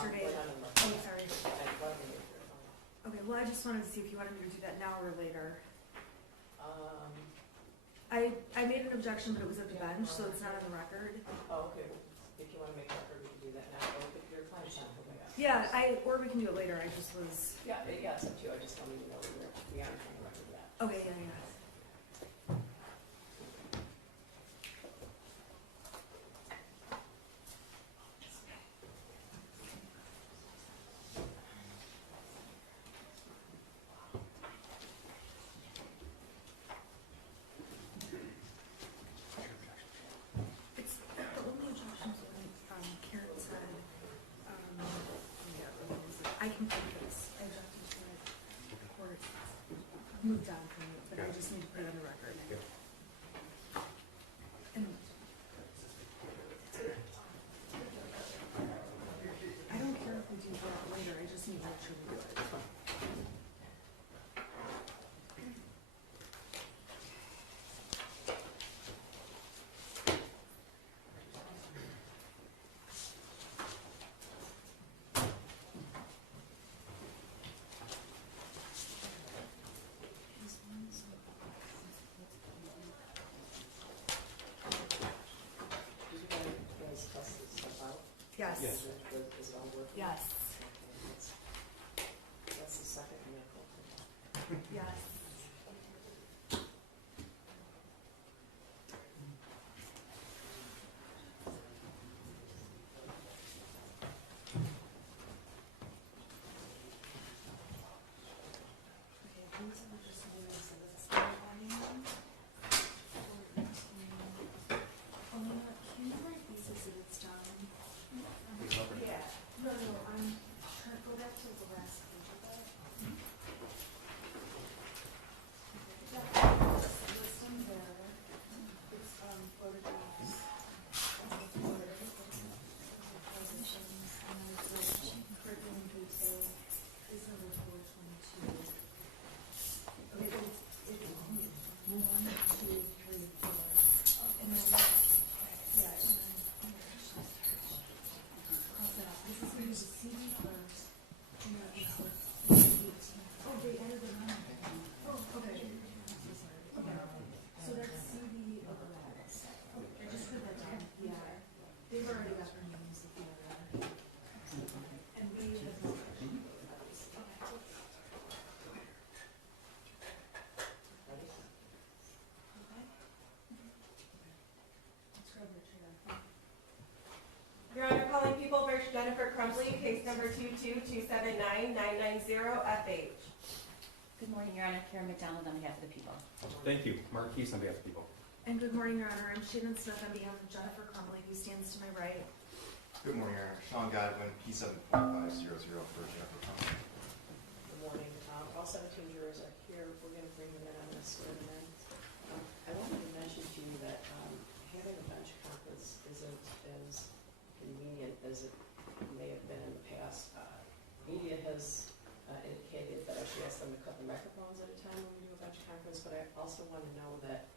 yesterday. Oh, sorry. Okay, well, I just wanted to see if you wanted me to do that now or later. I made an objection, but it was at the bench, so it's not on the record. Oh, okay. If you want to make a record, we can do that now. Or if your client's not coming up. Yeah, or we can do it later. I just was. Yeah, it's up to you. I just don't even know we aren't on the record yet. Okay, yeah. I can put this, I objected to it, or moved on from it, but I just need to put it on the record. And I don't care if we do that later, I just need to make sure we do it. Yes. Is it all working? Yes. That's the second nickel. Yes. Your Honor, calling People v. Jennifer Crumbley, case number 2279990FH. Good morning, Your Honor. Karen McDonald on behalf of the people. Thank you. Mark Keese on behalf of the people. And good morning, Your Honor. I'm Shannon Smith on behalf of Jennifer Crumbley, who stands to my right. Good morning, Your Honor. Sean Godwin, P7.500 for Jennifer Crumbley. Good morning. All 17 jurors are here. We're going to bring them in on this sort of event. I wanted to mention to you that having a bench conference isn't as convenient as it may have been in the past. Media has indicated that I should ask them to cut the microphones at a time when we do a bench conference, but I also want to know that,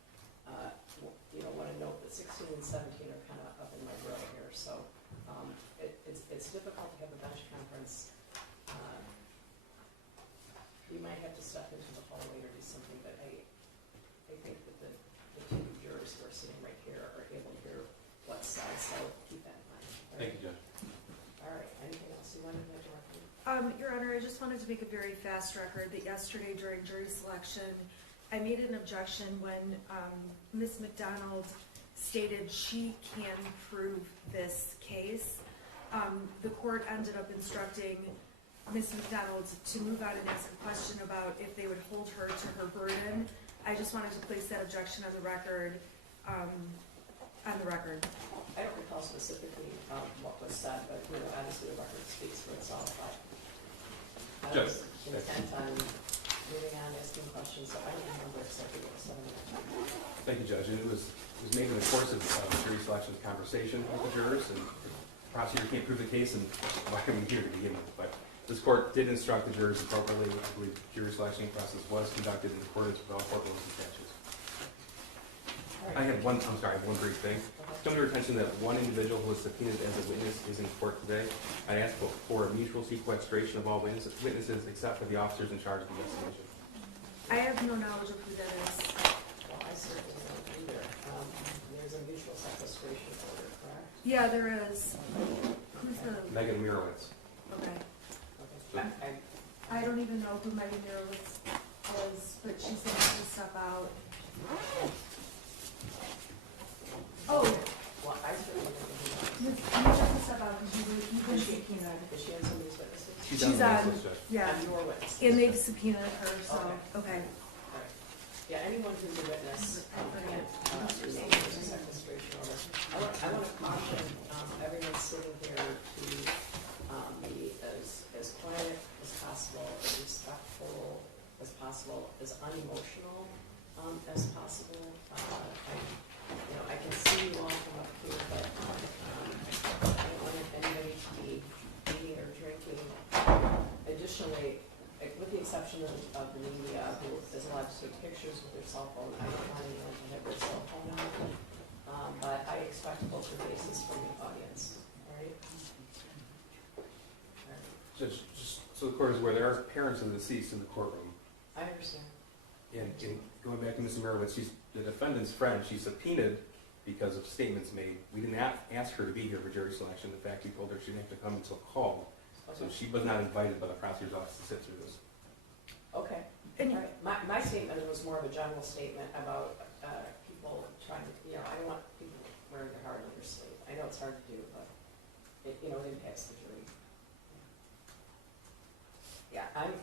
want to note that 16 and 17 are kind of up in my grill here, so it's difficult to have a bench conference. You might have to step into the hallway or do something, but I think that the two jurors who are sitting right here are able to hear what's said, so keep that in mind. Thank you, Judge. All right, anything else you wanted to mention? Your Honor, I just wanted to make a very fast record that yesterday during jury selection, I made an objection when Ms. McDonald stated she can prove this case. The court ended up instructing Ms. McDonald to move on and ask a question about if they would hold her to her burden. I just wanted to place that objection on the record. I don't recall specifically what was said, but obviously the record speaks for itself. I was intent on moving on, asking questions, so I don't remember exactly what was said. Thank you, Judge. And it was made in the course of jury selection conversation with the jurors, and the prosecutor can't prove the case, and why am I here to begin with? But this court did instruct the jurors appropriately. I believe jury selection process was conducted in accordance with all court rules and statutes. I have one brief thing. come to your attention that one individual who was subpoenaed as a witness is in court today. I ask for a mutual sequestration of all witnesses except for the officers in charge of the investigation. I have no knowledge of who that is. Well, I certainly don't either. There's a mutual sequestration order, correct? Yeah, there is. Who's the, Megan Mirowitz. okay. Okay. I don't even know who Megan Mirowitz is, but she's going to step out. Oh, Well, I certainly don't know who that you is. have to step out because you've been subpoenaed. Is she on somebody's witnesses? She's She's on on, the list, Judge. yeah, On your witnesses? and they've subpoenaed her, so, okay. Right. Yeah, anyone who's a witness can't remain in a sequestration order. I want to caution everyone sitting here to be as quiet as possible, as respectful as possible, as unemotional as possible. I can see you all from up here, but I don't want anybody to be eating or drinking. Additionally, with the exception of the media, who is allowed to take pictures with their cell phone, I don't want anyone to have their cell phone out. But I expect poker faces from the audience, all right? All right. Judge, just so the court is aware, there are parents of the deceased in the courtroom. I understand. And going back to Mrs. Mirowitz, she's the defendant's friend. She's subpoenaed because of statements made. We didn't ask her to be here for jury selection. In fact, we told her she didn't have to come until called. So she was not invited by the prosecutor's office to sit through this. Okay. And All right. My statement was more of a general statement about people trying to, I don't want people wearing their heart on their sleeve. I know it's hard to do, but it impacts the jury. Yeah, I'm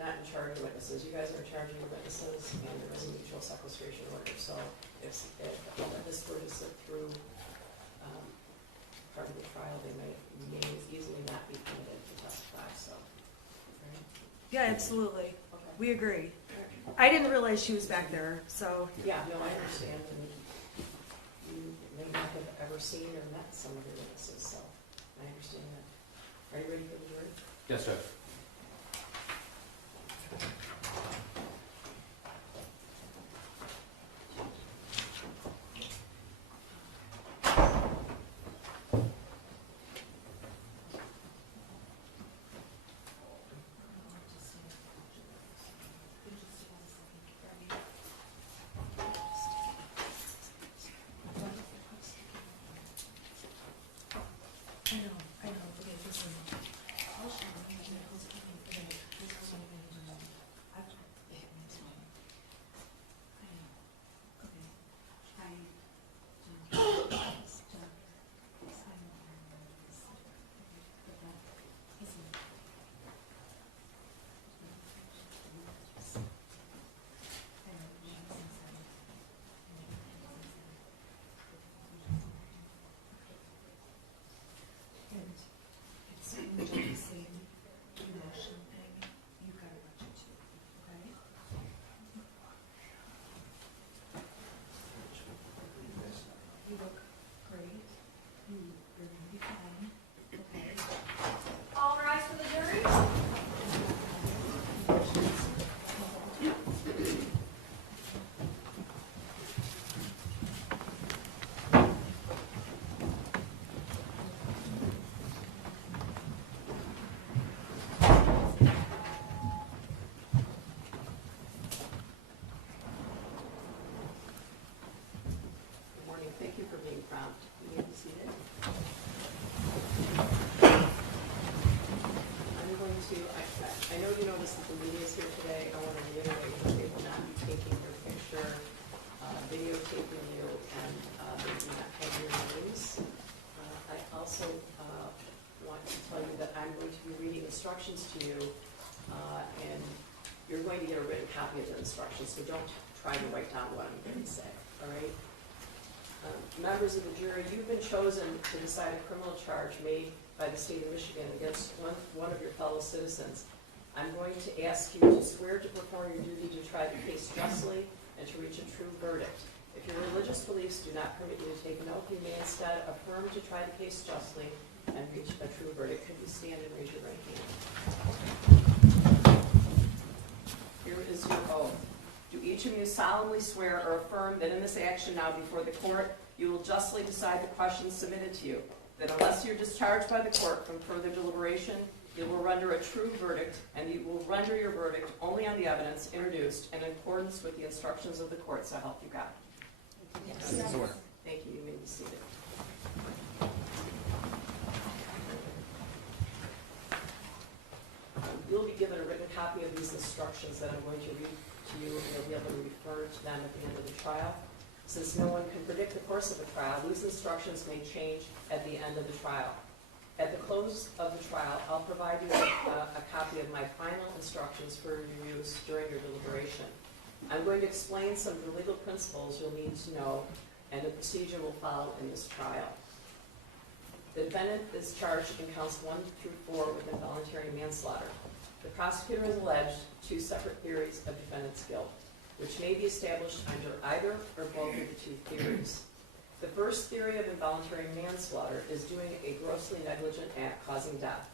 not in charge of witnesses. You guys are in charge of your witnesses, and there is a mutual sequestration order. So if this were to slip through part of the trial, they may easily not be permitted to testify. So, right? yeah, absolutely. Okay. We agree. I didn't realize she was back there, so. Yeah, no, I understand, and you may not have ever seen or met some of your witnesses, so I understand that. Are you ready for the jury? Yes, Judge. I know, okay, this one. And it's the same emotion thing. You've got to watch it too, okay? You look great. You're gonna be fine. Okay. All rise for the jury. Good morning, thank you for being prompt. You may be seated. I'm going to, I know you noticed that the media is here today. I want to reiterate that they will not be taking your picture, videotaping you, and they do not have your names. I also want to tell you that I'm going to be reading instructions to you, and you're going to get a written copy of the instructions, so don't try to write down what I'm going to say, all right? Members of the jury, you've been chosen to decide a criminal charge made by the state of Michigan against one of your fellow citizens. I'm going to ask you to swear to perform your duty to try the case justly and to reach a true verdict. If your religious beliefs do not permit you to take an oath, you may instead affirm to try the case justly and reach a true verdict. Could you stand and raise your right hand? Here is your oath. Do each of you solemnly swear or affirm that in this action now before the court, you will justly decide the questions submitted to you, that unless you're discharged by the court from further deliberation, you will render a true verdict, and you will render your verdict only on the evidence introduced and in accordance with the instructions of the court, so help you God. Thank you. You may be seated. You'll be given a written copy of these instructions that I'm going to read to you, and you'll be able to refer to them at the end of the trial. Since no one can predict the course of a trial, these instructions may change at the end of the trial. At the close of the trial, I'll provide you a copy of my final instructions for your use during your deliberation. I'm going to explain some of the legal principles you'll need to know, and the procedure will follow in this trial. The defendant is charged in counts 1 through 4 with involuntary manslaughter. The prosecutor has alleged 2 separate theories of defendant's guilt, which may be established under either or both of the 2 theories. The first theory of involuntary manslaughter is doing a grossly negligent act causing death.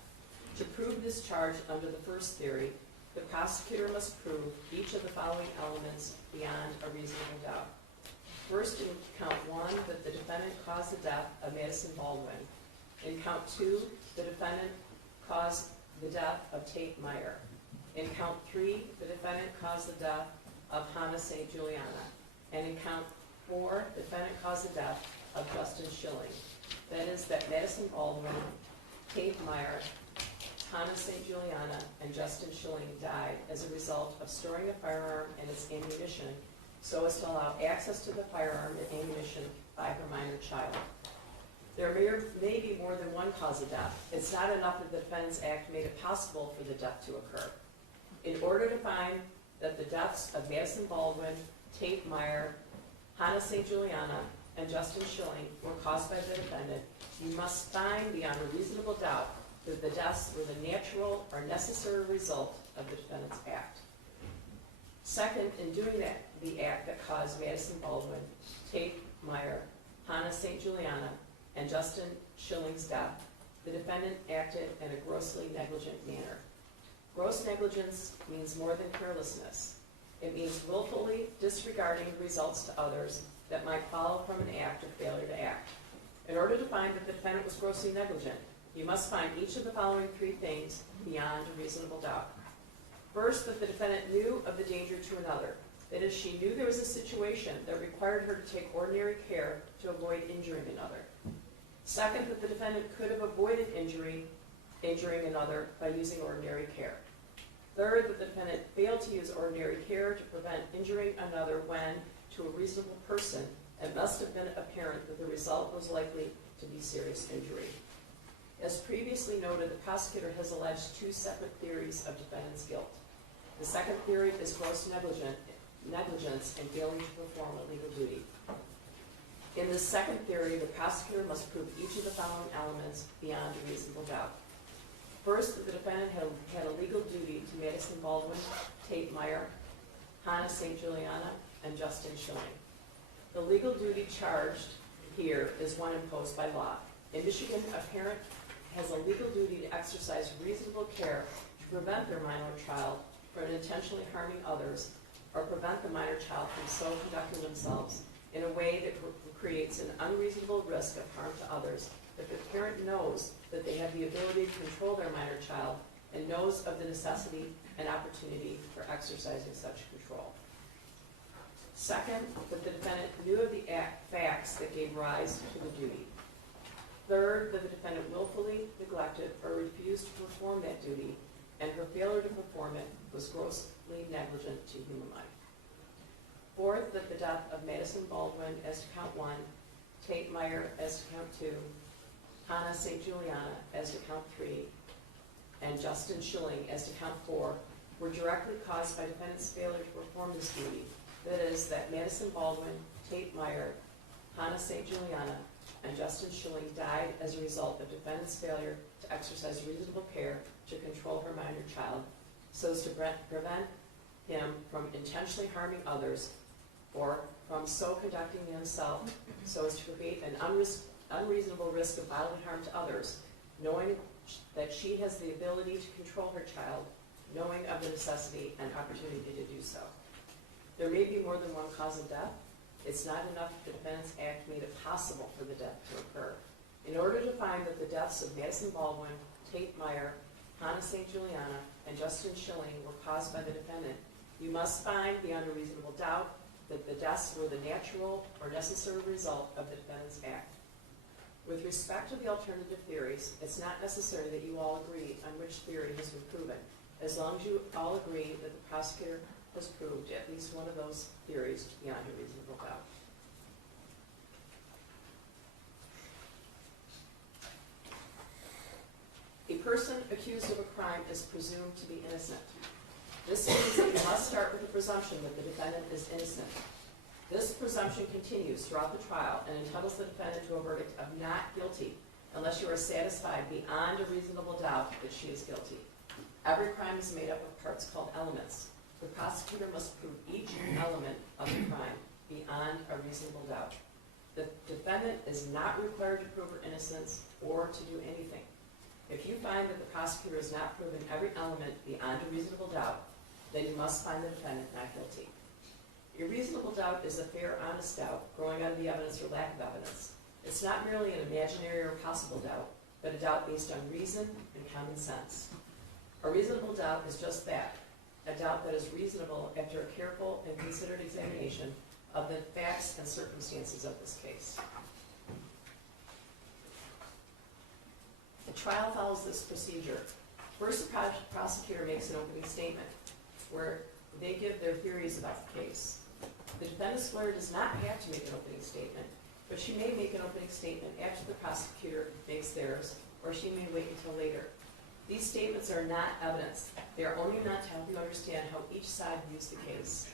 To prove this charge under the first theory, the prosecutor must prove each of the following elements beyond a reasonable doubt. First, in count 1, that the defendant caused the death of Madison Baldwin. In count 2, the defendant caused the death of Tate Meyer. In count 3, the defendant caused the death of Hannah St. Juliana. And in count 4, the defendant caused the death of Justin Schilling. That is, that Madison Baldwin, Tate Meyer, Hannah St. Juliana, and Justin Schilling died as a result of storing a firearm and its ammunition so as to allow access to the firearm and ammunition by her minor child. There may be more than one cause of death. It's not enough that the Defendant's Act made it possible for the death to occur. In order to find that the deaths of Madison Baldwin, Tate Meyer, Hannah St. Juliana, and Justin Schilling were caused by the defendant, you must find beyond a reasonable doubt that the deaths were the natural or necessary result of the defendant's act. Second, in doing the act that caused Madison Baldwin, Tate Meyer, Hannah St. Juliana, and Justin Schilling's death, the defendant acted in a grossly negligent manner. Gross negligence means more than carelessness. It means willfully disregarding the results to others that might follow from an act or failure to act. In order to find that the defendant was grossly negligent, you must find each of the following 3 things beyond a reasonable doubt. First, that the defendant knew of the danger to another. That is, she knew there was a situation that required her to take ordinary care to avoid injuring another. Second, that the defendant could have avoided injuring another by using ordinary care. Third, that the defendant failed to use ordinary care to prevent injuring another when, to a reasonable person, it must have been apparent that the result was likely to be serious injury. As previously noted, the prosecutor has alleged 2 separate theories of defendant's guilt. The second theory is gross negligence in failing to perform a legal duty. In the second theory, the prosecutor must prove each of the following elements beyond a reasonable doubt. First, that the defendant had a legal duty to Madison Baldwin, Tate Meyer, Hannah St. Juliana, and Justin Schilling. The legal duty charged here is one imposed by law. In Michigan, a parent has a legal duty to exercise reasonable care to prevent their minor child from intentionally harming others or prevent the minor child from so conducting themselves in a way that creates an unreasonable risk of harm to others, if the parent knows that they have the ability to control their minor child and knows of the necessity and opportunity for exercising such control. Second, that the defendant knew of the facts that gave rise to the duty. Third, that the defendant willfully neglected or refused to perform that duty, and her failure to perform it was grossly negligent to human life. Fourth, that the death of Madison Baldwin as to count 1, Tate Meyer as to count 2, Hannah St. Juliana as to count 3, and Justin Schilling as to count 4 were directly caused by defendant's failure to perform this duty. That is, that Madison Baldwin, Tate Meyer, Hannah St. Juliana, and Justin Schilling died as a result of defendant's failure to exercise reasonable care to control her minor child so as to prevent him from intentionally harming others or from so conducting himself so as to create an unreasonable risk of bodily harm to others, knowing that she has the ability to control her child, knowing of the necessity and opportunity to do so. There may be more than one cause of death. It's not enough that the Defendants Act made it possible for the death to occur. In order to find that the deaths of Madison Baldwin, Tate Meyer, Hannah St. Juliana, and Justin Schilling were caused by the defendant, you must find beyond a reasonable doubt that the deaths were the natural or necessary result of the Defendants Act. With respect to the alternative theories, it's not necessary that you all agree on which theory has been proven, as long as you all agree that the prosecutor has proved at least one of those theories beyond a reasonable doubt. A person accused of a crime is presumed to be innocent. This means that you must start with the presumption that the defendant is innocent. This presumption continues throughout the trial and entitles the defendant to a verdict of not guilty unless you are satisfied beyond a reasonable doubt that she is guilty. Every crime is made up of parts called elements. The prosecutor must prove each element of the crime beyond a reasonable doubt. The defendant is not required to prove her innocence or to do anything. If you find that the prosecutor has not proven every element beyond a reasonable doubt, then you must find the defendant not guilty. A reasonable doubt is a fair, honest doubt growing out of the evidence or lack of evidence. It's not merely an imaginary or possible doubt, but a doubt based on reason and common sense. A reasonable doubt is just that, a doubt that is reasonable after a careful and considered examination of the facts and circumstances of this case. The trial follows this procedure. First, the prosecutor makes an opening statement where they give their theories about the case. The defendant's lawyer does not have to make an opening statement, but she may make an opening statement after the prosecutor makes theirs, or she may wait until later. These statements are not evidence. They are only meant to help you understand how each side views the case.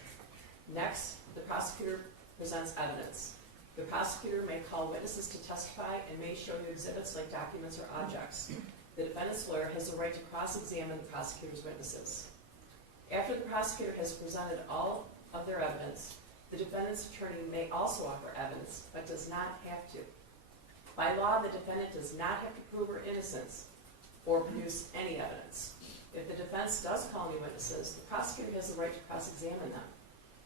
Next, the prosecutor presents evidence. The prosecutor may call witnesses to testify and may show you exhibits like documents or objects. The defendant's lawyer has the right to cross-examine the prosecutor's witnesses. After the prosecutor has presented all of their evidence, the defendant's attorney may also offer evidence, but does not have to. By law, the defendant does not have to prove her innocence or produce any evidence. If the defense does call any witnesses, the prosecutor has the right to cross-examine them.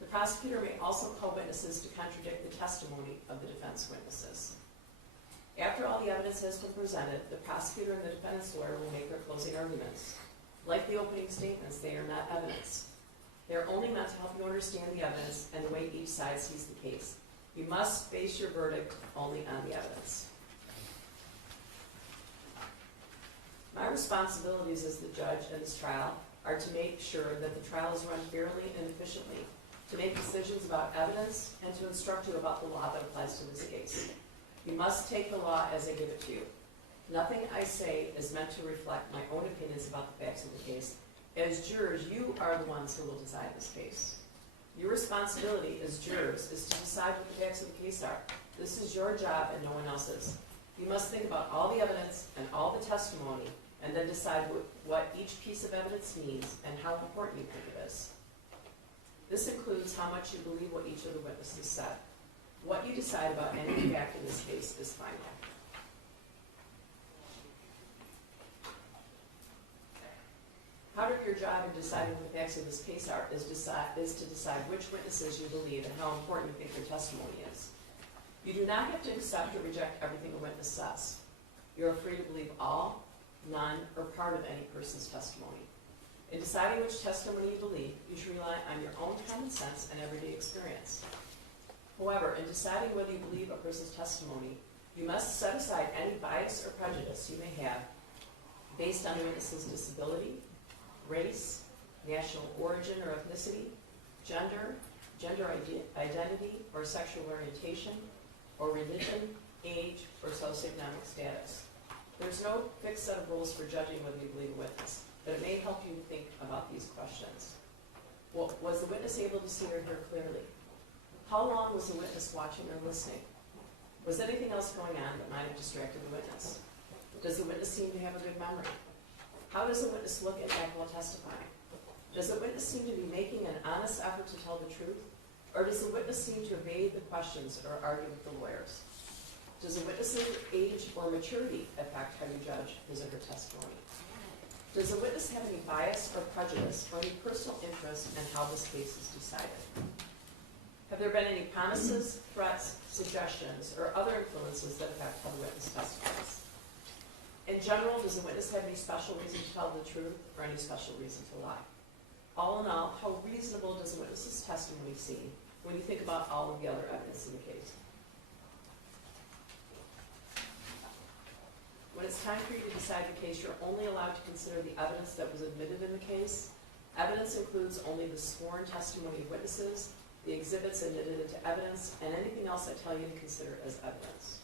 The prosecutor may also call witnesses to contradict the testimony of the defense witnesses. After all the evidence has been presented, the prosecutor and the defendant's lawyer will make their closing arguments. Like the opening statements, they are not evidence. They are only meant to help you understand the evidence and the way each side sees the case. You must base your verdict only on the evidence. My responsibilities as the judge in this trial are to make sure that the trial is run fairly and efficiently, to make decisions about evidence, and to instruct you about the law that applies to this case. You must take the law as I give it to you. Nothing I say is meant to reflect my own opinions about the facts of the case. As jurors, you are the ones who will decide this case. Your responsibility as jurors is to decide what the facts of the case are. This is your job and no one else's. You must think about all the evidence and all the testimony, and then decide what each piece of evidence means and how important you think it is. This includes how much you believe what each of the witnesses said. What you decide about any fact in this case is final. Part of your job in deciding what the facts of this case are is to decide which witnesses you believe and how important you think their testimony is. You do not have to accept or reject everything a witness says. You are free to believe all, none, or part of any person's testimony. In deciding which testimony you believe, you should rely on your own common sense and everyday experience. However, in deciding whether you believe a person's testimony, you must set aside any bias or prejudice you may have based on the witness's disability, race, national origin or ethnicity, gender identity or sexual orientation, or religion, age, or socioeconomic status. There's no fixed set of rules for judging whether you believe a witness, but it may help you think about these questions. Well, was the witness able to see or hear clearly? How long was the witness watching or listening? Was anything else going on that might have distracted the witness? Does the witness seem to have a good memory? How does the witness look and act while testifying? Does the witness seem to be making an honest effort to tell the truth? Or does the witness seem to evade the questions or argue with the lawyers? Does the witness's age or maturity affect how you judge his or her testimony? Does the witness have any bias or prejudice or any personal interest in how this case is decided? Have there been any promises, threats, suggestions, or other influences that affect how the witness testifies? In general, does the witness have any special reason to tell the truth or any special reason to lie? All in all, how reasonable does the witness's testimony seem when you think about all of the other evidence in the case? When it's time for you to decide the case, you're only allowed to consider the evidence that was admitted in the case. Evidence includes only the sworn testimony of witnesses, the exhibits admitted into evidence, and anything else I tell you to consider as evidence.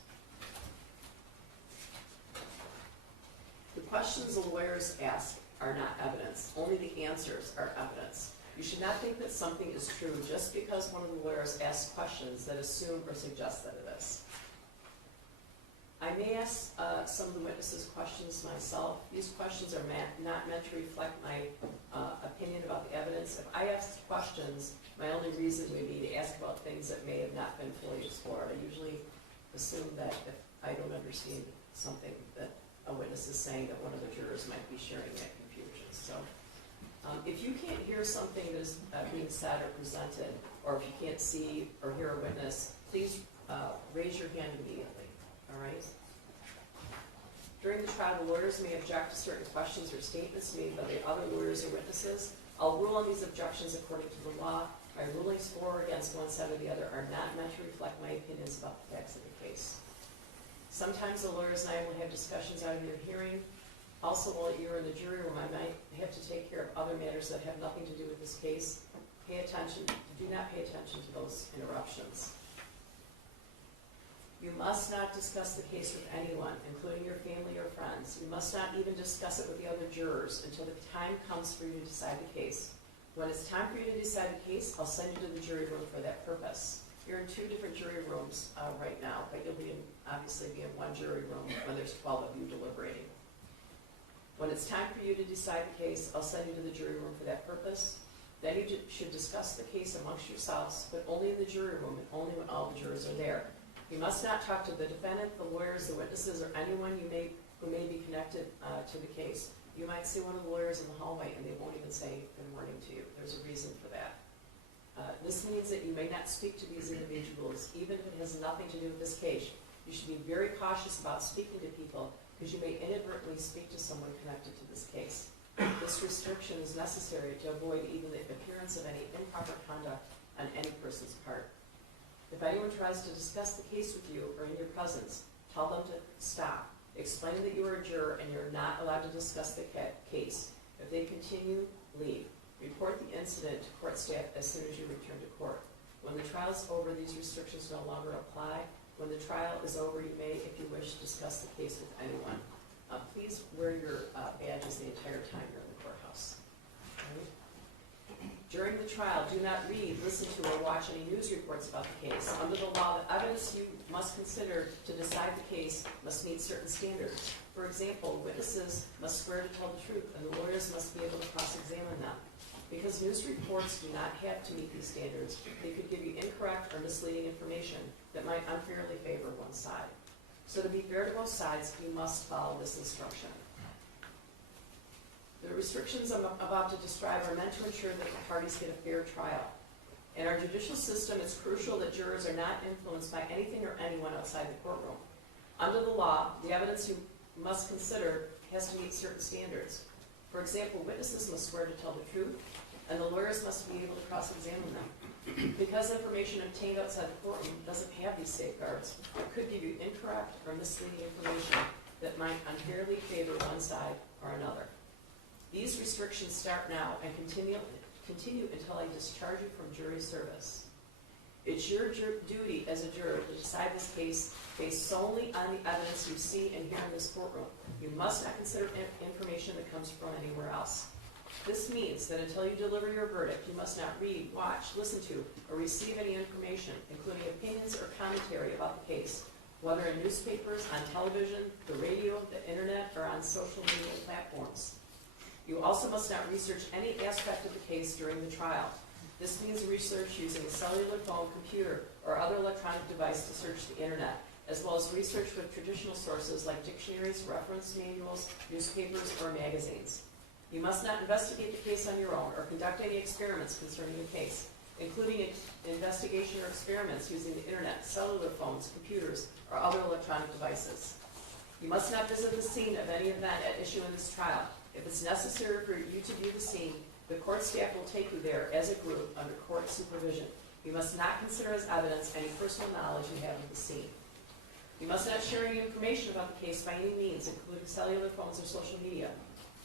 The questions the lawyers ask are not evidence. Only the answers are evidence. You should not think that something is true just because one of the lawyers asks questions that assume or suggest that it is. I may ask some of the witnesses questions myself. These questions are not meant to reflect my opinion about the evidence. If I ask questions, my only reason would be to ask about things that may have not been fully explored. I usually assume that if I don't understand something that a witness is saying, that one of the jurors might be sharing that confusion. So if you can't hear something that is being said or presented, or if you can't see or hear a witness, please raise your hand immediately. All right? During the trial, the lawyers may object to certain questions or statements made by the other lawyers or witnesses. I'll rule on these objections according to the law. My rulings for or against one side or the other are not meant to reflect my opinions about the facts of the case. Sometimes the lawyers and I will have discussions out of your hearing. Also, while you're in the jury room, I might have to take care of other matters that have nothing to do with this case. Pay attention. Do not pay attention to those interruptions. You must not discuss the case with anyone, including your family or friends. You must not even discuss it with the other jurors until the time comes for you to decide the case. When it's time for you to decide the case, I'll send you to the jury room for that purpose. You're in 2 different jury rooms right now, but you'll obviously be in one jury room when there's 12 of you deliberating. When it's time for you to decide the case, I'll send you to the jury room for that purpose. Then you should discuss the case amongst yourselves, but only in the jury room and only when all the jurors are there. You must not talk to the defendant, the lawyers, the witnesses, or anyone who may be connected to the case. You might see one of the lawyers in the hallway and they won't even say good morning to you. There's a reason for that. This means that you may not speak to these individuals, even if it has nothing to do with this case. You should be very cautious about speaking to people because you may inadvertently speak to someone connected to this case. This restriction is necessary to avoid even the appearance of any improper conduct on any person's part. If anyone tries to discuss the case with you or in your presence, tell them to stop. Explain that you are a juror and you're not allowed to discuss the case. If they continue, leave. Report the incident to court staff as soon as you return to court. When the trial is over, these restrictions no longer apply. When the trial is over, you may, if you wish, discuss the case with anyone. Please wear your badges the entire time you're in the courthouse. Right? During the trial, do not read, listen to, or watch any news reports about the case. Under the law, the evidence you must consider to decide the case must meet certain standards. For example, witnesses must swear to tell the truth, and the lawyers must be able to cross-examine them. Because news reports do not have to meet these standards, they could give you incorrect or misleading information that might unfairly favor one side. So to be fair to both sides, you must follow this instruction. The restrictions I'm about to describe are meant to ensure that the parties get a fair trial. In our judicial system, it's crucial that jurors are not influenced by anything or anyone outside the courtroom. Under the law, the evidence you must consider has to meet certain standards. For example, witnesses must swear to tell the truth, and the lawyers must be able to cross-examine them. Because information obtained outside the courtroom doesn't have these safeguards, it could give you incorrect or misleading information that might unfairly favor one side or another. These restrictions start now and continue until I discharge you from jury service. It's your duty as a juror to decide this case based solely on the evidence you see and hear in this courtroom. You must not consider information that comes from anywhere else. This means that until you deliver your verdict, you must not read, watch, listen to, or receive any information, including opinions or commentary about the case, whether in newspapers, on television, the radio, the internet, or on social media platforms. You also must not research any aspect of the case during the trial. This means research using a cellular phone, computer, or other electronic device to search the internet, as well as research with traditional sources like dictionaries, reference manuals, newspapers, or magazines. You must not investigate the case on your own or conduct any experiments concerning the case. including investigation or experiments using the internet, cellular phones, computers, or other electronic devices. You must not visit the scene of any event at issue in this trial. If it's necessary for you to view the scene, the court staff will take you there as a group under court supervision. You must not consider as evidence any personal knowledge you have of the scene. You must not share any information about the case by any means, including cellular phones or social media.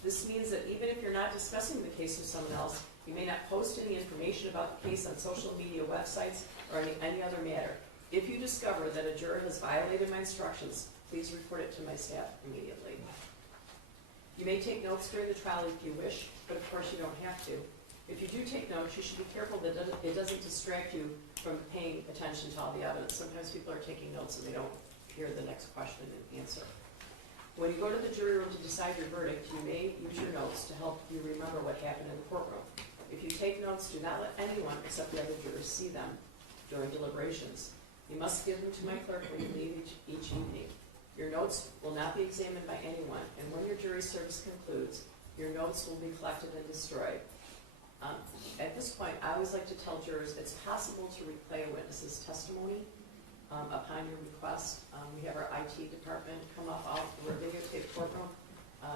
This means that even if you're not discussing the case with someone else, you may not post any information about the case on social media websites or any other matter. If you discover that a juror has violated my instructions, please report it to my staff immediately. You may take notes during the trial if you wish, but of course you don't have to. If you do take notes, you should be careful that it doesn't distract you from paying attention to all the evidence. Sometimes people are taking notes and they don't hear the next question and answer. When you go to the jury room to decide your verdict, you may use your notes to help you remember what happened in the courtroom. If you take notes, do not let anyone except the other jurors see them during deliberations. You must give them to my clerk when you leave each evening. Your notes will not be examined by anyone, and when your jury service concludes, your notes will be collected and destroyed. At this point, I always like to tell jurors it's possible to replay a witness's testimony upon your request. We have our IT department come up off our videotape courtroom,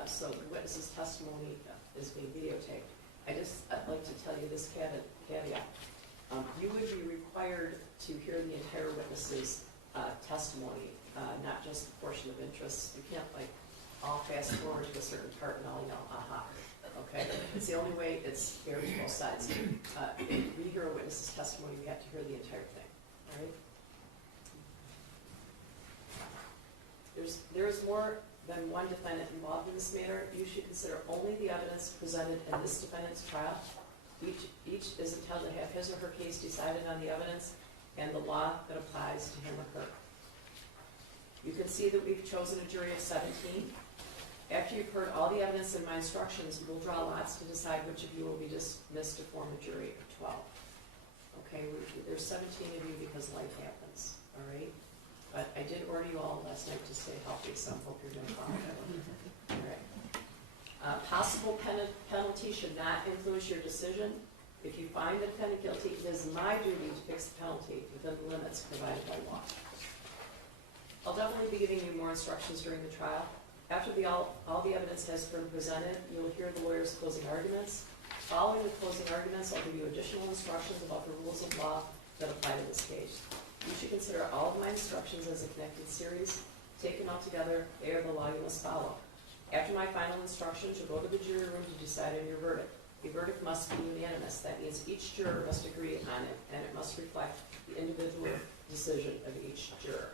so the witness's testimony is being videotaped. I'd like to tell you this caveat. You would be required to hear the entire witness's testimony, not just the portion of interest. You can't all fast forward to a certain part and all yell, aha. Okay? It's the only way it's fair to both sides. If we hear a witness's testimony, we have to hear the entire thing. All right? There is more than one defendant involved in this matter. You should consider only the evidence presented in this defendant's trial. Each is entitled to have his or her case decided on the evidence and the law that applies to him or her. You can see that we've chosen a jury of 17. After you've heard all the evidence in my instructions, we'll draw lots to decide which of you will be dismissed to form a jury of 12. Okay, there's 17 of you because life happens, all right? But I did order you all last night to stay healthy, so I hope you're going to follow that one. All right. Possible penalty should not influence your decision. If you find the defendant guilty, it is my duty to fix the penalty within the limits provided by law. I'll definitely be giving you more instructions during the trial. After all the evidence has been presented, you'll hear the lawyer's closing arguments. Following the closing arguments, I'll give you additional instructions about the rules of law that apply to this case. You should consider all of my instructions as a connected series. Taken all together, they are the law you must follow. After my final instructions, you'll go to the jury room to decide on your verdict. The verdict must be unanimous. That means each juror must agree on it, and it must reflect the individual decision of each juror.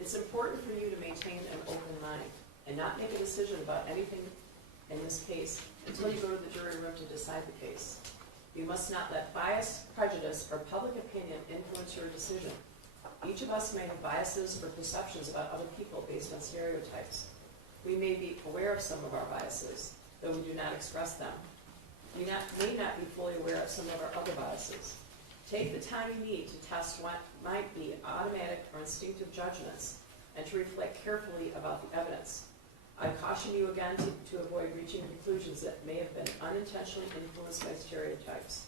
It's important for you to maintain an open mind and not make a decision about anything in this case until you go to the jury room to decide the case. You must not let bias, prejudice, or public opinion influence your decision. Each of us may have biases or perceptions about other people based on stereotypes. We may be aware of some of our biases, though we do not express them. You may not be fully aware of some of our other biases. Take the time you need to test what might be automatic or instinctive judgments and to reflect carefully about the evidence. I caution you again to avoid reaching conclusions that may have been unintentionally influenced by stereotypes.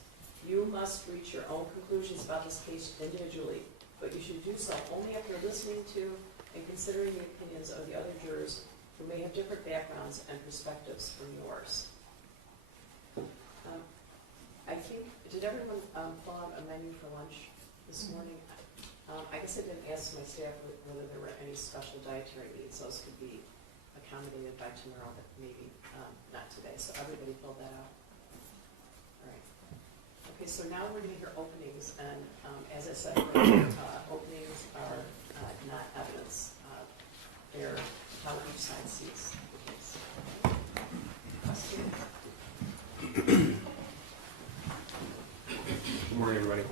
You must reach your own conclusions about this case individually, but you should do so only after listening to and considering the opinions of the other jurors who may have different backgrounds and perspectives from yours. I think, did everyone fill out a menu for lunch this morning? I guess I didn't ask my staff whether there were any special dietary needs. Those could be accommodated by tomorrow, but maybe not today. So everybody filled that out? All right. Okay, so now we're going to hear openings. And as I said earlier, openings are not evidence. They're how each side sees the case. Questions? Good morning, everybody.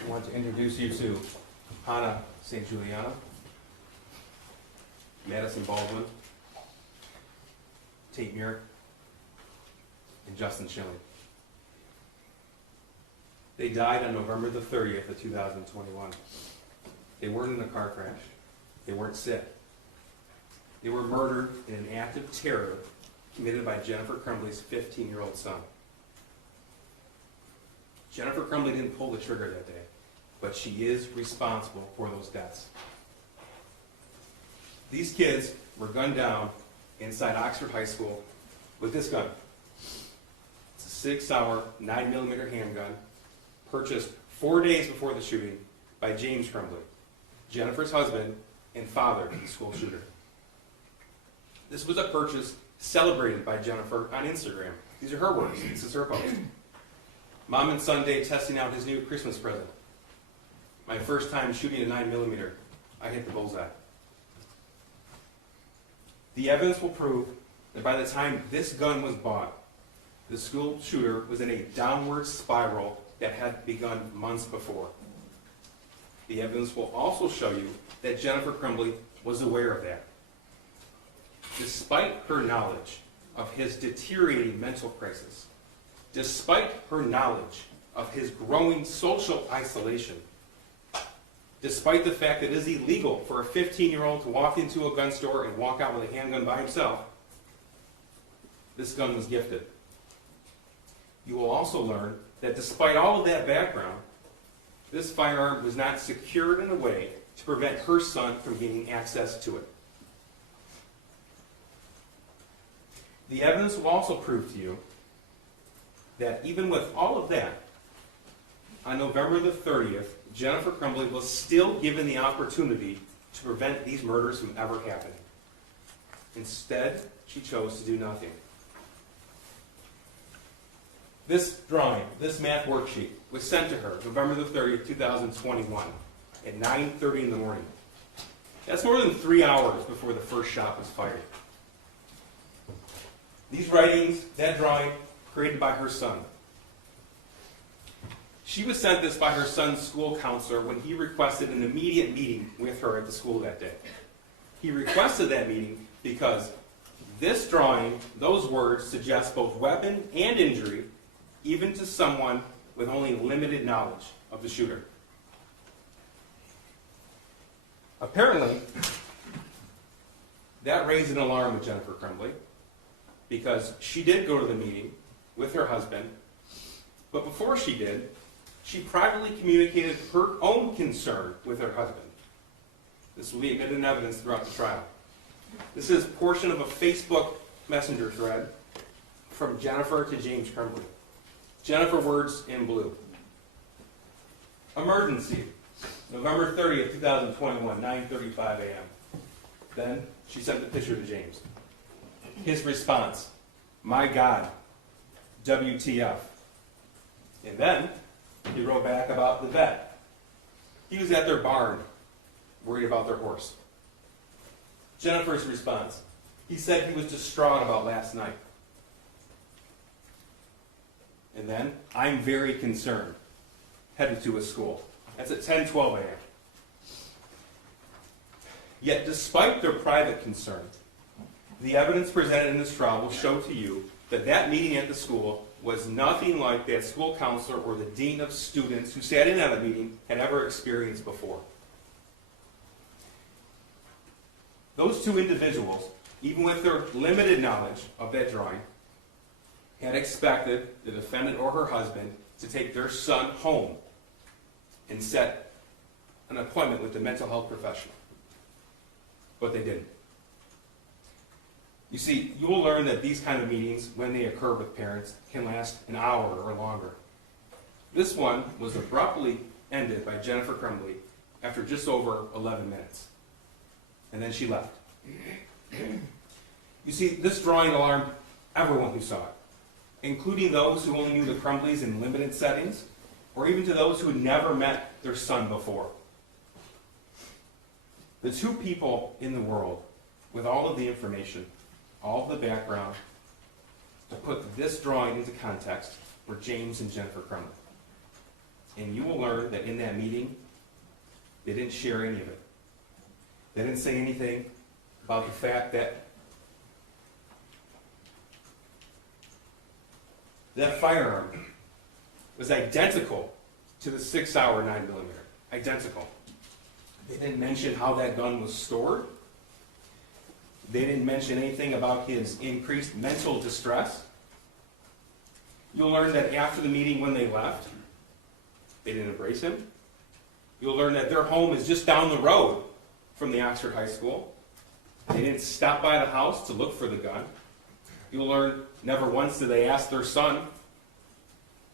I want to introduce you to Hannah St. Juliana, Madison Baldwin, Tate Muir, and Justin Schilling. They died on November the 30th of 2021. They weren't in a car crash. They weren't sick. They were murdered in an act of terror committed by Jennifer Crumbley's 15-year-old son. Jennifer Crumbley didn't pull the trigger that day, but she is responsible for those deaths. These kids were gunned down inside Oxford High School with this gun. It's a 6-hour, 9mm handgun, purchased 4 days before the shooting by James Crumbley, Jennifer's husband and father of the school shooter. This was a purchase celebrated by Jennifer on Instagram. These are her words. This is her post. Mom and son Dave testing out his new Christmas present. My first time shooting a 9mm. I hit the bullseye. The evidence will prove that by the time this gun was bought, the school shooter was in a downward spiral that had begun months before. The evidence will also show you that Jennifer Crumbley was aware of that. Despite her knowledge of his deteriorating mental crisis, despite her knowledge of his growing social isolation, despite the fact that it is illegal for a 15-year-old to walk into a gun store and walk out with a handgun by himself, this gun was gifted. You will also learn that despite all of that background, this firearm was not secured in a way to prevent her son from gaining access to it. The evidence will also prove to you that even with all of that, on November the 30th, Jennifer Crumbley was still given the opportunity to prevent these murders from ever happening. Instead, she chose to do nothing. This drawing, this math worksheet, was sent to her November the 30th, 2021 at 9:30 in the morning. That's more than 3 hours before the first shot was fired. These writings, that drawing, created by her son. She was sent this by her son's school counselor when he requested an immediate meeting with her at the school that day. He requested that meeting because this drawing, those words, suggest both weapon and injury, even to someone with only limited knowledge of the shooter. Apparently, that raised an alarm with Jennifer Crumbley because she did go to the meeting with her husband, but before she did, she privately communicated her own concern with her husband. This will be admitted in evidence throughout the trial. This is a portion of a Facebook messenger thread from Jennifer to James Crumbley. Jennifer, words in blue. Emergency, November 30th, 2021, 9:35 a.m. Then she sent the picture to James. His response, my God, WTF. And then he wrote back about the vet. He was at their barn, worried about their horse. Jennifer's response, he said he was distraught about last night. And then, I'm very concerned, headed to his school. That's at 10:12 a.m. Yet, despite their private concern, the evidence presented in this trial will show to you that that meeting at the school was nothing like that school counselor or the dean of students who sat in on the meeting had ever experienced before. Those two individuals, even with their limited knowledge of that drawing, had expected the defendant or her husband to take their son home and set an appointment with a mental health professional. But they didn't. You see, you will learn that these kind of meetings, when they occur with parents, can last an hour or longer. This one was abruptly ended by Jennifer Crumbley after just over 11 minutes. And then she left. You see, this drawing alarmed everyone who saw it, including those who only knew the Crumbleys in limited settings, or even to those who had never met their son before. The two people in the world with all of the information, all of the background, to put this drawing into context were James and Jennifer Crumbley. And you will learn that in that meeting, they didn't share any of it. They didn't say anything about the fact that that firearm was identical to the 6-hour 9mm. Identical. They didn't mention how that gun was stored. They didn't mention anything about his increased mental distress. You'll learn that after the meeting when they left, they didn't embrace him. You'll learn that their home is just down the road from the Oxford High School. They didn't stop by the house to look for the gun. You'll learn never once did they ask their son,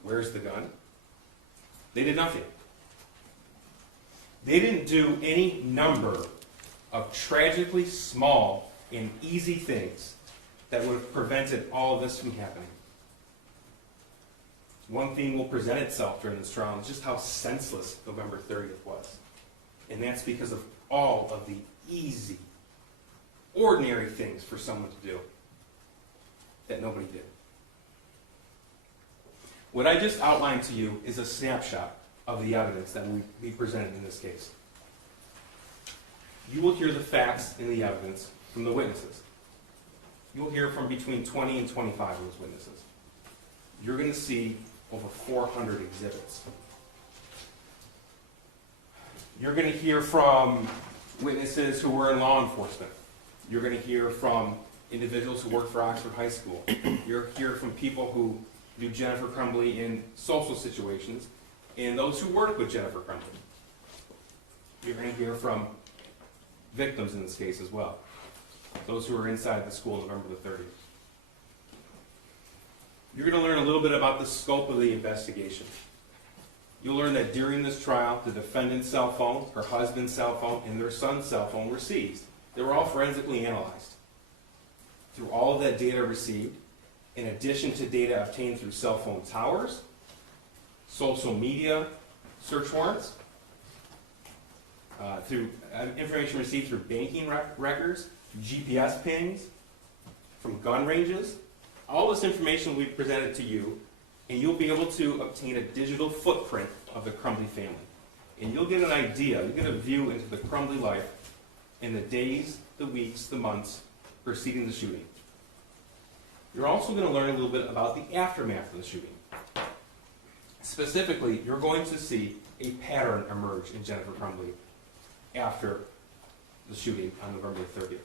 "Where's the gun?" They did nothing. They didn't do any number of tragically small and easy things that would have prevented all of this from happening. One theme will present itself during this trial, and just how senseless November 30th was. And that's because of all of the easy, ordinary things for someone to do that nobody did. What I just outlined to you is a snapshot of the evidence that will be presented in this case. You will hear the facts and the evidence from the witnesses. You'll hear from between 20 and 25 of those witnesses. You're going to see over 400 exhibits. You're going to hear from witnesses who were in law enforcement. You're going to hear from individuals who work for Oxford High School. You'll hear from people who knew Jennifer Crumbley in social situations and those who worked with Jennifer Crumbley. You're going to hear from victims in this case as well, those who were inside the school November the 30th. You're going to learn a little bit about the scope of the investigation. You'll learn that during this trial, the defendant's cell phone, her husband's cell phone, and their son's cell phone were seized. They were all forensically analyzed. Through all of that data received, in addition to data obtained through cell phone towers, social media search warrants, through information received through banking records, GPS pings, from gun ranges, all this information will be presented to you, and you'll be able to obtain a digital footprint of the Crumbley family. And you'll get an idea, you'll get a view into the Crumbley life in the days, the weeks, the months preceding the shooting. You're also going to learn a little bit about the aftermath of the shooting. Specifically, you're going to see a pattern emerge in Jennifer Crumbley after the shooting on November 30th.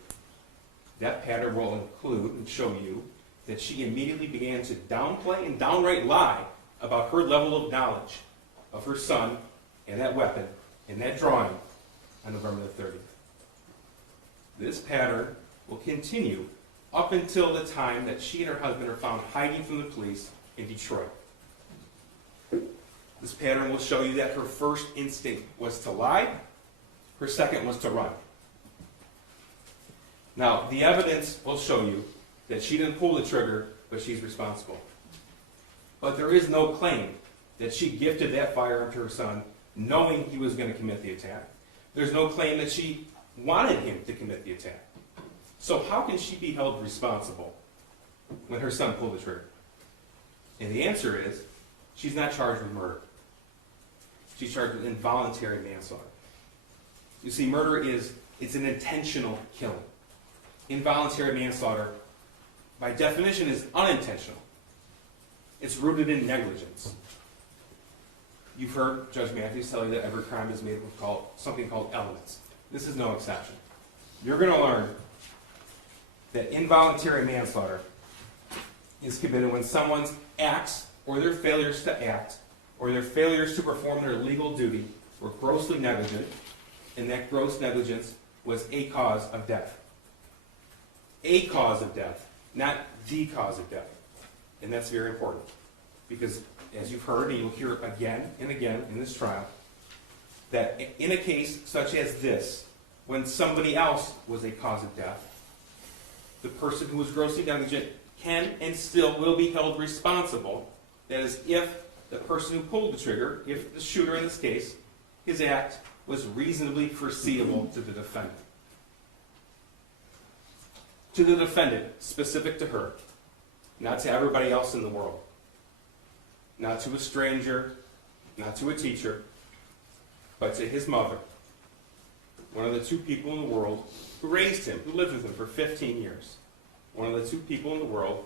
That pattern will include and show you that she immediately began to downplay and downright lie about her level of knowledge of her son and that weapon and that drawing on November the 30th. This pattern will continue up until the time that she and her husband are found hiding from the police in Detroit. This pattern will show you that her first instinct was to lie, her second was to run. Now, the evidence will show you that she didn't pull the trigger, but she's responsible. But there is no claim that she gifted that firearm to her son knowing he was going to commit the attack. There's no claim that she wanted him to commit the attack. So how can she be held responsible when her son pulled the trigger? And the answer is, she's not charged with murder. She's charged with involuntary manslaughter. You see, murder it's an intentional killing. Involuntary manslaughter, by definition, is unintentional. It's rooted in negligence. You've heard Judge Matthews tell you that every crime is made with something called elements. This is no exception. You're going to learn that involuntary manslaughter is committed when someone's acts or their failures to act or their failures to perform their legal duty were grossly negligent, and that gross negligence was a cause of death. A cause of death, not the cause of death. And that's very important because, as you've heard, and you'll hear it again and again in this trial, that in a case such as this, when somebody else was a cause of death, the person who was grossly negligent can and still will be held responsible. That is, if the person who pulled the trigger, if the shooter in this case, his act was reasonably foreseeable to the defendant. To the defendant, specific to her, not to everybody else in the world, not to a stranger, not to a teacher, but to his mother, one of the two people in the world who raised him, who lived with him for 15 years, one of the two people in the world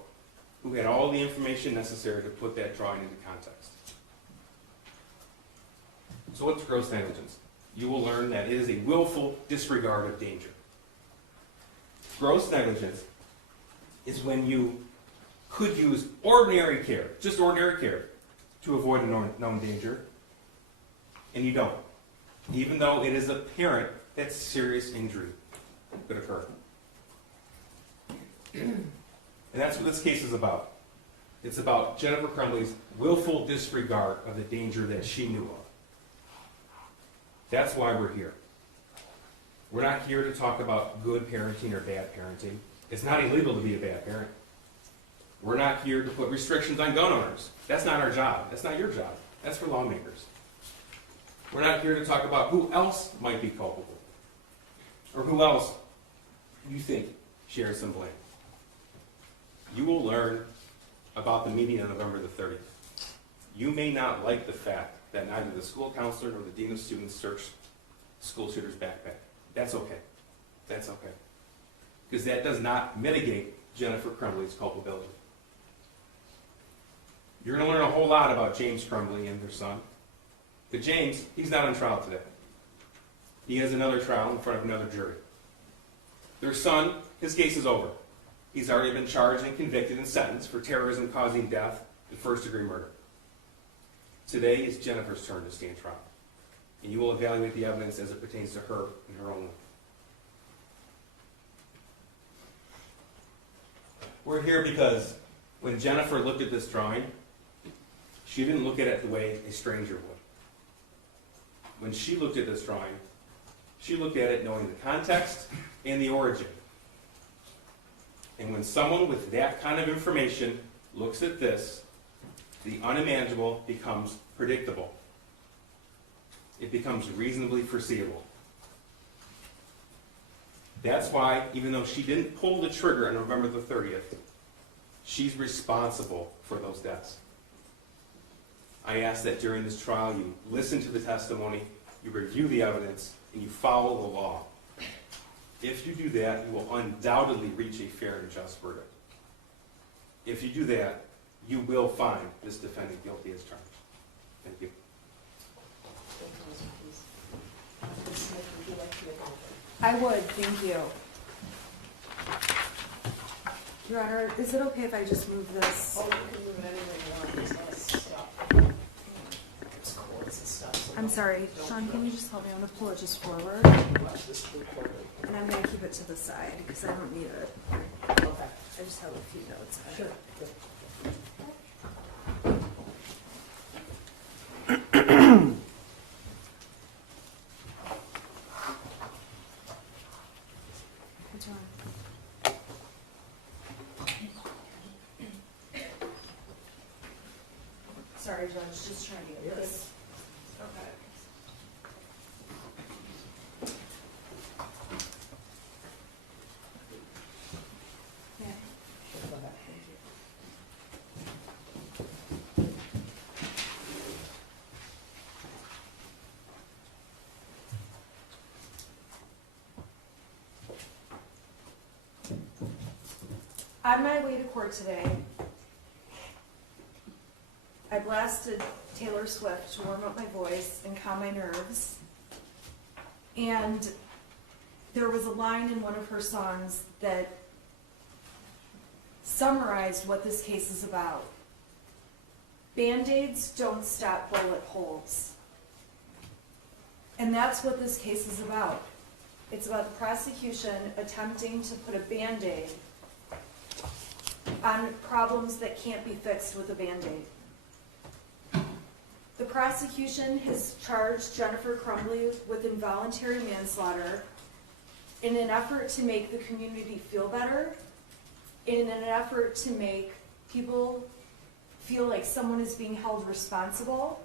who had all the information necessary to put that drawing into context. So what's gross negligence? You will learn that it is a willful disregard of danger. Gross negligence is when you could use ordinary care, just ordinary care, to avoid a known danger, and you don't, even though it is apparent that serious injury could occur. And that's what this case is about. It's about Jennifer Crumbley's willful disregard of the danger that she knew of. That's why we're here. We're not here to talk about good parenting or bad parenting. It's not illegal to be a bad parent. We're not here to put restrictions on gun owners. That's not our job. That's not your job. That's for lawmakers. We're not here to talk about who else might be culpable or who else you think shares some blame. You will learn about the meeting on November the 30th. You may not like the fact that neither the school counselor nor the dean of students searched the school shooter's backpack. That's okay. That's okay. Because that does not mitigate Jennifer Crumbley's culpability. You're going to learn a whole lot about James Crumbley and their son. But James, he's not on trial today. He has another trial in front of another jury. Their son, his case is over. He's already been charged and convicted and sentenced for terrorism causing death and first-degree murder. Today is Jennifer's turn to stand trial, and you will evaluate the evidence as it pertains to her and her own life. We're here because when Jennifer looked at this drawing, she didn't look at it the way a stranger would. When she looked at this drawing, she looked at it knowing the context and the origin. And when someone with that kind of information looks at this, the unimaginable becomes predictable. It becomes reasonably foreseeable. That's why, even though she didn't pull the trigger on November the 30th, she's responsible for those deaths. I ask that during this trial you listen to the testimony, you review the evidence, and you follow the law. If you do that, you will undoubtedly reach a fair and just verdict. If you do that, you will find this defendant guilty as charged. Thank you. Ms. Smith, would you like to make a motion? I would, thank you. Your Honor, is it okay if I just move this? Oh, you can move it anywhere you want, there's less stuff. It's cords and stuff. So I'm sorry, don't Sean, can rush. you just help me? I'm gonna pull it just forward, Watch this recording. and I'm gonna keep it to the side, because I don't need it. Okay. I just have a few notes. Sure. Good. What's wrong? Sorry, Judge, just trying to get this. Okay. Yeah. Go ahead. Thank you. On my way to court today, I blasted Taylor Swift to warm up my voice and calm my nerves. And there was a line in one of her songs that summarized what this case is about. Band-Aids don't stop bullet holes. And that's what this case is about. It's about the prosecution attempting to put a Band-Aid on problems that can't be fixed with a Band-Aid. The prosecution has charged Jennifer Crumbley with involuntary manslaughter in an effort to make the community feel better, in an effort to make people feel like someone is being held responsible,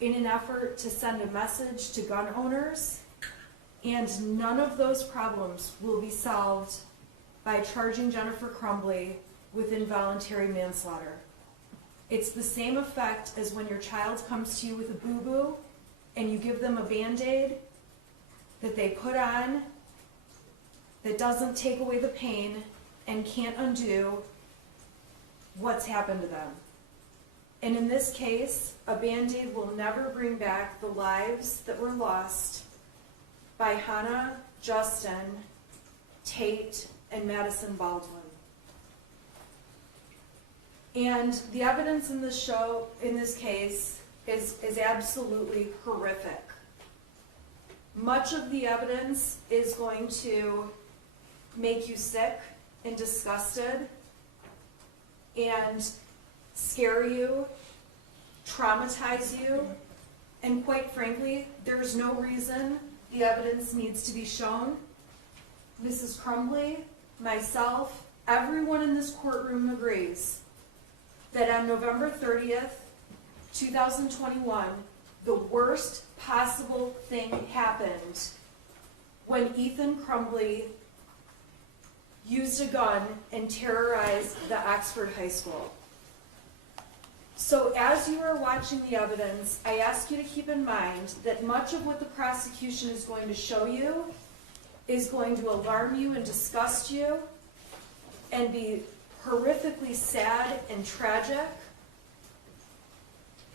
in an effort to send a message to gun owners, and none of those problems will be solved by charging Jennifer Crumbley with involuntary manslaughter. It's the same effect as when your child comes to you with a boo-boo and you give them a Band-Aid that they put on that doesn't take away the pain and can't undo what's happened to them. And in this case, a Band-Aid will never bring back the lives that were lost by Hannah, Justin, Tate, and Madison Baldwin. And the evidence in this case is absolutely horrific. Much of the evidence is going to make you sick and disgusted and scare you, traumatize you, and quite frankly, there's no reason the evidence needs to be shown. Mrs. Crumbley, myself, everyone in this courtroom agrees that on November 30th, 2021, the worst possible thing happened when Ethan Crumbley used a gun and terrorized the Oxford High School. So as you are watching the evidence, I ask you to keep in mind that much of what the prosecution is going to show you is going to alarm you and disgust you and be horrifically sad and tragic.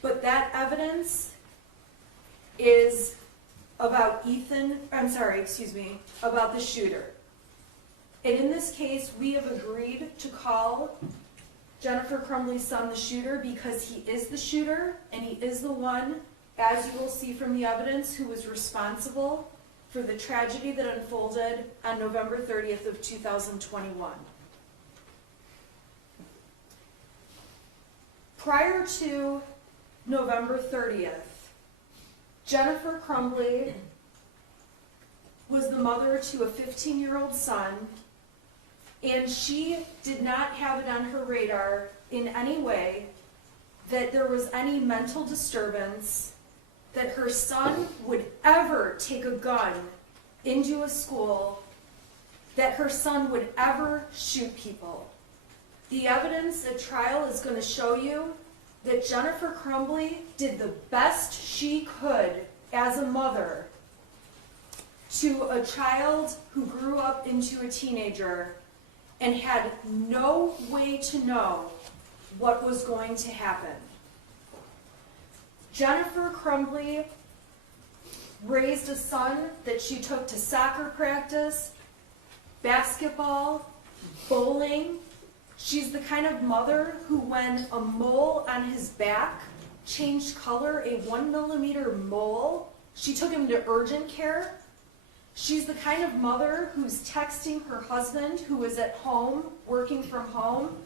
But that evidence is about about the shooter. And in this case, we have agreed to call Jennifer Crumbley's son the shooter because he is the shooter and he is the one, as you will see from the evidence, who was responsible for the tragedy that unfolded on November 30th of 2021. Prior to November 30th, Jennifer Crumbley was the mother to a 15-year-old son, and she did not have it on her radar in any way that there was any mental disturbance, that her son would ever take a gun into a school, that her son would ever shoot people. The evidence at trial is going to show you that Jennifer Crumbley did the best she could as a mother to a child who grew up into a teenager and had no way to know what was going to happen. Jennifer Crumbley raised a son that she took to soccer practice, basketball, bowling. She's the kind of mother who, when a mole on his back changed color, a 1 millimeter mole, she took him to urgent care. She's the kind of mother who's texting her husband, who is at home, working from home,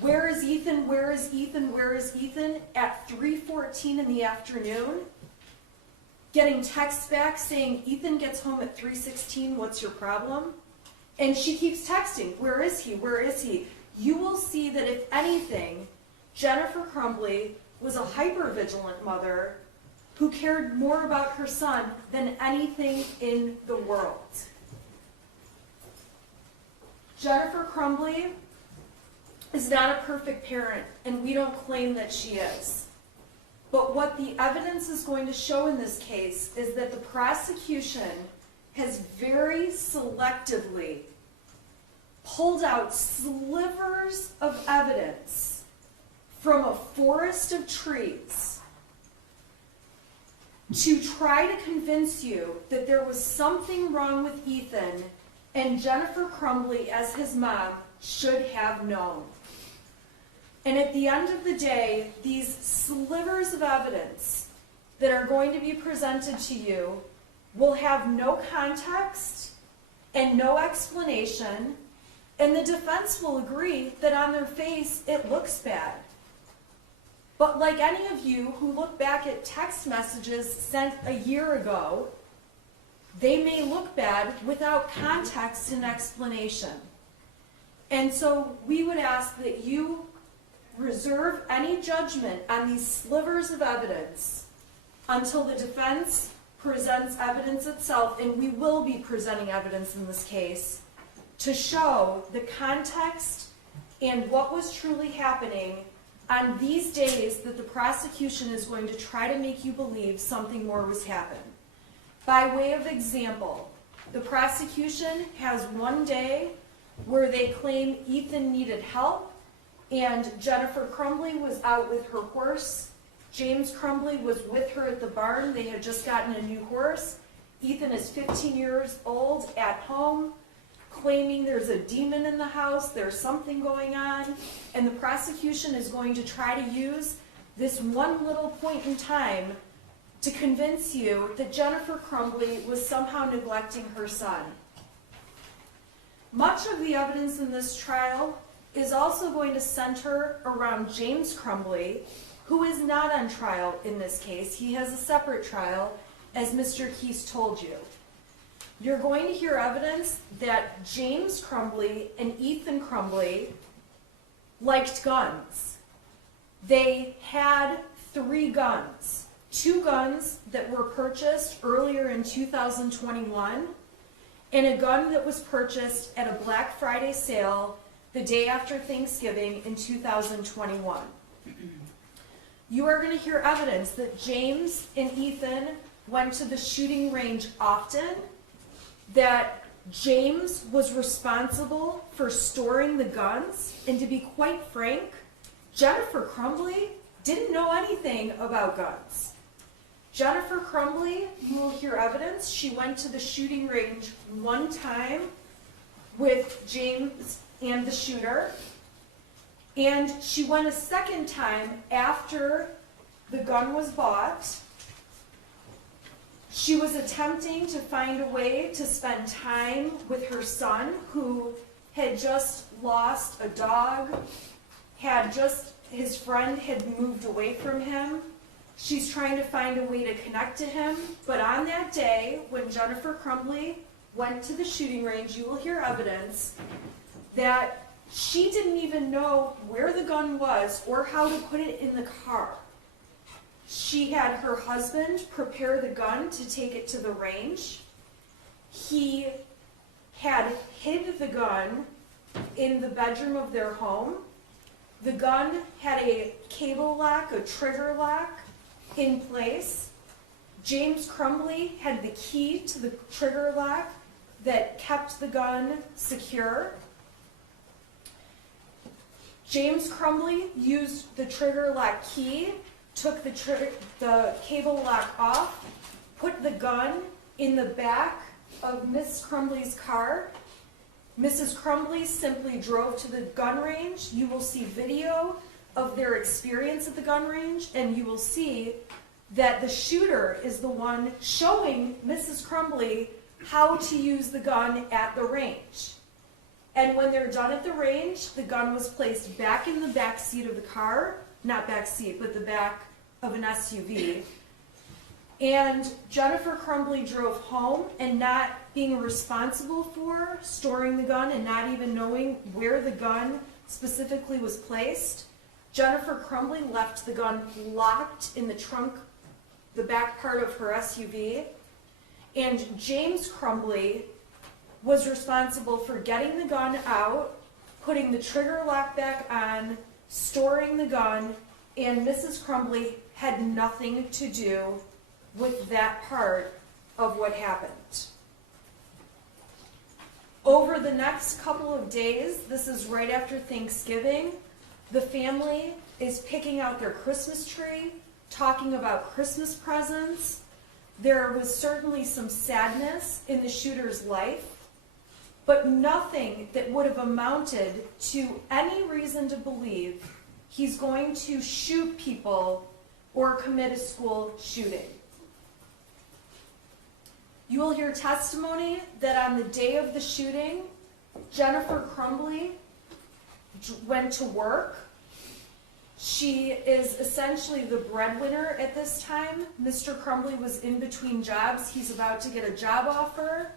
"Where is Ethan? Where is Ethan? Where is Ethan?" at 3:14 in the afternoon, getting texts back saying, "Ethan gets home at 3:16, what's your problem?" And she keeps texting, "Where is he? Where is he?" You will see that if anything, Jennifer Crumbley was a hyper-vigilant mother who cared more about her son than anything in the world. Jennifer Crumbley is not a perfect parent, and we don't claim that she is. But what the evidence is going to show in this case is that the prosecution has very selectively pulled out slivers of evidence from a forest of trees to try to convince you that there was something wrong with Ethan and Jennifer Crumbley, as his mom, should have known. And at the end of the day, these slivers of evidence that are going to be presented to you will have no context and no explanation, and the defense will agree that on their face it looks bad. But like any of you who look back at text messages sent a year ago, they may look bad without context and explanation. And so we would ask that you reserve any judgment on these slivers of evidence until the defense presents evidence itself, and we will be presenting evidence in this case, to show the context and what was truly happening on these days that the prosecution is going to try to make you believe something more was happened. By way of example, the prosecution has one day where they claim Ethan needed help and Jennifer Crumbley was out with her horse. James Crumbley was with her at the barn. They had just gotten a new horse. Ethan is 15 years old at home, claiming there's a demon in the house, there's something going on, and the prosecution is going to try to use this one little point in time to convince you that Jennifer Crumbley was somehow neglecting her son. Much of the evidence in this trial is also going to center around James Crumbley, who is not on trial in this case. He has a separate trial, as Mr. Keese told you. You're going to hear evidence that James Crumbley and Ethan Crumbley liked guns. They had 3 guns. 2 guns that were purchased earlier in 2021, and a gun that was purchased at a Black Friday sale the day after Thanksgiving in 2021. You are going to hear evidence that James and Ethan went to the shooting range often, that James was responsible for storing the guns, and to be quite frank, Jennifer Crumbley didn't know anything about guns. Jennifer Crumbley, you will hear evidence, she went to the shooting range one time with James and the shooter, and she went a second time after the gun was bought. She was attempting to find a way to spend time with her son, who had just lost a dog, his friend had moved away from him. She's trying to find a way to connect to him, but on that day, when Jennifer Crumbley went to the shooting range, you will hear evidence that she didn't even know where the gun was or how to put it in the car. She had her husband prepare the gun to take it to the range. He had hid the gun in the bedroom of their home. The gun had a cable lock, a trigger lock in place. James Crumbley had the key to the trigger lock that kept the gun secure. James Crumbley used the trigger lock key, took the cable lock off, put the gun in the back of Miss Crumbley's car. Mrs. Crumbley simply drove to the gun range. You will see video of their experience at the gun range, and you will see that the shooter is the one showing Mrs. Crumbley how to use the gun at the range. And when they're done at the range, the gun was placed back in the back seat of the car, not back seat, but the back of an SUV. And Jennifer Crumbley drove home, and not being responsible for storing the gun and not even knowing where the gun specifically was placed, Jennifer Crumbley left the gun locked in the trunk, the back part of her SUV, and James Crumbley was responsible for getting the gun out, putting the trigger lock back on, storing the gun, and Mrs. Crumbley had nothing to do with that part of what happened. Over the next couple of days, this is right after Thanksgiving, the family is picking out their Christmas tree, talking about Christmas presents. There was certainly some sadness in the shooter's life, but nothing that would have amounted to any reason to believe he's going to shoot people or commit a school shooting. You will hear testimony that on the day of the shooting, Jennifer Crumbley went to work. She is essentially the breadwinner at this time. Mr. Crumbley was in between jobs. He's about to get a job offer.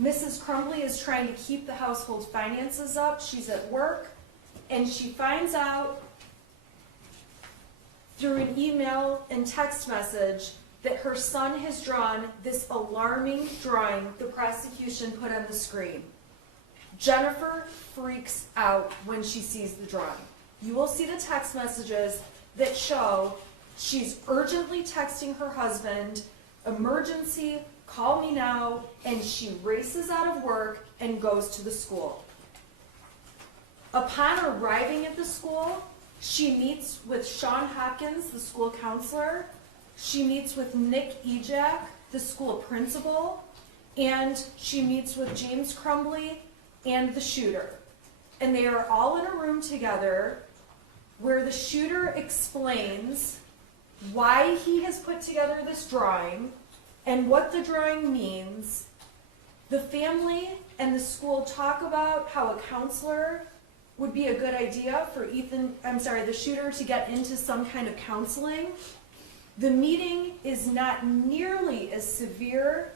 Mrs. Crumbley is trying to keep the household finances up. She's at work, and she finds out through an email and text message that her son has drawn this alarming drawing the prosecution put on the screen. Jennifer freaks out when she sees the drawing. You will see the text messages that show she's urgently texting her husband, emergency, call me now, and she races out of work and goes to the school. Upon arriving at the school, she meets with Sean Hopkins, the school counselor. She meets with Nick Ejak, the school principal, and she meets with James Crumbley and the shooter. And they are all in a room together where the shooter explains why he has put together this drawing and what the drawing means. The family and the school talk about how a counselor would be a good idea for the shooter to get into some kind of counseling. The meeting is not nearly as severe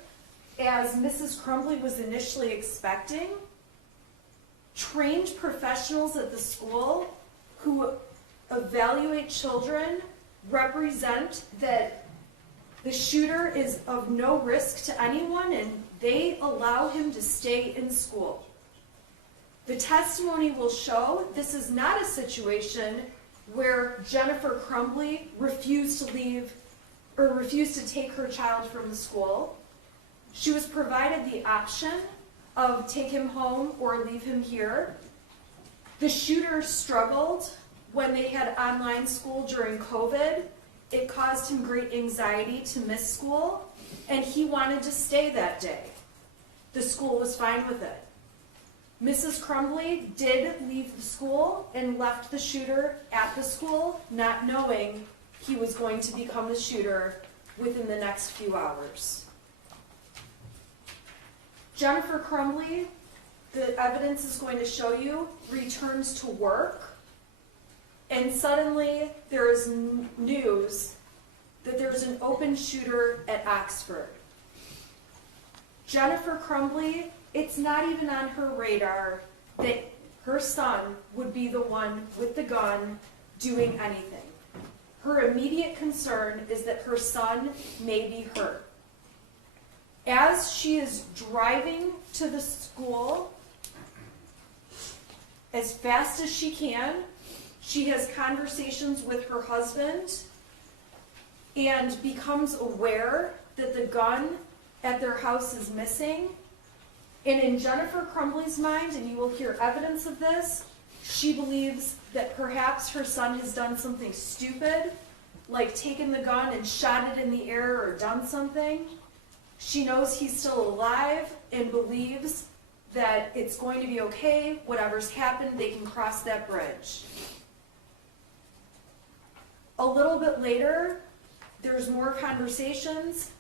as Mrs. Crumbley was initially expecting. Trained professionals at the school who evaluate children represent that the shooter is of no risk to anyone and they allow him to stay in school. The testimony will show this is not a situation where Jennifer Crumbley refused to leave or refused to take her child from the school. She was provided the option of take him home or leave him here. The shooter struggled when they had online school during COVID. It caused him great anxiety to miss school, and he wanted to stay that day. The school was fine with it. Mrs. Crumbley did leave the school and left the shooter at the school, not knowing he was going to become the shooter within the next few hours. Jennifer Crumbley, the evidence is going to show you, returns to work, and suddenly there is news that there's an open shooter at Oxford. Jennifer Crumbley, it's not even on her radar that her son would be the one with the gun doing anything. Her immediate concern is that her son may be hurt. As she is driving to the school, as fast as she can, she has conversations with her husband and becomes aware that the gun at their house is missing. And in Jennifer Crumbley's mind, and you will hear evidence of this, she believes that perhaps her son has done something stupid, like taken the gun and shot it in the air or done something. She knows he's still alive and believes that it's going to be okay. Whatever's happened, they can cross that bridge. A little bit later, there's more conversations,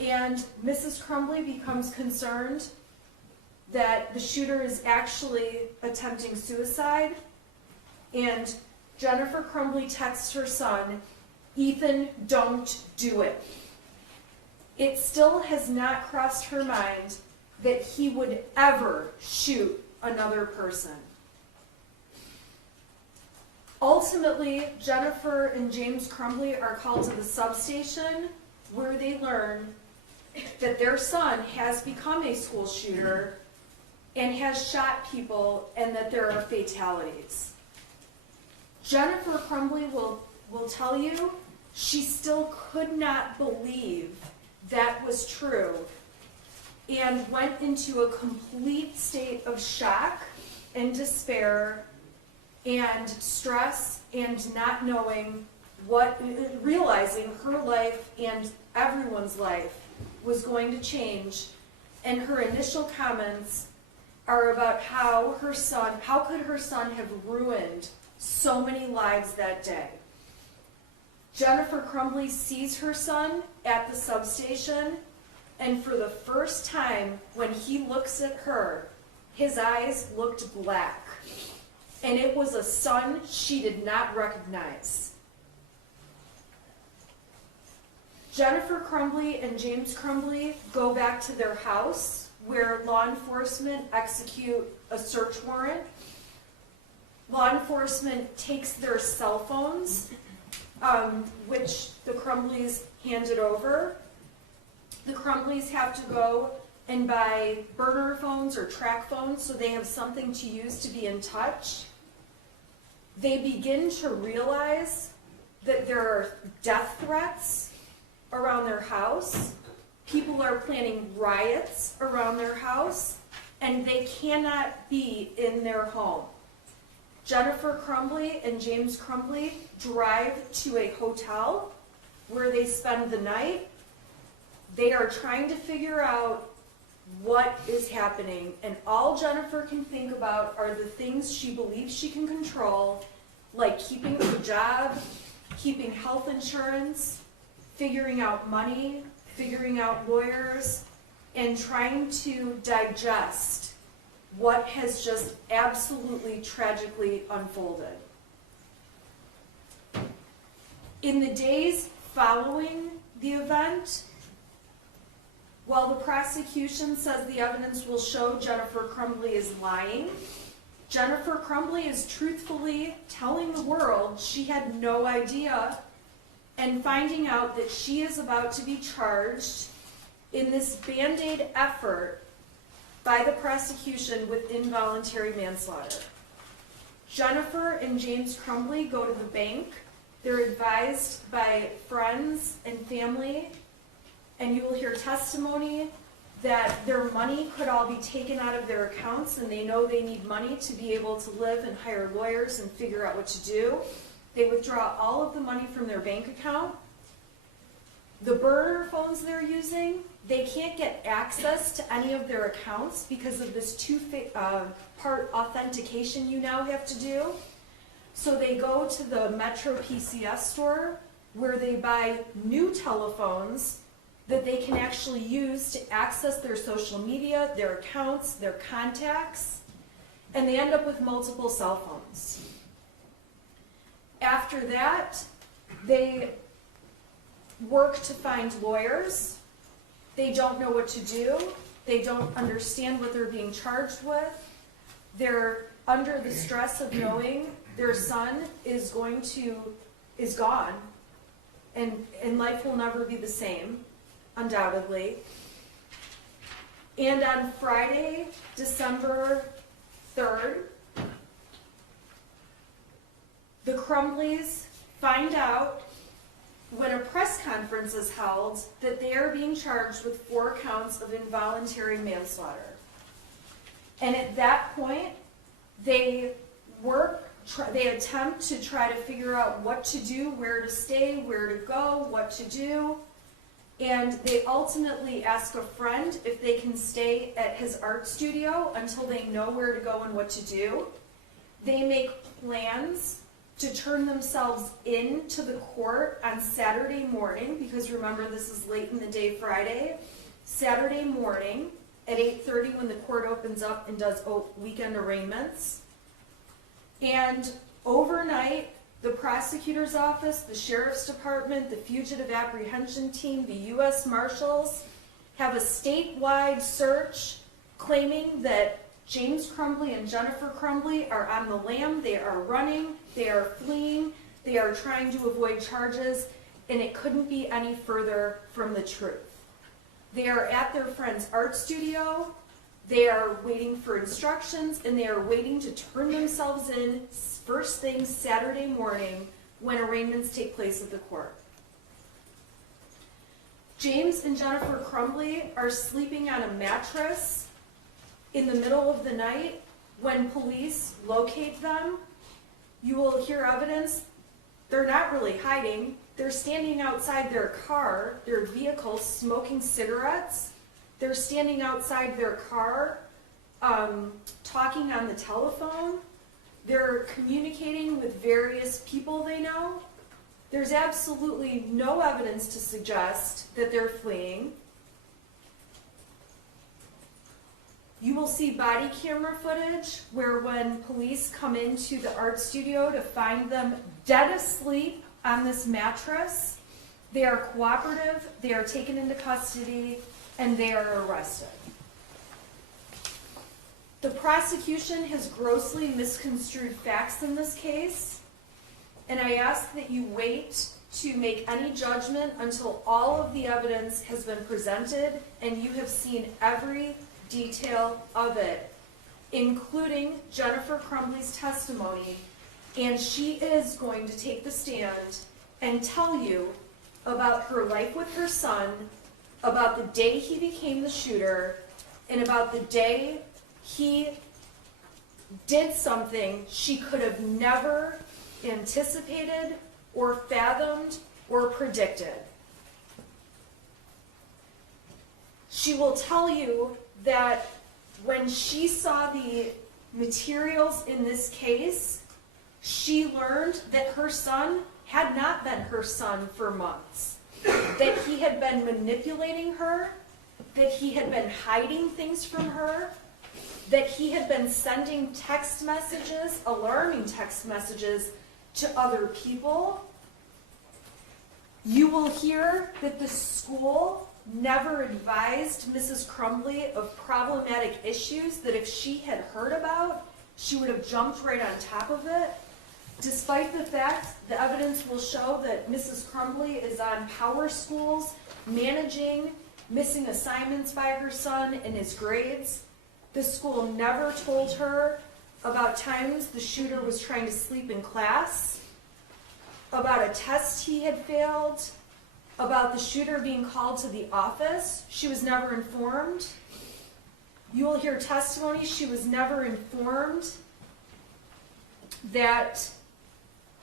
and Mrs. Crumbley becomes concerned that the shooter is actually attempting suicide. And Jennifer Crumbley texts her son, "Ethan, don't do it." It still has not crossed her mind that he would ever shoot another person. Ultimately, Jennifer and James Crumbley are called to the substation where they learn that their son has become a school shooter and has shot people and that there are fatalities. Jennifer Crumbley will tell you she still could not believe that was true and went into a complete state of shock and despair and stress and not knowing realizing her life and everyone's life was going to change. And her initial comments are about how could her son have ruined so many lives that day. Jennifer Crumbley sees her son at the substation, and for the first time when he looks at her, his eyes looked black. And it was a son she did not recognize. Jennifer Crumbley and James Crumbley go back to their house where law enforcement execute a search warrant. Law enforcement takes their cell phones, which the Crumbleys handed over. The Crumbleys have to go and buy burner phones or track phones so they have something to use to be in touch. They begin to realize that there are death threats around their house. People are planning riots around their house, and they cannot be in their home. Jennifer Crumbley and James Crumbley drive to a hotel where they spend the night. They are trying to figure out what is happening, and all Jennifer can think about are the things she believes she can control, like keeping her job, keeping health insurance, figuring out money, figuring out lawyers, and trying to digest what has just absolutely tragically unfolded. In the days following the event, while the prosecution says the evidence will show Jennifer Crumbley is lying, Jennifer Crumbley is truthfully telling the world she had no idea and finding out that she is about to be charged in this Band-Aid effort by the prosecution with involuntary manslaughter. Jennifer and James Crumbley go to the bank. They're advised by friends and family, and you will hear testimony that their money could all be taken out of their accounts, and they know they need money to be able to live and hire lawyers and figure out what to do. They withdraw all of the money from their bank account. The burner phones they're using, they can't get access to any of their accounts because of this two-part authentication you now have to do. So they go to the Metro PCS store where they buy new telephones that they can actually use to access their social media, their accounts, their contacts, and they end up with multiple cell phones. After that, they work to find lawyers. They don't know what to do. They don't understand what they're being charged with. They're under the stress of knowing their son is gone, and life will never be the same, undoubtedly. And on Friday, December 3rd, the Crumbleys find out when a press conference is held that they are being charged with 4 counts of involuntary manslaughter. And at that point, they attempt to try to figure out what to do, where to stay, where to go, what to do. And they ultimately ask a friend if they can stay at his art studio until they know where to go and what to do. They make plans to turn themselves into the court on Saturday morning, because remember, this is late in the day Friday. Saturday morning at 8:30 when the court opens up and does weekend arraignments. And overnight, the prosecutor's office, the sheriff's department, the fugitive apprehension team, the U.S. Marshals have a statewide search claiming that James Crumbley and Jennifer Crumbley are on the lam, they are running, they are fleeing, they are trying to avoid charges, and it couldn't be any further from the truth. They are at their friend's art studio, they are waiting for instructions, and they are waiting to turn themselves in first thing Saturday morning when arraignments take place at the court. James and Jennifer Crumbley are sleeping on a mattress in the middle of the night when police locate them. You will hear evidence. They're not really hiding. They're standing outside their car, their vehicle, smoking cigarettes. They're standing outside their car, talking on the telephone. They're communicating with various people they know. There's absolutely no evidence to suggest that they're fleeing. You will see body camera footage where when police come into the art studio to find them dead asleep on this mattress, they are cooperative, they are taken into custody, and they are arrested. The prosecution has grossly misconstrued facts in this case, and I ask that you wait to make any judgment until all of the evidence has been presented and you have seen every detail of it, including Jennifer Crumbley's testimony, and she is going to take the stand and tell you about her life with her son, about the day he became the shooter, and about the day he did something she could have never anticipated or fathomed or predicted. She will tell you that when she saw the materials in this case, she learned that her son had not been her son for months, that he had been manipulating her, that he had been hiding things from her, that he had been sending text messages, alarming text messages, to other people. You will hear that the school never advised Mrs. Crumbley of problematic issues that if she had heard about, she would have jumped right on top of it. Despite the fact, the evidence will show that Mrs. Crumbley is on power schools, managing missing assignments by her son and his grades. The school never told her about times the shooter was trying to sleep in class, about a test he had failed, about the shooter being called to the office. She was never informed. You will hear testimony. She was never informed that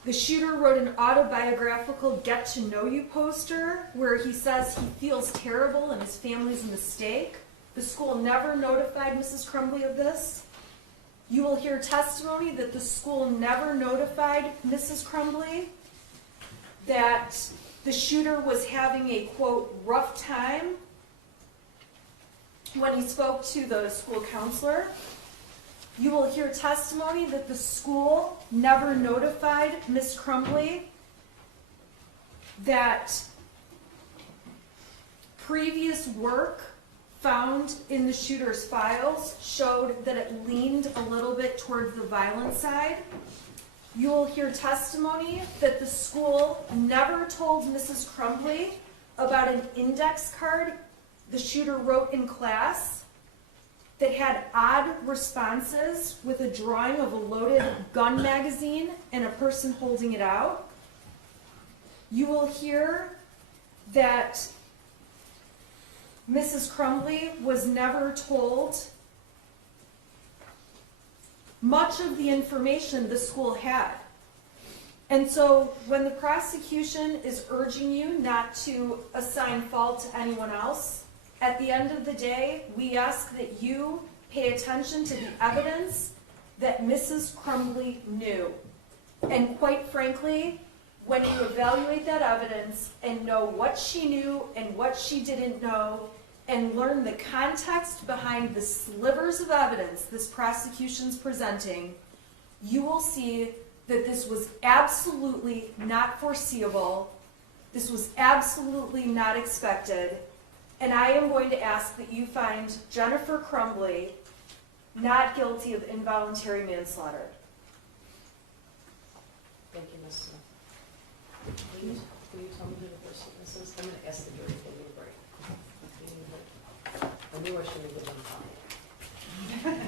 the shooter wrote an autobiographical get-to-know-you poster where he says he feels terrible and his family's a mistake. The school never notified Mrs. Crumbley of this. You will hear testimony that the school never notified Mrs. Crumbley that the shooter was having a, quote, rough time when he spoke to the school counselor. You will hear testimony that the school never notified Miss Crumbley that previous work found in the shooter's files showed that it leaned a little bit towards the violent side. You will hear testimony that the school never told Mrs. Crumbley about an index card the shooter wrote in class that had odd responses with a drawing of a loaded gun magazine and a person holding it out. You will hear that Mrs. Crumbley was never told much of the information the school had. And so when the prosecution is urging you not to assign fault to anyone else, at the end of the day, we ask that you pay attention to the evidence that Mrs. Crumbley knew. And quite frankly, when you evaluate that evidence and know what she knew and what she didn't know, and learn the context behind the slivers of evidence this prosecution's presenting, you will see that this was absolutely not foreseeable, this was absolutely not expected, and I am going to ask that you find Jennifer Crumbley not guilty of involuntary manslaughter. Thank you, Ms. Smith. Will you tell me who the first witness is? I'm going to ask the jury if they need a break. I knew I should have given them time.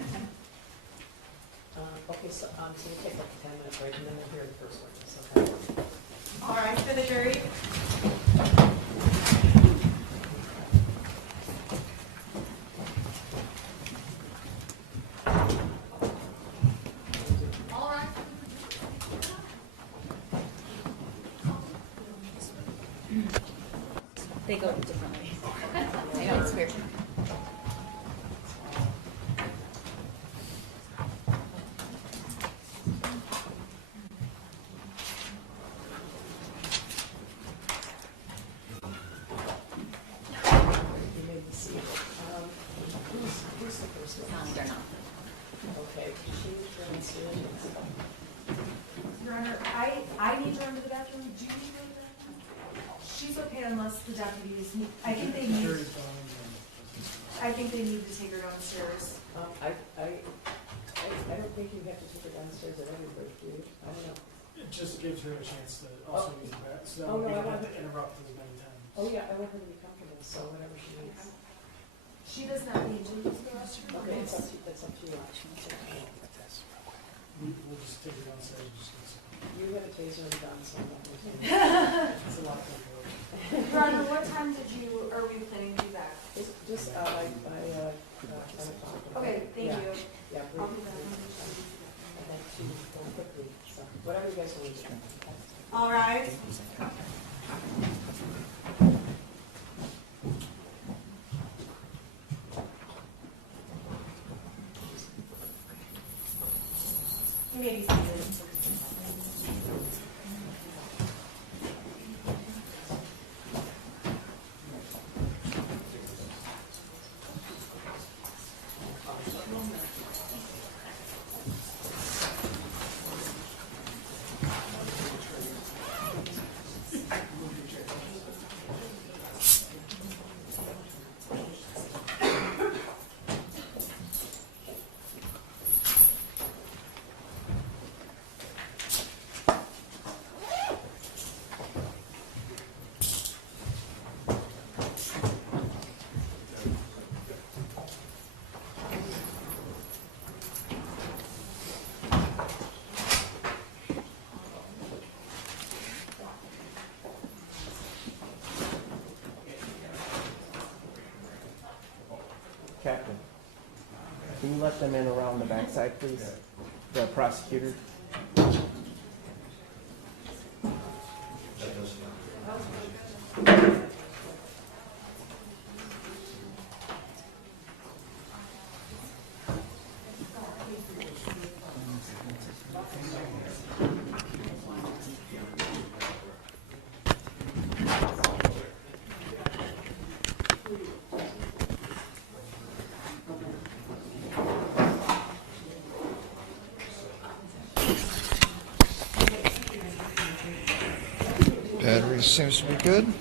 Okay, so you take like a 10-minute break and then we'll hear the first witness, okay? All right, for the jury. All right. They go differently. I know, it's weird. You may be seated. Who's the first witness? They're not. Okay, she was downstairs. Your Honor, I need to run to the bathroom. Do you need to go to the bathroom? She's okay unless the deputies need, I think they need to take her downstairs. I don't think you have to take her downstairs at every break, do you? I don't know. It just gives her a chance to also use the bathroom, so Oh, no, we I don't have want- to interrupt as many times. Oh, yeah, I want her to be comfortable, so whatever she needs. She does not need to use the restroom. Okay, it's up to you. We'll just take her downstairs and just get some. You have a taser and gun, so I'm not going to. It's a lot of paperwork. Your Honor, what time are we planning to be back? Just, by 10 o'clock. Okay, thank Yeah. you. Yeah, I'll we be back. I had to go quickly, so whatever you guys want to do. All right. You may be seated. Captain, can you let them in around the backside, please? The prosecutor. Battery seems to be good.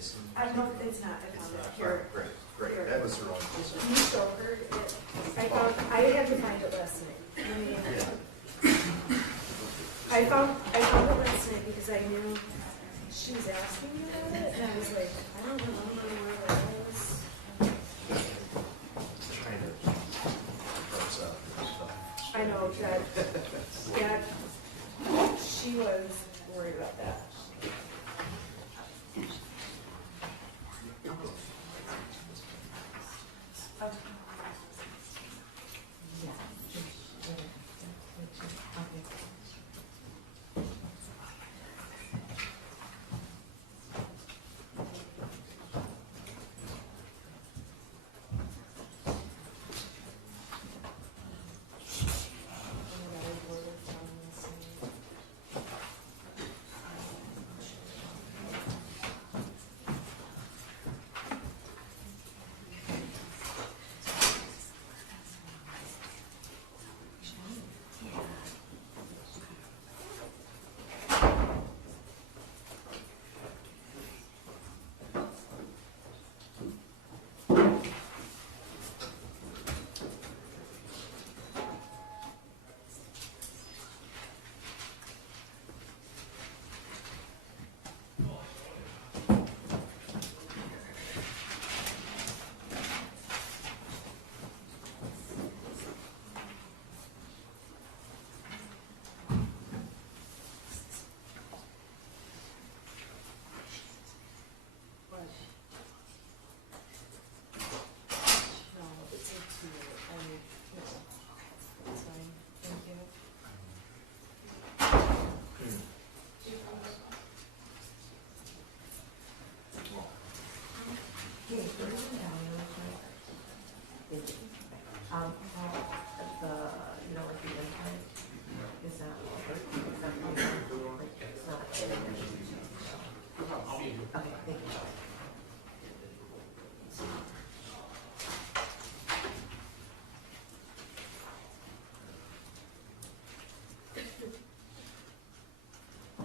missing? No, it's not, I found it here. Great, great, Here. that was the wrong. You show her it, I had to find it last night. Let me- I found it last night because I knew she was asking me about it, and I was like, I don't remember where that was. Trying to gross out this stuff. I know that, she was worried about that.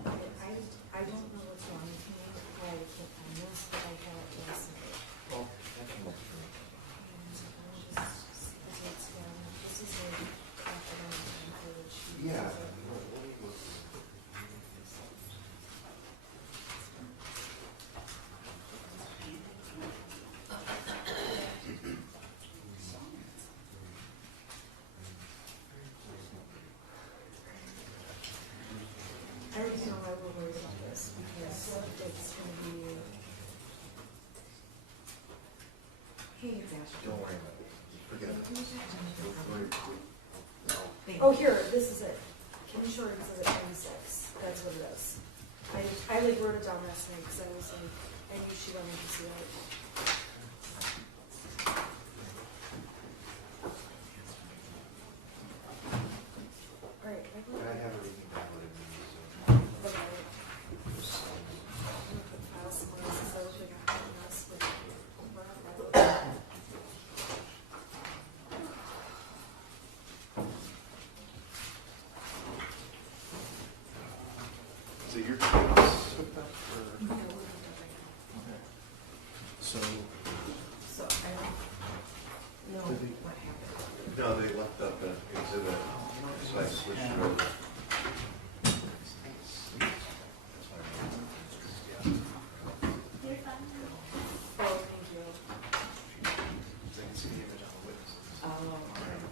I don't know what's wrong with me, why I can't find this, but I had it last night. Well, that can work for me. This is a confidential info that she. Yeah. I already know I will worry about this because it's gonna be. Hey, Don't worry about it. Forget it. Don't worry. oh, here, this is it. Can you show her exhibit 96? That's what it is. I like wrote it down last night because I was like, I knew she wanted to see it. Alright, I But I wrote have everything downloaded in the but I put file somewhere else, so I was like, I have a mess with So your kids hooked up or? Okay. So. So I don't know Did they- what happened. No, they left up an exhibit, so I switched it over. Oh, thank you. So I can see the image on the witnesses.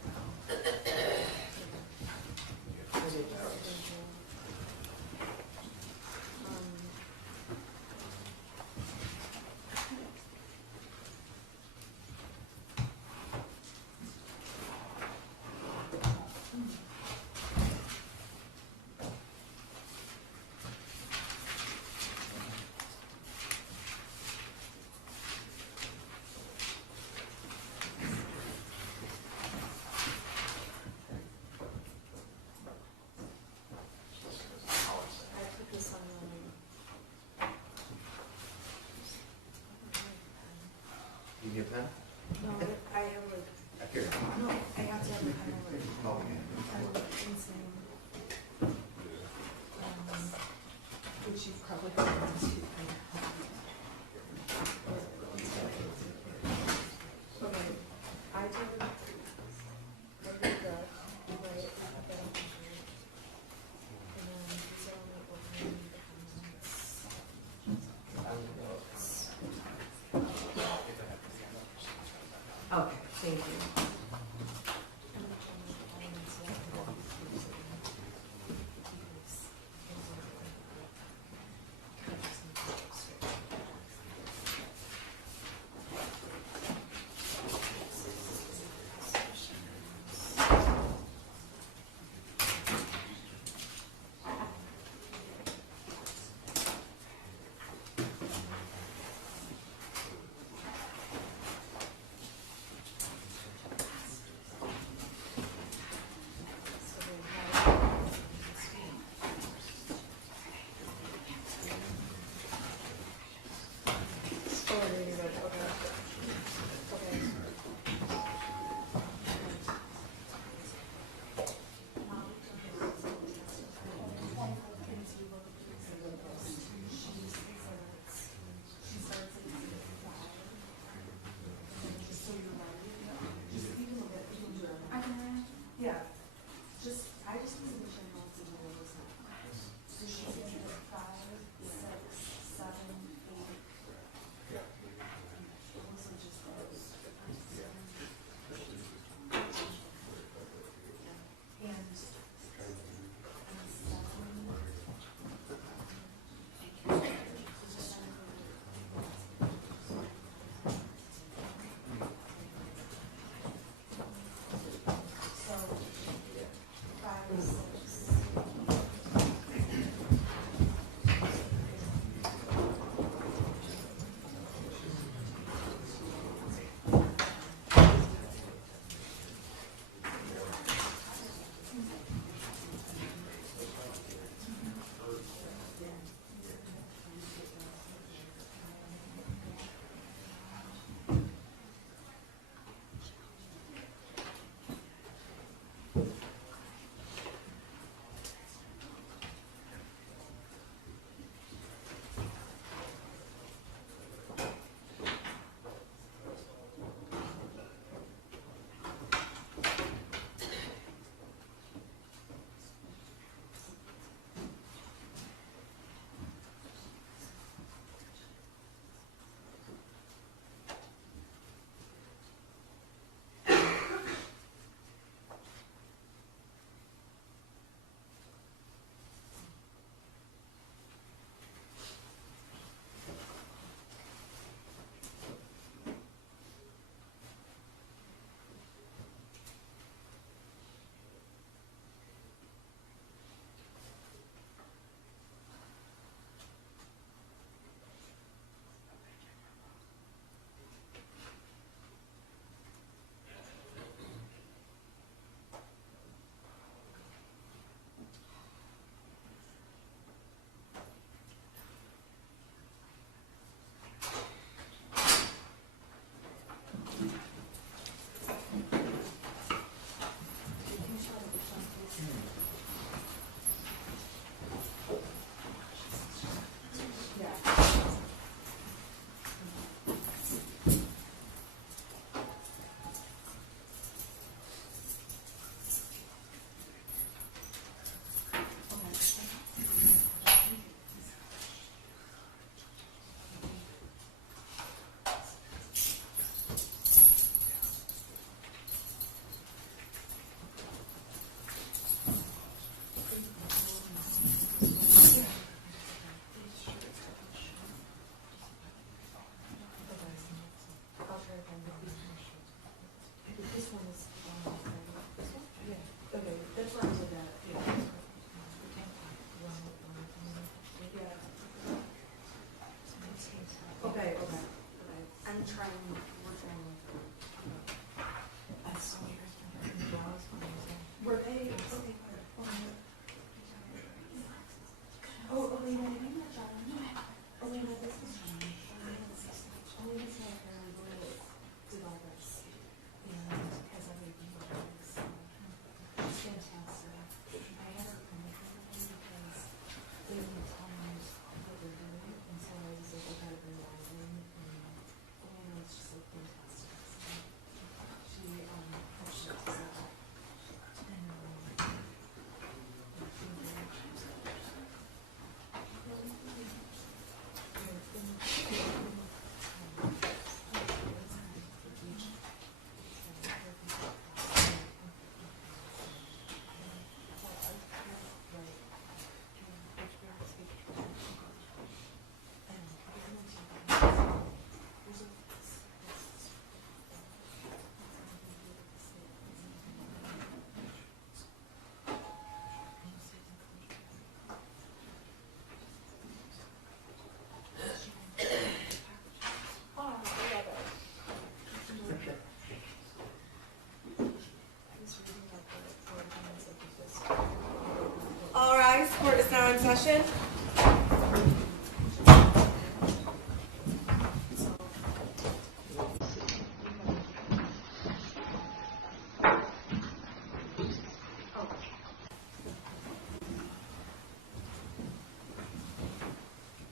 session.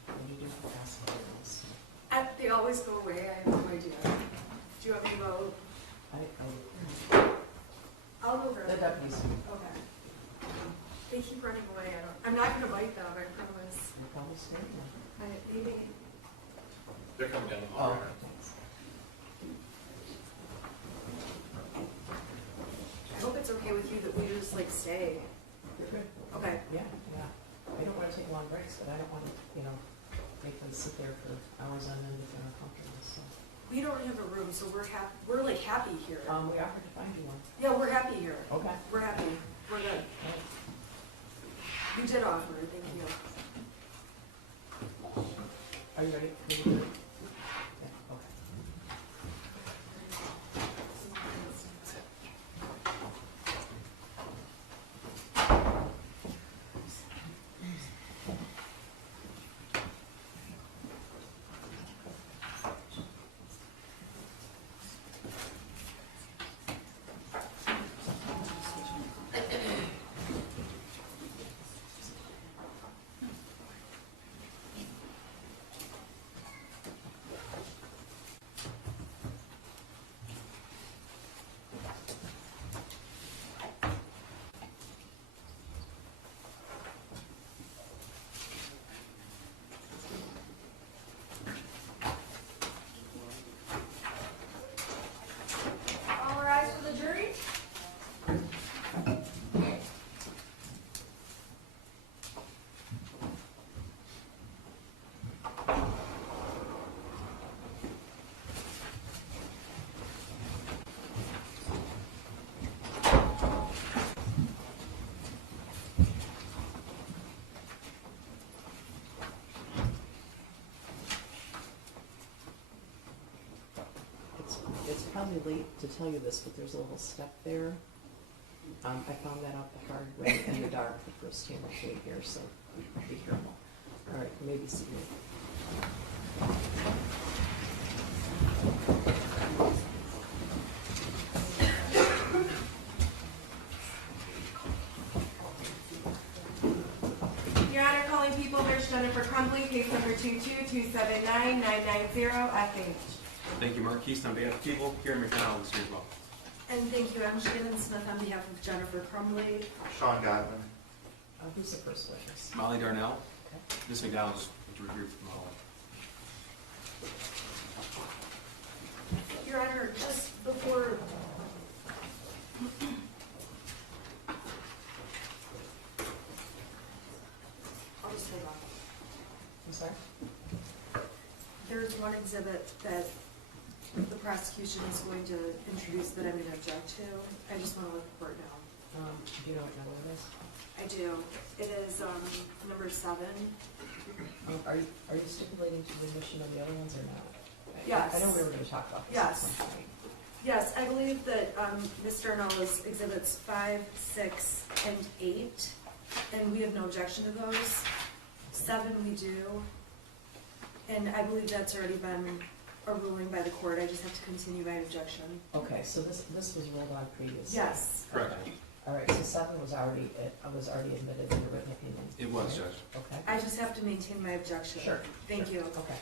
What do you do for passages? They always go away, I have no idea. Do you want me to go? I'll go grab The it. deputies, Okay. They keep running away, I'm not gonna bite them, I promise. you're probably scared now. Maybe. They're coming down the Oh, hall. thanks. I hope it's okay with you that we just like stay. You're good. Okay. Yeah, yeah. I don't want to take long breaks, but I don't want to, make them sit there for hours on end if they're uncomfortable, so. We don't have a room, so we're like happy here. We offered to find you one. Yeah, we're happy here. Okay. We're happy. We're good. You did offer, thank you. Are you ready? Yeah, okay. All rise for the jury. It's probably late to tell you this, but there's a little step there. I found that out the hard way in the dark the first time I came here, so be careful. All right, maybe see me. Your Honor, calling people, there's Jennifer Crumbley, case number 222799990FH. Thank you, Marquise, on behalf of the people. Karen McDonald is here as well. And thank you, I'm Shannon Smith on behalf of Jennifer Crumbley. Sean Godwin. Who's the first witness? Molly Darnell. Okay. Ms. McDonald just reviewed from the hall. Your Honor, just before. I'll just hold on. I'm sorry? There's one exhibit that the prosecution is going to introduce that I'm going to object to. I just want to let the court know. Do you know what number it is? I do. It is number 7. Are you stipulating to the admission of the other ones or not? Yes. I know we were going to talk about this Yes. at some point. Yes, I believe that Mr. Arnella's exhibits 5, 6, and 8, and we have no objection to those. 7 we do, and I believe that's already been a ruling by the court. I just have to continue my objection. Okay, so this was ruled on previously? Yes. Correct. Okay. All right, so 7 was already admitted in the written opinion? It was, Right? Judge. Okay. I just have to maintain my objection. Sure. Thank sure. you. Okay,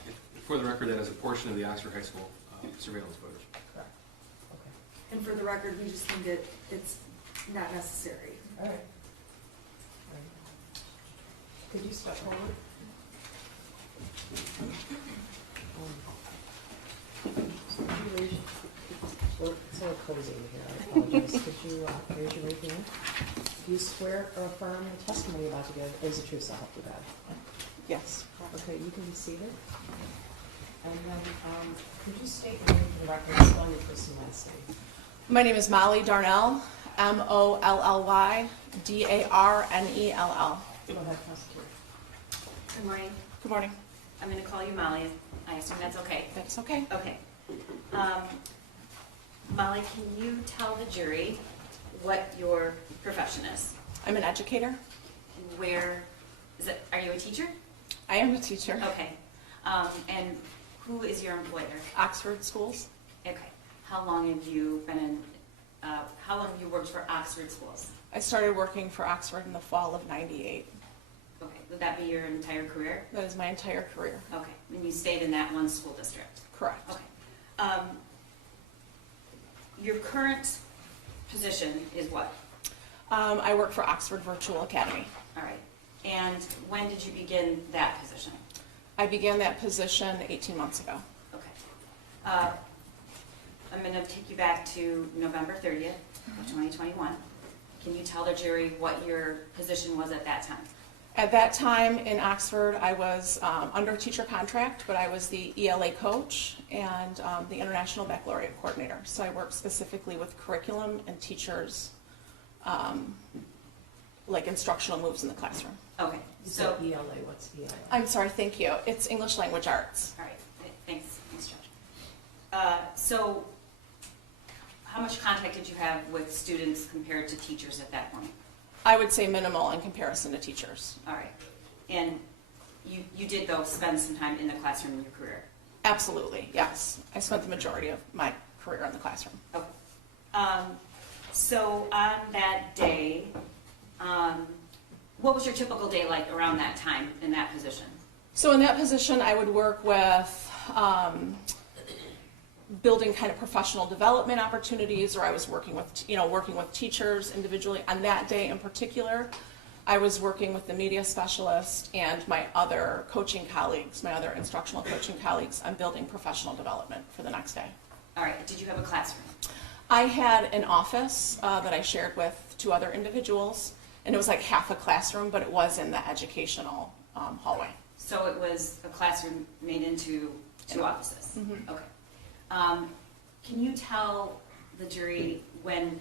For the record, that is a portion of the Oxford High School surveillance footage. correct. Okay. And for the record, we just think that it's not necessary. All right. All right. Could you step forward? So could you raise, well, it's a little cozy in here, I apologize. Could you raise your right hand? Do you swear or affirm the testimony you're about to give is the truth, so help you God? Yes. Okay, you can be seated. And then, could you state your name for the record, spell your first and last name? My name is Molly Darnell, Mollydarnell. Go ahead, prosecutor. Good morning. Good morning. I'm going to call you Molly. I assume that's okay. That's okay. Okay. Molly, can you tell the jury what your profession is? I'm an educator. Where Are you a teacher? I am a teacher. Okay. And who is your employer? Oxford Schools. Okay. How long have you been in, how long have you worked for Oxford Schools? I started working for Oxford in the fall of '98. Okay. Would that be your entire career? That is my entire career. Okay. And you stayed in that one school district? Correct. Okay. Your current position is what? I work for Oxford Virtual Academy. All right. And when did you begin that position? I began that position 18 months ago. Okay. I'm going to take you back to November 30th of 2021. Can you tell the jury what your position was at that time? At that time in Oxford, I was under teacher contract, but I was the ELA coach and the International Baccalaureate Coordinator. So I worked specifically with curriculum and teachers, like instructional moves in the classroom. Okay. You So, said ELA, what's ELA? I'm sorry, thank you. It's English Language Arts. all right. Thanks, Judge. So, how much contact did you have with students compared to teachers at that point? I would say minimal in comparison to teachers. All right. And you did, though, spend some time in the classroom in your career? Absolutely, yes. I spent the majority of my career in the classroom. Okay. So on that day, what was your typical day like around that time in that position? So in that position, I would work with building kind of professional development opportunities, or I was working with, working with teachers individually. On that day in particular, I was working with the media specialist and my other coaching colleagues, my other instructional coaching colleagues on building professional development for the next day. All right. Did you have a classroom? I had an office that I shared with two other individuals, and it was like half a classroom, but it was in the educational hallway. So it was a classroom made into two offices? Mhm. Okay. Can you tell the jury when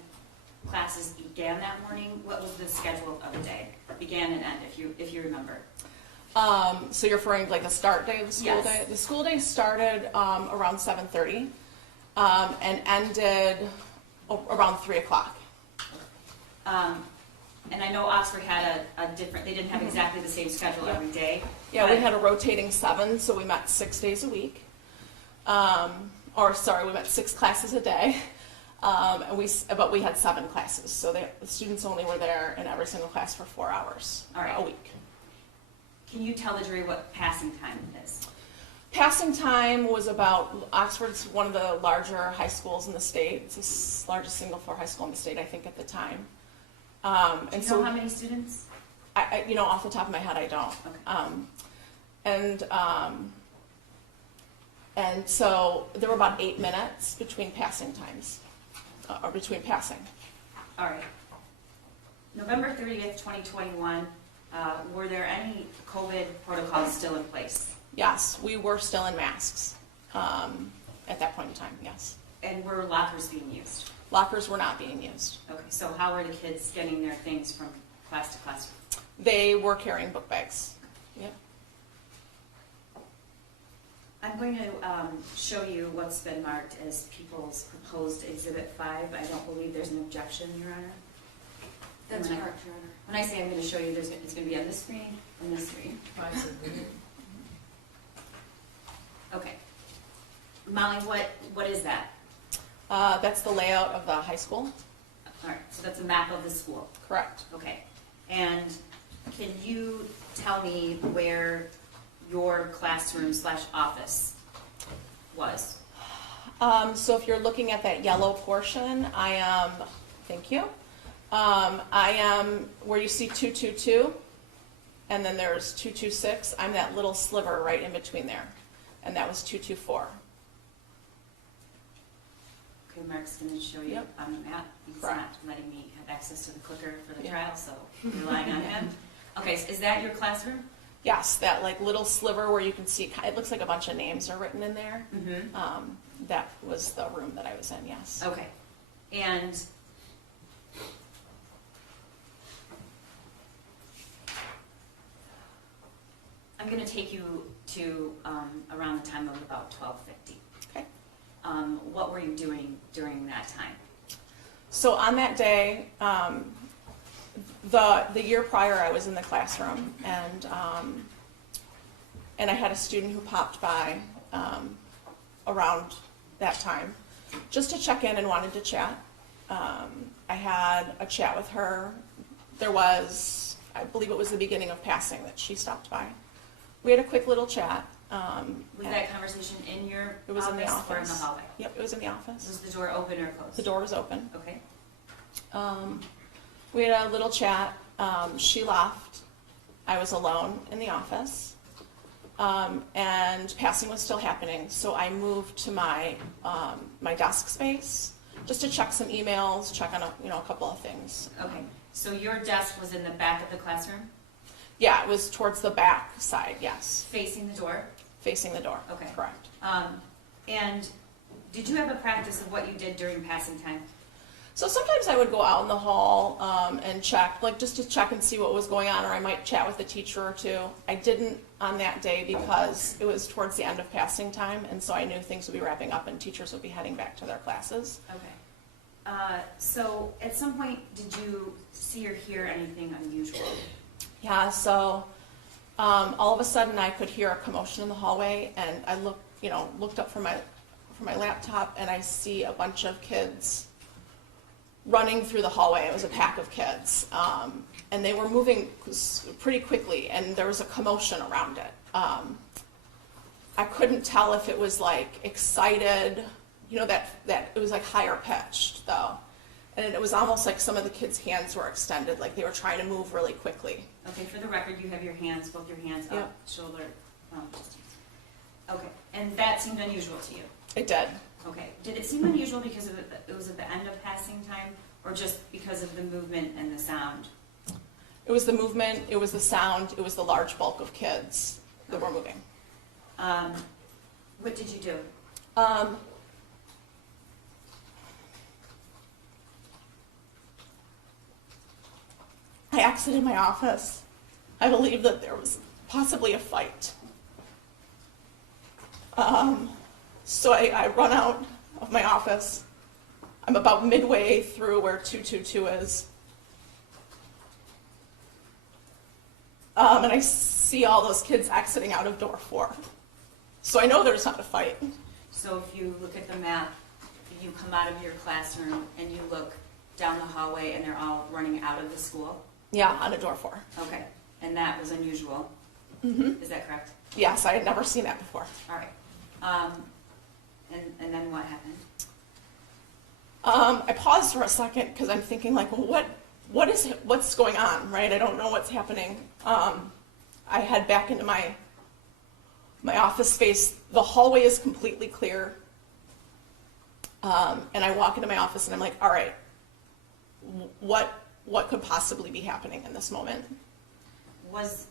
classes began that morning? What was the schedule of the day? Began and end, if you remember. So you're referring to like the start day of the school Yes. day? The school day started around 7:30 and ended around 3 o'clock. And I know Oxford had a different, they didn't have exactly the same schedule Yeah. every day. Yeah, we but- had a rotating 7, so we met 6 days a week. We met 6 classes a day. But we had 7 classes, so the students only were there in every single class for 4 hours All right. a week. Can you tell the jury what passing time is? Passing time was about, Oxford's one of the larger high schools in the state. It's the largest single-floor high school in the state, I think, at the time. Do And you so, know how many students? off the top of my head, I don't. Okay. And so there were about 8 minutes between passing times, or between passing. All right. November 30th, 2021, were there any COVID protocols still in place? Yes, we were still in masks at that point in time, yes. And were lockers being used? Lockers were not being used. Okay, so how were the kids getting their things from class to class? They were carrying book bags. Yep. I'm going to show you what's been marked as people's proposed Exhibit 5. I don't believe there's an objection, Your Honor. That's When I- correct, Your Honor. When I say I'm going to show you, it's going to be on this screen and this screen. Okay. Molly, what is that? That's the layout of the high school. All right, so that's a map of the school. Correct. Okay. And can you tell me where your classroom/office was? So if you're looking at that yellow portion, I am, thank you. I am where you see 222, and then there's 226. I'm that little sliver right in between there, and that was 224. Okay, Mark's going to show you Yep. on the map. He's Correct. not letting me have access to the clicker for the Yeah. trial, so relying on him. Okay, so is that your classroom? Yes, that like little sliver where you can see, it looks like a bunch of names are written in there. Mm-hmm. That was the room that I was in, yes. Okay. And I'm going to take you to around the time of about 12:50. Okay. What were you doing during that time? So on that day, The year prior, I was in the classroom, and I had a student who popped by around that time just to check in and wanted to chat. I had a chat with her. There was, I believe it was the beginning of passing that she stopped by. We had a quick little chat. Was that conversation in your It was in the office or in the office. hallway? Yep, it was in the office. Was the door open or closed? The door was open. Okay. We had a little chat. She left. I was alone in the office. And passing was still happening, so I moved to my my desk space just to check some emails, check on a couple of things. Okay. So your desk was in the back of the classroom, Yeah, it was towards the back side, yes, facing the door? facing the door. Okay. Correct. And did you have a practice of what you did during passing time? So sometimes I would go out in the hall and check, like just to check and see what was going on, or I might chat with a teacher or two. I didn't on that day because it was towards the end of passing time, and so I knew things would be wrapping up and teachers would be heading back to their classes. Okay. So at some point, did you see or hear anything unusual? Yeah, so all of a sudden I could hear a commotion in the hallway, and I looked up from my laptop, and I see a bunch of kids running through the hallway. It was a pack of kids, and they were moving pretty quickly, and there was a commotion around it. I couldn't tell if it was like excited, that it was like higher pitched though, and it was almost like some of the kids' hands were extended, like they were trying to move really quickly. Okay, for the record, you have your hands, both your hands up, Yep. shoulder, just okay, and that seemed unusual to you? It did. Okay, did it seem unusual because it was at the end of passing time, or just because of the movement and the sound? It was the movement, it was the sound, it was the large bulk of kids that were moving. What did you do? I exited my office. I believe that there was possibly a fight. So I run out of my office. I'm about midway through where 222 is. And I see all those kids exiting out of door 4. So I know there's not a fight. So if you look at the map, you come out of your classroom and you look down the hallway and they're all running out of the school? Yeah, on a door 4. Okay, and that was unusual? Mm-hmm. Is that correct? Yes, I had never seen that before. All right. And then what happened? I paused for a second because I'm thinking like, well, what's going on, right? I don't know what's happening. I head back into my office space. The hallway is completely clear. And I walk into my office and I'm like, all right, what could possibly be happening in this moment? Was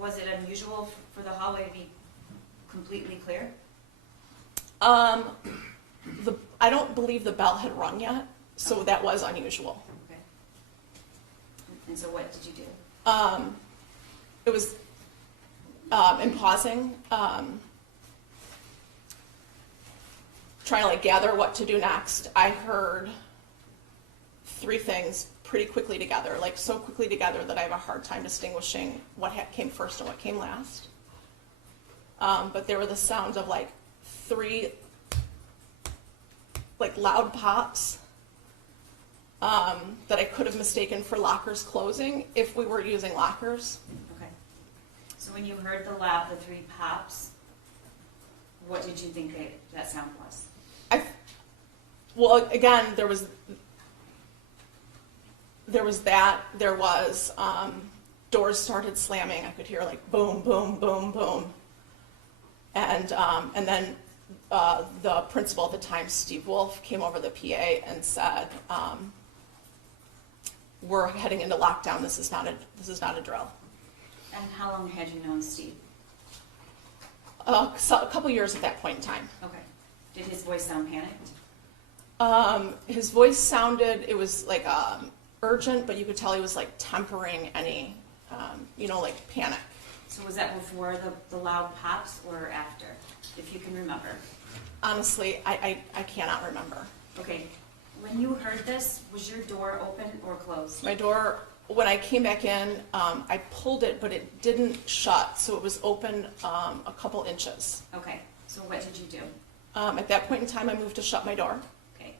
it unusual for the hallway to be completely clear? I don't believe the bell had rung yet, so that was unusual. Okay. And so what did you do? It was in pausing, trying to like gather what to do next. I heard 3 things pretty quickly together, like so quickly together that I have a hard time distinguishing what came first and what came last. But there were the sounds of like 3 like loud pops that I could have mistaken for lockers closing if we were using lockers. Okay. So when you heard the 3 pops, what did you think that sound was? Well, again, there was that. There was doors started slamming. I could hear like boom, boom, boom, boom, and then the principal at the time, Steve Wolf, came over the PA and said, "We're heading into lockdown. This is not a drill." And how long had you known Steve? So a couple years at that point in time. Okay. Did his voice sound panicked? His voice sounded, it was like urgent, but you could tell he was like tempering any, like panic. So was that before the loud pops or after, if you can remember? Honestly, I cannot remember. Okay. When you heard this, was your door open or closed? My door when I came back in, I pulled it, but it didn't shut, so it was open a couple inches. Okay, so what did you do? At that point in time, I moved to shut my door. Okay.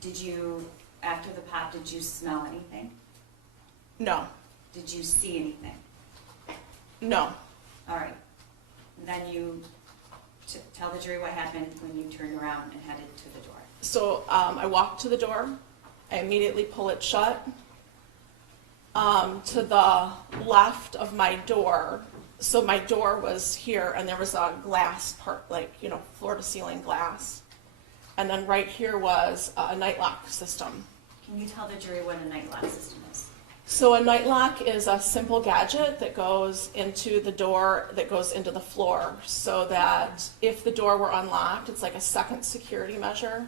Did you, after the pop, did you smell anything? No, Did you see anything? no. All right. Then you tell the jury what happened when you turned around and headed to the door. So I walked to the door. I immediately pull it shut. To the left of my door, so my door was here, and there was a glass part, like, you know, floor to ceiling glass. And then right here was a night lock system. Can you tell the jury what a night lock system is? So a night lock is a simple gadget that goes into the door, that goes into the floor, so that if the door were unlocked, it's like a second security measure.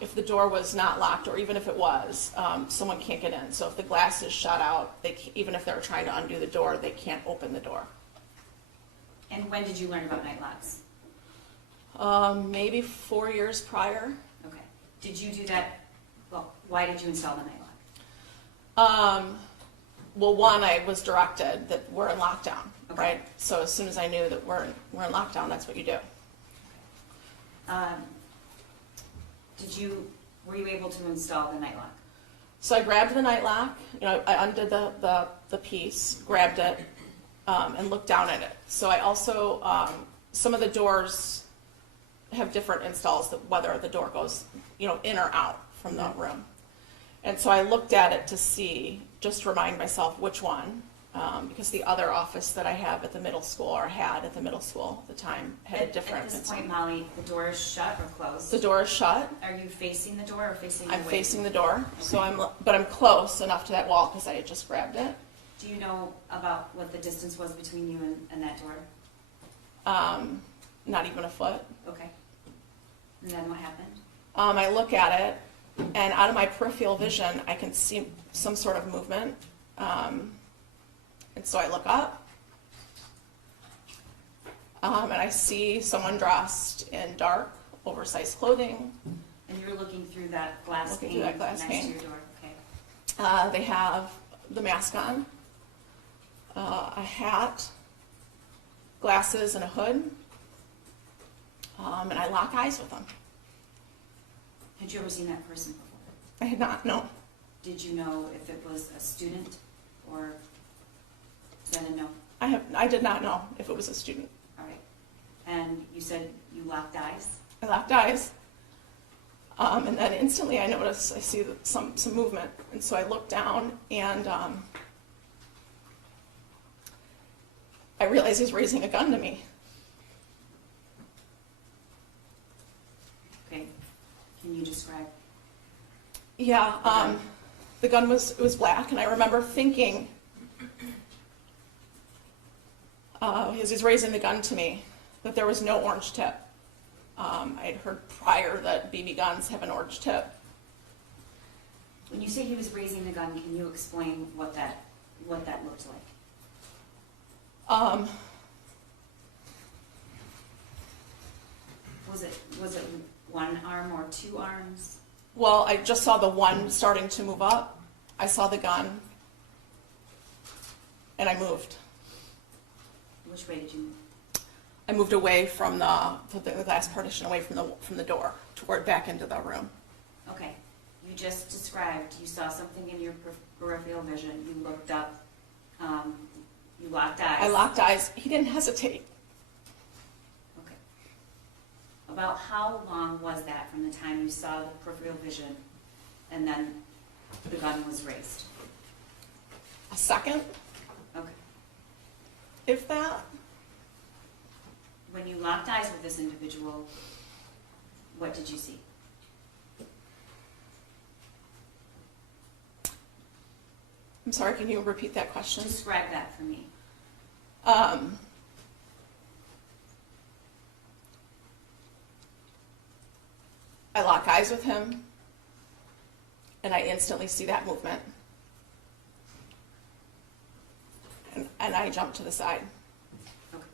If the door was not locked, or even if it was, someone can't get in. So if the glass is shut out, even if they're trying to undo the door, they can't open the door. And when did you learn about night locks? Maybe 4 years prior. Okay. Did you do that? Well, why did you install the night lock? Well, one, I was directed that we're in lockdown, Okay. right? So as soon as I knew that we're in lockdown, that's what you do. Were you able to install the night lock? So I grabbed the night lock, you know, I undid the piece, grabbed it, and looked down at it. So I also, some of the doors have different installs, that whether the door goes, you know, in or out from the room. And so I looked at it to see, just to remind myself which one, because the other office that I have at the middle school, or had at the middle school at the time, had a different At this install. point, Molly, the door is shut or closed? The door is shut. Are you facing the door or facing I'm away? facing the door, so Okay. but I'm close enough to that wall because I had just grabbed it. Do you know about what the distance was between you and that door? Not even a foot. Okay. And then what happened? I look at it, and out of my peripheral vision, I can see some sort of movement. And so I look up, and I see someone dressed in dark, oversized clothing. And you're looking through that glass Looking pane through that glass next pane. to your door. Okay. They have the mask on, a hat, glasses, and a hood. And I lock eyes with them. Had you ever seen that person before? I had not, no. Did you know if it was a student or is that a no? I did not know if it was a student. All right. And you said you locked eyes? I locked eyes. And then instantly I notice, I see some movement. And so I look down, and I realize he's raising a gun to me. Okay. Can you describe? Yeah, the gun was black, and I remember thinking, as he's raising the gun to me, that there was no orange tip. I had heard prior that BB guns have an orange tip. When you say he was raising the gun, can you explain what that looked like? Was it one arm or two arms? Well, I just saw the one starting to move up. I saw the gun, and I moved. Which way did you move? I moved away from the glass partition, away from the door, toward back into the room. Okay. You just described you saw something in your peripheral vision. You looked up. You locked eyes. I locked eyes. He didn't hesitate. Okay. About how long was that from the time you saw the peripheral vision and then the gun was raised? A second, Okay. if that. When you locked eyes with this individual, what did you see? I'm sorry, can you repeat that question? Describe that for me. I lock eyes with him, and I instantly see that movement. And I jump to the side. Okay.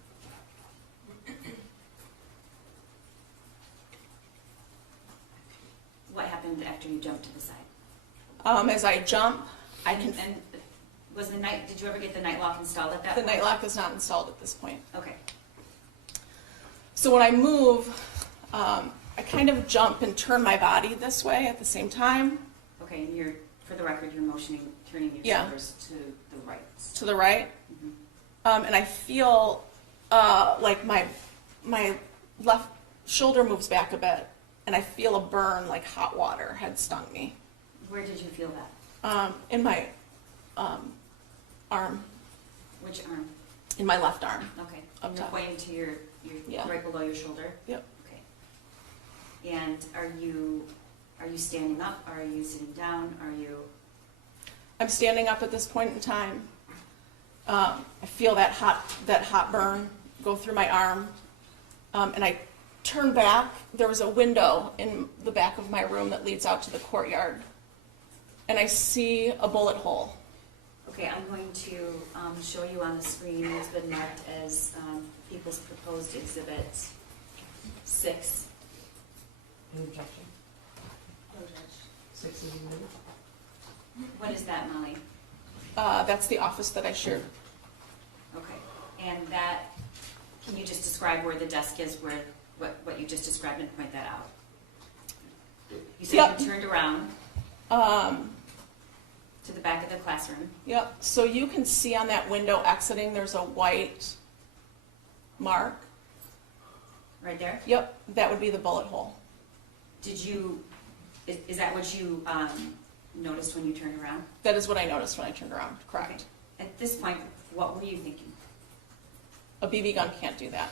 What happened after you jumped to the side? As I jump, I can, And was did you ever get the night lock installed at that the point? night lock is not installed at this point. Okay. So when I move, I kind of jump and turn my body this way at the same time, Okay, and for the record, you're turning your Yeah. shoulders to the right. to the right. And I feel like my left shoulder moves back a bit, and I feel a burn like hot water had stung me Where did you feel that? in my arm, Which arm? in my left arm. Okay. Up And you're top. pointing to your Yeah. right below your shoulder? Yep. Okay. And are you standing up? Are you sitting down? Are you? I'm standing up at this point in time. I feel that hot burn go through my arm, and I turn back. There was a window in the back of my room that leads out to the courtyard, and I see a bullet hole. Okay, I'm going to show you on the screen. It's been marked as People's Proposed Exhibit 6. Any objection? 6 is admitted. What is that, Molly? That's the office that I shared. Okay, and that, can you just describe where the desk is, where what you just described, and point that out? You said Yep. you turned around to the back of the classroom. Yep. So you can see on that window exiting, there's a white mark. Right there? Yep, that would be the bullet hole. Did you, is that what you noticed when you turned around? That is what I noticed when I turned around. Correct. At this point, what were you thinking? A BB gun can't do that.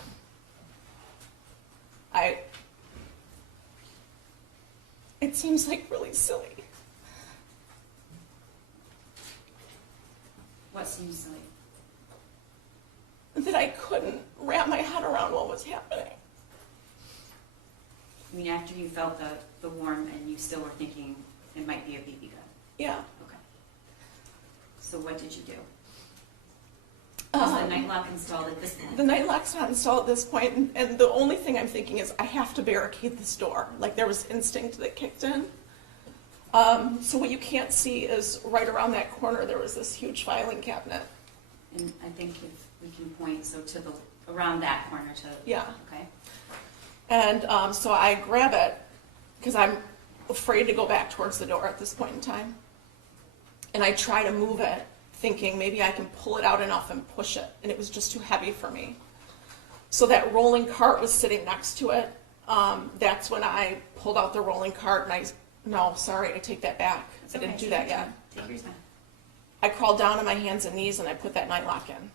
It seems like really silly. What seems silly? That I couldn't wrap my head around what was happening. I mean, after you felt the warmth and you still were thinking it might be a BB gun. Yeah. Okay. So what did you do? Was the night lock installed at this point? The night lock's not installed at this point, and the only thing I'm thinking is I have to barricade this door. Like there was instinct that kicked in. So what you can't see is right around that corner there was this huge filing cabinet. And I think if we can point, so to around that corner to. Yeah. Okay. And so I grab it because I'm afraid to go back towards the door at this point in time. And I try to move it, thinking maybe I can pull it out enough and push it. And it was just too heavy for me. So that rolling cart was sitting next to it. That's when I pulled out the rolling cart and I take that back. It's I didn't okay. do that yet. Take your time. I crawled down on my hands and knees and I put that night lock in.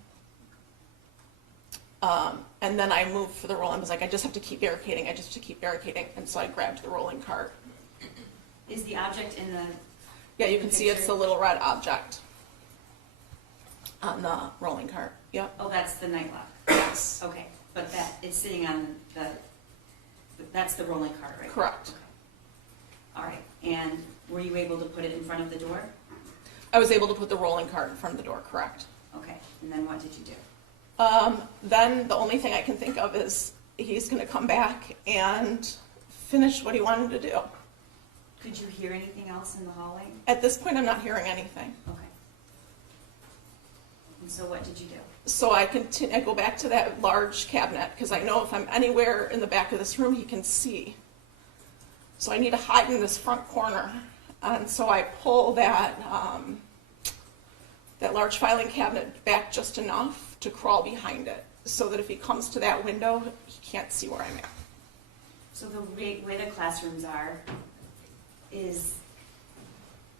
And then I moved for the roll. I was like, I just have to keep barricading. And so I grabbed the rolling cart. Is the object in the? Yeah, you can The see it's picture? the little red object on the rolling cart. Yep. Oh, that's the night lock. Yes. Okay, but it's sitting on that's the rolling cart, right? Correct. Okay. All right, and were you able to put it in front of the door? I was able to put the rolling cart in front of the door. Correct. Okay, and then what did you do? Then the only thing I can think of is he's going to come back and finish what he wanted to do. Could you hear anything else in the hallway? At this point, I'm not hearing anything. Okay. And so what did you do? So I go back to that large cabinet because I know if I'm anywhere in the back of this room, he can see. So I need to hide in this front corner. And so I pull that large filing cabinet back just enough to crawl behind it so that if he comes to that window, he can't see where I'm at. So the way the classrooms are is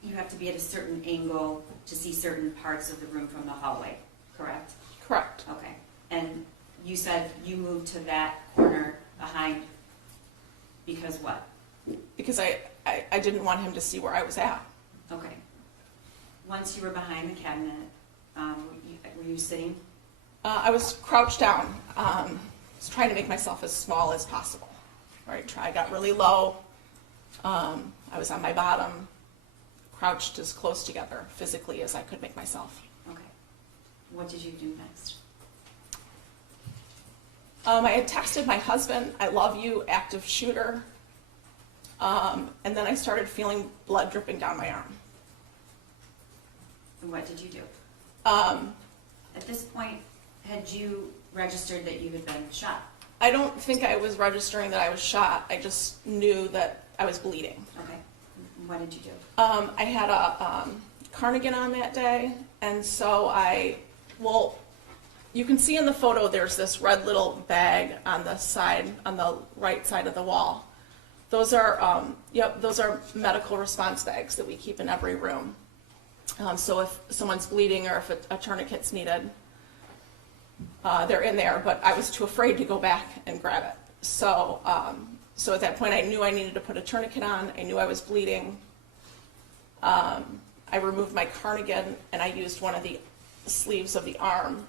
you have to be at a certain angle to see certain parts of the room from the hallway, correct? Correct. Okay. And you said you moved to that corner behind because what? Because I didn't want him to see where I was at. Okay. Once you were behind the cabinet, were you sitting? I was crouched down. I was trying to make myself as small as possible. Right? I got really low. I was on my bottom, crouched as close together physically as I could make myself. Okay. What did you do next? I had texted my husband, "I love you, active shooter." And then I started feeling blood dripping down my arm. And what did you do? Um, At this point, had you registered that you had been shot? I don't think I was registering that I was shot. I just knew that I was bleeding. Okay. What did you do? I had a cardigan on that day, and so well, you can see in the photo there's this red little bag on the side, on the right side of the wall. Those are, those are medical response bags that we keep in every room. So if someone's bleeding or if a tourniquet's needed, they're in there, but I was too afraid to go back and grab it. So at that point I knew I needed to put a tourniquet on. I knew I was bleeding. I removed my cardigan and I used one of the sleeves of the arm,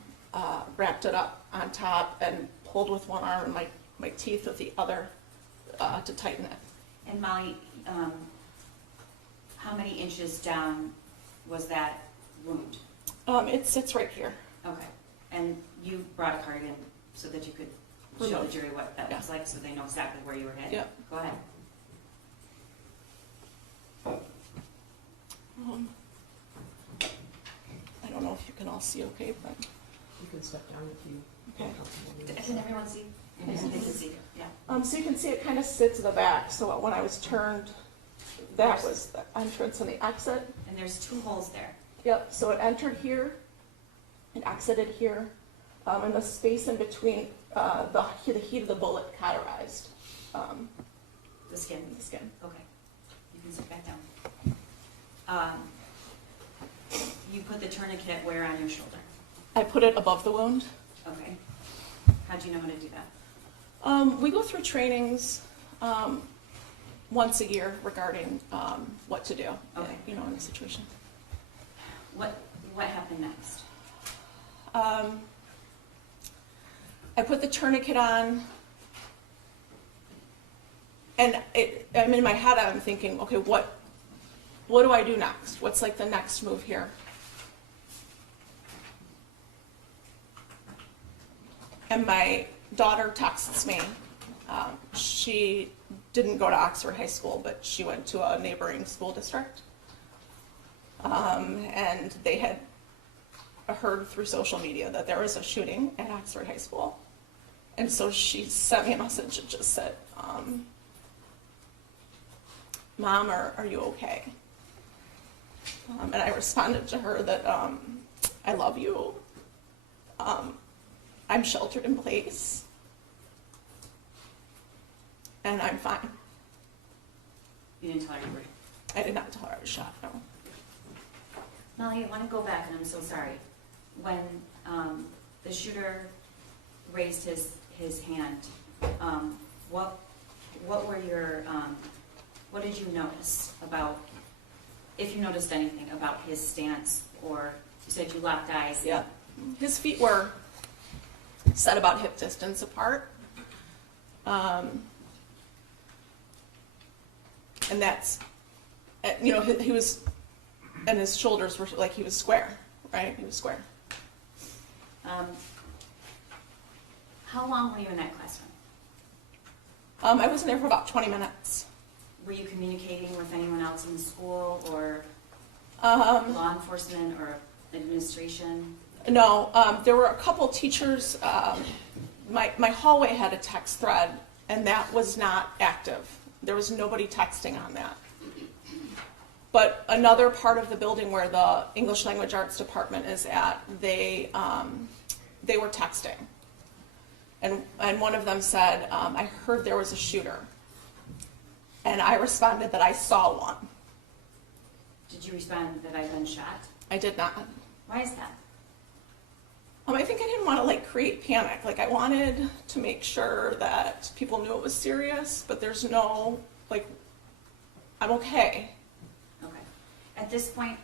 wrapped it up on top and pulled with one arm and my teeth with the other to tighten it. And Molly, how many inches down was that wound? It sits right here. Okay. And you brought a cardigan so that you could show the Removed. jury what that looks like so they know exactly where you were hit? Yep. Go ahead. I don't know if you can all see okay, but You can step down if you. okay. Can everyone see? They can see, yeah. So you can see it kind of sits in the back. So when I was turned, that was the entrance and the exit. And there's 2 holes there. Yep, so it entered here, it exited here, and the space in between, the heat of the bullet cauterized The skin. the skin. Okay. You can sit back down. You put the tourniquet where on your shoulder? I put it above the wound. Okay. How do you know how to do that? We go through trainings once a year regarding what to do, Okay. in a situation. What happened next? I put the tourniquet on, and I'm in my head, I'm thinking, okay, what do I do next? What's like the next move here? And my daughter texts me. She didn't go to Oxford High School, but she went to a neighboring school district. And they had heard through social media that there was a shooting at Oxford High School. And so she sent me a message that just said, Mom, are you okay? And I responded to her that I love you. I'm sheltered in place. And I'm fine. You didn't tell her you were. I did not tell her I was shot, no. Molly, I want to go back, and I'm so sorry. When the shooter raised his hand, what were your what did you notice about, if you noticed anything about his stance, or you said you locked eyes? Yeah. His feet were set about hip distance apart. And that's, he was, and his shoulders were like he was square, right? He was square. How long were you in that classroom? I was in there for about 20 minutes. Were you communicating with anyone else in the school, or Um, law enforcement, or administration? No, there were a couple teachers. My hallway had a text thread, and that was not active. There was nobody texting on that. But another part of the building where the English Language Arts Department is at, they were texting. And one of them said, I heard there was a shooter. And I responded that I saw one. Did you respond that I'd been shot? I did not. Why is that? I think I didn't want to create panic. I wanted to make sure that people knew it was serious, but there's no, I'm okay. Okay. At this point,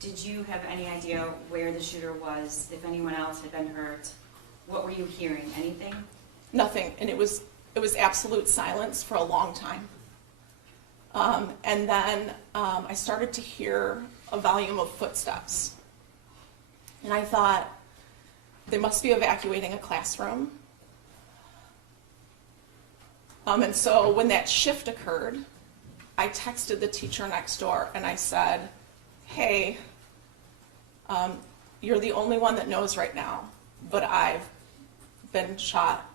did you have any idea where the shooter was, if anyone else had been hurt? What were you hearing? Anything? Nothing, and it was absolute silence for a long time. And then I started to hear a volume of footsteps. And I thought, they must be evacuating a classroom. And so when that shift occurred, I texted the teacher next door and I said, hey, You're the only one that knows right now, but I've been shot.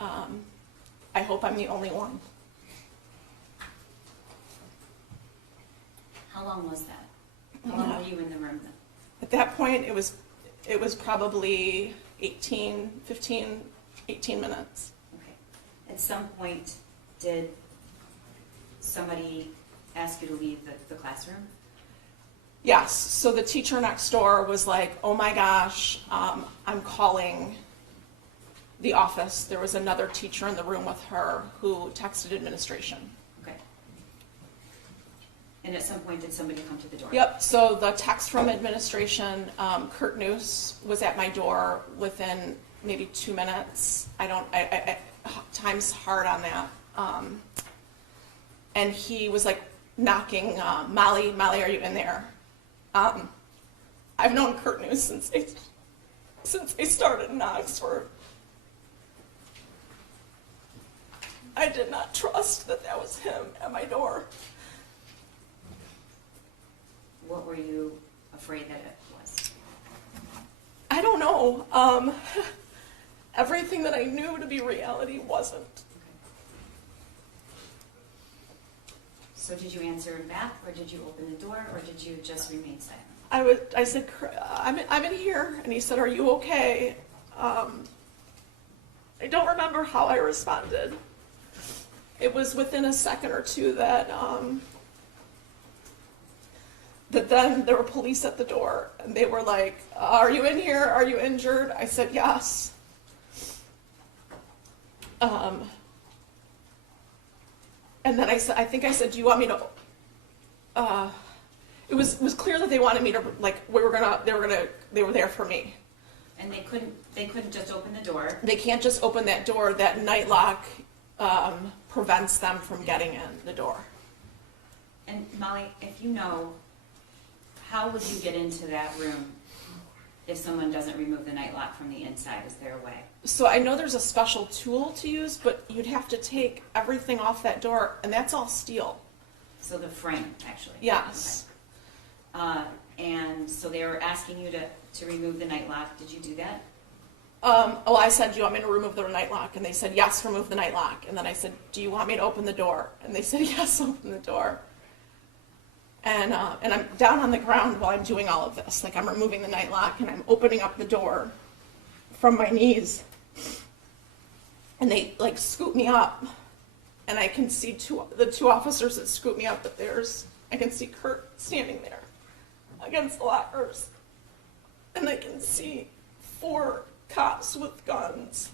I hope I'm the only one. How long was that? How long were you in the room then? At that point, it was probably 15, 18 minutes. Okay. At some point, did somebody ask you to leave the classroom? Yes, so the teacher next door was like, oh my gosh, I'm calling the office. There was another teacher in the room with her who texted administration. Okay. And at some point, did somebody come to the door? Yep, so the text from administration, Kurt Noose was at my door within maybe 2 minutes. Time's hard on that. And he was like knocking, Molly, are you in there? I've known Kurt Noose since they started in Oxford. I did not trust that was him at my door. What were you afraid that it was? I don't know. Everything that I knew to be reality wasn't. So did you answer him back, or did you open the door, or did you just remain silent? I said, I'm in here, and he said, are you okay? I don't remember how I responded. It was within a second or two that then there were police at the door, and they were like, are you in here? Are you injured? I said, yes. And then I said, do you want me to, it was clear that they wanted me to, like, they were there for me. And they couldn't just open the door. They can't just open that door. That night lock prevents them from getting in the door. And Molly, if you know, how would you get into that room if someone doesn't remove the night lock from the inside? Is there a way? So I know there's a special tool to use, but you'd have to take everything off that door, and that's all steel. So the frame, actually. Yes. Okay. And so they were asking you to remove the night lock. Did you do that? I said, do you want me to remove the night lock? And they said, yes, remove the night lock. And then I said, do you want me to open the door? And they said, yes, open the door. And I'm down on the ground while I'm doing all of this. Like, I'm removing the night lock, and I'm opening up the door from my knees. And they, like, scoop me up. And I can see the two officers that scoop me up, but I can see Kurt standing there against the lockers. And I can see 4 cops with guns.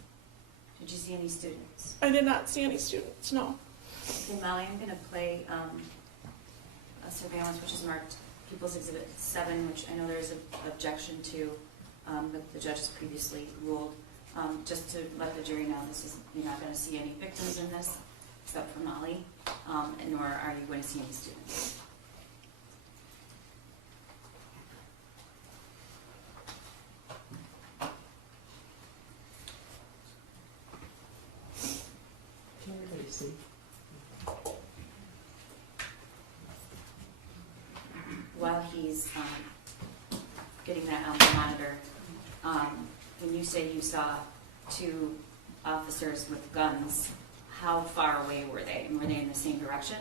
Did you see any students? I did not see any students, no. Okay, Molly, I'm going to play a surveillance, which is marked People's Exhibit 7, which I know there's an objection to, that the judge has previously ruled. Just to let the jury know, you're not going to see any victims in this, except for Molly, and nor are you going to see any students. Can everybody see? While he's getting that on the monitor, when you say you saw 2 officers with guns, how far away were they? And were they in the same direction?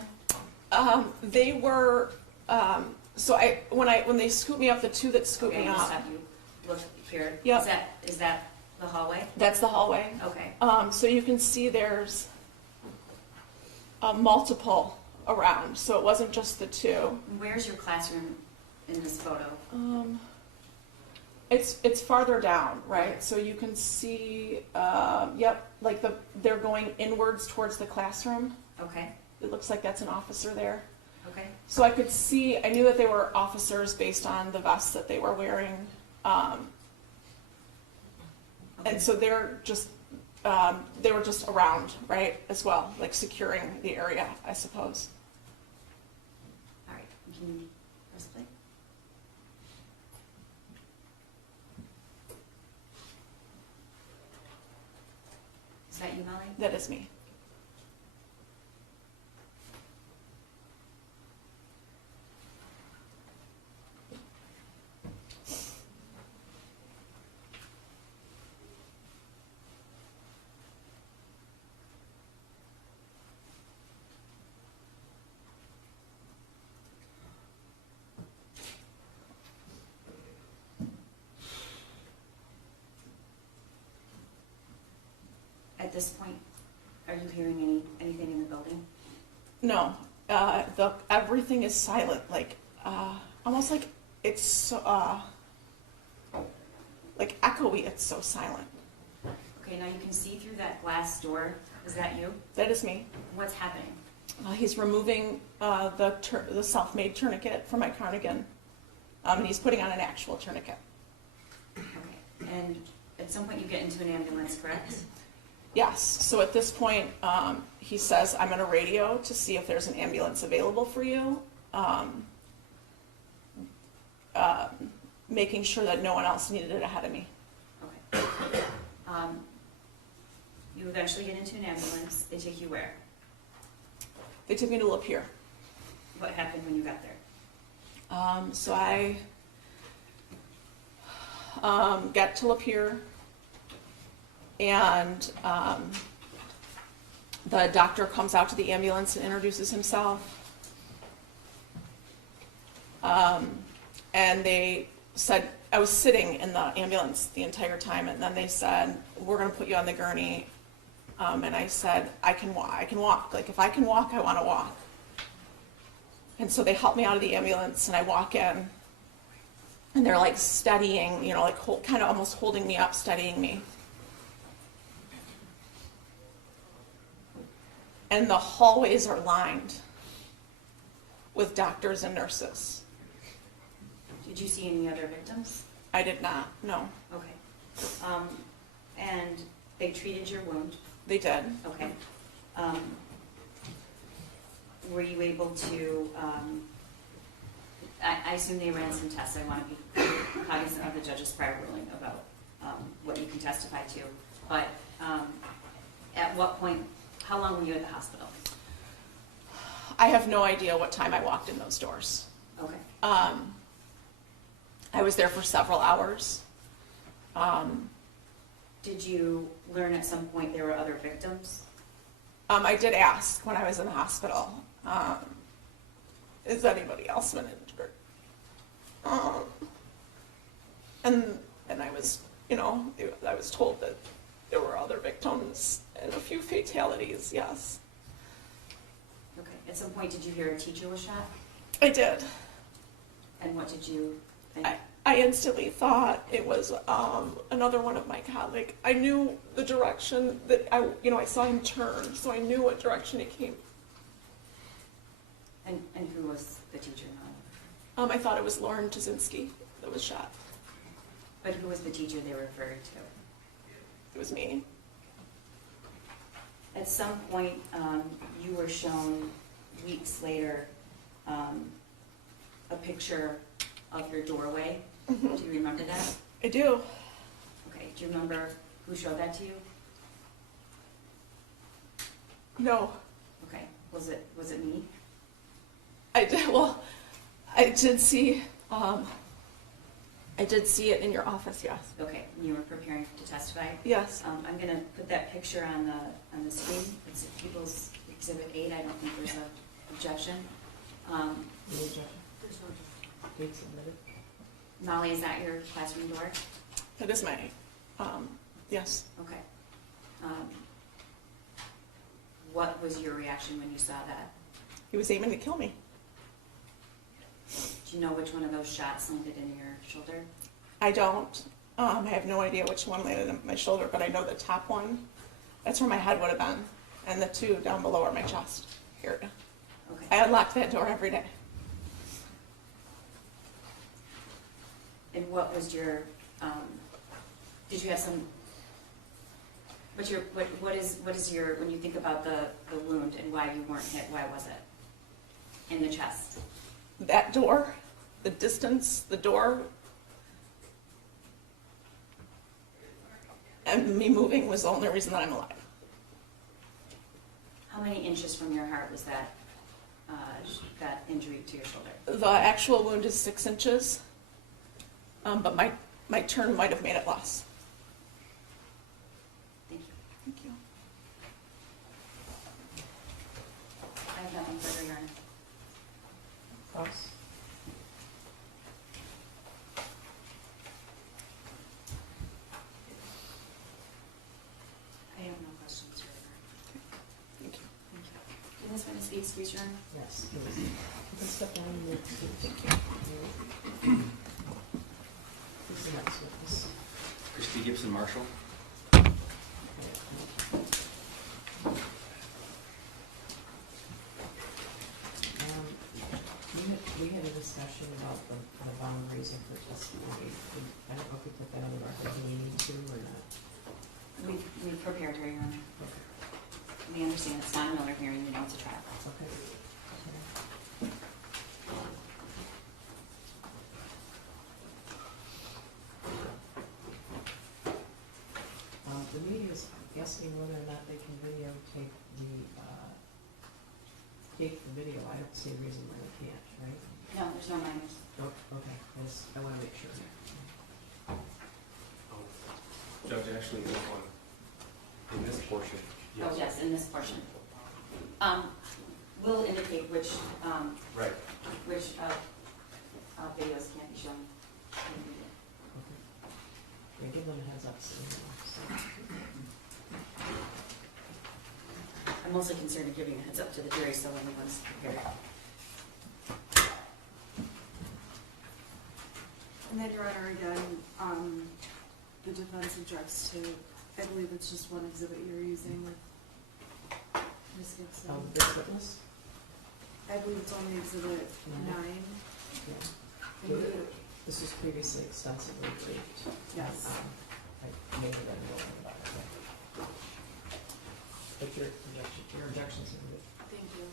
They were. When they scooped me up, the 2 that scooped Okay, me I'm gonna up. stop you. Look here. Yep. Is that the hallway? That's the hallway. Okay. So you can see there's multiple around. So it wasn't just the 2. Where's your classroom in this photo? It's farther down, right? So you can see, like they're going inwards towards the classroom. Okay. It looks like that's an officer there. Okay. So I could see, I knew that they were officers based on the vests that they were wearing. And so they were just around, right, as well, like securing the area, I suppose. All right. Can you press play? Is that you, Molly? That is me. this point, are you hearing anything in the building? No, everything is silent, like, almost like it's so, like echoey, it's so silent. Okay, now you can see through that glass door. Is that you? That is me. What's happening? He's removing the self-made tourniquet from my cardigan, and he's putting on an actual tourniquet. Okay, and at some point you get into an ambulance, correct? Yes, so at this point, he says, I'm on a radio to see if there's an ambulance available for you, making sure that no one else needed it ahead of me. Okay. You eventually get into an ambulance. They take you where? They took me to Lapeer. What happened when you got there? So I got to Lapeer, and the doctor comes out to the ambulance and introduces himself. And they said, I was sitting in the ambulance the entire time, and then they said, we're going to put you on the gurney. And I said, I can walk. Like, if I can walk, I want to walk. And so they helped me out of the ambulance, and I walk in, and they're like steadying, you know, like kind of almost holding me up, steadying me. And the hallways are lined with doctors and nurses. Did you see any other victims? I did not, no. Okay. And they treated your wound. They did. Okay. Were you able to, I assume they ran some tests. I want to be cognizant of the judge's prior ruling about what you can testify to. But at what point, how long were you at the hospital? I have no idea what time I walked in those doors. Okay. I was there for several hours. Did you learn at some point there were other victims? I did ask when I was in the hospital, is anybody else been injured? And I was, you know, I was told that there were other victims and a few fatalities, yes. Okay. At some point, did you hear a teacher was shot? I did. And what did you think? I instantly thought it was another one of my colleagues. I knew the direction that I saw him turn, so I knew what direction he came. And who was the teacher? I thought it was Lauren Jasinski that was shot. But who was the teacher they referred to? It was me. At some point, you were shown weeks later a picture of your doorway. Mm-hmm. Do you remember that? I do. Okay. Do you remember who showed that to you? No. Okay. Was it me? I did. Well, I did see. I did see it in your office. Yes. Okay. And you were preparing to testify. Yes. I'm going to put that picture on the screen. It's People's Exhibit 8. I don't think there's an objection. Molly, is that your classroom door? That is my. Yes. Okay. What was your reaction when you saw that? He was aiming to kill me. Do you know which one of those shots landed in your shoulder? I don't. I have no idea which one landed on my shoulder, but I know the top one. That's where my head would have been, and the two down below are my chest. Here. Okay. I unlock that door every day. And what was your, did you have some, what is your, when you think about the wound and why you weren't hit, why was it? In the chest? That door, the distance, the door, and me moving was the only reason that I'm alive. How many inches from your heart was that injury to your shoulder? The actual wound is 6 inches, but my turn might have made it less. Thank you. Thank you. I have nothing further, Your Honor. Us? I have no questions. be excused, Your Honor. Yes, please. You can step down and move. Thank you. Who's the next witness? Christy Gibson Marshall. We had a discussion about the bond raising for testimony. I don't know if we put that on the record, do we need to or not? We've prepared her, Your Honor. Okay. We understand it's not a Miller hearing, we know it's a trial. Okay. The media is asking whether or not they can videotape the video. I don't see a reason why they can't, right? No, there's no minors. Oh, okay, I want to make sure. Judge, actually, this one, in this portion. Oh, yes, in this portion. We'll indicate which, Right. which videos can't be shown. Okay. Yeah, give them a heads up so they know. I'm mostly concerned in giving a heads up to the jury so everyone's prepared. And then, Your Honor, again, the defense objects to, I believe it's just one exhibit you're using with Ms. Gibson. This witness? I believe it's only exhibit 9. Yeah. And you- This was previously extensively briefed. Yes. I made it unwilling about it. But your objections are good. Thank you.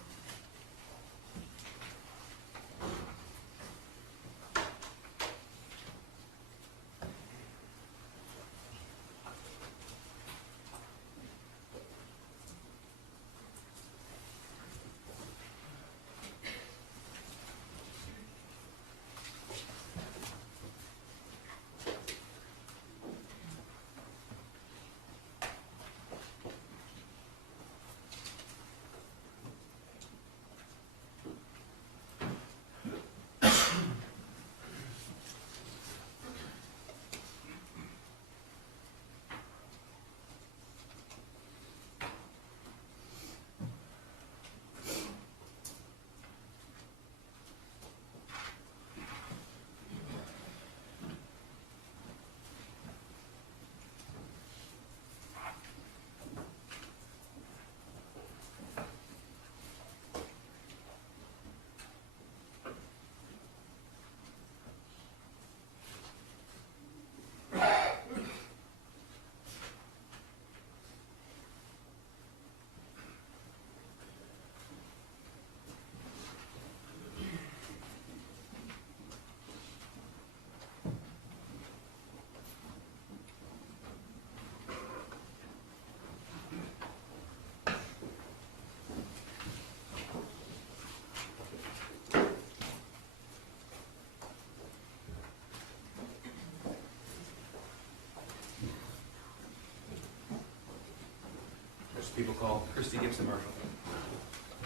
There's people called Christy Gibson Marshall.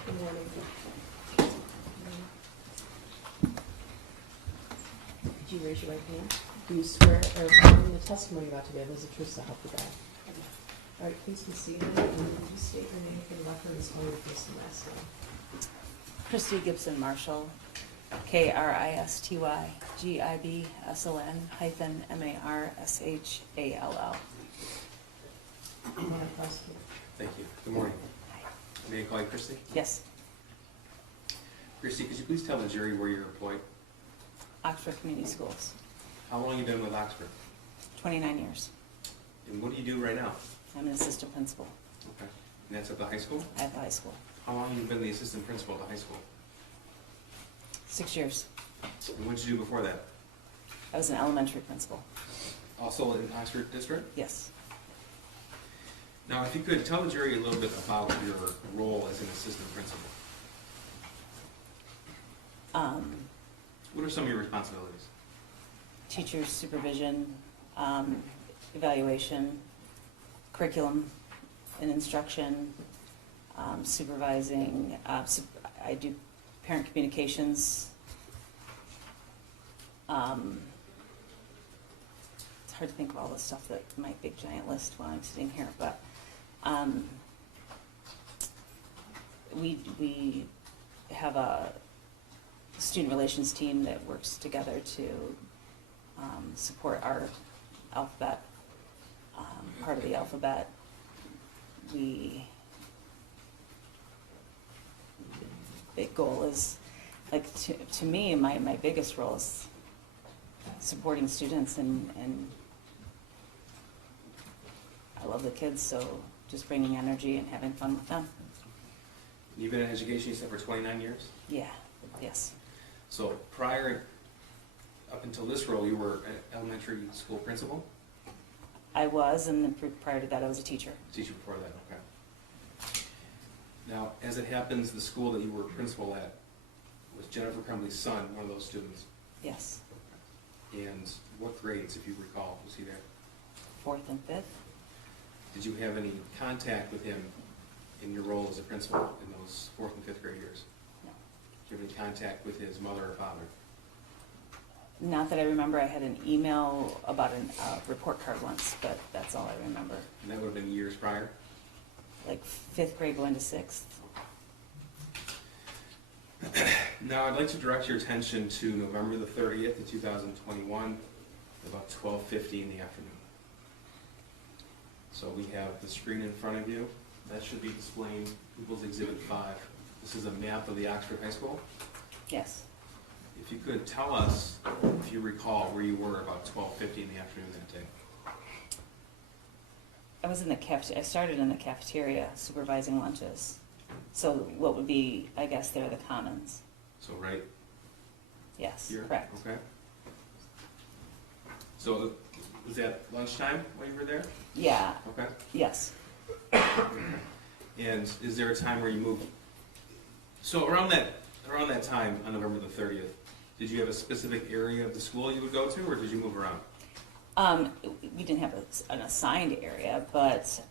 Good morning. Could you raise your right hand? Do you swear or affirm the testimony you're about to give is the truth to help you God? All right, please be seated and would you state your name for the record and spell your first and last name? Christy Gibson Marshall, KRISTYGIBSON-MARSHALL. You want to prosecute? Thank you. Good morning. May I call you Christy? Yes, Christy, could you please tell the jury where you're employed? Oxford Community Schools, How long have you been with Oxford? 29 years. And what do you do right now? I'm an assistant principal Okay. And that's at the high school? at the high school. How long have you been the assistant principal at the high school? 6 years. And what did you do before that? I was an elementary principal. Also in Oxford District? Yes. Now, if you could tell the jury a little bit about your role as an assistant principal. What are some of your responsibilities? Teacher supervision, evaluation, curriculum and instruction, supervising, I do parent communications. It's hard to think of all the stuff that my big giant list while I'm sitting here, but we have a student relations team that works together to support our alphabet, part of the alphabet. Big goal is, like, to me, my biggest role is supporting students, and I love the kids, so just bringing energy and having fun with them. You've been in education, you said, for 29 years? Yeah, yes. So prior, up until this role, you were an elementary school principal? I was, and then prior to that, I was a teacher. Teacher before that, okay. Now, as it happens, the school that you were principal at was Jennifer Crumbley's son, one of those students. Yes, And what grades, if you recall, was he there? 4th and 5th. Did you have any contact with him in your role as a principal in those 4th and 5th grade years? No. Did you have any contact with his mother or father? Not that I remember. I had an email about a report card once, but that's all I remember. And that would have been years prior? Like 5th grade going to 6th. Now, I'd like to direct your attention to November the 30th of 2021, about 12:50 in the afternoon. So we have the screen in front of you. That should be displaying People's Exhibit 5. This is a map of the Oxford High School. Yes. If you could tell us, if you recall, where you were about 12:50 in the afternoon that day. I was in the I started in the cafeteria supervising lunches. So what would be, I guess, there the commons. So right Yes, here? correct. Okay. So was that lunchtime while you were there? Yeah, Okay. yes. And is there a time where you moved? So around that time on November the 30th, did you have a specific area of the school you would go to, or did you move around? We didn't have an assigned area, but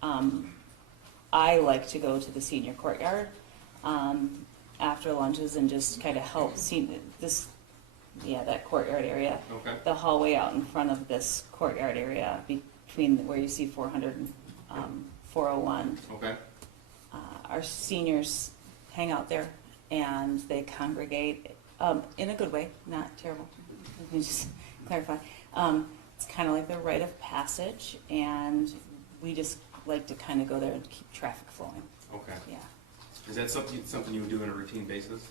I like to go to the senior courtyard after lunches and just kind of help see that courtyard area. Okay. The hallway out in front of this courtyard area between where you see 400 and 401. Okay. Our seniors hang out there and they congregate in a good way, not terrible. Let me just clarify. It's kind of like the rite of passage, and we just like to kind of go there and keep traffic flowing. Okay. Yeah. Is that something you would do on a routine basis?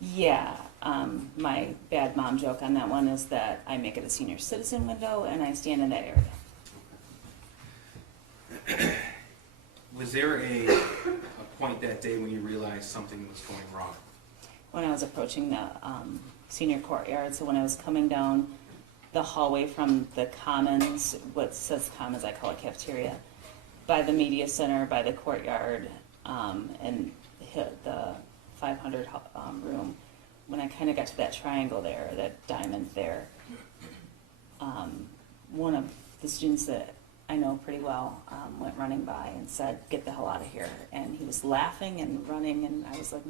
Yeah. My bad mom joke on that one is that I make it a senior citizen window and I stand in that area. Was there a point that day when you realized something was going wrong? When I was approaching the senior courtyard, so when I was coming down the hallway from the commons, what says commons, I call it cafeteria, by the media center, by the courtyard, and hit the 500 room. When I kind of got to that triangle there, that diamond there, one of the students that I know pretty well went running by and said, "Get the hell out of here." And he was laughing and running, and I was like,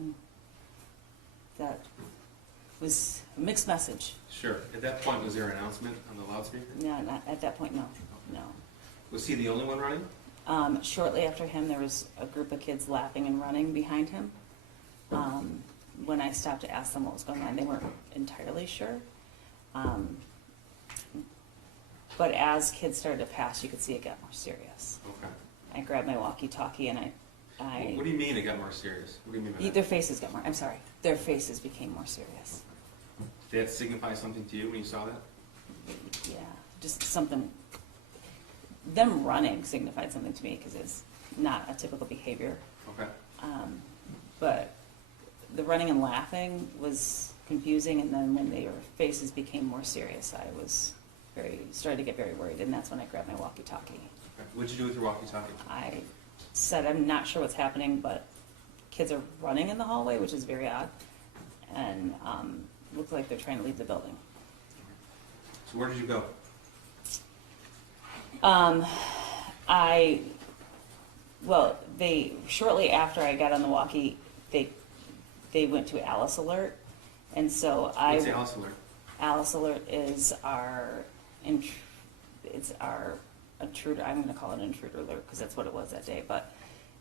that was a mixed message. Sure. At that point, was there an announcement on the loudspeaker? No, not at that point, no. Was he the only one running? Shortly after him, there was a group of kids laughing and running behind him. When I stopped to ask them what was going on, they weren't entirely sure. But as kids started to pass, you could see it got more serious. Okay. I grabbed my walkie-talkie and I What do you mean it got more serious? What do you mean by that? their faces got more, I'm sorry, their faces became more serious. Did that signify something to you when you saw that? Yeah, just something, them running signified something to me because it's not a typical behavior. Okay. But the running and laughing was confusing, and then when their faces became more serious, I was started to get very worried, and that's when I grabbed my walkie-talkie. Okay. What'd you do with your walkie-talkie? I said, "I'm not sure what's happening, but kids are running in the hallway," which is very odd, and looked like they're trying to leave the building. So where did you go? They shortly after I got on the walkie, they went to Alice Alert, and so What's the Alice Alert? Alice Alert is our intruder. I'm going to call it intruder alert because that's what it was that day. But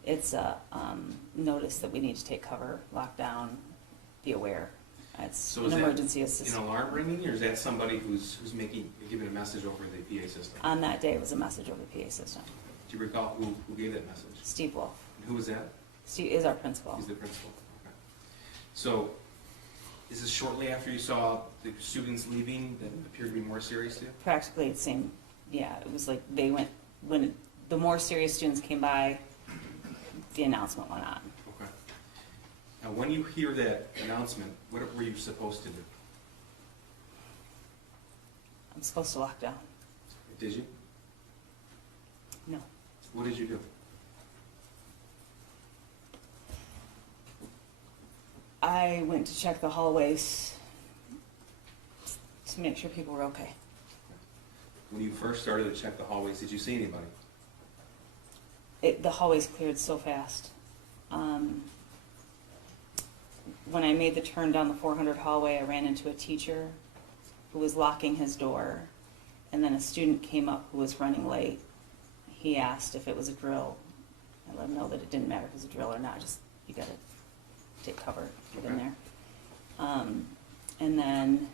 It's a notice that we need to take cover, lock down, be aware. It's So an is that emergency an assistance. alarm ringing, or is that somebody who's giving a message over the PA system? On that day, it was a message over the PA system. Do you recall who gave that message? Steve Wolf. And who was that? Steve is our principal. He's the principal. Okay. So, is this shortly after you saw the students leaving that appeared to be more serious to you? Practically the same, yeah, it was like they went, when the more serious students came by, the announcement went on. Okay. Now, when you hear that announcement, what were you supposed to do? I'm supposed to lock down. Did you? No. What did you do? I went to check the hallways to make sure people were okay. When you first started to check the hallways, did you see anybody? The hallways cleared so fast. When I made the turn down the 400 hallway, I ran into a teacher who was locking his door, and then a student came up who was running late. He asked if it was a drill. I let him know that it didn't matter if it was a drill or not, just you gotta take cover, get in Okay. there. And then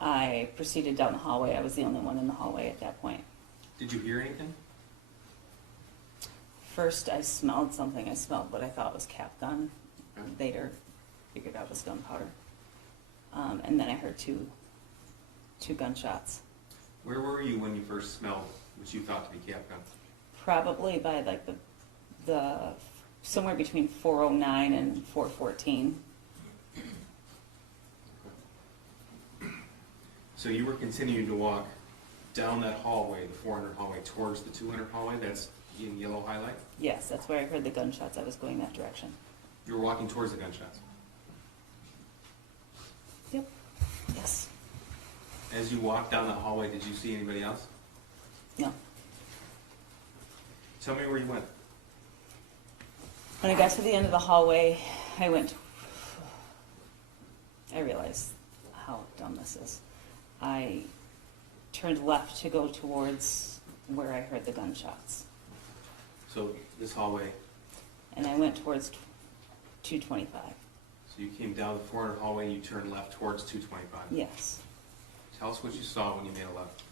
I proceeded down the hallway. I was the only one in the hallway at that point. Did you hear anything? First, I smelled something. I smelled what I thought was cap gun. Okay. Later, figured out it was gunpowder. And then I heard two gunshots. Where were you when you first smelled what you thought to be cap gun? Probably by like the somewhere between 409 and 414. So you were continuing to walk down that hallway, the 400 hallway, towards the 200 hallway, that's in yellow highlight? Yes, that's where I heard the gunshots. I was going that direction. You were walking towards the gunshots. Yep. Yes. As you walked down the hallway, did you see anybody else? No. Tell me where you went. When I got to the end of the hallway, I realized how dumb this is. I turned left to go towards where I heard the gunshots. So this hallway, And I went towards 225. so you came down the 400 hallway and you turned left towards 225. Yes. Tell us what you saw when you made a left.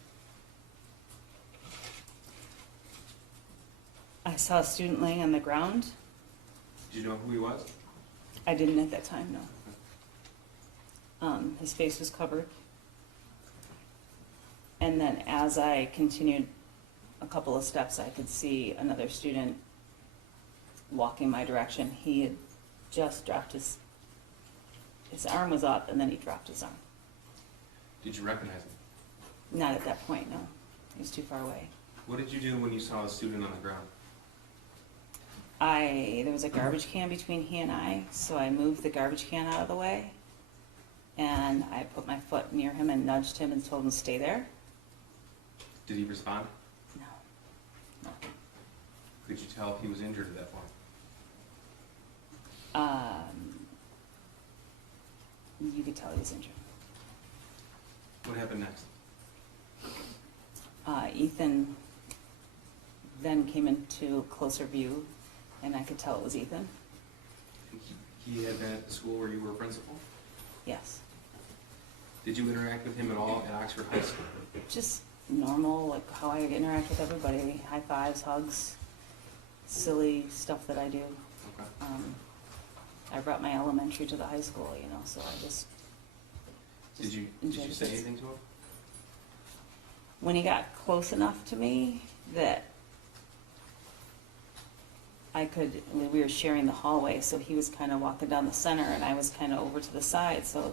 I saw a student laying on the ground. Did you know who he was? I didn't at that time, no. His face was covered. And then as I continued a couple of steps, I could see another student walking my direction. He had just dropped his arm was up, and then he dropped his arm. Did you recognize him? Not at that point, no. He was too far away. What did you do when you saw a student on the ground? There was a garbage can between he and I, so I moved the garbage can out of the way, and I put my foot near him and nudged him and told him to stay there. Did he respond? No. No. Could you tell if he was injured at that point? You could tell he was injured. What happened next? Ethan then came into closer view, and I could tell it was Ethan. He had been at the school where you were principal? Yes. Did you interact with him at all at Oxford High School? Just normal, like how I interact with everybody. High fives, hugs, silly stuff that I do. Okay. I brought my elementary to the high school, so I just Did you enjoyed say it. anything to him? When he got close enough to me that we were sharing the hallway, so he was kind of walking down the center and I was kind of over to the side, so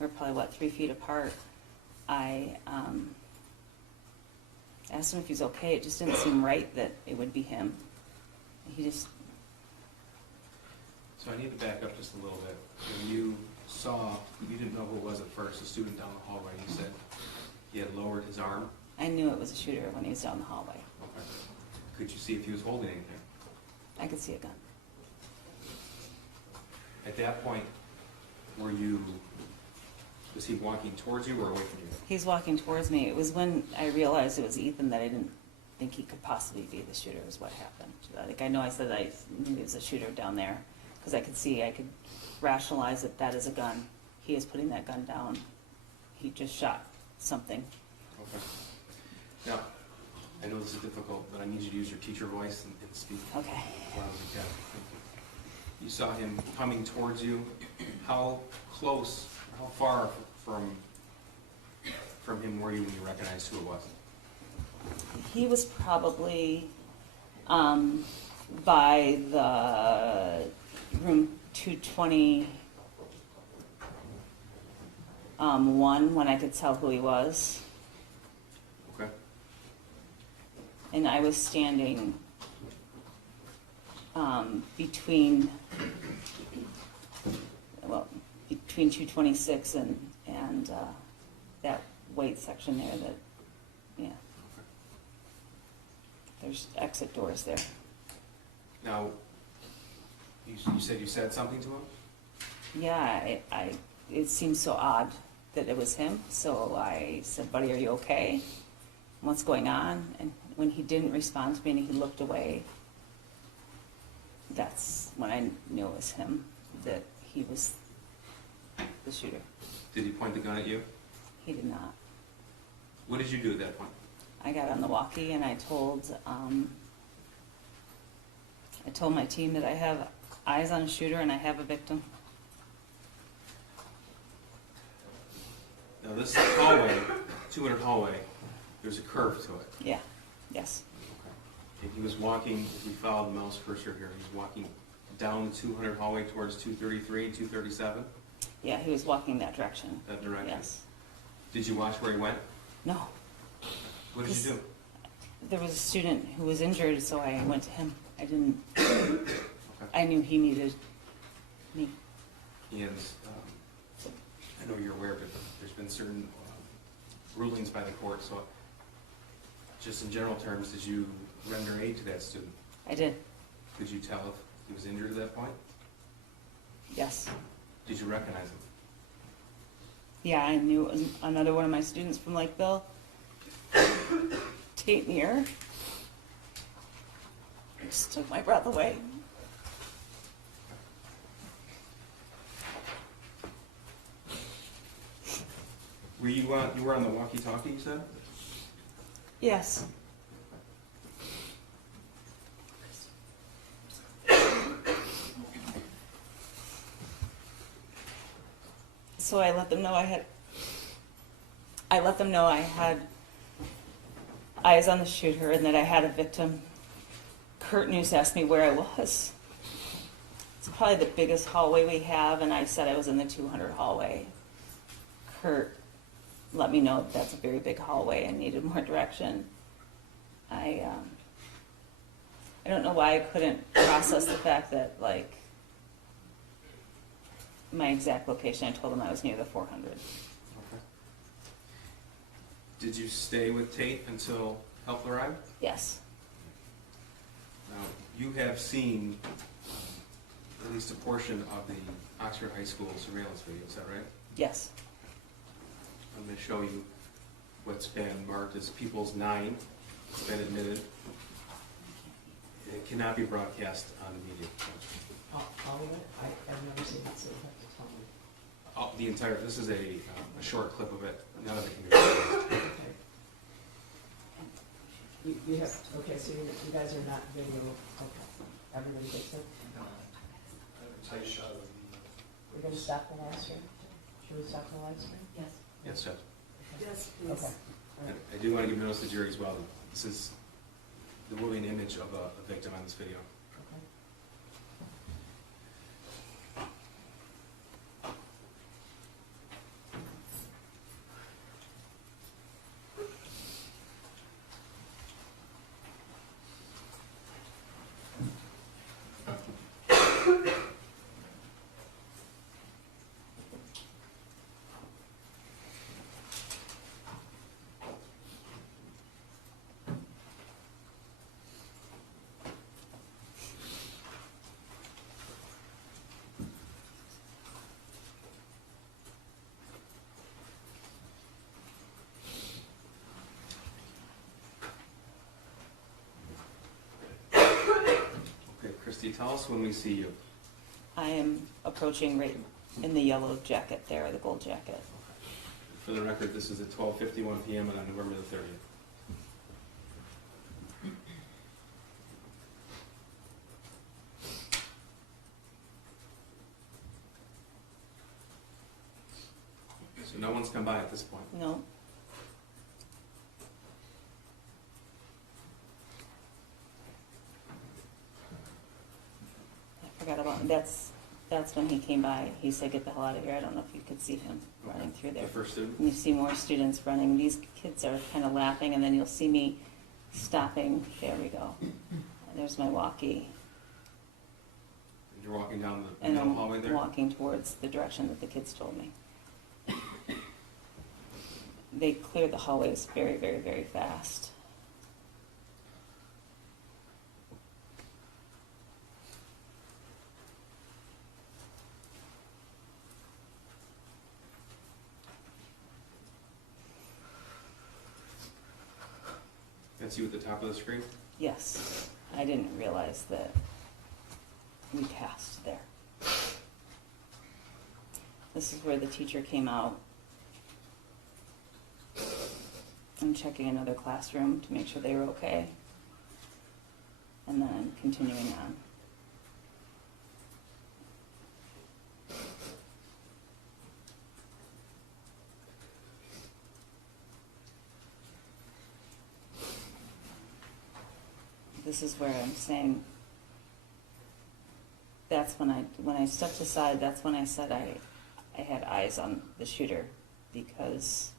we're probably, 3 feet apart. I asked him if he's okay. It just didn't seem right that it would be him. So I need to back up just a little bit. When you didn't know who it was at first, a student down the hallway, you said he had lowered his arm. I knew it was a shooter when he was down the hallway. Okay. Could you see if he was holding anything? I could see a gun. At that point, was he walking towards you or away from you? He's walking towards me. It was when I realized it was Ethan that I didn't think he could possibly be the shooter is what happened. Like, I know I said I knew he was a shooter down there, because I could rationalize that that is a gun. He is putting that gun down. He just shot something. Okay. Now, I know this is difficult, but I need you to use your teacher voice and speak Okay. as loud as you can. You saw him coming towards you. How close, how far from him were you when you recognized who it was? He was probably by the room 220 when I could tell who he was. Okay. And I was standing between 226 and that weight section there that, yeah. There's exit doors there. Now, you said you said something to him? Yeah, it seemed so odd that it was him, so I said, "Buddy, are you okay? What's going on?" And when he didn't respond to me and he looked away, that's when I knew it was him, that he was the shooter. Did he point the gun at you? He did not. What did you do at that point? I got on the walkie and I told my team that I have eyes on a shooter and I have a victim. Now, this hallway, 200 hallway, there's a curve to it. Yeah, yes. And he was walking, if we follow the mouse cursor here, he's walking down the 200 hallway towards 233 and 237, Yeah, he was walking that direction. that direction. Yes. Did you watch where he went? No. What did you do? There was a student who was injured, so I went to him. I didn't, I knew he needed me. And I know you're aware, but there's been certain rulings by the court, so just in general terms, did you render aid to that student? I did, Could you tell if he was injured at that point? yes. Did you recognize him? Yeah, I knew it was another one of my students from Lakeville. Tate Near. It just took my breath away. Were you were on the walkie-talkie, you said? Yes. So I let them know I had eyes on the shooter and that I had a victim. Kurt News asked me where I was. It's probably the biggest hallway we have, and I said I was in the 200 hallway. Kurt let me know that that's a very big hallway and needed more direction. I don't know why I couldn't process the fact that, like, my exact location, I told him I was near the 400. Okay. Did you stay with Tate until help arrived? Yes, Now, you have seen at least a portion of the Oxford High School surveillance video, is that right? yes, I'm going to show you what's been marked as People's 9. It's been admitted. It cannot be broadcast on the media. All of it? I've never seen it, so you have to tell me. The entire, this is a short clip of it. None of it can be broadcast. Okay. You have, okay, so you guys are not video, okay. Everybody gets it? We're gonna stop the live stream? Should we stop the live stream? Yes. Yes, Judge. Yes, please. Okay. And I do want to give notice to the jury as well. This is the moving image of a victim on this video. Okay. tell us when we see you. I am approaching right in the yellow jacket there, the gold jacket. For the record, this is at 12:51 p.m. on November the 30th. So no one's come by at this point. No. I forgot about, that's when he came by. He said, get the hell out of here. I don't know if you could see him running through there. The first student? And you see more students running. These kids are kind of laughing, and then you'll see me stopping. There we go. There's my walkie. You're walking down the And middle I'm hallway there? walking towards the direction that the kids told me. They clear the hallways very, very, very fast. That's you at the top of the screen? Yes, I didn't realize that we passed there. This is where the teacher came out. I'm checking another classroom to make sure they were okay. And then I'm continuing on. This is where I'm saying, that's when I stepped aside, that's when I said I had eyes on the shooter, because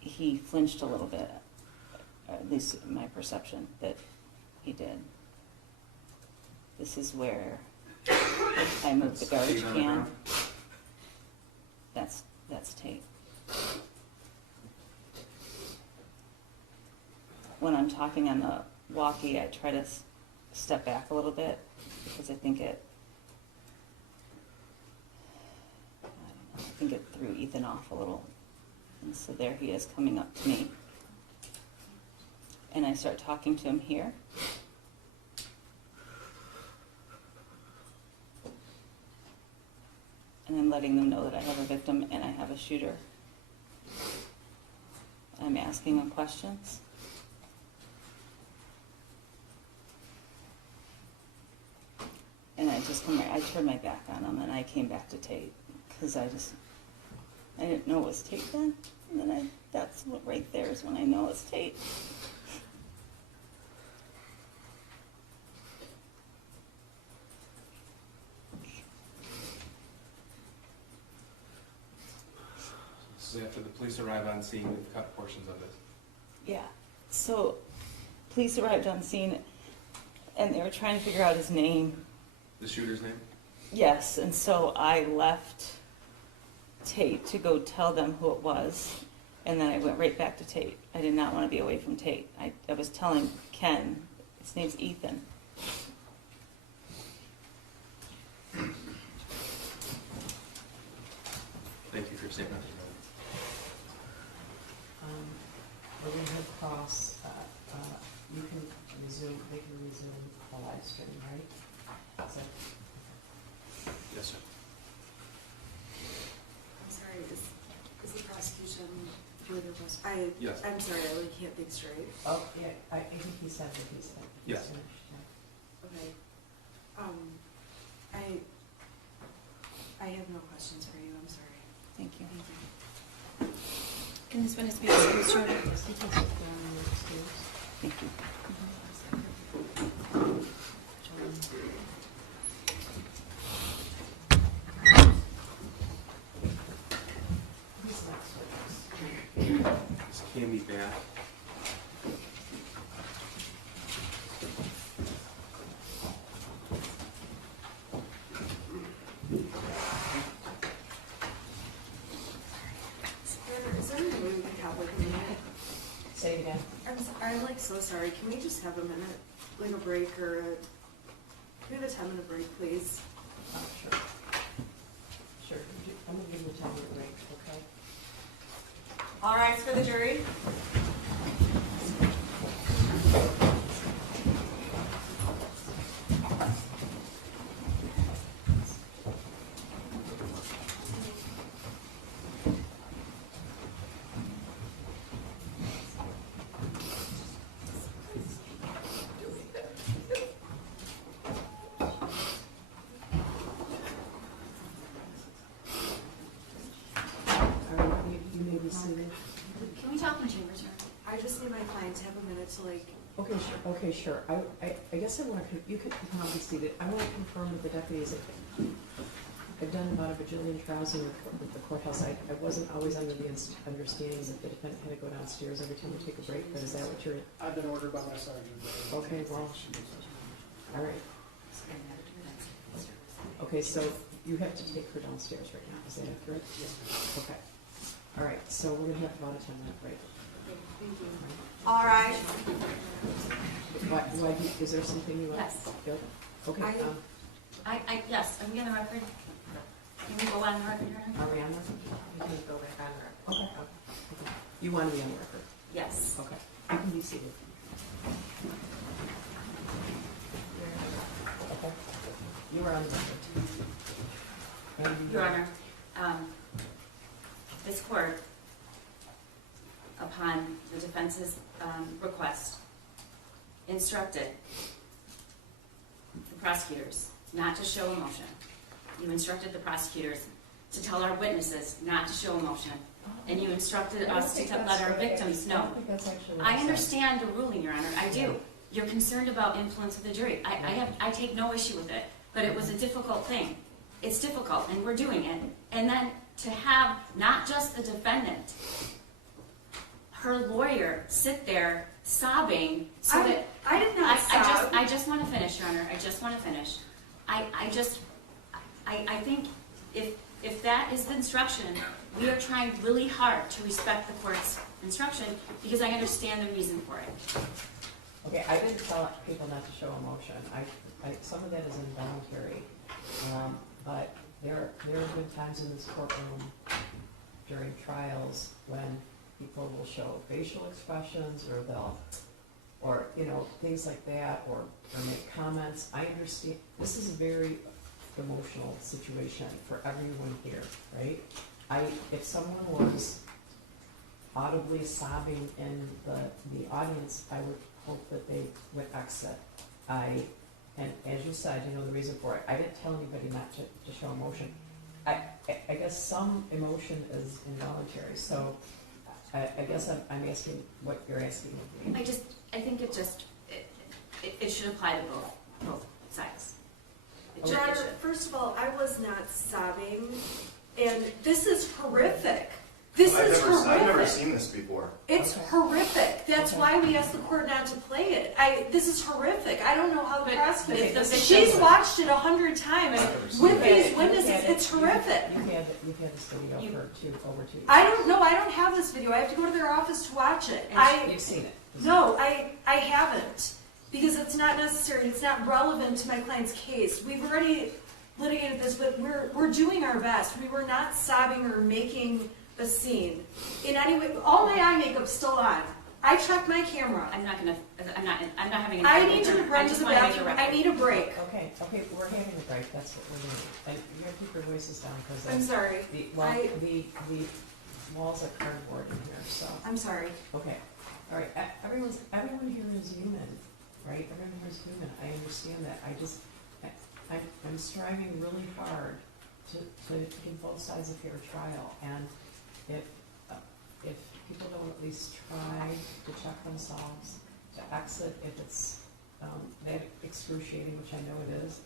he flinched a little bit, at least my perception that he did. This is where I moved the garbage Tate on the can. ground? That's Tate. When I'm talking on the walkie, I try to step back a little bit, because I think it threw Ethan off a little. And so there he is coming up to me. And I start talking to him here. And I'm letting them know that I have a victim and I have a shooter. I'm asking them questions. And I turned my back on him and I came back to Tate, because I didn't know it was Tate then. And then that's what right there is when I know it's Tate. So after the police arrive on scene, we've cut portions of this. Yeah. So police arrived on scene and they were trying to figure out his name. The shooter's name? Yes, and so I left Tate to go tell them who it was, and then I went right back to Tate. I did not want to be away from Tate. I was telling Ken, his name's Ethan. Thank you for your statement. We're going to head across, you can resume, they can resume the live stream, right? Is that Yes, sir. I'm sorry, is the prosecution doing their best? Yes. I'm sorry, I really can't think straight. Oh, yeah, I think he said what he said. He's Yes. finished, yeah. Okay. I have no questions for you, I'm sorry. Thank you. Thank you. Can this witness be excused, Jordan? Yes, he can sit down and excuse. Thank you. Who's next witness? This can be bad. Is there any way we can have like a minute? Say it again. I'm like so sorry, can we just have a minute, like a break or can we have a 10-minute break, please? Oh, sure. Sure, I'm gonna give you a 10-minute break, okay? All rise for the jury. be seated? Can we talk in chambers, Your I just need my client to have a minute to like, Okay, sure. I guess I want to, you can be seated. I want to confirm with the deputies that I've done about a bajillion trials in the courthouse. I wasn't always under the understanding that the defendant had to go downstairs every time we take a break, but is that what you're, I've been ordered by my sergeant. okay, well, all right. Okay, so you have to take her downstairs right now, is that accurate? Yes, ma'am. Okay. All right, so we're gonna have about a 10-minute break. All right. Why, is there something you want? Yes. Yep. Okay, Yes, are we on the record? Can we go on the record, Your Honor? are we on this? You can go back on the record. Okay. You want to be on the record? Yes. Okay. You can be seated. Okay. You are on the record. Your Honor, this court, upon the defense's request, instructed the prosecutors not to show emotion. You instructed the prosecutors to tell our witnesses not to show emotion. And you instructed us to let our victims know. I don't think that's actually what I it said. understand the ruling, Your Honor, I do. You're concerned about influence of the jury. I take no issue with it, but it was a difficult thing. It's difficult, and we're doing it. And then to have not just the defendant, her lawyer sit there sobbing so that... I did not sob. I just want to finish, Your Honor. I just want to finish. I think if that is the instruction, we are trying really hard to respect the court's instruction because I understand the reason for it. Okay, I didn't tell people not to show emotion. Some of that is involuntary. But there have been times in this courtroom during trials when people will show facial expressions or things like that, or make comments. I understand, this is a very emotional situation for everyone here, right? If someone was audibly sobbing in the audience, I would hope that they would exit. And as you said, the reason for it, I didn't tell anybody not to show emotion. I guess some emotion is involuntary, so I guess I'm asking what you're asking of me. I think it should apply to both sides. Your Honor, first of all, I was not sobbing, and this is horrific. I've never seen this before. It's horrific. That's why we asked the court not to play it. This is horrific. I don't know how the But prosecutor. if the She's victim- watched it 100 times with these witnesses. It's horrific. You've had this video for over 2 years. I don't know. I don't have this video. I have to go to their office to watch it. You've seen it. No, I haven't, because it's not necessary. It's not relevant to my client's case. We've already litigated this, but we're doing our best. We were not sobbing or making a scene in any way. All my eye makeup's still on. I checked my camera. I'm not having an I argument, need to Your Honor. run I to just the want to make a bathroom. record. I need a break. Okay, we're having a break, that's what we're doing. And you gotta keep your voices down, because I'm sorry. the walls are cardboard in here, so. I'm sorry. Okay, all right, everyone here is human, right? Everyone here is human, I understand that. I'm striving really hard to give both sides a fair trial, and if people don't at least try to check themselves, to exit if it's that excruciating, which I know it is.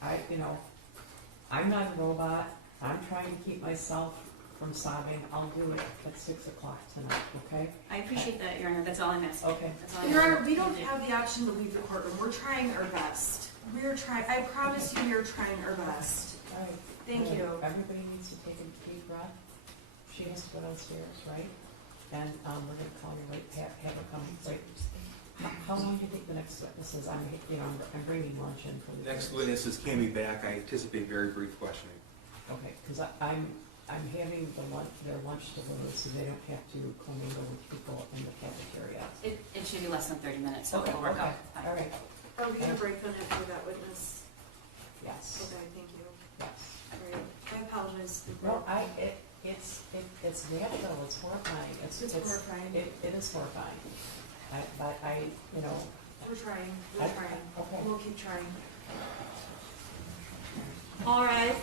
I'm not a robot. I'm trying to keep myself from sobbing. I'll do it at 6 o'clock tonight, okay? I appreciate that, Your Honor. That's all I'm asking. Okay. That's all I'm Your Honor, asking. we don't have the option to leave the courtroom. We're trying our best. We're trying. I promise you, we are trying our best. All right. Thank you. Everybody needs to take a deep breath. She has to go downstairs, right? And we're gonna call you right, have her come, right? How long do you think the next witnesses, I'm bringing lunch in for the. Next witnesses can be back. I anticipate very brief questioning. Okay, because I'm having their lunch delivered, so they don't have to commingle with people in the cafeteria. It should be less than 30 minutes, so Okay, it'll work out. okay, all right, Are we gonna break then after that witness? yes, Okay, thank you. yes. All right. I apologize. Well, it's that though, it's horrifying. It's horrifying. It is horrifying. But We're trying. We're trying. Okay. We'll keep trying. All right.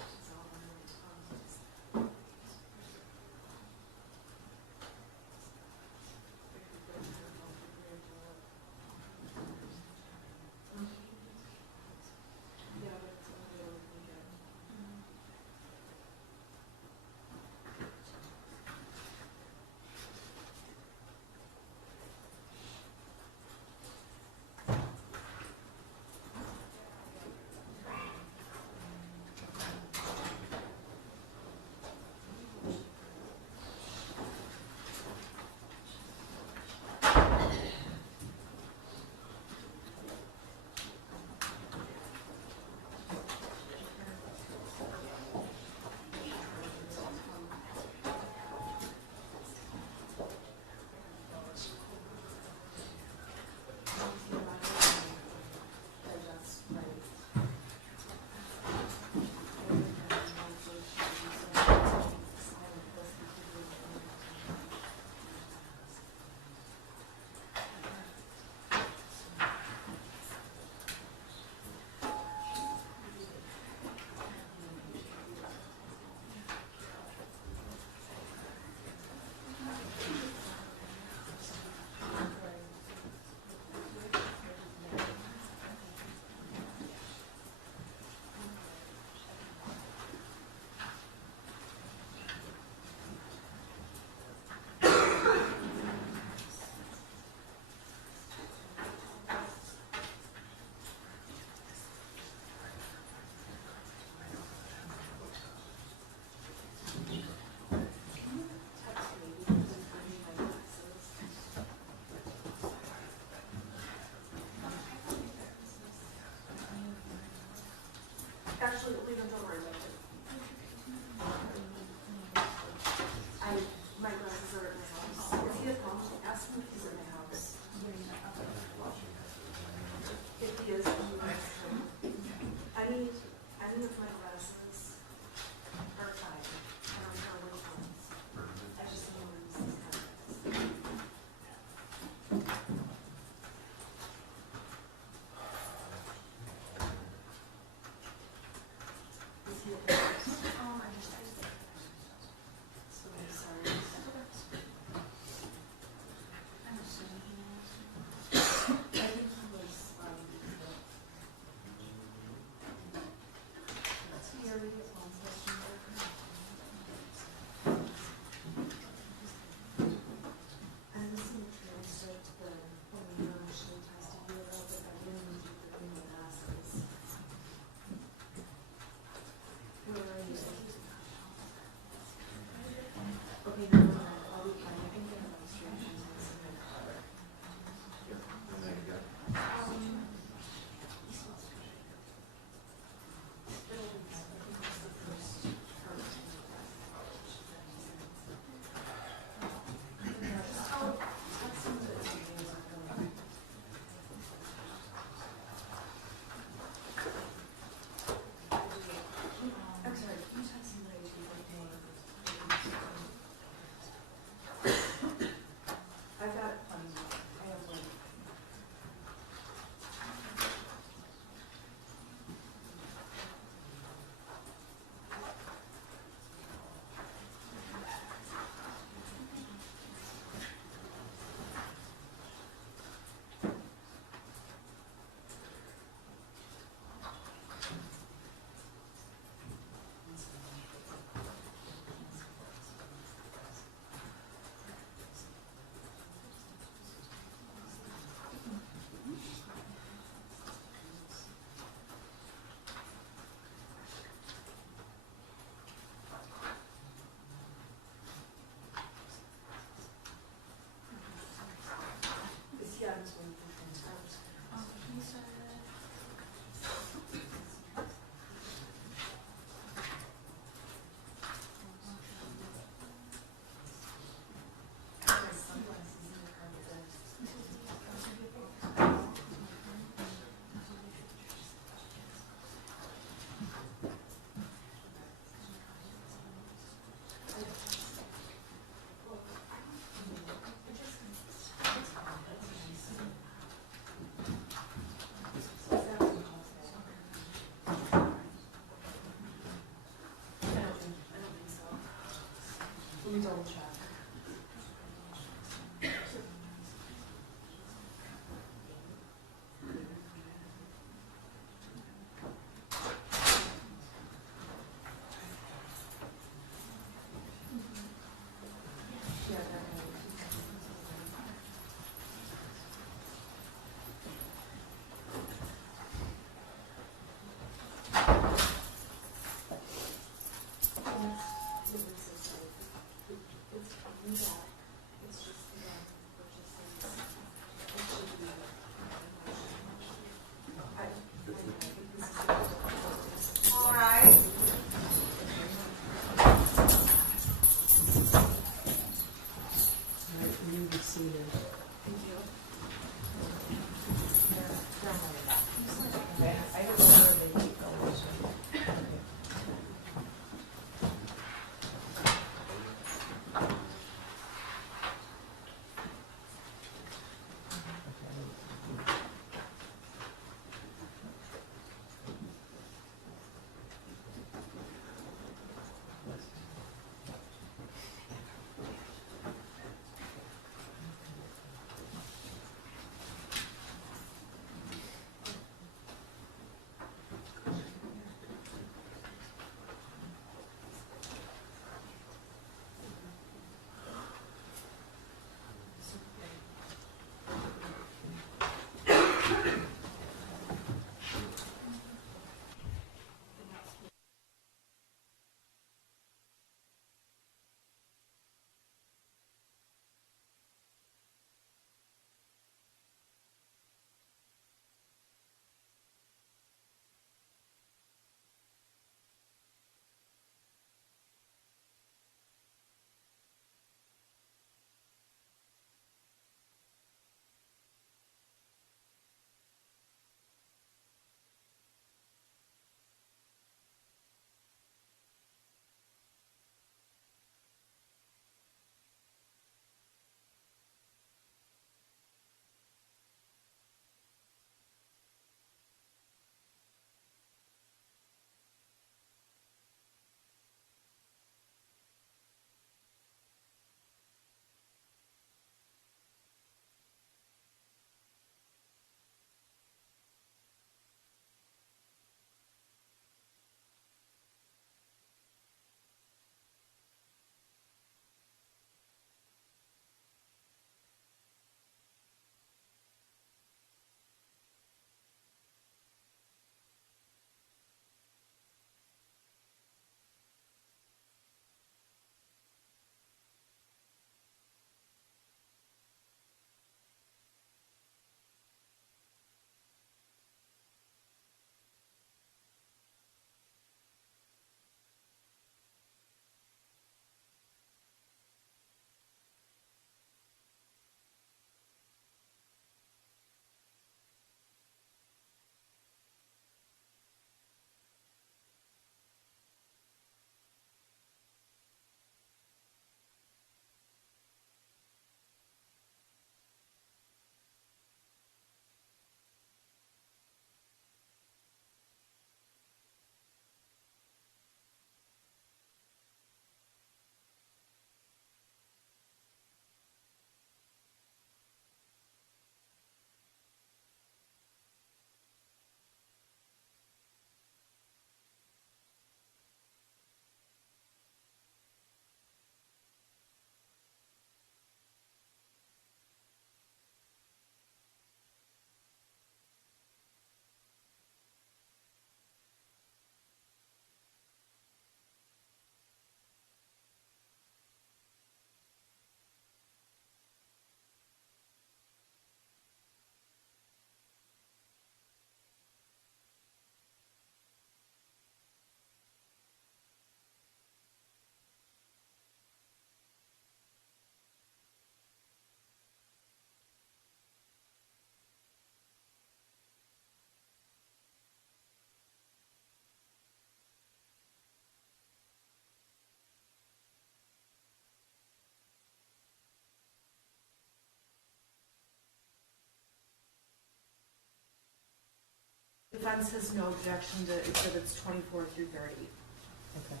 defense has no objection to exhibits 24 through 30. Okay,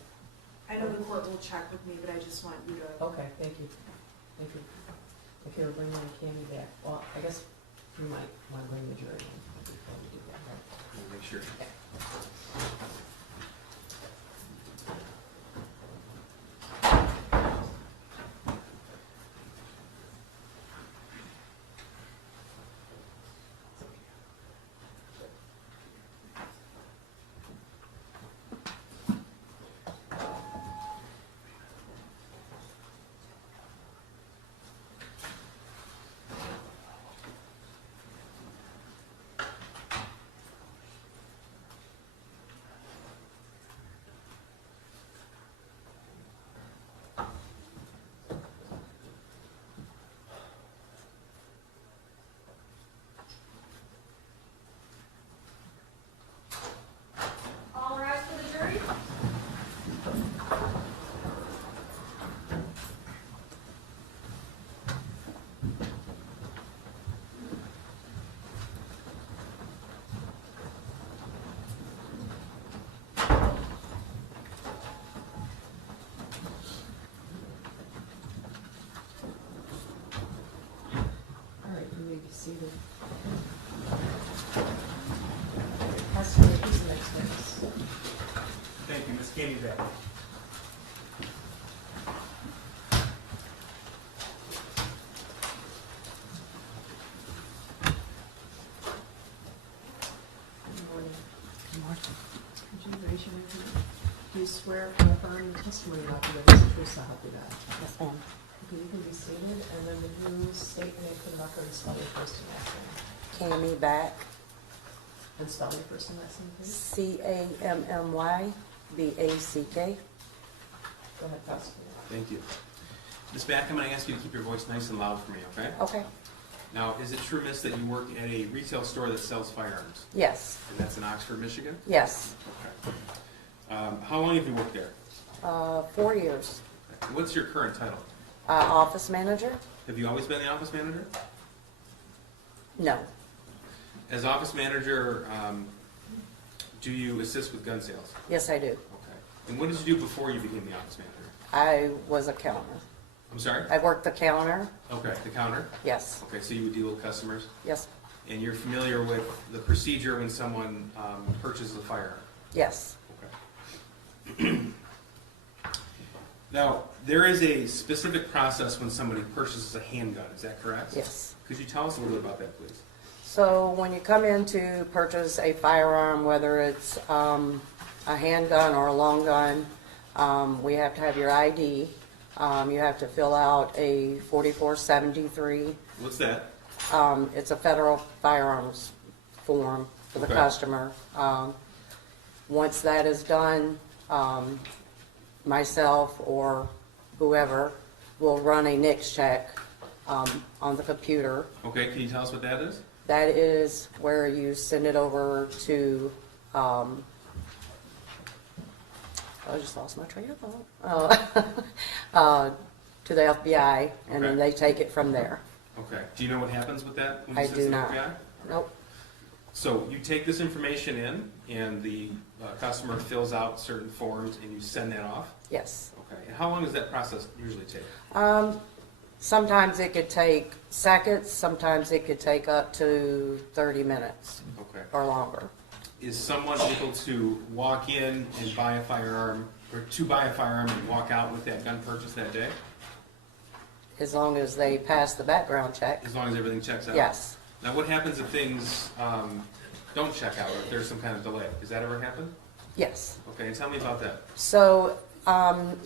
I know the court will check with me, but I just want you to. okay, thank you. Thank you. If you're bringing Candy back, well, I guess we might want to bring the jury in before we do that, right? Make sure. All rise for the jury. All right, you may be seated. Pastor, who's the next witness? Thank you, Ms. Candy back. Good morning. Good morning. Could you raise your right hand? Do you swear to affirm the testimony you offer that is the truth, so help you God? Yes, ma'am. Okay, you can be seated, and then would you state your name for the record and spell your first and last name? Cammy Back, And spell your first and last name, please. CAMMYBACK. Go ahead, prosecutor. Thank you. Ms. Back, I'm going to ask you to keep your voice nice and loud for me, okay? Okay, Now, is it true, miss, that you work at a retail store that sells firearms? yes, And that's in Oxford, Michigan? yes. Okay. How long have you worked there? 4 years. What's your current title? Office manager? Have you always been the office manager? No, As office manager, do you assist with gun sales? yes I do. Okay. And what did you do before you became the office manager? I was a counter. I'm sorry? I worked the counter, Okay, the counter? yes, Okay, so you would deal with customers? yes, And you're familiar with the procedure when someone purchases a firearm? yes, Okay. Now, there is a specific process when somebody purchases a handgun, is that correct? yes. Could you tell us a little bit about that, please? So when you come in to purchase a firearm, whether it's a handgun or a long gun, we have to have your ID. You have to fill out a 4473. What's that? It's a federal firearms form for the Okay. customer. Once that is done, myself or whoever will run a NICS check on the computer. Okay, can you tell us what that is? That is where you send it over to, I just lost my train of thought. To the FBI, and then Okay. they take it from there. Okay. Do you know what happens with that when you I send do it to the not. FBI? Nope, So you take this information in, and the customer fills out certain forms, and you send that off? yes. Okay. And how long does that process usually take? Sometimes it could take seconds, sometimes it could take up to 30 minutes Okay. or longer. Is someone able to walk in and buy a firearm, or to buy a firearm and walk out with that gun purchase that day? As long as they pass the background check, As long as everything checks out? yes. Now, what happens if things don't check out, or if there's some kind of delay? Does that ever happen? Yes. Okay, and tell me about that. So,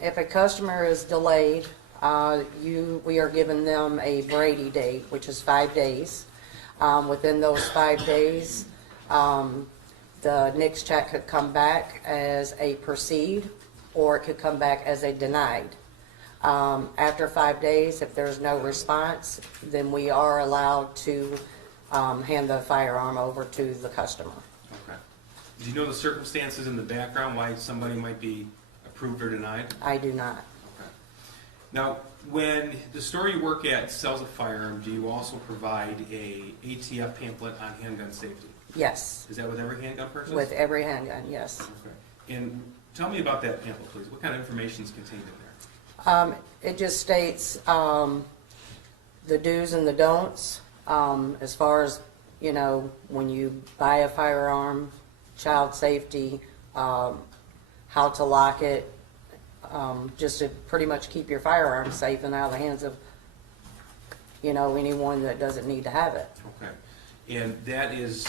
if a customer is delayed, we are giving them a Brady date, which is 5 days. Within those 5 days, the NICS check could come back as a proceed, or it could come back as a denied. After 5 days, if there's no response, then we are allowed to hand the firearm over to the customer. Okay. Do you know the circumstances in the background why somebody might be approved or denied? I do not. Okay. Now, when the store you work at sells a firearm, do you also provide a ATF pamphlet on handgun safety? Yes, Is that with every handgun purchase? with every handgun, yes. Okay. And tell me about that pamphlet, please. What kind of information is contained in there? It just states the do's and the don'ts, as far as, you know, when you buy a firearm, child safety, how to lock it, just to pretty much keep your firearm safe and out of the hands of, you know, anyone that doesn't need to have it. Okay. And that is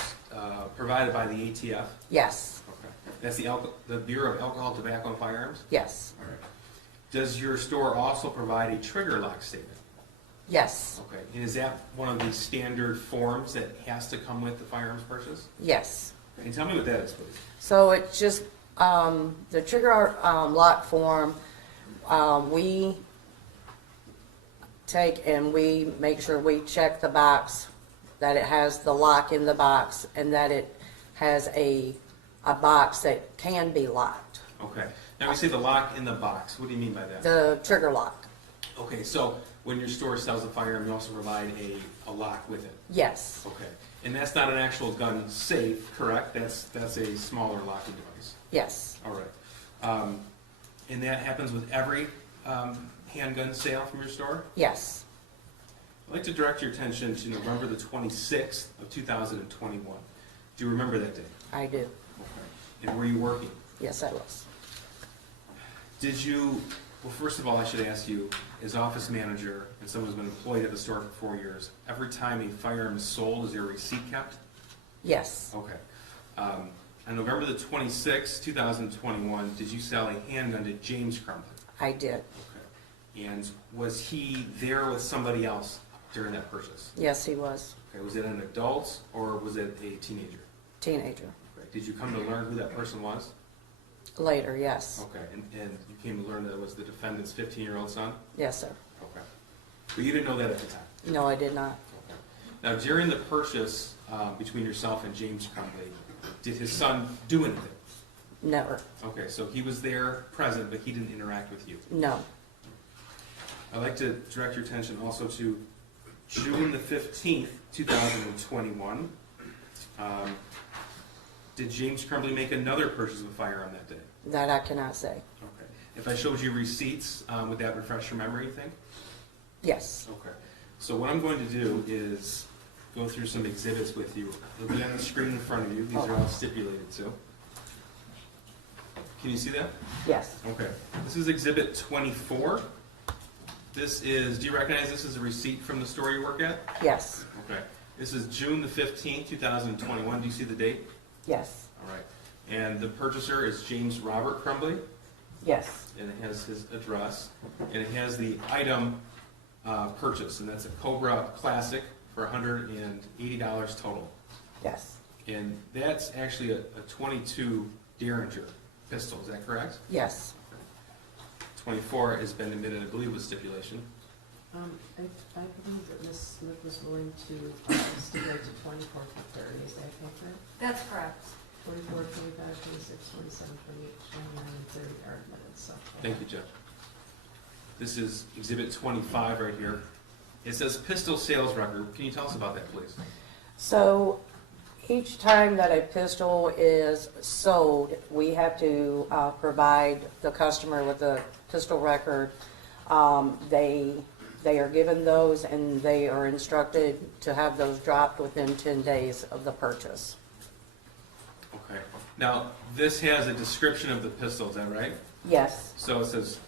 provided by the ATF? Yes, Okay. That's the Bureau of Alcohol, Tobacco, and Firearms? yes, All right. Does your store also provide a trigger lock statement? yes, Okay. And is that one of the standard forms that has to come with the firearms purchase? yes. And tell me what that is, please. So it's just, the trigger lock form, we take and we make sure we check the box, that it has the lock in the box, and that it has a box that can be locked. Okay. Now we say the lock in the box. What do you mean by that? The trigger lock, Okay, so when your store sells a firearm, you also provide a lock with it? yes, Okay. And that's not an actual gun safe, correct? That's a smaller locking device. yes, All right. And that happens with every handgun sale from your store? yes, I'd like to direct your attention to November the 26th of 2021. Do you remember that day? I do, Okay. And were you working? yes, I was. Did you, well, first of all, I should ask you, as office manager and someone who's been employed at the store for 4 years, every time a firearm is sold, is there a receipt kept? Yes, Okay. On November the 26th, 2021, did you sell a handgun to James Crumbley? I did, Okay. And was he there with somebody else during that purchase? yes, he was, Okay. Was it an adult or was it a teenager? teenager, Okay. Did you come to learn who that person was? later, yes, Okay. And you came to learn that it was the defendant's 15-year-old son? yes, sir. Okay. But you didn't know that at the time? No, I did not, Okay. Now, during the purchase between yourself and James Crumbley, did his son do anything? never, Okay, so he was there, present, but he didn't interact with you. no, I'd like to direct your attention also to June the 15th, 2021. Did James Crumbley make another purchase of a firearm that day? that I cannot say, Okay. If I showed you receipts, would that refresh your memory, you think? yes, Okay. So what I'm going to do is go through some exhibits with you. They'll be on the screen in front of you. These are all stipulated too. Can you see that? yes, Okay. This is Exhibit 24. This is, do you recognize this as a receipt from the store you work at? yes, Okay. This is June the 15th, 2021. Do you see the date? yes, All right. And the purchaser is James Robert Crumbley, yes, and it has his address, and it has the item purchase, and that's a Cobra Classic for $180 total. yes, And that's actually a 22 Derringer pistol, is that correct? yes, 24 has been admitted, I believe, with stipulation. I believe that Ms. Smith was willing to stipulate to 24 for 30, is that correct? That's correct. 24, 25, 26, 27, 28, 29, and 30 are admitted, so. Thank you, Judge. This is Exhibit 25 right here. It says pistol sales record. Can you tell us about that, please? So each time that a pistol is sold, we have to provide the customer with a pistol record. They are given those and they are instructed to have those dropped within 10 days of the purchase. Okay. Now, this has a description of the pistol, is that right? Yes, So it says,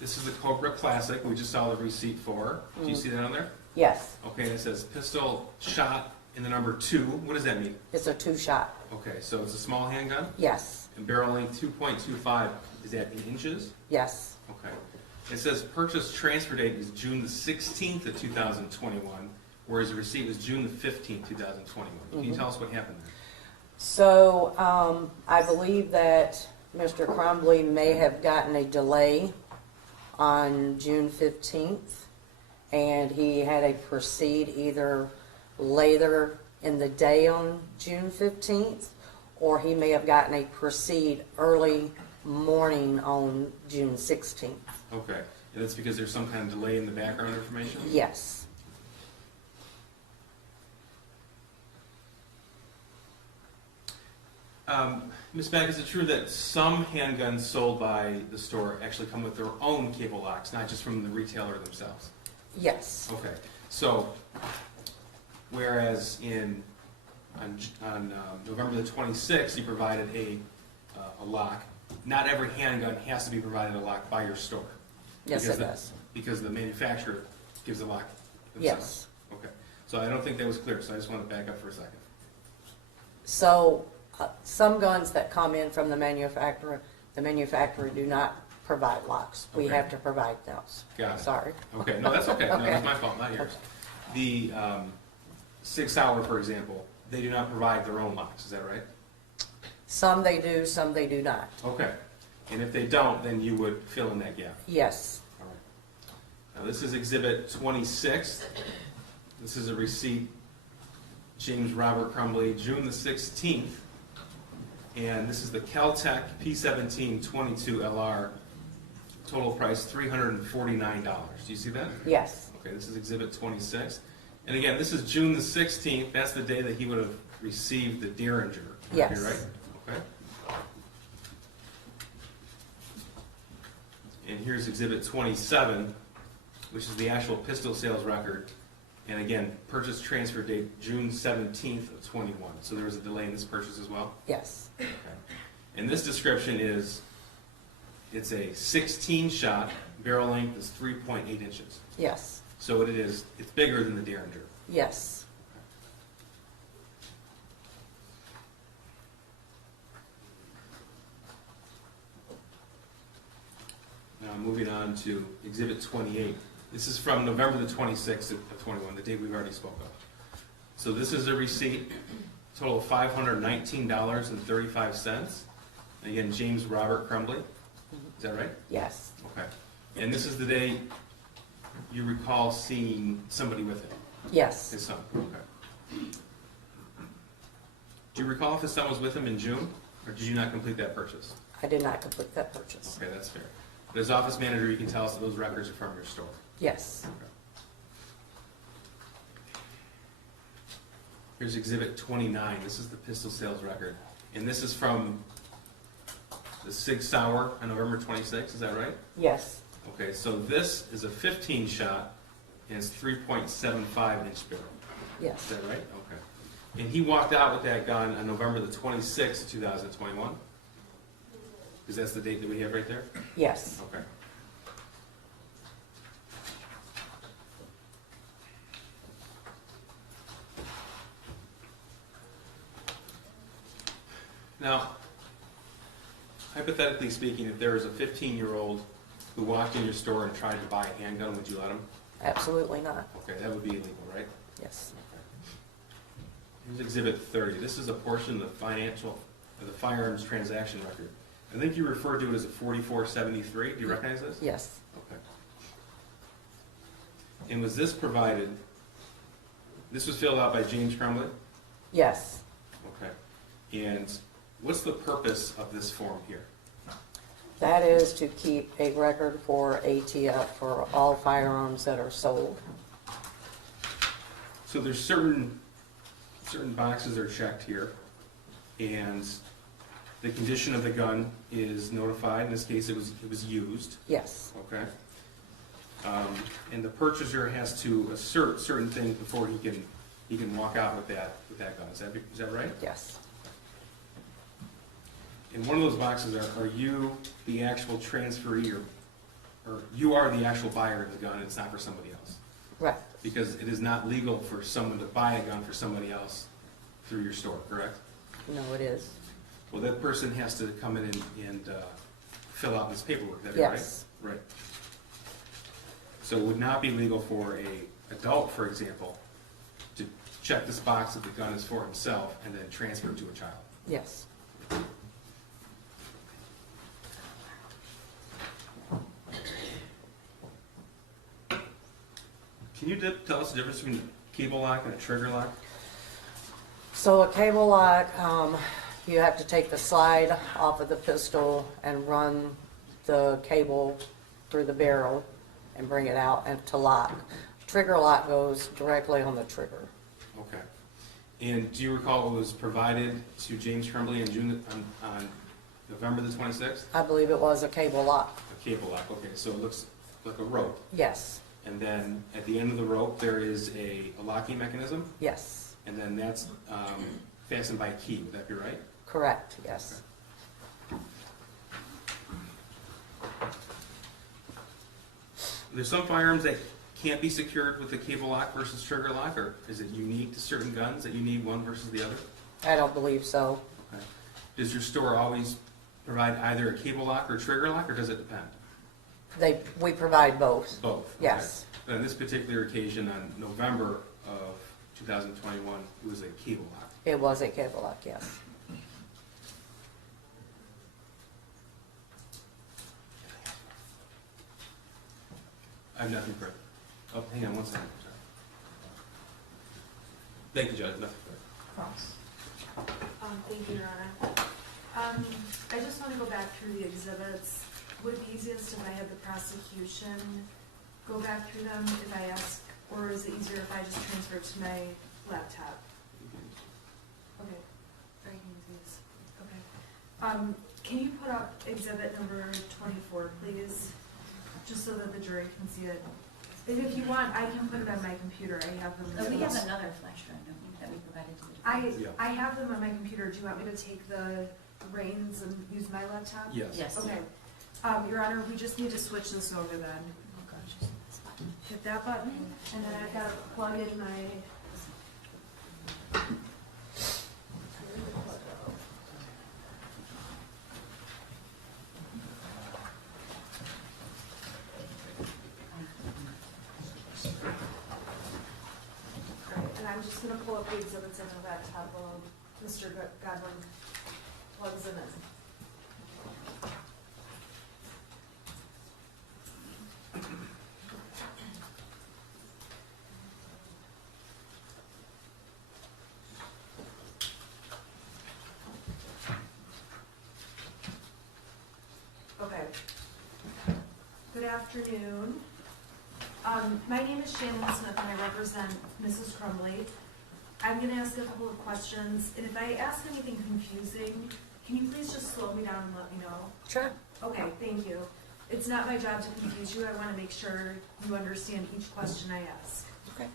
this is the Cobra Classic, we just saw the receipt for. Do you see that on there? yes, Okay, and it says pistol shot in the number 2. What does that mean? it's a 2-shot, Okay, so it's a small handgun, yes, and barrel length 2.25. Is that in inches? yes, Okay. It says purchase transfer date is June the 16th of 2021, whereas the receipt was June the 15th, 2021. Can you tell us what happened there? So I believe that Mr. Crumbley may have gotten a delay on June 15th, and he had a proceed either later in the day on June 15th, or he may have gotten a proceed early morning on June 16th. Okay, and that's because there's some kind of delay in the background information? Yes, Ms. Beck, is it true that some handguns sold by the store actually come with their own cable locks, not just from the retailer themselves? Yes, Okay, so whereas on November the 26th, you provided a lock, not every handgun has to be provided a lock by your store. yes Because it does. Because the manufacturer gives a lock themselves. Yes. Okay, so I don't think that was clear, so I just want to back up for a second. So, some guns that come in from the manufacturer do not provide locks. We Okay. have to provide those. Got it. Sorry. Okay, no, that's okay. No, Okay. that's my fault, not yours. The 6 Hour, for example, they do not provide their own locks, is that right? Some they do, some they do not. Okay, and if they don't, then you would fill in that gap. Yes, All right. Now, this is Exhibit 26. This is a receipt, James Robert Crumbley, June the 16th. And this is the Caltech P17 22 LR, total price $349. Do you see that? yes, Okay, this is Exhibit 26. And again, this is June the 16th. That's the day that he would have received the Derringer. Yes. You're right? Okay. And here's Exhibit 27, which is the actual pistol sales record. And again, purchase transfer date June 17th of 21. So there was a delay in this purchase as well? yes, Okay. And this description is, it's a 16 shot, barrel length is 3.8 inches. yes, So it's bigger than the Derringer. yes. Now moving on to Exhibit 28. This is from November the 26th of 21, the date we've already spoke of. So this is a receipt, total of $519.35. Again, James Robert Crumbley. Is that right? Yes, Okay. And this is the day you recall seeing somebody with him, yes, his son. Okay. Do you recall if his son was with him in June, or did you not complete that purchase? I did not complete that purchase. Okay, that's fair. But as office manager, you can tell us that those records are from your store. Yes, Here's Exhibit 29. This is the pistol sales record. And this is from the Sig Sauer on November 26th, is that right? yes, Okay, so this is a 15 shot, and it's 3.75 inch barrel. Is yes, that right? Okay. And he walked out with that gun on November the 26th, 2021? Because that's the date that we have right there? yes. Okay. Now, hypothetically speaking, if there was a 15-year-old who walked in your store and tried to buy a handgun, would you let him? Absolutely not. Okay, that would be illegal, right? Yes, Here's Exhibit 30. This is a portion of the firearms transaction record. I think you referred to it as a 4473. Do you recognize this? yes, Okay. And was this provided, this was filled out by James Crumbley? yes. Okay. And what's the purpose of this form here? That is to keep a record for ATF for all firearms that are sold. So there's certain boxes are checked here, and the condition of the gun is notified. In this case, it was used. Yes, Okay. And the purchaser has to assert certain things before he can walk out with that gun. Is that right? yes, In one of those boxes, are you the actual transferee, or you are the actual buyer of the gun, it's not for somebody else? right, Because it is not legal for someone to buy a gun for somebody else through your store, correct? no, it is. Well, that person has to come in and fill out this paperwork, is that right? Yes, Right. So it would not be legal for a adult, for example, to check this box that the gun is for himself and then transfer it to a child. yes. Can you tell us the difference between a cable lock and a trigger lock? So a cable lock, you have to take the slide off of the pistol and run the cable through the barrel and bring it out and to lock. Trigger lock goes directly on the trigger. Okay. And do you recall what was provided to James Crumbley on November the 26th? I believe it was a cable lock. A cable lock, okay, so it looks like a rope. Yes, And then at the end of the rope, there is a locking mechanism, yes, and then that's fastened by a key, would that be right? correct, yes. There's some firearms that can't be secured with a cable lock versus trigger lock, or is it unique to certain guns that you need one versus the other? I don't believe so. Okay. Does your store always provide either a cable lock or trigger lock, or does it depend? We provide both. Both? Okay. Yes. But on this particular occasion, on November of 2021, it was a cable lock. It was a cable lock, yes. I have nothing further. Oh, hang on one second, sorry. Thank you, Judge, nothing further. Thank you, Your Honor. I just want to go back through the exhibits. Would it be easiest if I had the prosecution go back through them if I ask, or is it easier if I just transfer it to my laptop? Okay. I can use these. Okay. Can you put up exhibit number 24, please? Just so that the jury can see it. And if you want, I can put it on my computer. I have them. We have another flash drive, don't we, that we provided to the. Yeah. I have them on my computer. Do you want me to take the reins and use my laptop? Yes. Yes. Okay. Your Honor, we just need to switch this over then. Hit that button, and then I've got to plug in my. And I'm just gonna pull up the exhibits on the laptop while Mr. Godwin plugs them in. Okay. Good afternoon. My name is Shannon Smith and I represent Mrs. Crumbley. I'm going to ask a couple of questions, and if I ask anything confusing, can you please just slow me down and let me know? Sure. Okay, thank you. It's not my job to confuse you. I want to make sure you understand each question I ask. Okay.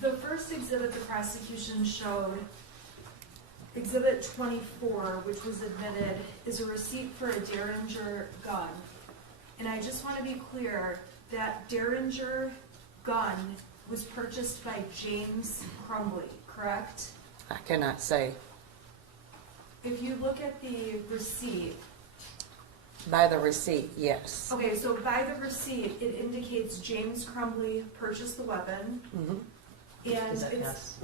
The first exhibit the prosecution showed, Exhibit 24, which was admitted, is a receipt for a Derringer gun. And I just want to be clear that Derringer gun was purchased by James Crumbley, correct? I cannot say. If you look at the receipt, By the receipt, yes. okay, so by the receipt, it indicates James Crumbley purchased the weapon, Mhm. and Yes,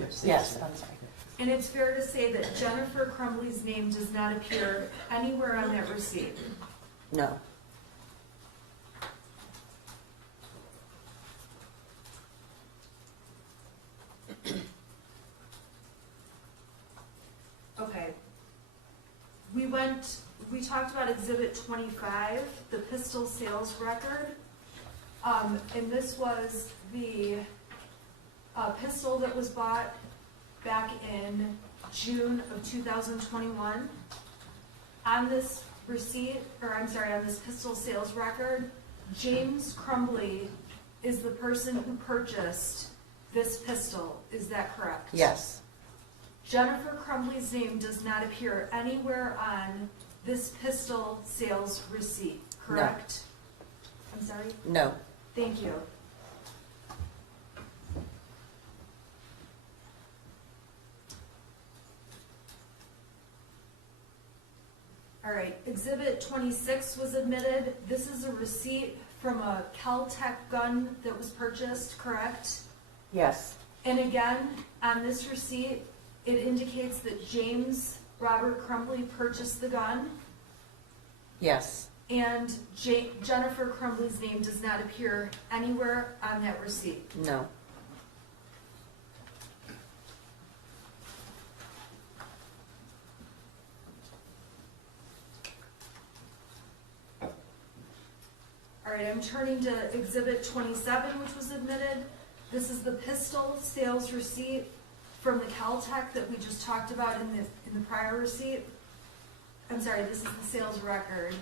I'm sorry. and it's fair to say that Jennifer Crumbley's name does not appear anywhere on that receipt. No. Okay. We talked about Exhibit 25, the pistol sales record. And this was the pistol that was bought back in June of 2021. On this receipt, or I'm sorry, on this pistol sales record, James Crumbley is the person who purchased this pistol. Is that correct? Yes. Jennifer Crumbley's name does not appear anywhere on this pistol sales receipt, correct? I'm sorry? No. Thank you. All right, Exhibit 26 was admitted. This is a receipt from a Kel-Tec gun that was purchased, correct? Yes. And again, on this receipt, it indicates that James Robert Crumbley purchased the gun, Yes. and Jennifer Crumbley's name does not appear anywhere on that receipt. No. All right, I'm turning to Exhibit 27, which was admitted. This is the pistol sales receipt from the Caltech that we just talked about in the prior receipt. I'm sorry, this is the sales record.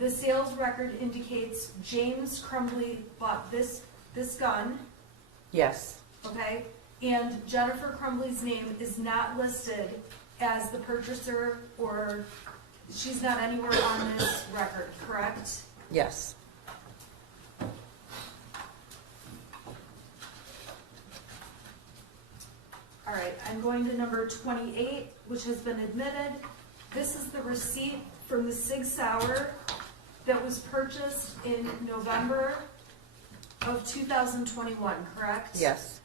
The sales record indicates James Crumbley bought this gun, Yes, okay? And Jennifer Crumbley's name is not listed as the purchaser, or she's not anywhere on this record, correct? yes, All right, I'm going to number 28, which has been admitted. This is the receipt from the Sig Sauer that was purchased in November of 2021, correct? yes,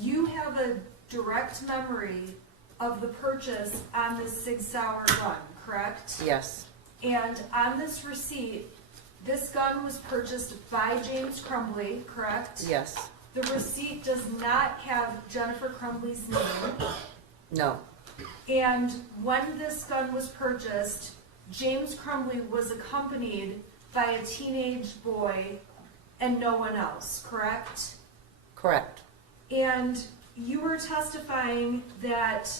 You have a direct memory of the purchase on this Sig Sauer gun, correct? yes, And on this receipt, this gun was purchased by James Crumbley, correct? yes, The receipt does not have Jennifer Crumbley's name. no, And when this gun was purchased, James Crumbley was accompanied by a teenage boy and no one else, correct? correct, And you were testifying that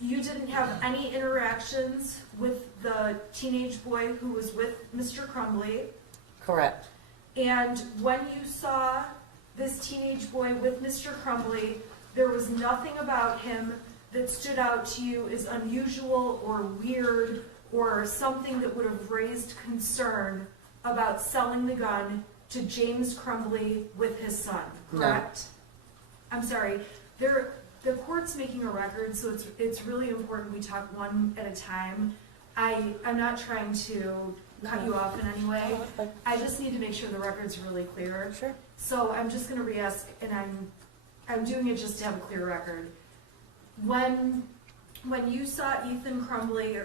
you didn't have any interactions with the teenage boy who was with Mr. Crumbley. correct, And when you saw this teenage boy with Mr. Crumbley, there was nothing about him that stood out to you as unusual or weird or something that would have raised concern about selling the gun to James Crumbley with his son, No. correct? I'm sorry, the court's making a record, so it's really important we talk one at a time. I'm not trying to cut you off in any way. I just need to make sure the record's really clear. sure, So I'm just gonna re-ask, and I'm doing it just to have a clear record. When you saw Ethan Crumbley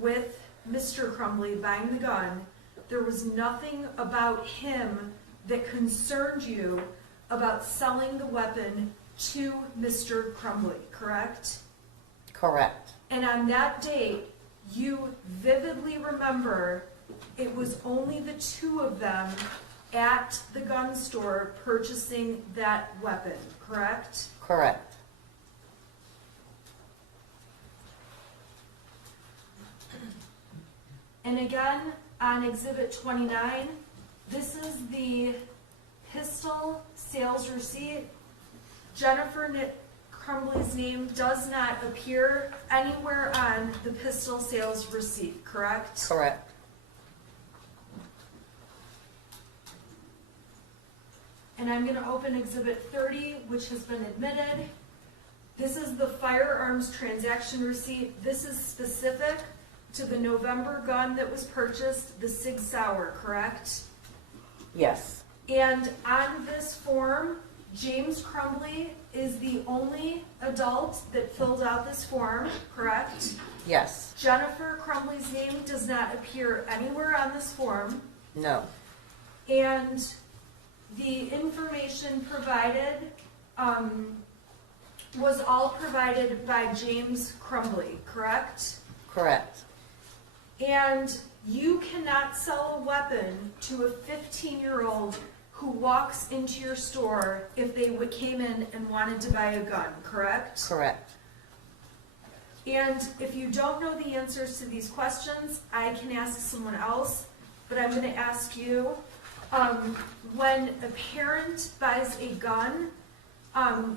with Mr. Crumbley buying the gun, there was nothing about him that concerned you about selling the weapon to Mr. Crumbley, correct? correct, And on that date, you vividly remember it was only the two of them at the gun store purchasing that weapon, correct? correct, And again, on Exhibit 29, this is the pistol sales receipt. Jennifer Crumbley's name does not appear anywhere on the pistol sales receipt, correct? correct, And I'm going to open Exhibit 30, which has been admitted. This is the firearms transaction receipt. This is specific to the November gun that was purchased, the Sig Sauer, correct? yes, And on this form, James Crumbley is the only adult that filled out this form, correct? yes, Jennifer Crumbley's name does not appear anywhere on this form. no, And the information provided was all provided by James Crumbley, correct? correct, And you cannot sell a weapon to a 15-year-old who walks into your store if they came in and wanted to buy a gun, correct? correct, And if you don't know the answers to these questions, I can ask someone else, but I'm going to ask you. When a parent buys a gun, a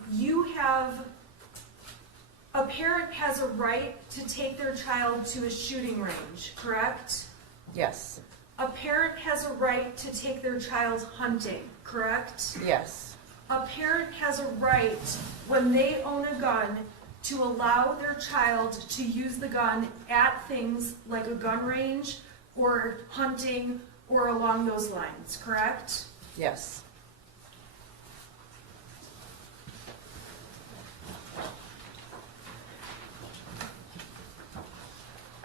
parent has a right to take their child to a shooting range, correct? yes, A parent has a right to take their child hunting, correct? yes, A parent has a right, when they own a gun, to allow their child to use the gun at things like a gun range or hunting or along those lines, correct? yes,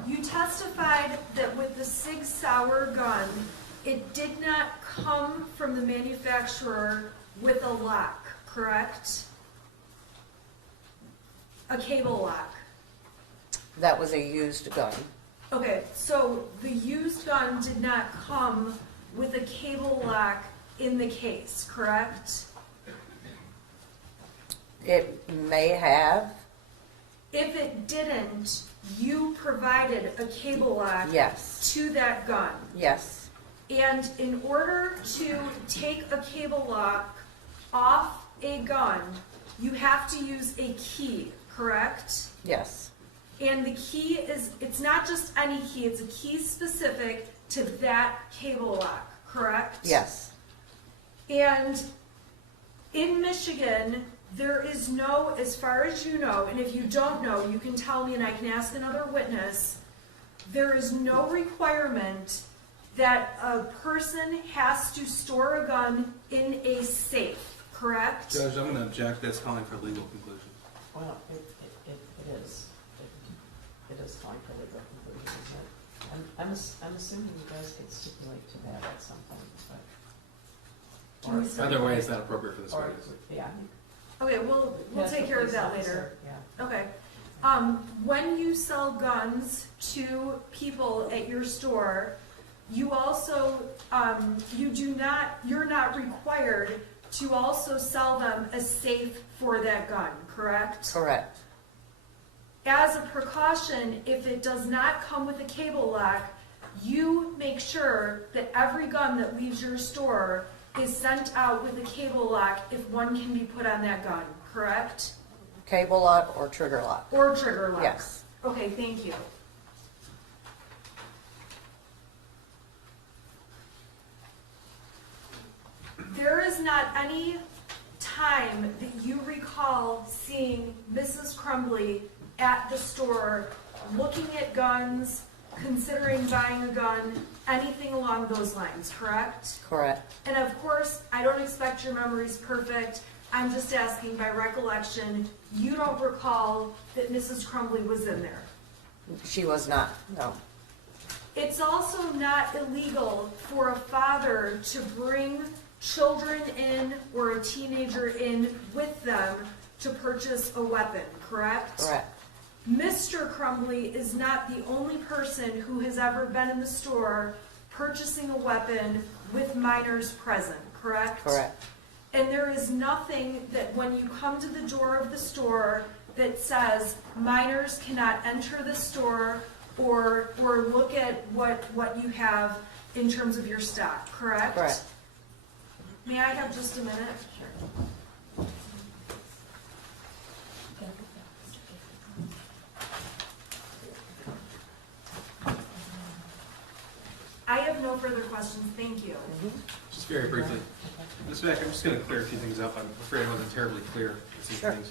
You testified that with the Sig Sauer gun, it did not come from the manufacturer with a lock, correct? A cable lock. that was a used gun, Okay, so the used gun did not come with a cable lock in the case, correct? It may have, If it didn't, you provided a cable lock yes, to that gun. yes, And in order to take a cable lock off a gun, you have to use a key, correct? yes, And the key is, it's not just any key, it's a key specific to that cable lock, correct? yes, And in Michigan, there is no, as far as you know, and if you don't know, you can tell me and I can ask another witness, there is no requirement that a person has to store a gun in a safe, correct? Judge, I'm gonna object, that's calling for legal conclusion. Well, it is. It is calling for legal conclusion, isn't it? I'm assuming you guys could stipulate to that at some point, but. Can we say- Either way, it's not appropriate for this Or, witness. yeah. Okay, we'll Yes, take care of police that officer, later. Yeah. Okay. When you sell guns to people at your store, you also, you're not required to also sell them a safe for that gun, correct? correct, As a precaution, if it does not come with a cable lock, you make sure that every gun that leaves your store is sent out with a cable lock if one can be put on that gun, correct? cable lock or trigger lock, Or trigger lock? yes, Okay, thank you. There is not any time that you recall seeing Mrs. Crumbley at the store looking at guns, considering buying a gun, anything along those lines, correct? correct, And of course, I don't expect your memory's perfect. I'm just asking by recollection, you don't recall that Mrs. Crumbley was in there. she was not, no, It's also not illegal for a father to bring children in or a teenager in with them to purchase a weapon, correct? correct, Mr. Crumbley is not the only person who has ever been in the store purchasing a weapon with minors present, correct? correct, And there is nothing that when you come to the door of the store that says minors cannot enter the store or look at what you have in terms of your stock, correct? correct. May I have just a minute? I have no further questions, thank you. Just very briefly. Ms. Beck, I'm just gonna clear a few things up. I'm afraid I wasn't terribly clear with these Sure. things.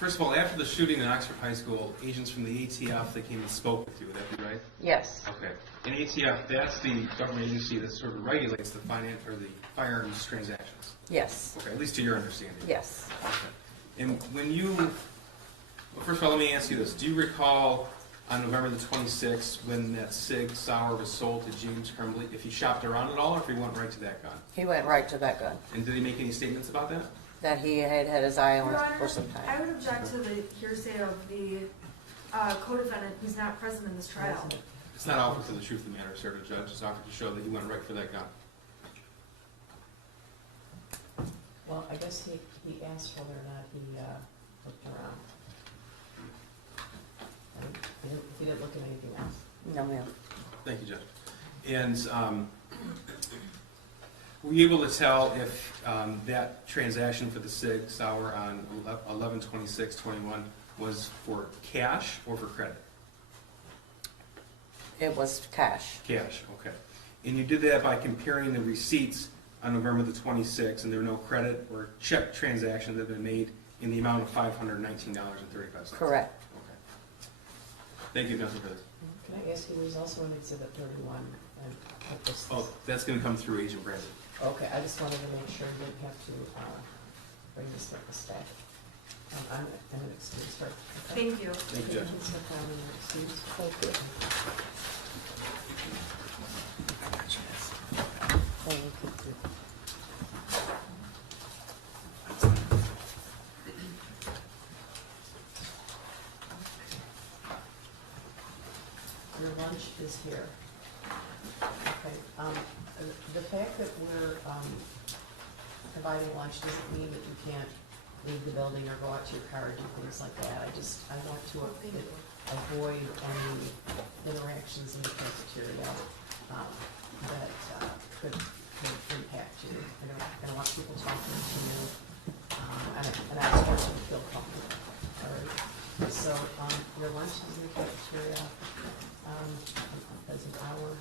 First of all, after the shooting in Oxford High School, agents from the ATF, they came and spoke with you, would that be right? Yes, Okay. And ATF, that's the government agency that sort of regulates the the firearms transactions. yes, Okay, at least to your understanding. yes, Okay. And when you, well, first of all, let me ask you this. Do you recall on November the 26th when that Sig Sauer was sold to James Crumbley, if he shopped around at all or if he went right to that gun? he went right to that gun, And did he make any statements about that? that he had had his eye on Your it Honor, for some I time. would object to the hearsay of the co-defendant who's not present in this trial. It's not offered for the truth of the matter, sir, to judge. It's offered to show that he went right for that gun. Well, I guess he asked whether or not he looked around. And he didn't look at anything else. No, ma'am, Thank you, Judge. And were you able to tell if that transaction for the Sig Sauer on 11/26/21 was for cash or for credit? it was cash, Cash, okay. And you did that by comparing the receipts on November the 26th, and there were no credit or check transactions that have been made in the amount of $519.35? correct, Okay. Thank you, Counsel, for this. Can I ask you, there's also an exhibit 31 and what this. Oh, that's going to come through Agent Brandon. Okay, I just wanted to make sure you didn't have to bring this witness back. I'm an excuse her. Okay? Thank you. Thank you, Judge. Please step down and excuse. thank you. Your lunch is here. Okay, the fact that we're providing lunch doesn't mean that you can't leave the building or go out to your car or do things like that. I want to avoid any interactions in the cafeteria that could impact you. I don't want people talking to you, and I just want you to feel comfortable. All right. So your lunch is in the cafeteria. That's an hour.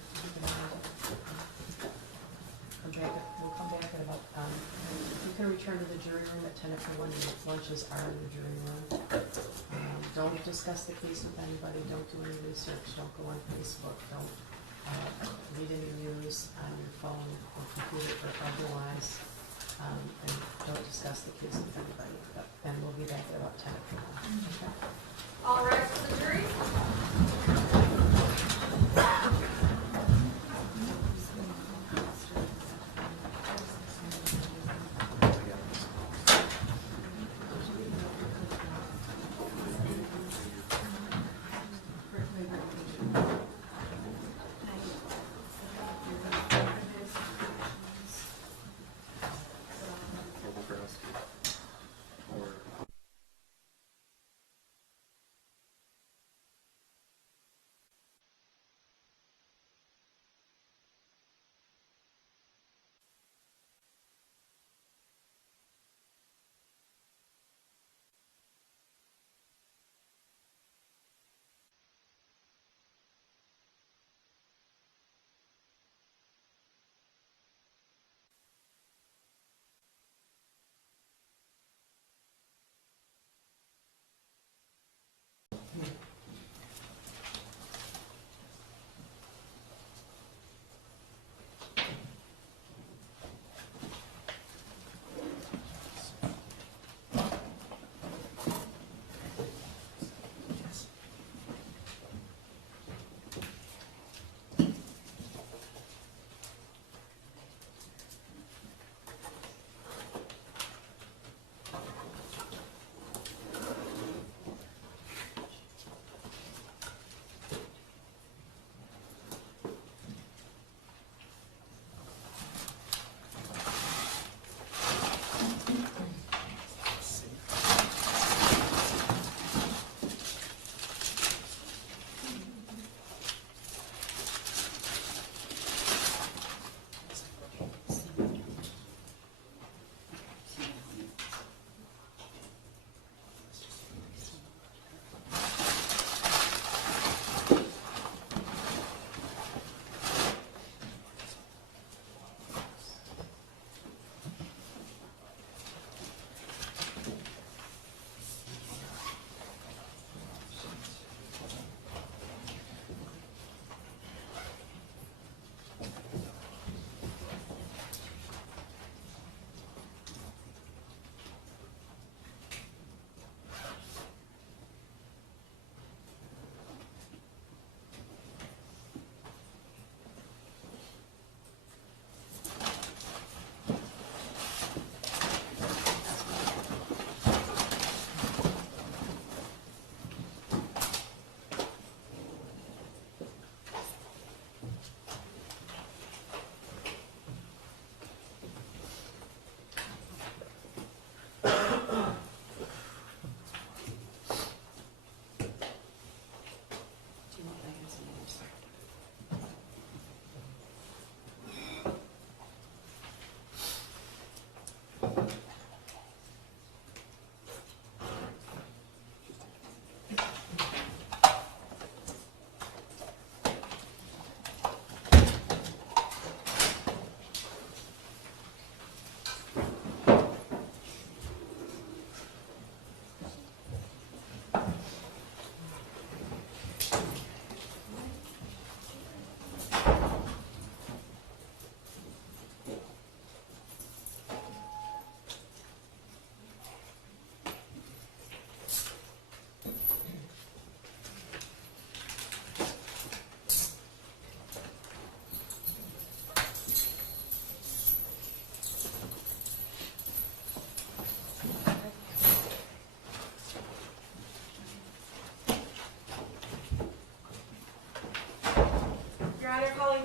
We'll come back at about. You can return to the jury room at 10 after 1. Your lunches are in the jury room. Don't discuss the case with anybody. Don't do any research. Don't go on Facebook. Don't read any news on your phone or computer or otherwise. And don't discuss the case with anybody. And we'll be back at about 10 after 1. Okay? All rise for the jury.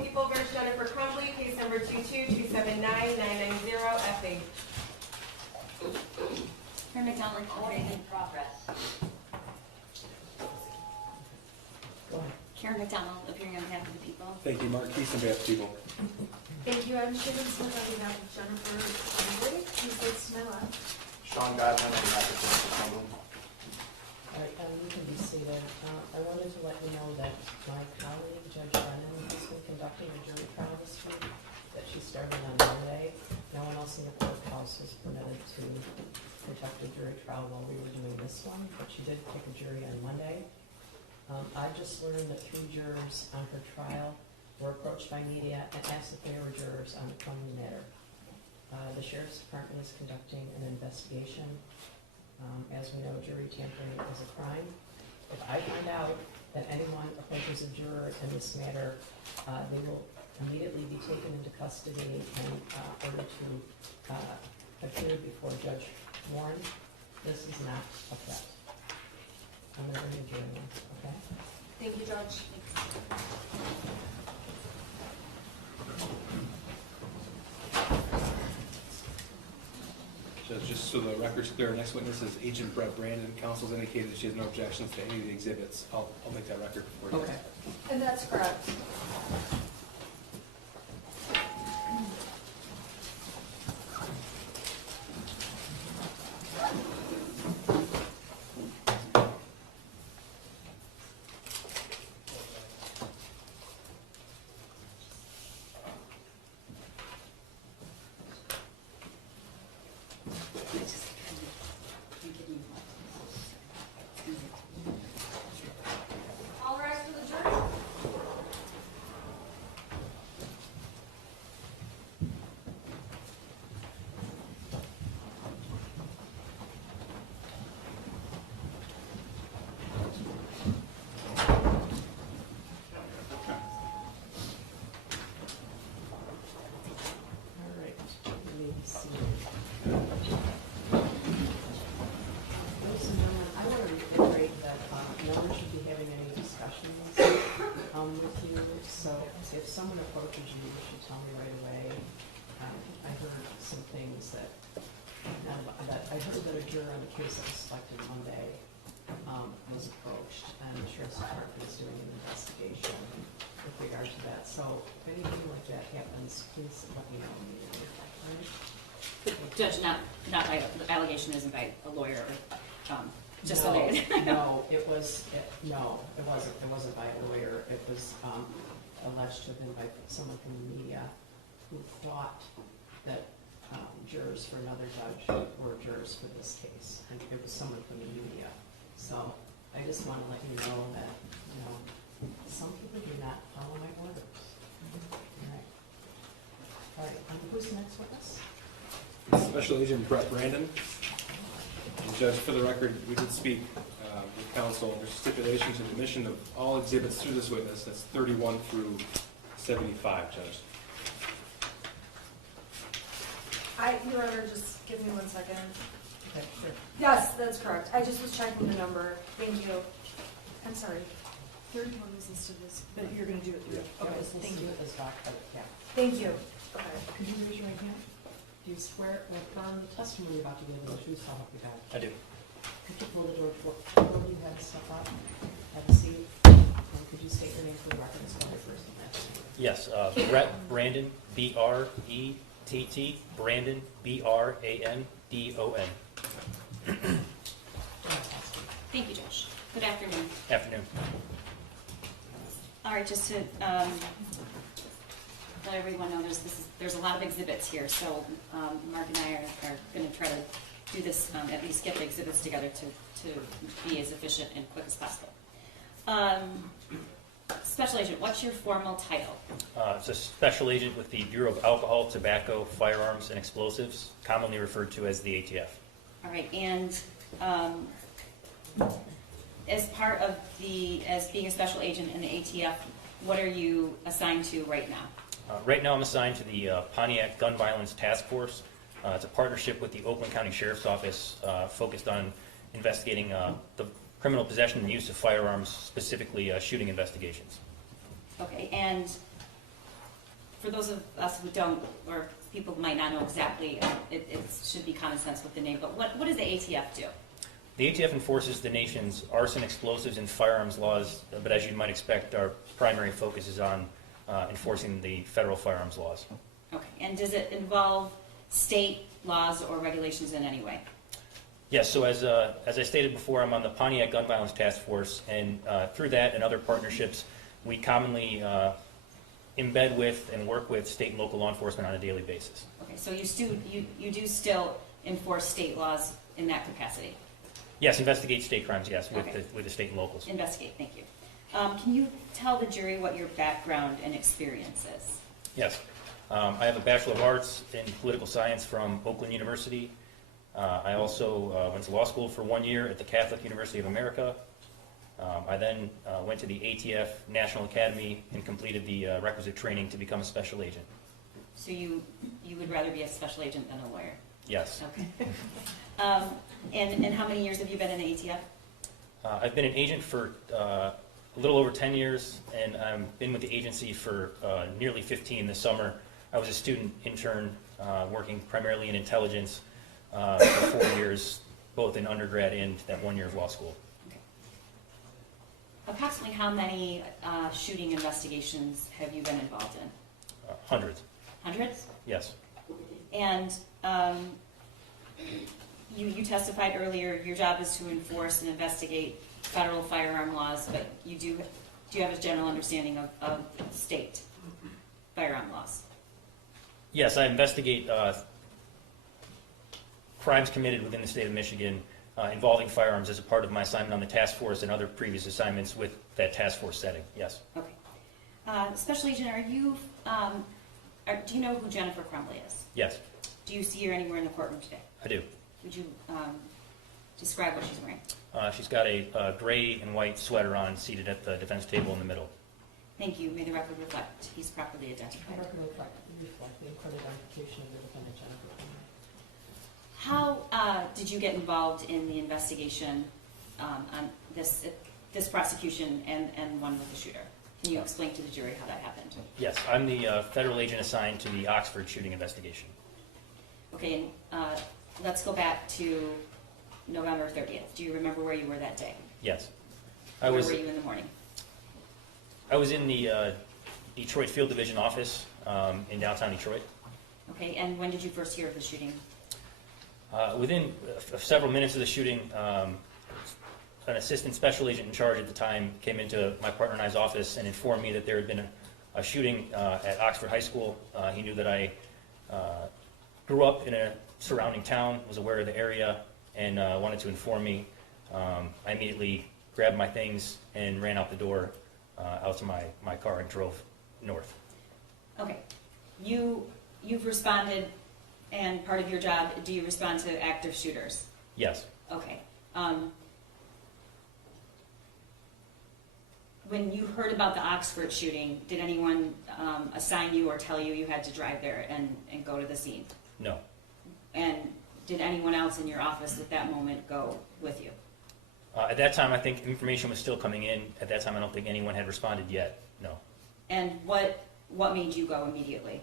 People versus Jennifer Crumbley, case number 22279-990 FH. Your McDonald, appearing in progress. Go ahead. Karen McDonald, appearing on behalf of the people. Thank you, Mark Keith, on behalf of the people. Thank you, I'm Shannon Smith on behalf of Jennifer Crumbley, who sits to my left. Sean Godwin, on behalf of Jennifer Crumbley. All right, you can be seated. I wanted to let you know that my colleague, Judge Brennan, has been conducting a jury trial this week, that she started on Monday. No one else in the courthouse was permitted to conduct a jury trial while we were doing this one, but she did pick a jury on Monday. I just learned that 3 jurors on her trial were approached by media and asked if they were jurors on the Crumbley matter. The Sheriff's Department is conducting an investigation. As we know, jury tampering is a crime. If I find out that anyone approaches a juror in this matter, they will immediately be taken into custody and ordered to appear before Judge Warren. This is not a threat. I'm going to bring you jury now, okay? Thank you, Judge. Judge, just so the record's clear, our next witness is Agent Brett Brandon. Counsel's indicated she has no objections to any of the exhibits. I'll make that record for you. Okay. And that's correct. All rise for the jury. All right, you may be seated. Ladies and gentlemen, I want to reiterate that no one should be having any discussions with you. So if someone approaches you, you should tell me right away. I heard some things that I heard that a juror on the case that was selected Monday was approached, and the Sheriff's Department is doing an investigation with regard to that. So if anything like that happens, please let me know immediately. All right? Judge, not by, the allegation isn't by a lawyer, just so No, they. no, it wasn't. It wasn't by a lawyer. It was alleged to have been by someone from the media who thought that jurors for another judge were jurors for this case, and it was someone from the media. So I just want to let you know that, some people do not follow my orders. All right, who's the next witness? Special Agent Brett Brandon. And Judge, for the record, we did speak with counsel. There's stipulation to the admission of all exhibits through this witness. That's 31 through 75, Judge. Your Honor, just give me 1 second. Okay, sure. Yes, that's correct. I just was checking the number. Thank you. I'm sorry. 31 was listed as, but you're going to do it through. Okay, thank you. Thank you. Okay. Could you raise your right hand? Do you swear or affirm the testimony you're about to give in the truth, so help you God? I do. Could you pull the door forward? You have to step up, have a seat, and could you state your name for the record as well as first and last name? Yes, Brett Brandon, B-R-E-T-T, Brandon, B-R-A-N-D-O-N. Thank you, Judge. Good afternoon. Afternoon. All right, just to let everyone know, there's a lot of exhibits here, so Mark and I are going to try to do this, at least get the exhibits together to be as efficient and quick as possible. Special Agent, what's your formal title? It's a special agent with the Bureau of Alcohol, Tobacco, Firearms, and Explosives, commonly referred to as the ATF. All right, and as part of as being a special agent in the ATF, what are you assigned to right now? Right now I'm assigned to the Pontiac Gun Violence Task Force. It's a partnership with the Oakland County Sheriff's Office focused on investigating the criminal possession and use of firearms, specifically shooting investigations. Okay, and for those of us who don't, or people might not know exactly, it should be common sense with the name, but what does the ATF do? The ATF enforces the nation's arson, explosives, and firearms laws, but as you might expect, our primary focus is on enforcing the federal firearms laws. Okay, and does it involve state laws or regulations in any way? Yes, so as I stated before, I'm on the Pontiac Gun Violence Task Force, and through that and other partnerships, we commonly embed with and work with state and local law enforcement on a daily basis. Okay, so you do still enforce state laws in that capacity? Yes, investigate state crimes, yes, with, Okay. with the state and locals. Investigate, thank you. Can you tell the jury what your background and experience is? Yes. I have a Bachelor of Arts in Political Science from Oakland University. I also went to law school for 1 year at the Catholic University of America. I then went to the ATF National Academy and completed the requisite training to become a special agent. So you would rather be a special agent than a lawyer? Yes. Okay. And how many years have you been in the ATF? I've been an agent for a little over 10 years, and I've been with the agency for nearly 15 this summer. I was a student intern working primarily in intelligence for 4 years, both in undergrad and that 1 year of law school. Okay. Approximately how many shooting investigations have you been involved in? Hundreds, Hundreds? yes. And you testified earlier, your job is to enforce and investigate federal firearm laws, but do you have a general understanding of state firearm laws? Yes, I investigate crimes committed within the state of Michigan involving firearms as a part of my assignment on the task force and other previous assignments with that task force setting, yes. Okay. Special Agent, do you know who Jennifer Crumbley is? Yes, Do you see her anywhere in the courtroom today? I do. Would you describe what she's wearing? She's got a gray and white sweater on, seated at the defense table in the middle. Thank you. May the record reflect he's properly identified. Record reflect the credit identification of the defendant, Jennifer Crumbley. How did you get involved in the investigation on this prosecution and one with the shooter? Can you explain to the jury how that happened? Yes, I'm the federal agent assigned to the Oxford shooting investigation. Okay, and let's go back to November 30th. Do you remember where you were that day? Yes. Where were you in the morning? I was in the Detroit Field Division office in downtown Detroit. Okay, and when did you first hear of the shooting? Within several minutes of the shooting, an assistant special agent in charge at the time came into my partner and I's office and informed me that there had been a shooting at Oxford High School. He knew that I grew up in a surrounding town, was aware of the area, and wanted to inform me. I immediately grabbed my things and ran out the door out to my car and drove north. Okay, you've responded, and part of your job, do you respond to active shooters? Yes. Okay. When you heard about the Oxford shooting, did anyone assign you or tell you you had to drive there and go to the scene? No. And did anyone else in your office at that moment go with you? At that time, I think information was still coming in. At that time, I don't think anyone had responded yet. No. And what made you go immediately?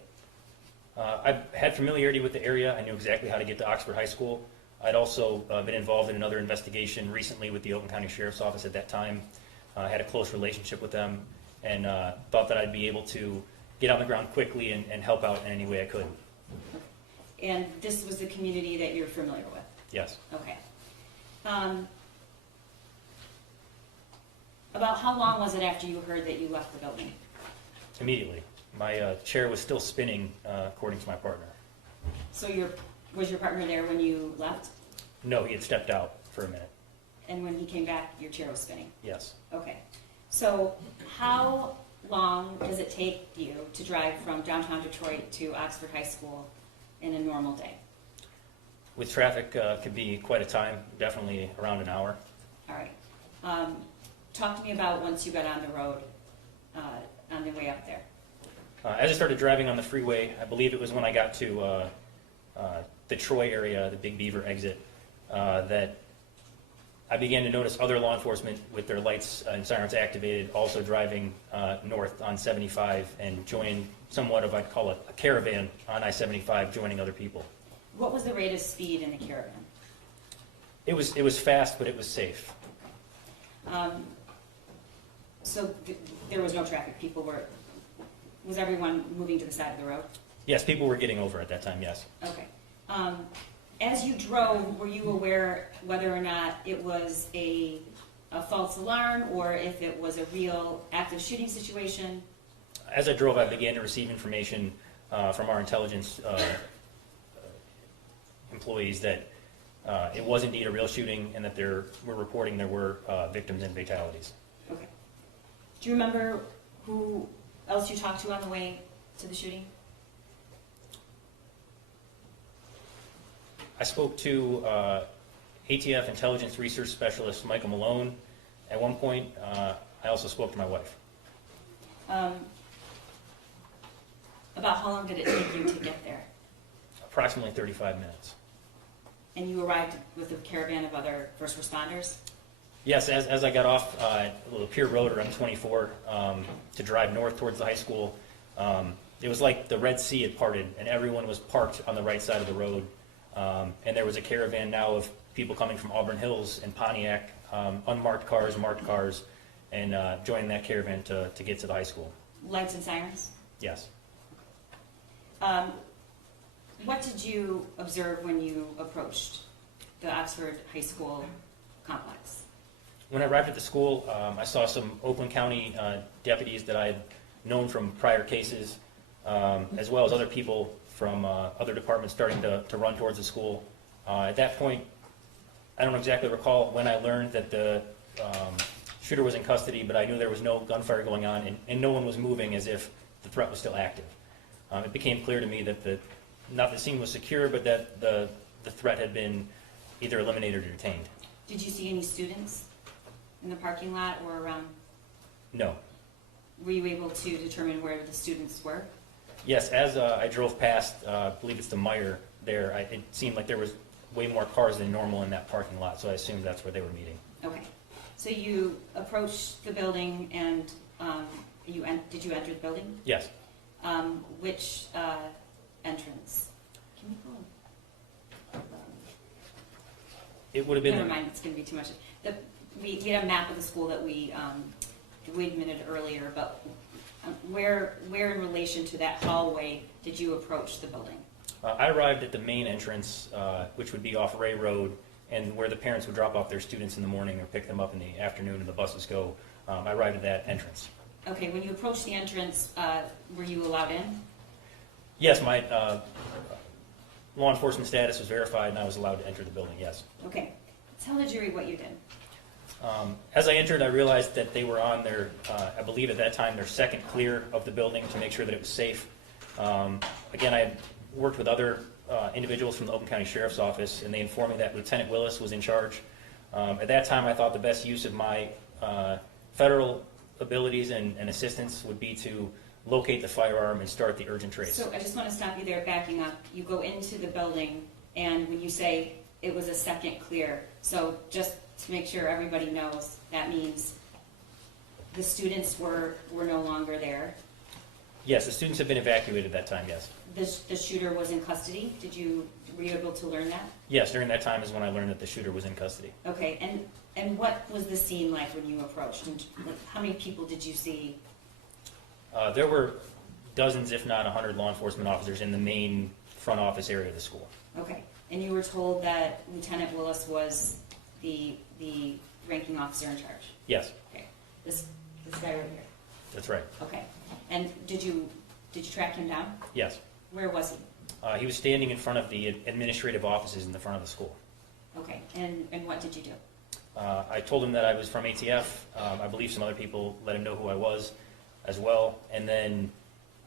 I had familiarity with the area. I knew exactly how to get to Oxford High School. I'd also been involved in another investigation recently with the Oakland County Sheriff's Office at that time. I had a close relationship with them and thought that I'd be able to get on the ground quickly and help out in any way I could. And this was the community that you're familiar with? Yes. Okay. About how long was it after you heard that you left the building? Immediately. My chair was still spinning, according to my partner. So was your partner there when you left? No, he had stepped out for a minute. And when he came back, your chair was spinning? Yes. Okay. So how long does it take you to drive from downtown Detroit to Oxford High School in a normal day? With traffic, could be quite a time, definitely around an hour. All right. Talk to me about once you got on the road, on the way up there. As I started driving on the freeway, I believe it was when I got to the Troy area, the Big Beaver exit, that I began to notice other law enforcement with their lights and sirens activated, also driving north on 75 and joining somewhat of, I'd call it, a caravan on I-75, joining other people. What was the rate of speed in the caravan? It was fast, but it was safe. So there was no traffic, was everyone moving to the side of the road? Yes, people were getting over at that time, yes. Okay. As you drove, were you aware whether or not it was a false alarm or if it was a real active shooting situation? As I drove, I began to receive information from our intelligence employees that it was indeed a real shooting and that we're reporting there were victims and fatalities. Okay. Do you remember who else you talked to on the way to the shooting? I spoke to ATF Intelligence Research Specialist Michael Malone. At one point, I also spoke to my wife. About how long did it take you to get there? Approximately 35 minutes. And you arrived with a caravan of other first responders? Yes, as I got off the Pier Road or M24 to drive north towards the high school, it was like the Red Sea had parted and everyone was parked on the right side of the road. And there was a caravan now of people coming from Auburn Hills and Pontiac, unmarked cars, marked cars, and joining that caravan to get to the high school. Lights and sirens? Yes. What did you observe when you approached the Oxford High School complex? When I arrived at the school, I saw some Oakland County deputies that I had known from prior cases, as well as other people from other departments starting to run towards the school. At that point, I don't exactly recall when I learned that the shooter was in custody, but I knew there was no gunfire going on and no one was moving as if the threat was still active. It became clear to me that not the scene was secure, but that the threat had been either eliminated or detained. Did you see any students in the parking lot or around? No. Were you able to determine where the students were? Yes, as I drove past, I believe it's the Meyer there, it seemed like there was way more cars than normal in that parking lot, so I assumed that's where they were meeting. Okay. So you approached the building and did you enter the building? Yes. Which entrance? Can we go? It would have been... Never mind, it's going to be too much. We had a map of the school that we admitted earlier, but where in relation to that hallway did you approach the building? I arrived at the main entrance, which would be off Ray Road, and where the parents would drop off their students in the morning or pick them up in the afternoon and the buses go. I arrived at that entrance. Okay, when you approached the entrance, were you allowed in? Yes, my law enforcement status was verified and I was allowed to enter the building, yes. Okay. Tell the jury what you did. As I entered, I realized that they were on their, I believe at that time, their second clear of the building to make sure that it was safe. Again, I had worked with other individuals from the Oakland County Sheriff's Office, and they informed me that Lieutenant Willis was in charge. At that time, I thought the best use of my federal abilities and assistance would be to locate the firearm and start the urgent trace. So I just want to stop you there, backing up. You go into the building, and when you say it was a second clear, so just to make sure everybody knows, that means the students were no longer there. Yes, the students have been evacuated at that time, yes. The shooter was in custody. Were you able to learn that? Yes, during that time is when I learned that the shooter was in custody. Okay, and what was the scene like when you approached? And how many people did you see? There were dozens, if not 100, law enforcement officers in the main front office area of the school. Okay, and you were told that Lieutenant Willis was the ranking officer in charge? Yes, Okay, this guy right here. that's right. Okay, and did you track him down? Yes. Where was he? He was standing in front of the administrative offices in the front of the school. Okay, and what did you do? I told him that I was from ATF. I believe some other people let him know who I was as well. And then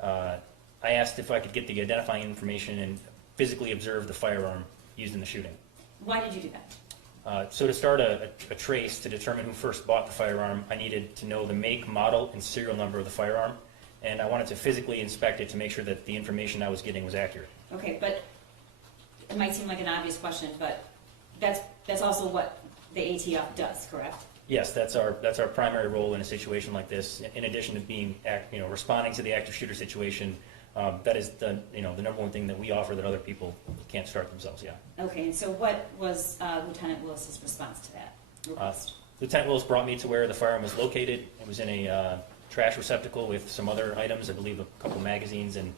I asked if I could get the identifying information and physically observe the firearm used in the shooting. Why did you do that? So to start a trace to determine who first bought the firearm, I needed to know the make, model, and serial number of the firearm. And I wanted to physically inspect it to make sure that the information I was getting was accurate. Okay, but it might seem like an obvious question, but that's also what the ATF does, correct? Yes, that's our primary role in a situation like this. In addition to being, responding to the active shooter situation, that is the number one thing that we offer that other people can't start themselves. Yeah. Okay, and so what was Lieutenant Willis's response to that request? Lieutenant Willis brought me to where the firearm was located. It was in a trash receptacle with some other items, I believe a couple magazines and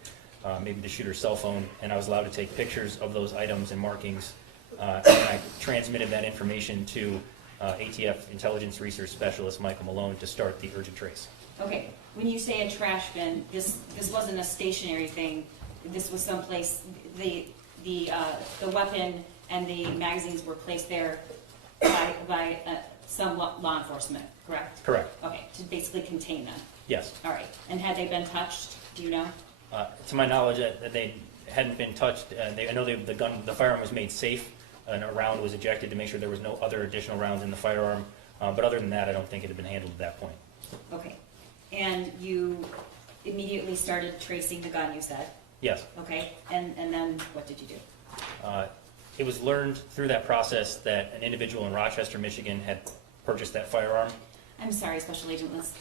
maybe the shooter's cell phone, and I was allowed to take pictures of those items and markings, and I transmitted that information to ATF Intelligence Research Specialist Michael Malone to start the urgent trace. Okay, when you say a trash bin, this wasn't a stationary thing. This was someplace, the weapon and the magazines were placed there by some law enforcement, correct? Correct. Okay, to basically contain them. Yes. All right, and had they been touched, do you know? To my knowledge, that they hadn't been touched. I know the firearm was made safe, and a round was ejected to make sure there was no other additional rounds in the firearm. But other than that, I don't think it had been handled at that point. Okay, and you immediately started tracing the gun, you said? Yes. Okay, and then what did you do? It was learned through that process that an individual in Rochester, Michigan had purchased that firearm. I'm sorry, Special Agent, let's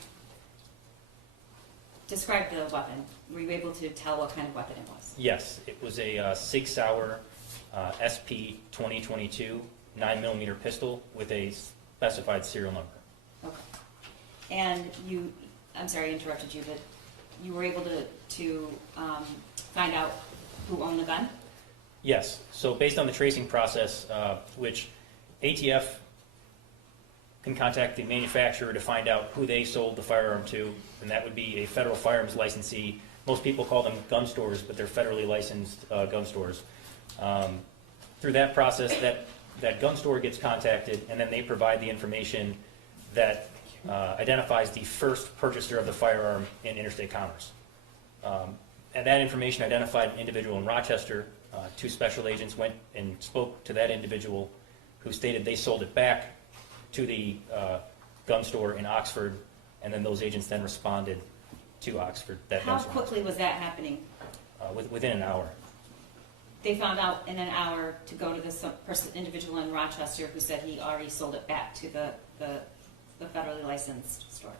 describe the weapon. Were you able to tell what kind of weapon it was? Yes, it was a Sig Sauer SP 2022 9mm pistol with a specified serial number. Okay. And I'm sorry I interrupted you, but you were able to find out who owned the gun? Yes, so based on the tracing process, which ATF can contact the manufacturer to find out who they sold the firearm to, and that would be a federal firearms licensee. Most people call them gun stores, but they're federally licensed gun stores. Through that process, that gun store gets contacted, and then they provide the information that identifies the first purchaser of the firearm in interstate commerce. And that information identified an individual in Rochester. Two special agents went and spoke to that individual, who stated they sold it back to the gun store in Oxford, and then those agents then responded to Oxford. How quickly was that happening? Within an hour. They found out in an hour to go to this individual in Rochester who said he already sold it back to the federally licensed store.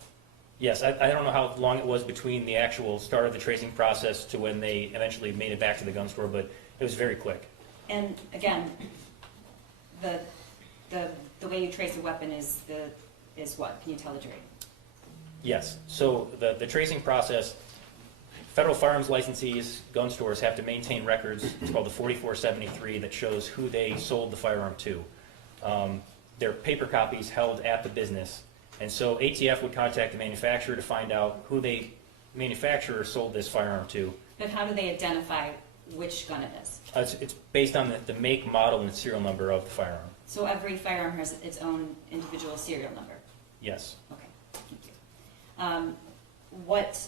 Yes, I don't know how long it was between the actual start of the tracing process to when they eventually made it back to the gun store, but it was very quick. And again, the way you trace a weapon is what? Can you tell the jury? Yes, so the tracing process, federal firearms licensees, gun stores have to maintain records. It's called the 4473 that shows who they sold the firearm to. They're paper copies held at the business. And so ATF would contact the manufacturer to find out who the manufacturer sold this firearm to. But how do they identify which gun it is? It's based on the make, model, and serial number of the firearm. So every firearm has its own individual serial number? Yes. Okay, thank you. What,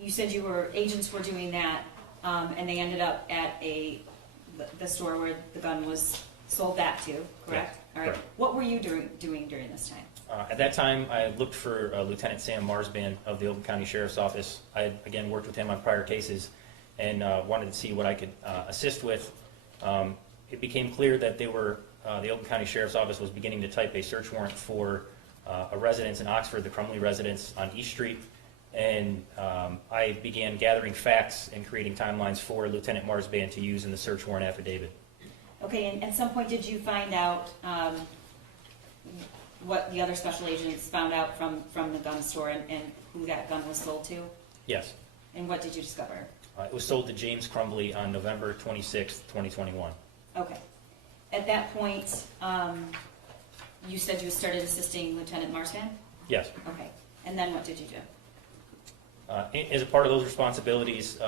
you said agents were doing that, and they ended up at the store where the gun was sold back to, correct? Yes, All right. correct. What were you doing during this time? At that time, I looked for Lieutenant Sam Marsban of the Oakland County Sheriff's Office. I had, again, worked with him on prior cases and wanted to see what I could assist with. It became clear that the Oakland County Sheriff's Office was beginning to type a search warrant for a residence in Oxford, the Crumbley residence on East Street, and I began gathering facts and creating timelines for Lieutenant Marsban to use in the search warrant affidavit. Okay, and at some point did you find out what the other special agents found out from the gun store and who that gun was sold to? Yes. And what did you discover? It was sold to James Crumbley on November 26th, 2021. Okay. At that point, you said you started assisting Lieutenant Marsban? Yes. Okay. And then what did you do? As a part of those responsibilities,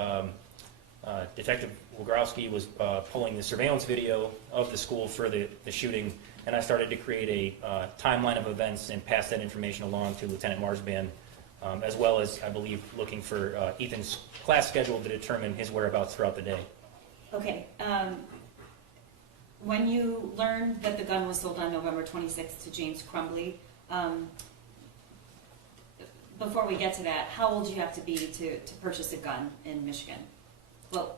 Detective Wogrowski was pulling the surveillance video of the school for the shooting, and I started to create a timeline of events and pass that information along to Lieutenant Marsban, as well as, I believe, looking for Ethan's class schedule to determine his whereabouts throughout the day. Okay. When you learned that the gun was sold on November 26th to James Crumbley, before we get to that, how old do you have to be to purchase a gun in Michigan? Well,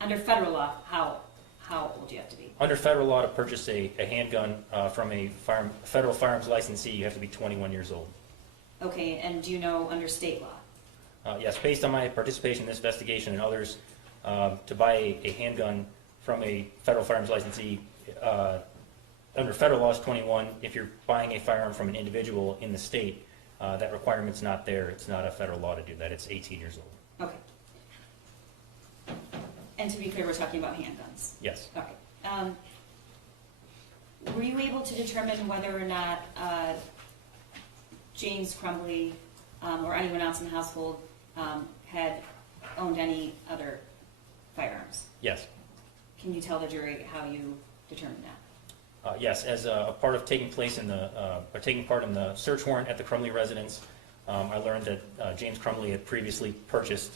under federal law, how how old do you have to be? Under federal law, to purchase a handgun from a federal firearms licensee, you have to be 21 years old. Okay, and do you know under state law? Yes, based on my participation in this investigation and others, to buy a handgun from a federal firearms licensee, under federal law is 21. If you're buying a firearm from an individual in the state, that requirement's not there. It's not a federal law to do that. It's 18 years old. Okay. And to be clear, we're talking about handguns. Yes. Okay. Were you able to determine whether or not James Crumbley or anyone else in the household had owned any other firearms? Yes. Can you tell the jury how you determined that? Yes, as a part of taking part in the search warrant at the Crumbley residence, I learned that James Crumbley had previously purchased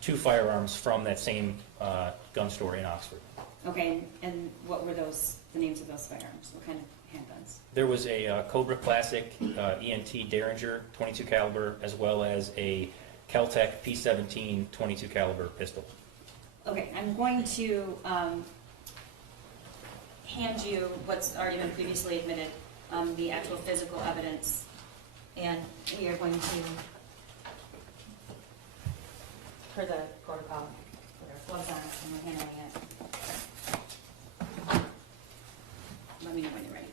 2 firearms from that same gun store in Oxford. Okay, and what were the names of those firearms? What kind of handguns? There was a Cobra Classic ENT Derringer 22 caliber, as well as a Kel-Tec P17 22 caliber pistol. Okay, I'm going to hand you what's already been previously admitted, the actual physical evidence, and we are going to, per the protocol, put our gloves on and we're handling it. Let me know when you're ready.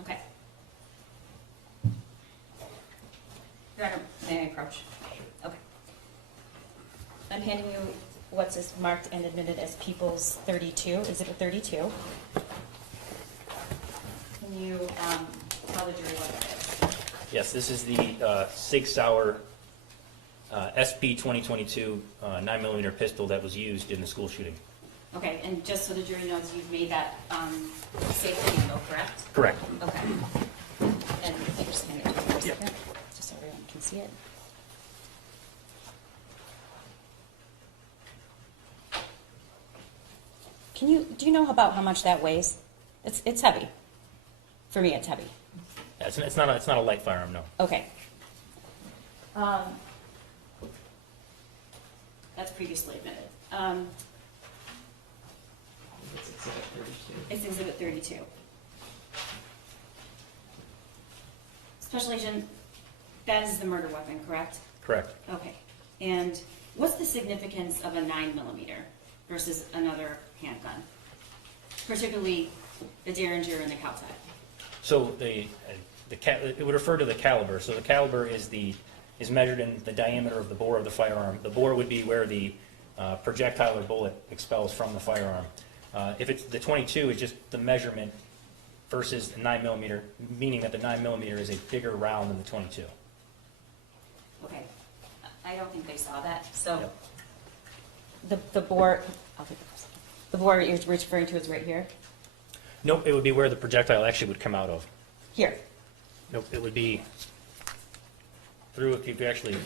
Okay. Your Honor, may I approach? Okay. I'm handing you what's marked and admitted as People's 32, Exhibit 32. Can you tell the jury what that is? Yes, this is the Sig Sauer SP 2022 9mm pistol that was used in the school shooting. Okay, and just so the jury knows, you've made that safety handle, correct? Correct. Okay. And if you just hand it to me for a second, just so everyone can see it. Do you know about how much that weighs? It's heavy. For me, it's heavy. Yeah, it's not a light firearm, no. Okay. That's previously admitted. It's Exhibit 32. Special Agent, that is the murder weapon, correct? Correct. Okay. And what's the significance of a 9mm versus another handgun? Particularly the Derringer and the Kel-Tec. So it would refer to the caliber. So the caliber is measured in the diameter of the bore of the firearm. The bore would be where the projectile or bullet expels from the firearm. If it's the 22, is just the measurement versus the 9mm, meaning that the 9mm is a bigger round than the 22. Okay. I don't think they saw that. So Yep. the bore, I'll take this. The bore you're referring to is right here? Nope, it would be where the projectile actually would come out of. Here. Nope, it would be through, if you could actually,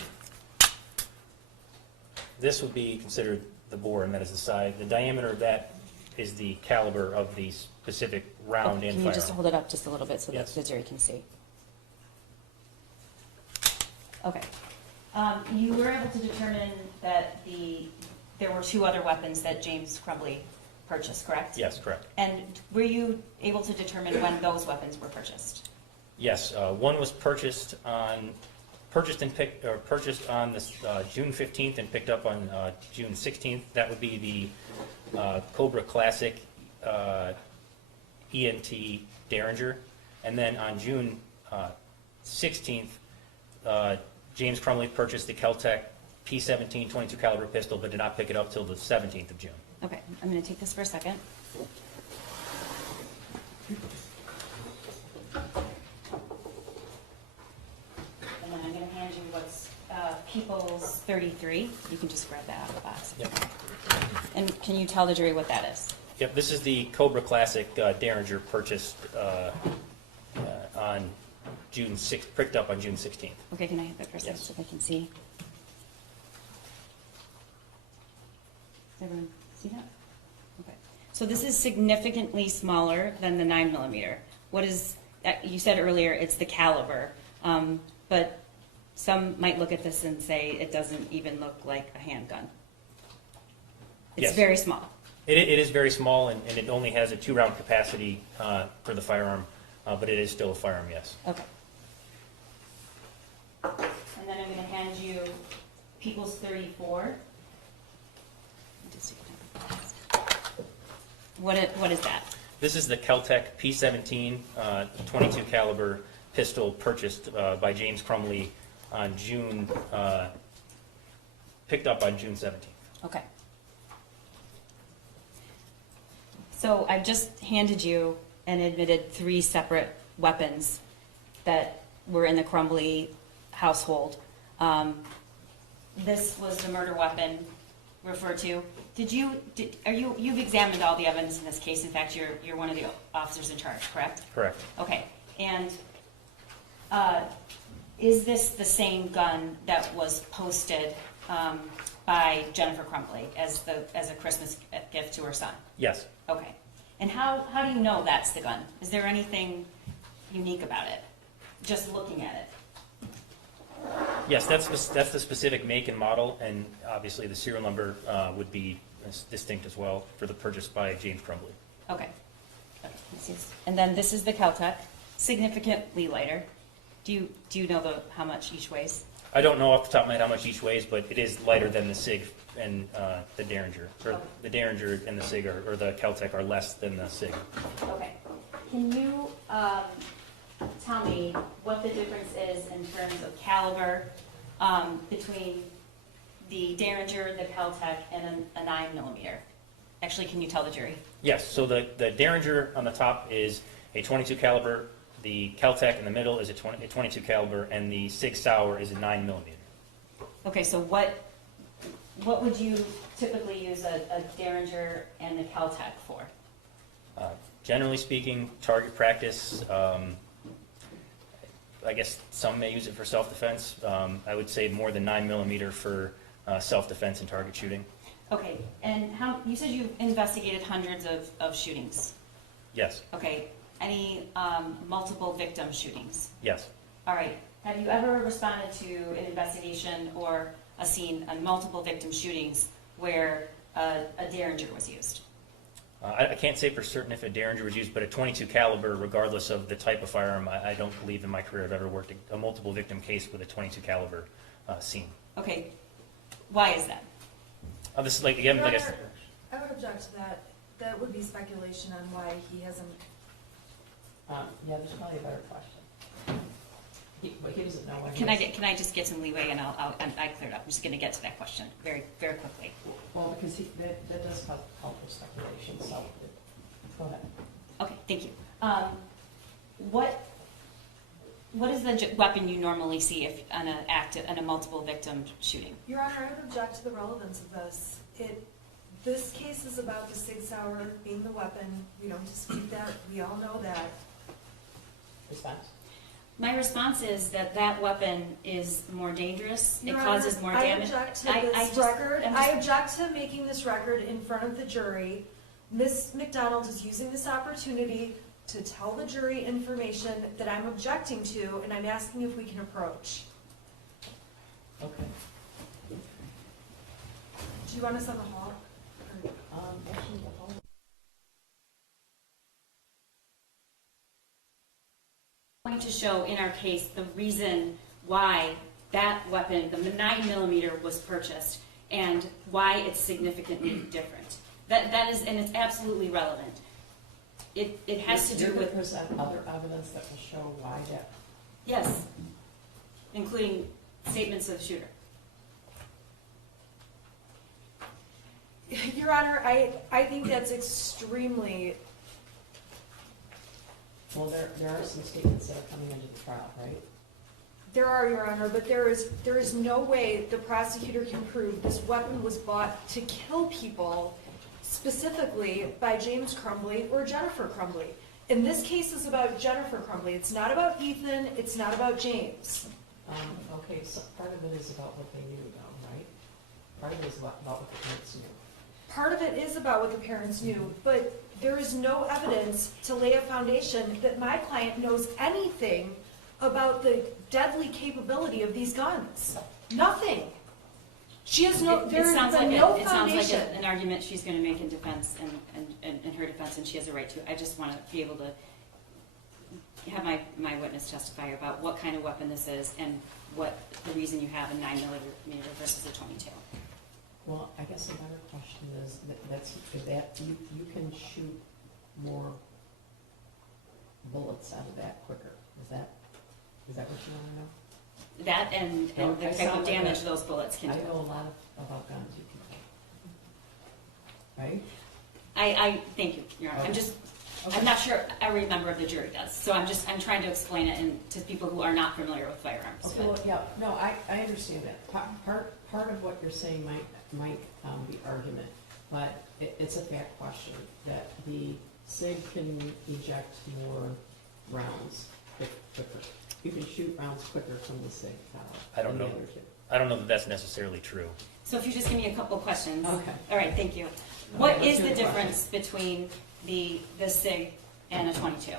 this would be considered the bore, and that is the side. The diameter of that is the caliber of the specific round in Can you just firearm. hold it up just a little bit so that Yes. the jury can see? Okay. You were able to determine that there were 2 other weapons that James Crumbley purchased, correct? Yes, correct. And were you able to determine when those weapons were purchased? Yes, one was purchased on this June 15th and picked up on June 16th. That would be the Cobra Classic ENT Derringer. And then on June 16th, James Crumbley purchased the Kel-Tec P17 22 caliber pistol, but did not pick it up till the 17th of June. Okay, I'm going to take this for a second. And then I'm going to hand you what's People's 33. You can just grab that out of the box. Yep. And can you tell the jury what that is? Yep, this is the Cobra Classic Derringer purchased on June 6th, picked up on June 16th. Okay, can I have that for a second Yes. so I can see? Does everyone see that? Okay. So this is significantly smaller than the 9mm. What is, you said earlier it's the caliber, but some might look at this and say it doesn't even look like a handgun. It's Yes. very small. It is very small, and it only has a 2-round capacity for the firearm, but it is still a firearm, yes. Okay. And then I'm going to hand you People's 34. What is that? This is the Keltec P17 .22 caliber pistol purchased by James Crumbley on June, picked up on June 17th. Okay. So I've just handed you and admitted 3 separate weapons that were in the Crumbley household. This was the murder weapon referred to. You've examined all the evidence in this case. In fact, you're one of the officers in charge, correct? Correct. Okay. And is this the same gun that was posted by Jennifer Crumbley as a Christmas gift to her son? Yes. Okay. And how do you know that's the gun? Is there anything unique about it? Just looking at it. Yes, that's the specific make and model, and obviously the serial number would be distinct as well for the purchase by James Crumbley. Okay. And then this is the Keltec, significantly lighter. Do you know how much each weighs? I don't know off the top of my head how much each weighs, but it is lighter than the SIG and the Derringer. Or the Derringer and the SIG or the Keltec are less than the SIG. Okay. Can you tell me what the difference is in terms of caliber between the Derringer, the Keltec, and a 9mm? Actually, can you tell the jury? Yes, so the Derringer on the top is a .22 caliber, the Keltec in the middle is a 22 caliber, and the Sig Sauer is a 9mm. Okay, so what would you typically use a Derringer and a Keltec for? Generally speaking, target practice. I guess some may use it for self-defense. I would say more than 9mm for self-defense and target shooting. Okay, and you said you've investigated hundreds of shootings. Yes. Okay, any multiple victim shootings? Yes. All right, have you ever responded to an investigation or a scene on multiple victim shootings where a Derringer was used? I can't say for certain if a Derringer was used, but a .22 caliber, regardless of the type of firearm, I don't believe in my career I've ever worked a multiple victim case with a .22 caliber scene. Okay, why is that? This is again, Your like I Honor, said. I would object to that. That would be speculation on why he hasn't. Yeah, there's probably a better question. But he doesn't know what. Can I just get some leeway and I cleared up. I'm just going to get to that question very, very quickly. Well, because that does help with speculation, so go ahead. Okay, thank you. What is the weapon you normally see if on a multiple victim shooting? Your Honor, I would object to the relevance of this. This case is about the Sig Sauer being the weapon. We don't dispute that. We all know that. Response? My response is that weapon is more dangerous. Your It causes Honor, more I damage. object to this record. I'm I just- object to making this record in front of the jury. Ms. McDonald is using this opportunity to tell the jury information that I'm objecting to, and I'm asking if we can approach. Okay. Do you want us on the hall? Actually, the whole. Going to show in our case the reason why that weapon, the 9mm, was purchased and why it's significantly different. That is, and it's absolutely relevant. It has to do You're with, gonna present other evidence that will show why that. yes, including statements of the shooter. Your Honor, I think that's extremely. Well, there are some statements that are coming into the trial, right? There are, Your Honor, but there is no way the prosecutor can prove this weapon was bought to kill people specifically by James Crumbley or Jennifer Crumbley. And this case is about Jennifer Crumbley. It's not about Ethan, it's not about James. Okay, so part of it is about what they knew though, right? Part of it is about what the parents knew. Part of it is about what the parents knew, but there is no evidence to lay a foundation that my client knows anything about the deadly capability of these guns. Nothing. She has no, there It sounds has like been no it sounds like foundation. an argument she's gonna make in defense and in her defense, and she has a right to. I just wanna be able to have my witness testify about what kind of weapon this is and what the reason you have a 9mm versus a .22. Well, I guess a better question is that you can shoot more bullets out of that quicker. Is that what you want to know? That and No, the I type sound of like damage that. those bullets can I do. know a lot about guns you can take. Right? I thank you, Your Honor. Okay. I'm not sure every member of the jury does, so I'm trying to explain it to people who are not familiar with firearms. Okay, well, yeah, no, I understand that. Part of what you're saying might be argument, but it's a fact question that the SIG can eject more rounds quicker. You can shoot rounds quicker from the SIG I don't than the know. other two. I don't know that that's necessarily true. So if you just give me a couple questions. Okay. All right, thank you. Okay, What let's is do the the difference between the SIG and a .22?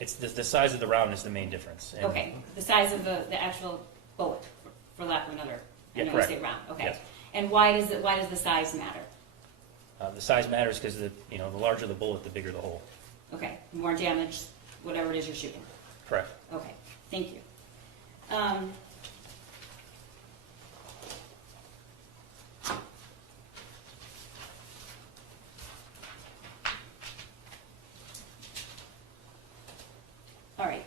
It's the size of the round is the main difference. And Okay, the size of the actual bullet, for lack of another, I Yeah, know you correct. say round, okay. Yes. And why does the size matter? The size matters because the larger the bullet, the bigger the hole. Okay, more damage, whatever it is you're shooting. Correct. Okay, thank you. All right.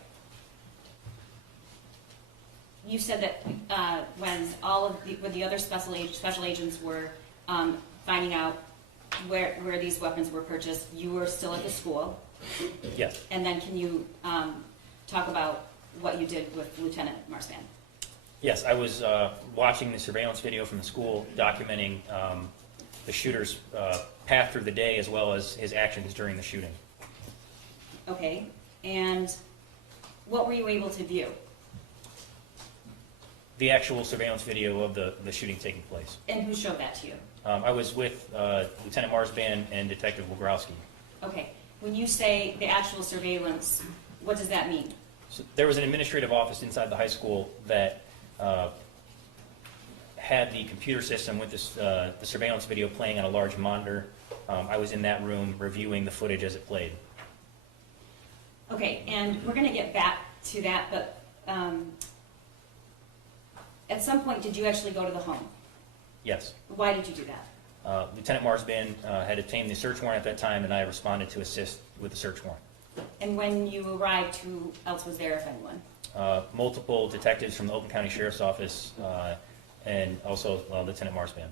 You said that when the other special agents were finding out where these weapons were purchased, you were still at the school. Yes. And then can you talk about what you did with Lieutenant Marsman? Yes, I was watching the surveillance video from the school documenting the shooter's path through the day as well as his actions during the shooting. Okay, and what were you able to view? The actual surveillance video of the shooting taking place. And who showed that to you? I was with Lieutenant Marsban and Detective Wogrowski. Okay, when you say the actual surveillance, what does that mean? So there was an administrative office inside the high school that had the computer system with this, the surveillance video playing on a large monitor. I was in that room reviewing the footage as it played. Okay, and we're going to get back to that, but at some point, did you actually go to the home? Yes. Why did you do that? Lieutenant Marsban had obtained the search warrant at that time, and I responded to assist with the search warrant. And when you arrived, who else was there, if anyone? Multiple detectives from the Oakland County Sheriff's Office and also Lieutenant Marsban.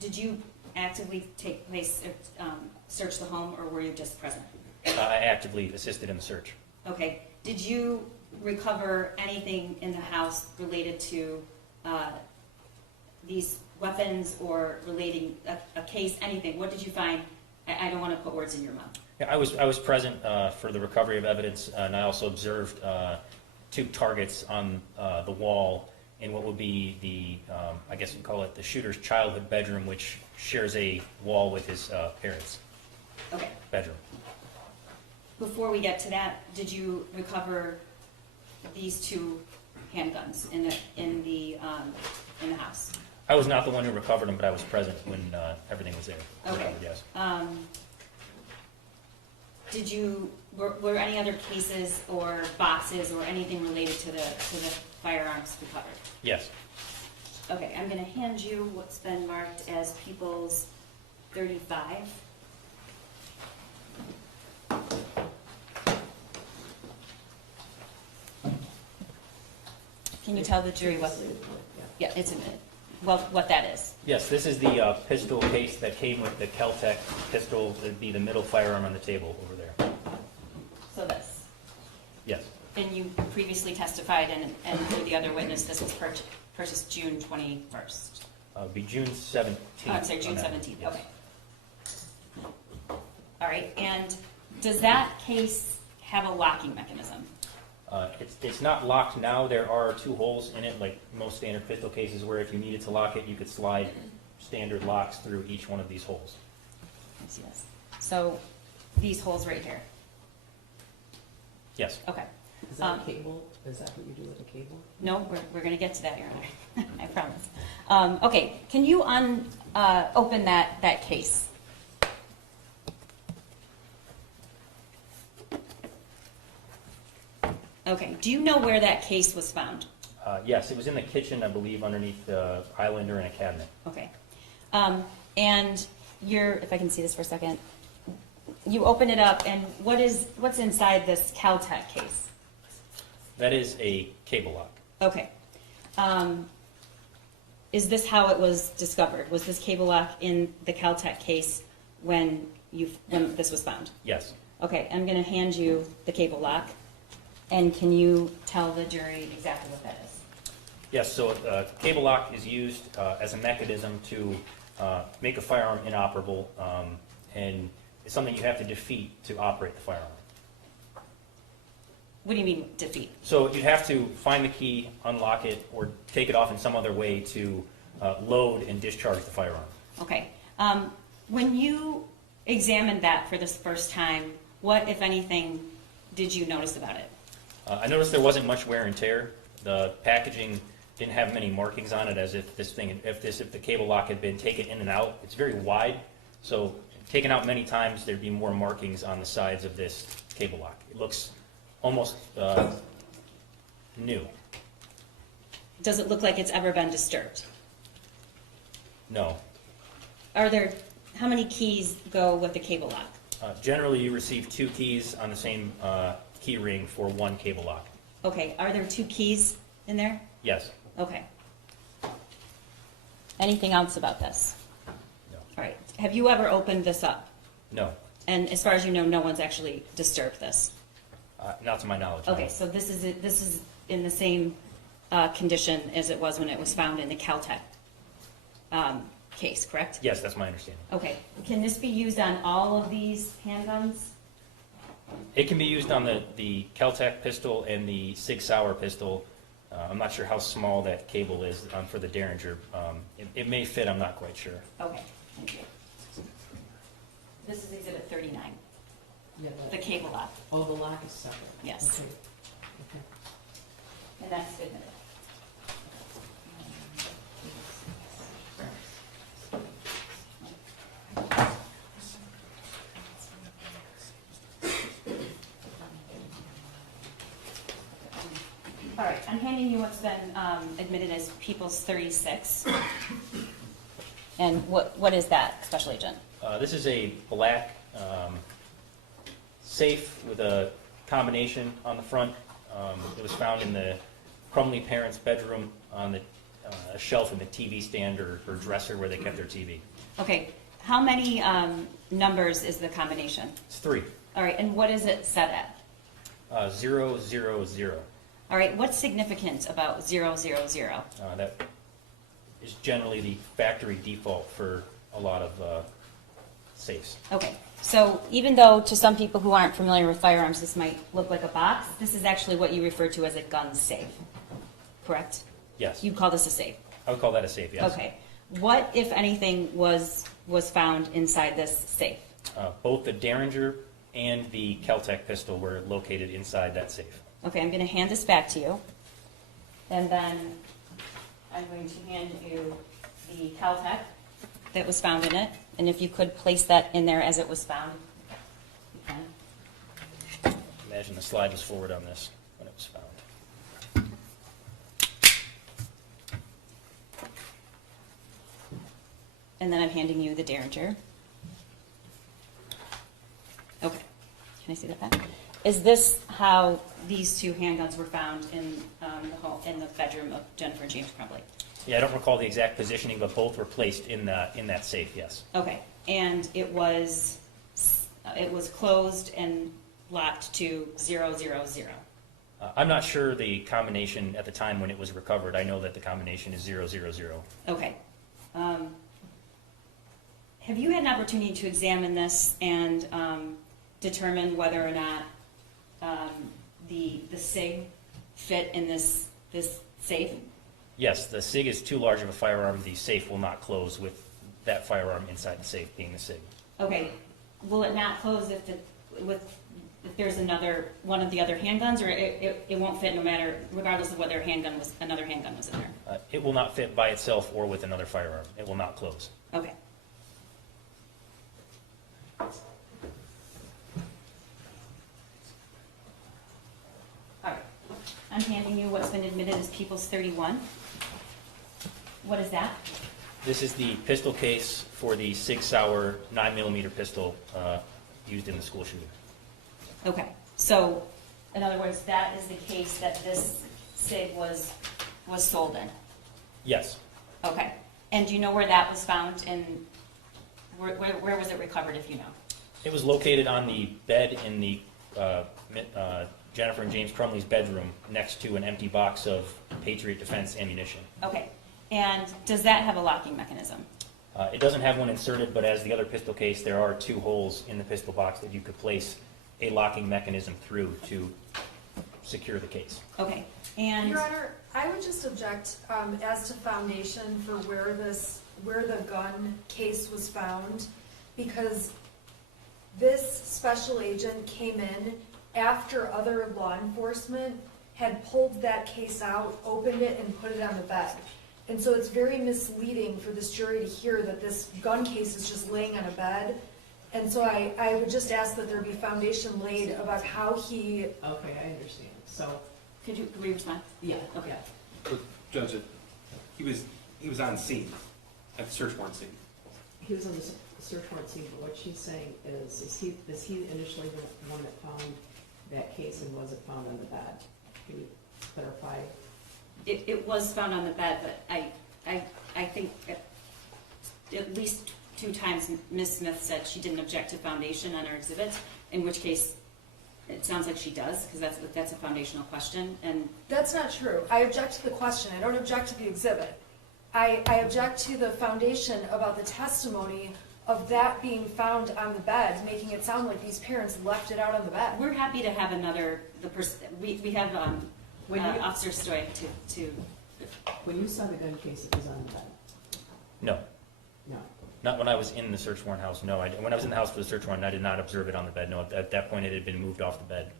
Did you actively search the home, or were you just present? I actively assisted in the search. Okay. Did you recover anything in the house related to these weapons or relating a case, anything? What did you find? I don't want to put words in your mouth. Yeah, I was present for the recovery of evidence, and I also observed two targets on the wall in what would be the, I guess you'd call it the shooter's childhood bedroom, which shares a wall with his parents' Okay. bedroom. Before we get to that, did you recover these two handguns in the house? I was not the one who recovered them, but I was present when everything was there. Okay. Yes. Were any other cases or boxes or anything related to the firearms recovered? Yes. Okay, I'm going to hand you what's been marked as People's 35. Can you tell the jury what? Yeah, it's a minute. Well, what that is. Yes, this is the pistol case that came with the Kel-Tec pistol. It'd be the middle firearm on the table over there. So this. Yes. And you previously testified, and through the other witness, this was purchased June 21st. Be June 17th. Oh, I'm sorry, June on that. 17th, Yes. okay. All right, and does that case have a locking mechanism? It's not locked now. There are 2 holes in it, like most standard pistol cases, where if you needed to lock it, you could slide standard locks through each one of these holes. I see this. So these holes right here, Yes. okay. Is that a cable? Is that what you do with a cable? No, we're gonna get to that, Your Honor. I promise. Okay, can you open that case? Okay, do you know where that case was found? Yes, it was in the kitchen, I believe, underneath the island or in a cabinet. Okay. And if I can see this for a second, you open it up, and what's inside this Caltech case? That is a cable lock. Okay. Is this how it was discovered? Was this cable lock in the Caltech case when this was found? Yes. Okay, I'm going to hand you the cable lock, and can you tell the jury exactly what that is? Yes, so cable lock is used as a mechanism to make a firearm inoperable, and it's something you have to defeat to operate the firearm. What do you mean defeat? So you have to find the key, unlock it, or take it off in some other way to load and discharge the firearm. Okay. When you examined that for this first time, what, if anything, did you notice about it? I noticed there wasn't much wear and tear. The packaging didn't have many markings on it, as if if the cable lock had been taken in and out. It's very wide, so taken out many times, there'd be more markings on the sides of this cable lock. It looks almost new. Does it look like it's ever been disturbed? No. How many keys go with the cable lock? Generally, you receive 2 keys on the same key ring for 1 cable lock. Okay, are there 2 keys in there? Yes. Okay. Anything else about this? No. All right. Have you ever opened this up? No. And as far as you know, no one's actually disturbed this? Not to my knowledge. No. Okay, so this is in the same condition as it was when it was found in the Caltech case, correct? Yes, that's my understanding. Okay. Can this be used on all of these handguns? It can be used on the Keltec pistol and the Sig Sauer pistol. I'm not sure how small that cable is for the Derringer. It may fit, I'm not quite sure. Okay, thank you. This is Exhibit 39, Yeah, the cable lock. oh, the lock is separate. Yes. Okay. Okay. And that's admitted. All right, I'm handing you what's been admitted as People's 36. And what is that, Special Agent? This is a black safe with a combination on the front. It was found in the Crumbley parents' bedroom on a shelf in the TV stand or dresser where they kept their TV. Okay, how many numbers is the combination? It's 3. All right, and what is it set at? 0, 0, 0. All right, what's significant about 000? That is generally the factory default for a lot of safes. Okay, so even though to some people who aren't familiar with firearms this might look like a box, this is actually what you refer to as a gun safe, correct? Yes. You call this a safe? I would call that a safe, yes. Okay. What, if anything, was found inside this safe? Both the Derringer and the Keltec pistol were located inside that safe. Okay, I'm going to hand this back to you. And then I'm going to hand you the Caltech that was found in it. And if you could place that in there as it was found, you can. Imagine the slide was forward on this when it was found. And then I'm handing you the Derringer. Okay. Can I see that back? Is this how these 2 handguns were found in the bedroom of Jennifer James Crumbley? Yeah, I don't recall the exact positioning, but both were placed in that safe, yes. Okay, and it was closed and locked to 000. I'm not sure the combination at the time when it was recovered. I know that the combination is 000. Okay, Have you had an opportunity to examine this and determine whether or not the SIG fit in this safe? Yes, the SIG is too large of a firearm. The safe will not close with that firearm inside the safe being the SIG. Okay, will it not close if there's one of the other handguns, or it won't fit no matter, regardless of whether another handgun was in there? It will not fit by itself or with another firearm. It will not close. Okay. All right, I'm handing you what's been admitted as People's 31. What is that? This is the pistol case for the Sig Sauer 9mm pistol used in the school shooting. Okay, so, in other words, that is the case that this SIG was sold in? Yes. Okay, and do you know where that was found, and where was it recovered, if you know? It was located on the bed in the Jennifer and James Crumbley's bedroom next to an empty box of Patriot Defense ammunition. Okay, and does that have a locking mechanism? It doesn't have one inserted, but as the other pistol case, there are 2 holes in the pistol box that you could place a locking mechanism through to secure the case. Okay, and... Your Honor, I would just object as to foundation for where the gun case was found, because this special agent came in after other law enforcement had pulled that case out, opened it, and put it on the bed. And so it's very misleading for this jury to hear that this gun case is just laying on a bed. And so I would just ask that there be foundation laid about how he... Okay, I understand. So, Could we respond? yeah, Okay. okay. Judge, he was on scene, at the search warrant scene. He was on the search warrant scene, but what she's saying is he initially the one that found that case, and was it found on the bed? Can you clarify? It was found on the bed, but I think at least 2 times Ms. Smith said she didn't object to foundation on her exhibit, in which case it sounds like she does, because that's a foundational question. And That's not true. I object to the question. I don't object to the exhibit. I object to the foundation about the testimony of that being found on the bed, making it sound like these parents left it out on the bed. we're happy to have we have Officer Stoy to When you saw the gun case, it was on the bed? No. No. Not when I was in the search warrant house, no. When I was in the house for the search warrant, I did not observe it on the bed, no. At that point, it had been moved off the bed.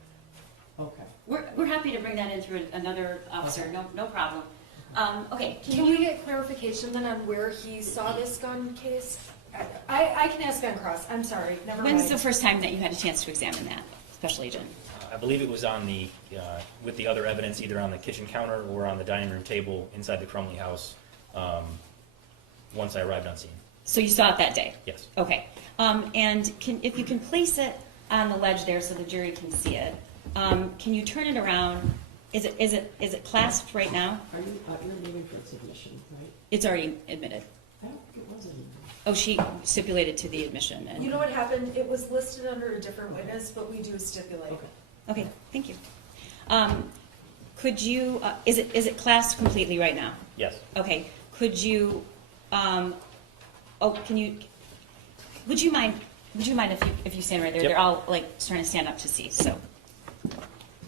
Okay. We're happy to bring that in through another officer, Okay. no problem. Okay, Can we get clarification then on where he saw this gun case? I can ask on cross. I'm sorry. Never mind. when's the first time that you had a chance to examine that, Special Agent? I believe it was on the, with the other evidence, either on the kitchen counter or on the dining room table inside the Crumbley house, once I arrived on scene. So you saw it that day? Yes. Okay. And if you can place it on the ledge there so the jury can see it, can you turn it around? Is it clasped right now? Are you, you're leaving for submission, right? It's already admitted. I don't think it was in. Oh, she stipulated to the admission. You know what happened? It was listed under a different witness, but we do stipulate. Okay. Okay, thank you. Could you, is it clasped completely right now? Yes. Okay, could you, would you mind if you stand right there? Yep. They're all like trying to stand up to see, so.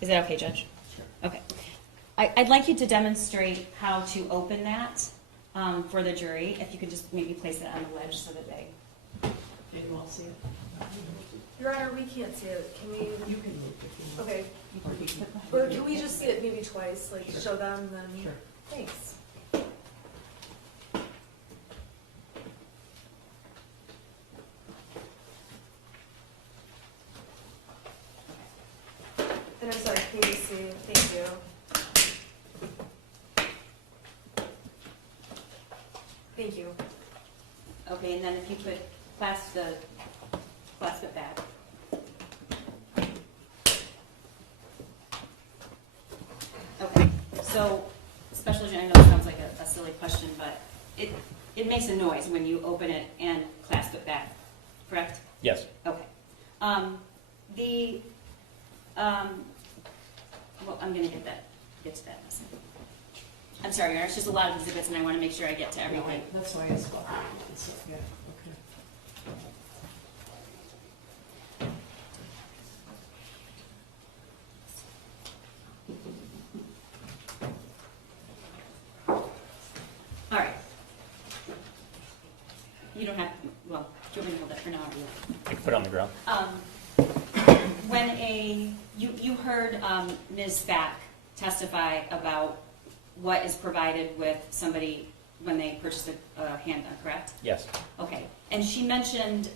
Is that okay, Judge? Sure. Okay. I'd like you to demonstrate how to open that for the jury. If you could just maybe place it on the ledge so that they. Can you all see it? Your Honor, we can't see it. Can we? You can move if you want. Okay. Or he can. Or can we just see it maybe twice, like Sure. show them, then? Sure. Thanks. And I'm sorry, KBC, thank you. Thank you. Okay, and then if you could clasp it back. Okay, so, Special Agent, I know it sounds like a silly question, but it makes a noise when you open it and clasp it back, correct? Yes. Okay. Well, I'm gonna get to that in a second. I'm sorry, Your Honor, it's just a lot of exhibits and I want to make sure I get to everything. That's why it's about, yeah, okay. All right. You don't have, well, do you want me to hold that for now or you? I can put it on the ground. When you heard Ms. Spack testify about what is provided with somebody when they purchase a handgun, correct? Yes, Okay, and she mentioned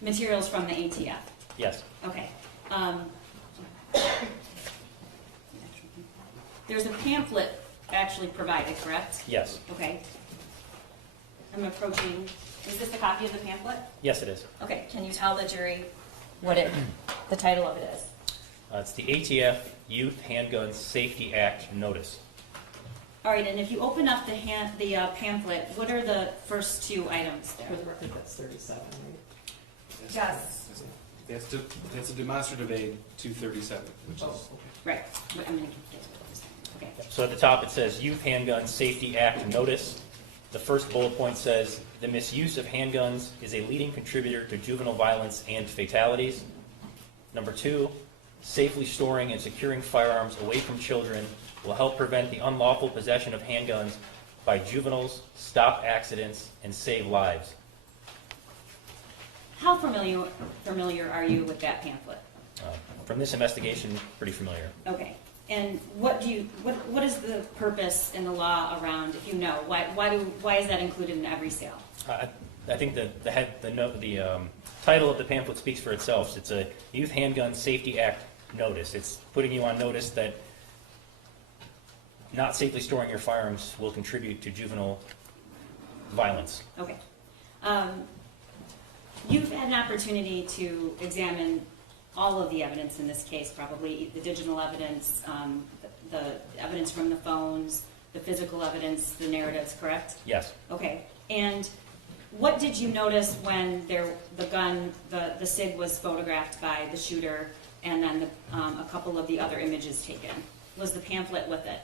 materials from the ATF. yes. Okay. There's a pamphlet actually provided, correct? Yes, Okay. I'm approaching, is this a copy of the pamphlet? yes it is. Okay, can you tell the jury what the title of it is? It's the ATF Youth Handgun Safety Act Notice. All right, and if you open up the pamphlet, what are the first two items there? For the record, that's 37, right? Yes. That's a demonstrative aid 237, which Oh, is, okay. Right, I'm gonna get to this. Okay, So at the top it says Youth Handgun Safety Act Notice. The first bullet point says, the misuse of handguns is a leading contributor to juvenile violence and fatalities. Number 2, safely storing and securing firearms away from children will help prevent the unlawful possession of handguns by juveniles, stop accidents, and save lives. how familiar are you with that pamphlet? From this investigation, pretty familiar. Okay, and what is the purpose in the law around, if you know, why is that included in every sale? I think the title of the pamphlet speaks for itself. It's a Youth Handgun Safety Act Notice. It's putting you on notice that not safely storing your firearms will contribute to juvenile violence. Okay. You've had an opportunity to examine all of the evidence in this case, probably the digital evidence, the evidence from the phones, the physical evidence, the narratives, correct? Yes. Okay. And what did you notice when the SIG was photographed by the shooter and then a couple of the other images taken? Was the pamphlet with it?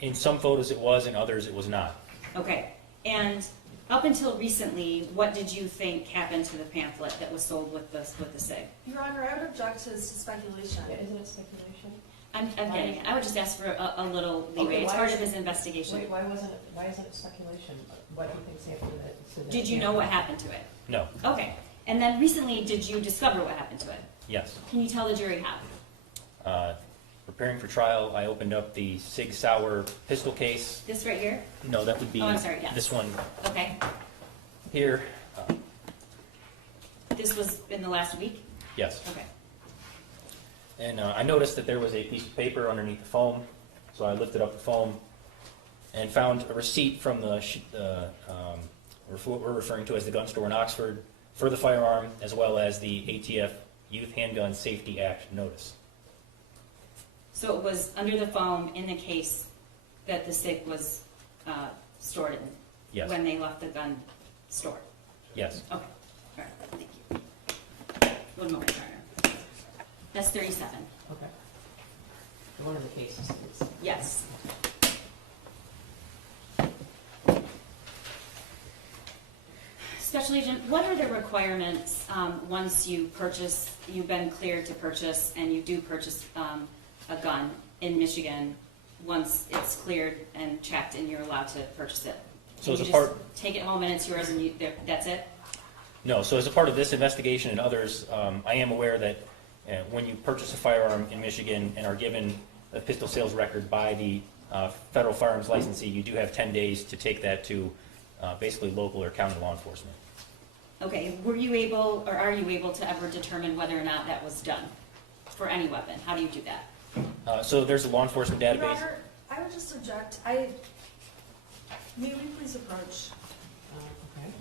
In some photos it was, in others it was not. Okay. And up until recently, what did you think happened to the pamphlet that was sold with the SIG? Your Honor, I would object to speculation. Yeah, isn't it speculation? I'm getting it. I would just ask for a little leeway. Okay, It's why part is of his it- investigation. Wait, why isn't it speculation? What do you think's happened to that? Did you know what happened to it? No. Okay. And then recently, did you discover what happened to it? Yes. Can you tell the jury how? Preparing for trial, I opened up the Sig Sauer pistol case. This right here? No, that would be Oh, I'm sorry, yes. this one Okay. here. This was in the last week? Yes. Okay. And I noticed that there was a piece of paper underneath the foam, so I lifted up the foam and found a receipt from what we're referring to as the gun store in Oxford for the firearm, as well as the ATF Youth Handgun Safety Act notice. So it was under the foam in the case that the SIG was stored in? Yes. When they left the gun store? Yes. Okay. All right. Thank you. One moment, Turner. That's 37. Okay. One of the cases is. Yes. Special Agent, what are the requirements once you've been cleared to purchase, and you do purchase a gun in Michigan, once it's cleared and checked and you're allowed to purchase it? So Can as you a just part- take it home and it's yours and that's it? No, so as a part of this investigation and others, I am aware that when you purchase a firearm in Michigan and are given a pistol sales record by the federal firearms licensee, you do have 10 days to take that to basically local or county law enforcement. Okay, were you able, or are you able to ever determine whether or not that was done for any weapon? How do you do that? So there's a law enforcement Your database. Honor, I would just object. May we please approach? Okay.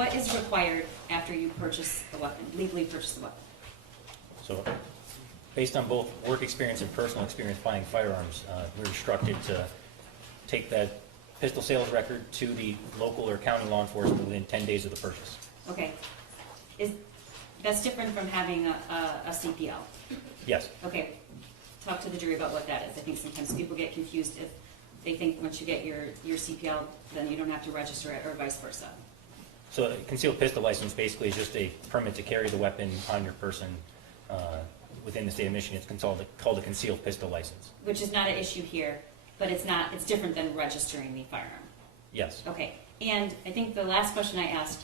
what is required after you purchase the weapon, legally purchase the weapon? So, based on both work experience and personal experience buying firearms, we're instructed to take that pistol sales record to the local or county law enforcement within 10 days of the purchase. Okay. That's different from having a CPL. Yes. Okay. Talk to the jury about what that is. I think sometimes people get confused if they think once you get your CPL, then you don't have to register it, or vice versa. So a concealed pistol license basically is just a permit to carry the weapon on your person within the state of Michigan. It's called a concealed pistol license. Which is not an issue here, but it's different than registering the firearm. Yes. Okay. And I think the last question I asked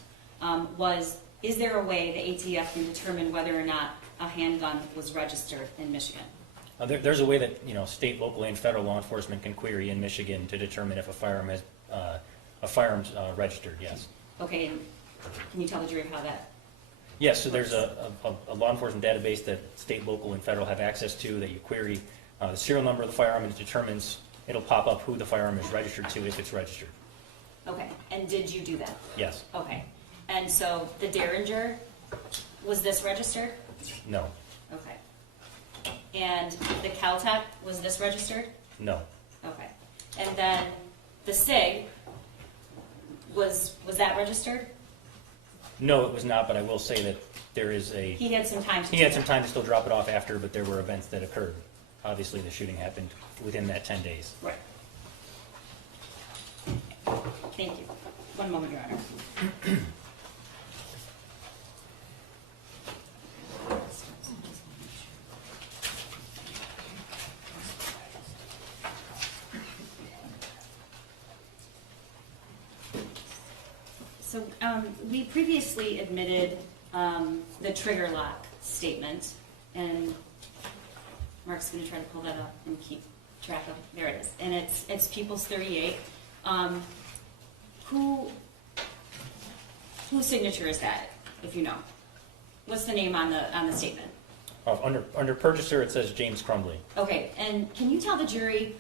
was, is there a way the ATF can determine whether or not a handgun was registered in Michigan? There's a way that state, local, and federal law enforcement can query in Michigan to determine if a firearm has firearm's registered. Yes. Okay. And can you tell the jury how that? Yes. So there's a law enforcement database that state, local, and federal have access to that you query the serial number of the firearm, and it determines. It'll pop up who the firearm is registered to if it's registered. Okay. And did you do that? Yes. Okay. And so the Derringer, was this registered? No. Okay. And the Caltech, was this registered? No. Okay. And then the SIG, was that registered? No, it was not, but I will say that there is a... He had some time to He do had some that. time to still drop it off after, but there were events that occurred. Obviously, the shooting happened within that 10 days. Right. Thank you. One moment, Your Honor. So we previously admitted the trigger lock statement, and Mark's going to try to pull that up and keep track of. There it is, and it's People's 38. Whose signature is that? If you know, what's the name on the statement? Under purchaser, it says James Crumbley. Okay, and can you tell the jury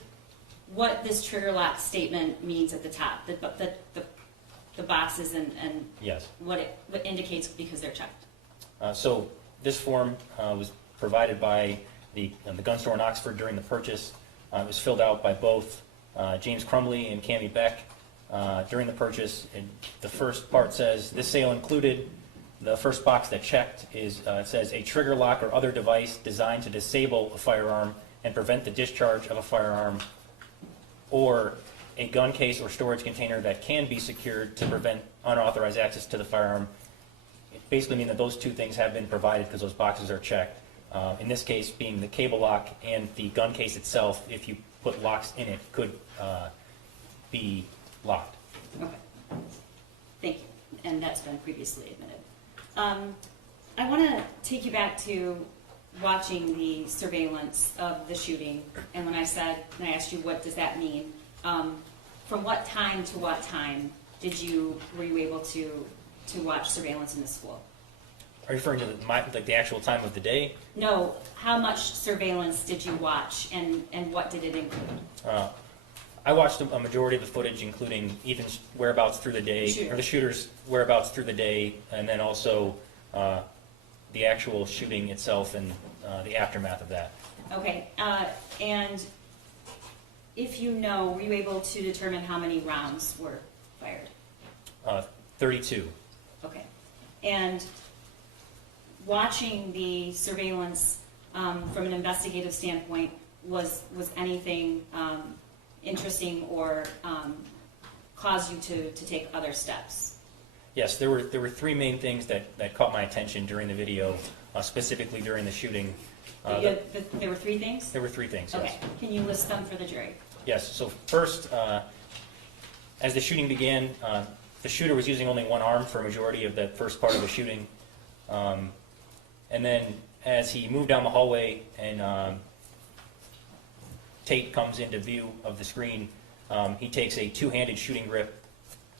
what this trigger lock statement means at the top? The boxes and Yes. what it indicates because they're checked. So this form was provided by the gun store in Oxford during the purchase. It was filled out by both James Crumbley and Cammie Beck during the purchase. And the first part says, this sale included, the first box that checked is, it says, a trigger lock or other device designed to disable a firearm and prevent the discharge of a firearm, or a gun case or storage container that can be secured to prevent unauthorized access to the firearm. It basically means that those two things have been provided because those boxes are checked. In this case, being the cable lock and the gun case itself, if you put locks in it, could be locked. Okay. Thank you. And that's been previously admitted. I want to take you back to watching the surveillance of the shooting. And when I asked you what does that mean, from what time to what time were you able to watch surveillance in the school? Are you referring to the actual time of the day? No, how much surveillance did you watch, and what did it include? I watched a majority of the footage, including Ethan's whereabouts through the day, or the shooter's whereabouts through the day, and then also the actual shooting itself and the aftermath of that. Okay, and if you know, were you able to determine how many rounds were fired? 32. Okay, and watching the surveillance from an investigative standpoint, was anything interesting or caused you to take other steps? Yes, there were three main things that caught my attention during the video, specifically during the shooting. There were three things? There were three things, yes. Okay, can you list them for the jury? Yes, so first, as the shooting began, the shooter was using only one arm for a majority of that first part of the shooting. And then as he moved down the hallway and Tate comes into view of the screen, he takes a two-handed shooting grip,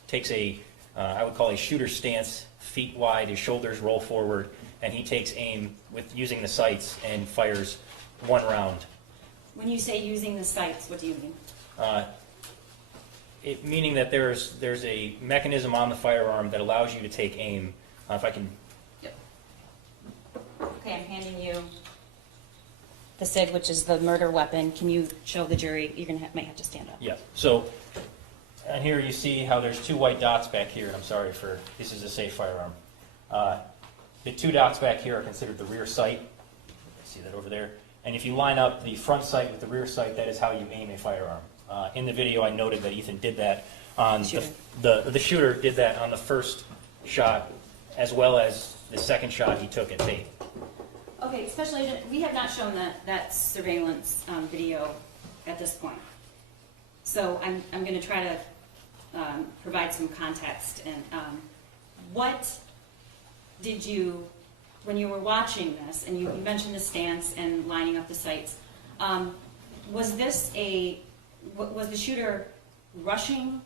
takes I would call a shooter stance, feet wide, his shoulders roll forward, and he takes aim with using the sights and fires one round. When you say using the sights, what do you mean? Meaning that there's a mechanism on the firearm that allows you to take aim. If I can, Okay, I'm handing you the SIG, which is the murder weapon. Can you show the jury? You're gonna might have to stand up. yeah. So, and here you see how there's 2 white dots back here. I'm sorry for, this is a safe firearm. The 2 dots back here are considered the rear sight. See that over there? And if you line up the front sight with the rear sight, that is how you aim a firearm. In the video, I noted that Ethan did that on the shooter did that on the first shot, as well as the second shot he took at bait. Okay, Special Agent, we have not shown that surveillance video at this point. So I'm going to try to provide some context. And what did you, when you were watching this, and you mentioned the stance and lining up the sights, was the shooter rushing?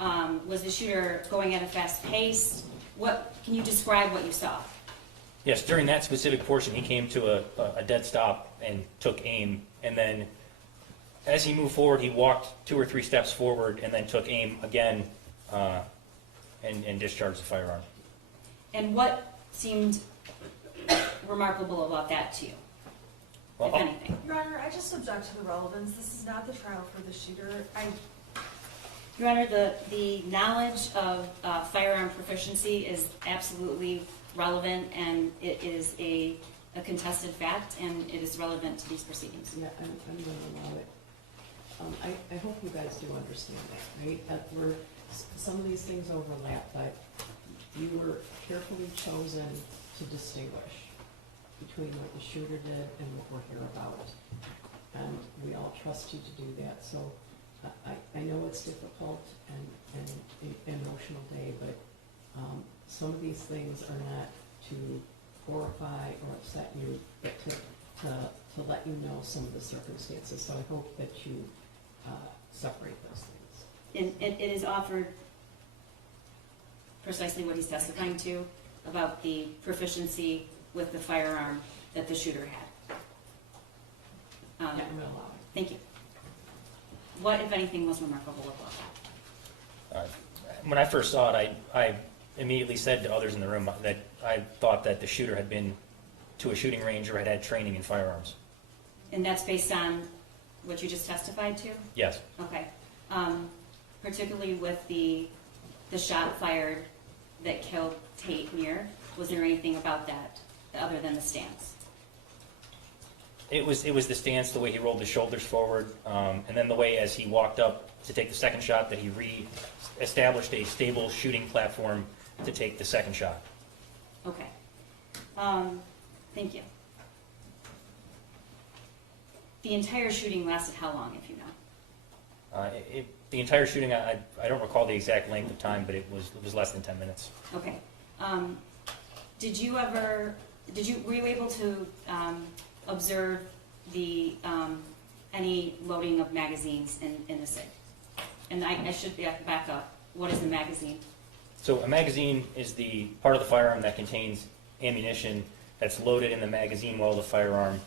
Was the shooter going at a fast pace? Can you describe what you saw? Yes, during that specific portion, he came to a dead stop and took aim, and then as he moved forward, he walked 2 or 3 steps forward and then took aim again and discharged the firearm. And what seemed remarkable about that to you, Well, if anything? Your Honor, I just object to the relevance. This is not the trial for the shooter. Your Honor, the knowledge of firearm proficiency is absolutely relevant, and it is a contested fact, and it is relevant to these proceedings. Yeah, I'm going to allow it. I hope you guys do understand that, right? That some of these things overlap, but you were carefully chosen to distinguish between what the shooter did and what we're here about. And we all trust you to do that. So I know it's difficult and an emotional day, but some of these things are not to horrify or upset you, but to let you know some of the circumstances. So I hope that you separate those things. And it is offered precisely what he's testifying to about the proficiency with the firearm that the shooter had. Yeah, I'm going to allow it. Thank you. What, if anything, was remarkable about that? When I first saw it, I immediately said to others in the room that I thought that the shooter had been to a shooting range or had had training in firearms. And that's based on what you just testified to? Yes. Okay. Particularly with the shot fired that killed Tate Muir, was there anything about that other than the stance? It was the stance, the way he rolled the shoulders forward, and then the way as he walked up to take the second shot that he re-established a stable shooting platform to take the second shot. Okay. Thank you. The entire shooting lasted how long, if you know? The entire shooting, I don't recall the exact length of time, but it was less than 10 minutes. Okay. Were you able to observe the any loading of magazines in the SIG? And I should back up. What is a magazine? So a magazine is the part of the firearm that contains ammunition that's loaded in the magazine well of the firearm.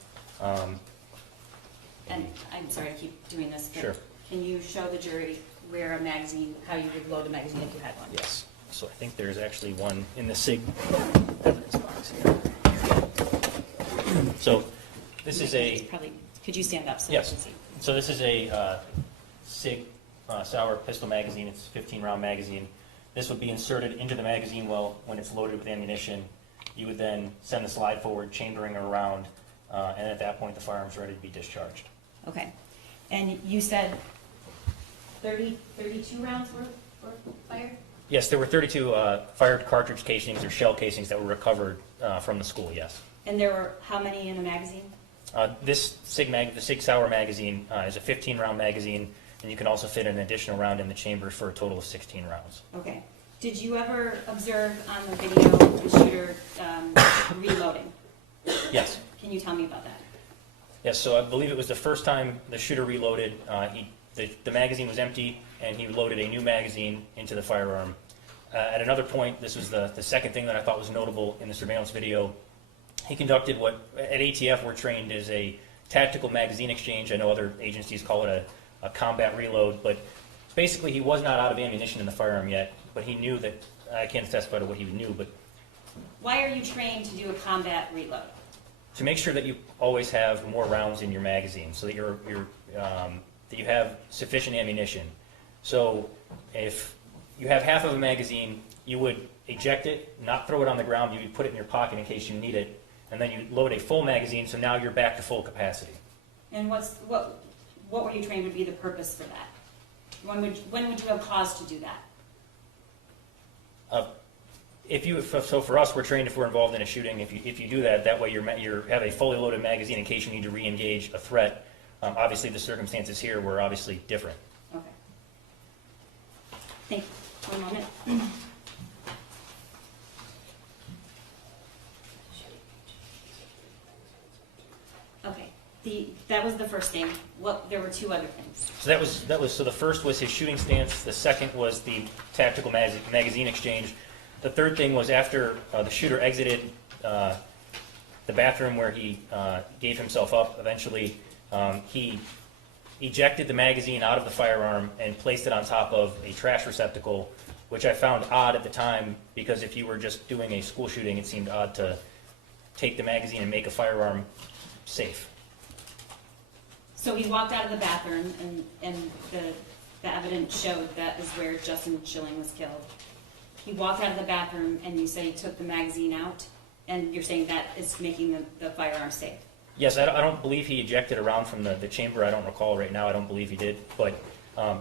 And I'm sorry to keep doing this, but Sure. can you show the jury where a magazine, how you would load a magazine if you had one? Yes. So I think there's actually one in the SIG evidence box here. So this is a... Probably, could you stand up so Yes. I can see? So this is a SIG Sauer pistol magazine. It's a 15-round magazine. This would be inserted into the magazine well when it's loaded with ammunition. You would then send the slide forward, chambering around, and at that point the firearm's ready to be discharged. Okay. And you said 32 rounds were fired? Yes, there were 32 fired cartridge casings or shell casings that were recovered from the school, yes. And there were how many in a magazine? The SIG Sauer magazine is a 15-round magazine, and you can also fit an additional round in the chamber for a total of 16 rounds. Okay. Did you ever observe on the video the shooter reloading? Yes. Can you tell me about that? Yes, so I believe it was the first time the shooter reloaded. The magazine was empty, and he loaded a new magazine into the firearm. At another point, this was the second thing that I thought was notable in the surveillance video, he conducted what at ATF we're trained as a tactical magazine exchange. I know other agencies call it a combat reload, but basically, he was not out of ammunition in the firearm yet, but he knew that, I can't testify to what he knew, but Why are you trained to do a combat reload? to make sure that you always have more rounds in your magazine, so that that you have sufficient ammunition. So if you have half of a magazine, you would eject it, not throw it on the ground, you would put it in your pocket in case you need it, and then you load a full magazine, so now you're back to full capacity. And what were you trained would be the purpose for that? When would you have cause to do that? So for us, we're trained if we're involved in a shooting. If you do that, that way you have a fully loaded magazine in case you need to re-engage a threat. Obviously, the circumstances here were obviously different. Okay. Thank you. 1 moment. Okay. That was the first thing. There were 2 other things. So the first was his shooting stance. The second was the tactical magazine exchange. The third thing was after the shooter exited the bathroom where he gave himself up. Eventually, he ejected the magazine out of the firearm and placed it on top of a trash receptacle, which I found odd at the time because if you were just doing a school shooting, it seemed odd to take the magazine and make a firearm safe. So he walked out of the bathroom, and the evidence showed that is where Justin Schilling was killed. He walked out of the bathroom, and you say he took the magazine out, and you're saying that is making the firearm safe. Yes, I don't believe he ejected around from the chamber. I don't recall right now. I don't believe he did. But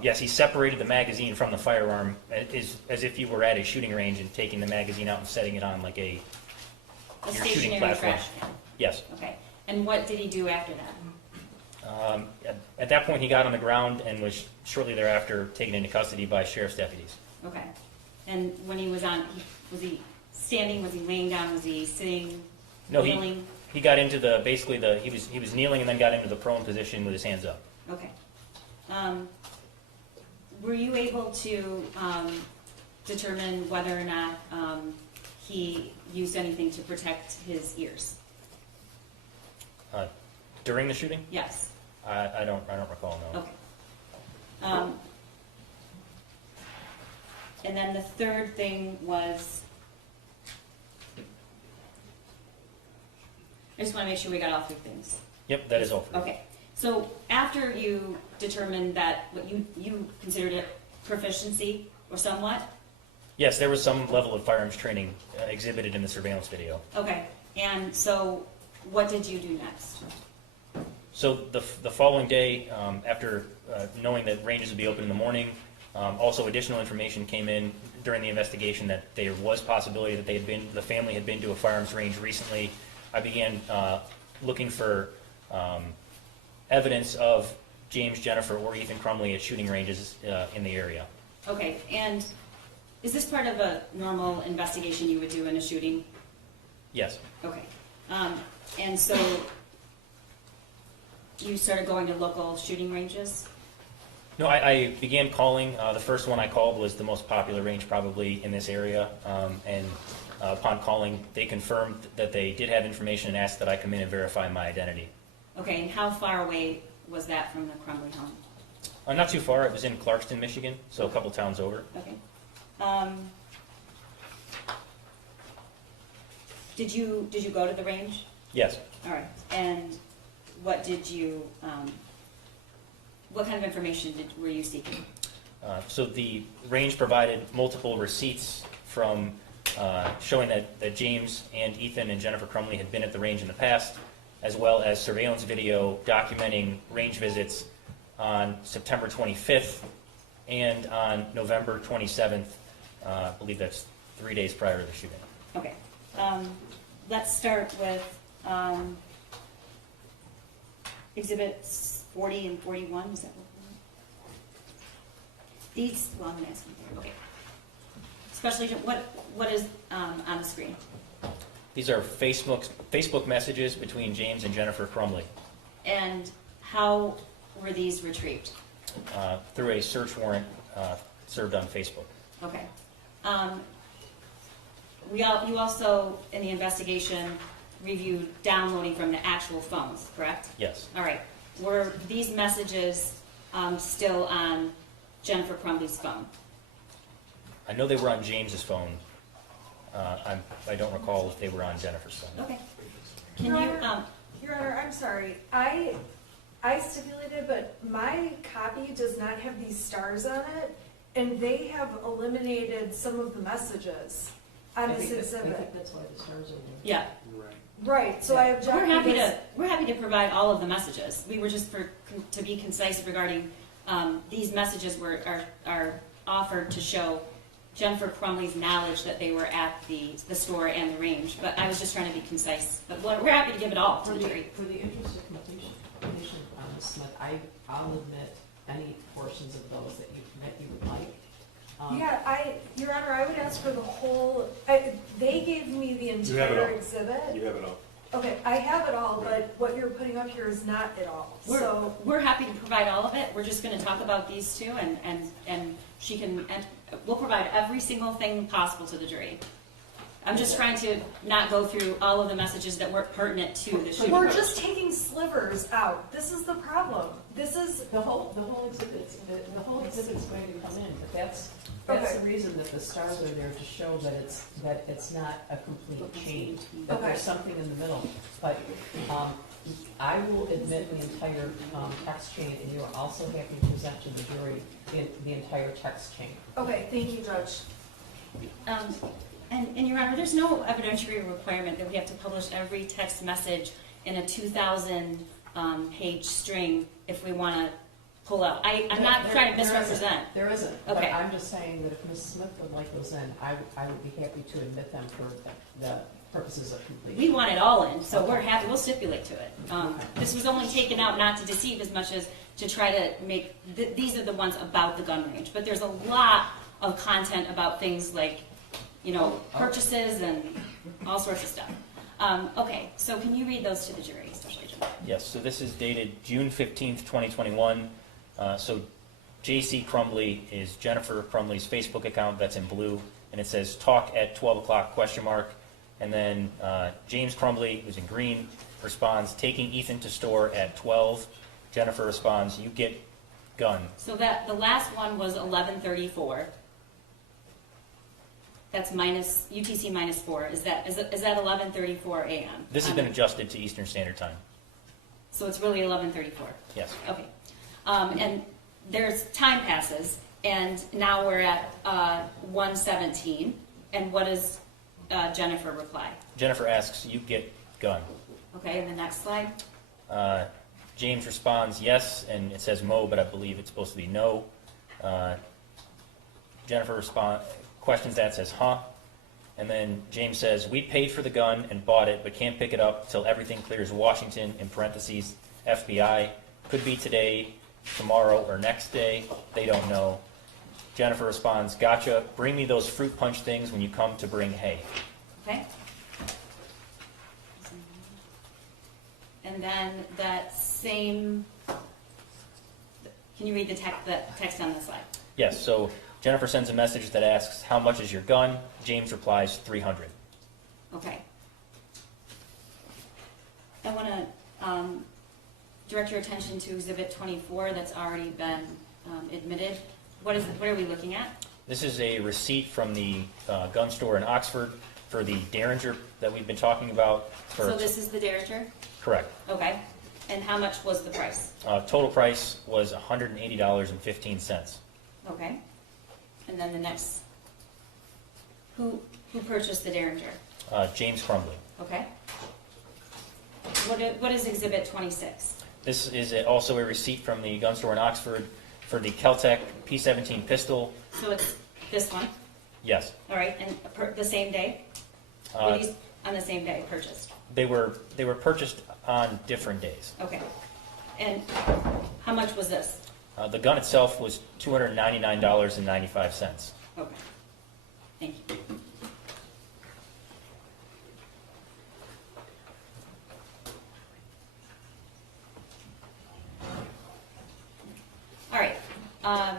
yes, he separated the magazine from the firearm as if you were at a shooting range and taking the magazine out and setting it on like your shooting Stationary platform. trash can. Yes. Okay. And what did he do after that? At that point, he got on the ground and was shortly thereafter taken into custody by sheriff's deputies. Okay. And when he was was he standing? Was he laying down? Was he sitting? No, kneeling? he got into he was kneeling and then got into the prone position with his hands up. Okay. Were you able to determine whether or not he used anything to protect his ears? During the shooting? Yes. I don't recall, no. Okay. And then the third thing was, I just want to make sure we got all 3 things. Yep, that is all. Okay. So after you determined that what you considered it proficiency or somewhat? Yes, there was some level of firearms training exhibited in the surveillance video. Okay. And so what did you do next? So the following day, after knowing that ranges would be open in the morning, also additional information came in during the investigation that there was possibility that the family had been to a firearms range recently. I began looking for evidence of James, Jennifer, or Ethan Crumbley at shooting ranges in the area. Okay. And is this part of a normal investigation you would do in a shooting? Yes. Okay. And so you started going to local shooting ranges? No, I began calling. The first one I called was the most popular range probably in this area. And upon calling, they confirmed that they did have information and asked that I come in and verify my identity. Okay, and how far away was that from the Crumbley home? Not too far. It was in Clarkston, Michigan, so a couple towns over. Okay. Did you go to the range? Yes. All right. And what did you? What kind of information were you seeking? So the range provided multiple receipts from showing that James and Ethan and Jennifer Crumbley had been at the range in the past, as well as surveillance video documenting range visits on September 25th and on November 27th. I believe that's 3 days prior to the shooting. Okay. Let's start with exhibits 40 and 41. Is that what? These. Well, I'm going to ask you there. Okay. Especially what is on the screen? These are Facebook messages between James and Jennifer Crumbley. And how were these retrieved? Through a search warrant served on Facebook. Okay. You also, in the investigation, reviewed downloading from the actual phones, correct? Yes. All right. Were these messages still on Jennifer Crumbley's phone? I know they were on James's phone. I don't recall if they were on Jennifer's phone. Okay. Can Your you, Honor, Your Honor, I'm sorry. I stipulated, but my copy does not have these stars on it, and they have eliminated some of the messages on this I exhibit. think that's why the stars are there. yeah, Right, so I object we're happy to provide all of the messages. We were just to be concise regarding, these messages are offered to show Jennifer Crumbley's knowledge that they were at the store and the range, but I was just trying to be concise. But we're happy to give it all to For the the, jury. for the interest of completion, Ms. Smith, I'll admit any portions of those that you would like. Yeah, Your Honor, I would ask for the whole, they gave me the You have it all. entire exhibit. You have it all. Okay, I have it all, but what you're putting up here is not it all, so. We're happy to provide all of it. We're just gonna talk about these two and she can, and we'll provide every single thing possible to the jury. I'm just trying to not go through all of the messages that weren't pertinent to the shooting. We're just taking slivers out. This is the problem. This is, The whole exhibit's going to come in, but that's the reason that the stars are there, to show that it's not a complete chain, that Okay. there's something in the middle. But, I will admit the entire, text chain, and you are also happy to present to the jury the entire text chain. okay, thank you, Judge. And Your Honor, there's no evidentiary requirement that we have to publish every text message in a 2,000 page string if we want to pull out. I'm not trying to misrepresent. There isn't, but Okay. I'm just saying that if Ms. Smith would like those in, I would be happy to admit them for the purposes of completion. We want it all in, so we're happy, we'll stipulate to it. This was only taken out not to deceive as much as to try to make, these are the ones about the gun range. But there's a lot of content about things like, purchases and all sorts of stuff. Okay, so can you read those to the jury, especially Jim? Yes, so this is dated June 15th, 2021. So J.C. Crumbley is Jennifer Crumbley's Facebook account, that's in blue, and it says talk at 12 o'clock question mark. And then James Crumbley, who's in green, responds taking Ethan to store at 12. Jennifer responds, you get gun. So that, the last one was 11:34. That's minus, UTC minus 4. Is that 11:34 a.m.? This has been adjusted to Eastern Standard Time. So it's really 11:34. Yes. Okay. And there's time passes, and now we're at 1:17. And what does Jennifer reply? Jennifer asks, you get gun. Okay, and the next slide. James responds, yes, and it says mo, but I believe it's supposed to be no. Jennifer questions that, says, huh? And then James says, we paid for the gun and bought it, but can't pick it up till everything clears Washington, in parentheses, FBI. Could be today, tomorrow, or next day. They don't know. Jennifer responds, gotcha. Bring me those fruit punch things when you come to bring hay. Okay. And then that same, can you read the text on the slide? Yes, so Jennifer sends a message that asks, how much is your gun? James replies, 300. Okay. I want to direct your attention to Exhibit 24 that's already been admitted. What are we looking at? This is a receipt from the gun store in Oxford for the Derringer that we've been talking about. So this is the Derringer? Correct. Okay. And how much was the price? Total price was $180.15. Okay. And then the next, who purchased the Derringer? James Crumbley. Okay. What is Exhibit 26? This is also a receipt from the gun store in Oxford for the Keltec P17 pistol. So it's this one? Yes. All right, and the same day? Were these on the same day purchased? They were purchased on different days. Okay. And how much was this? The gun itself was $299.95. Okay. Thank you. All right. I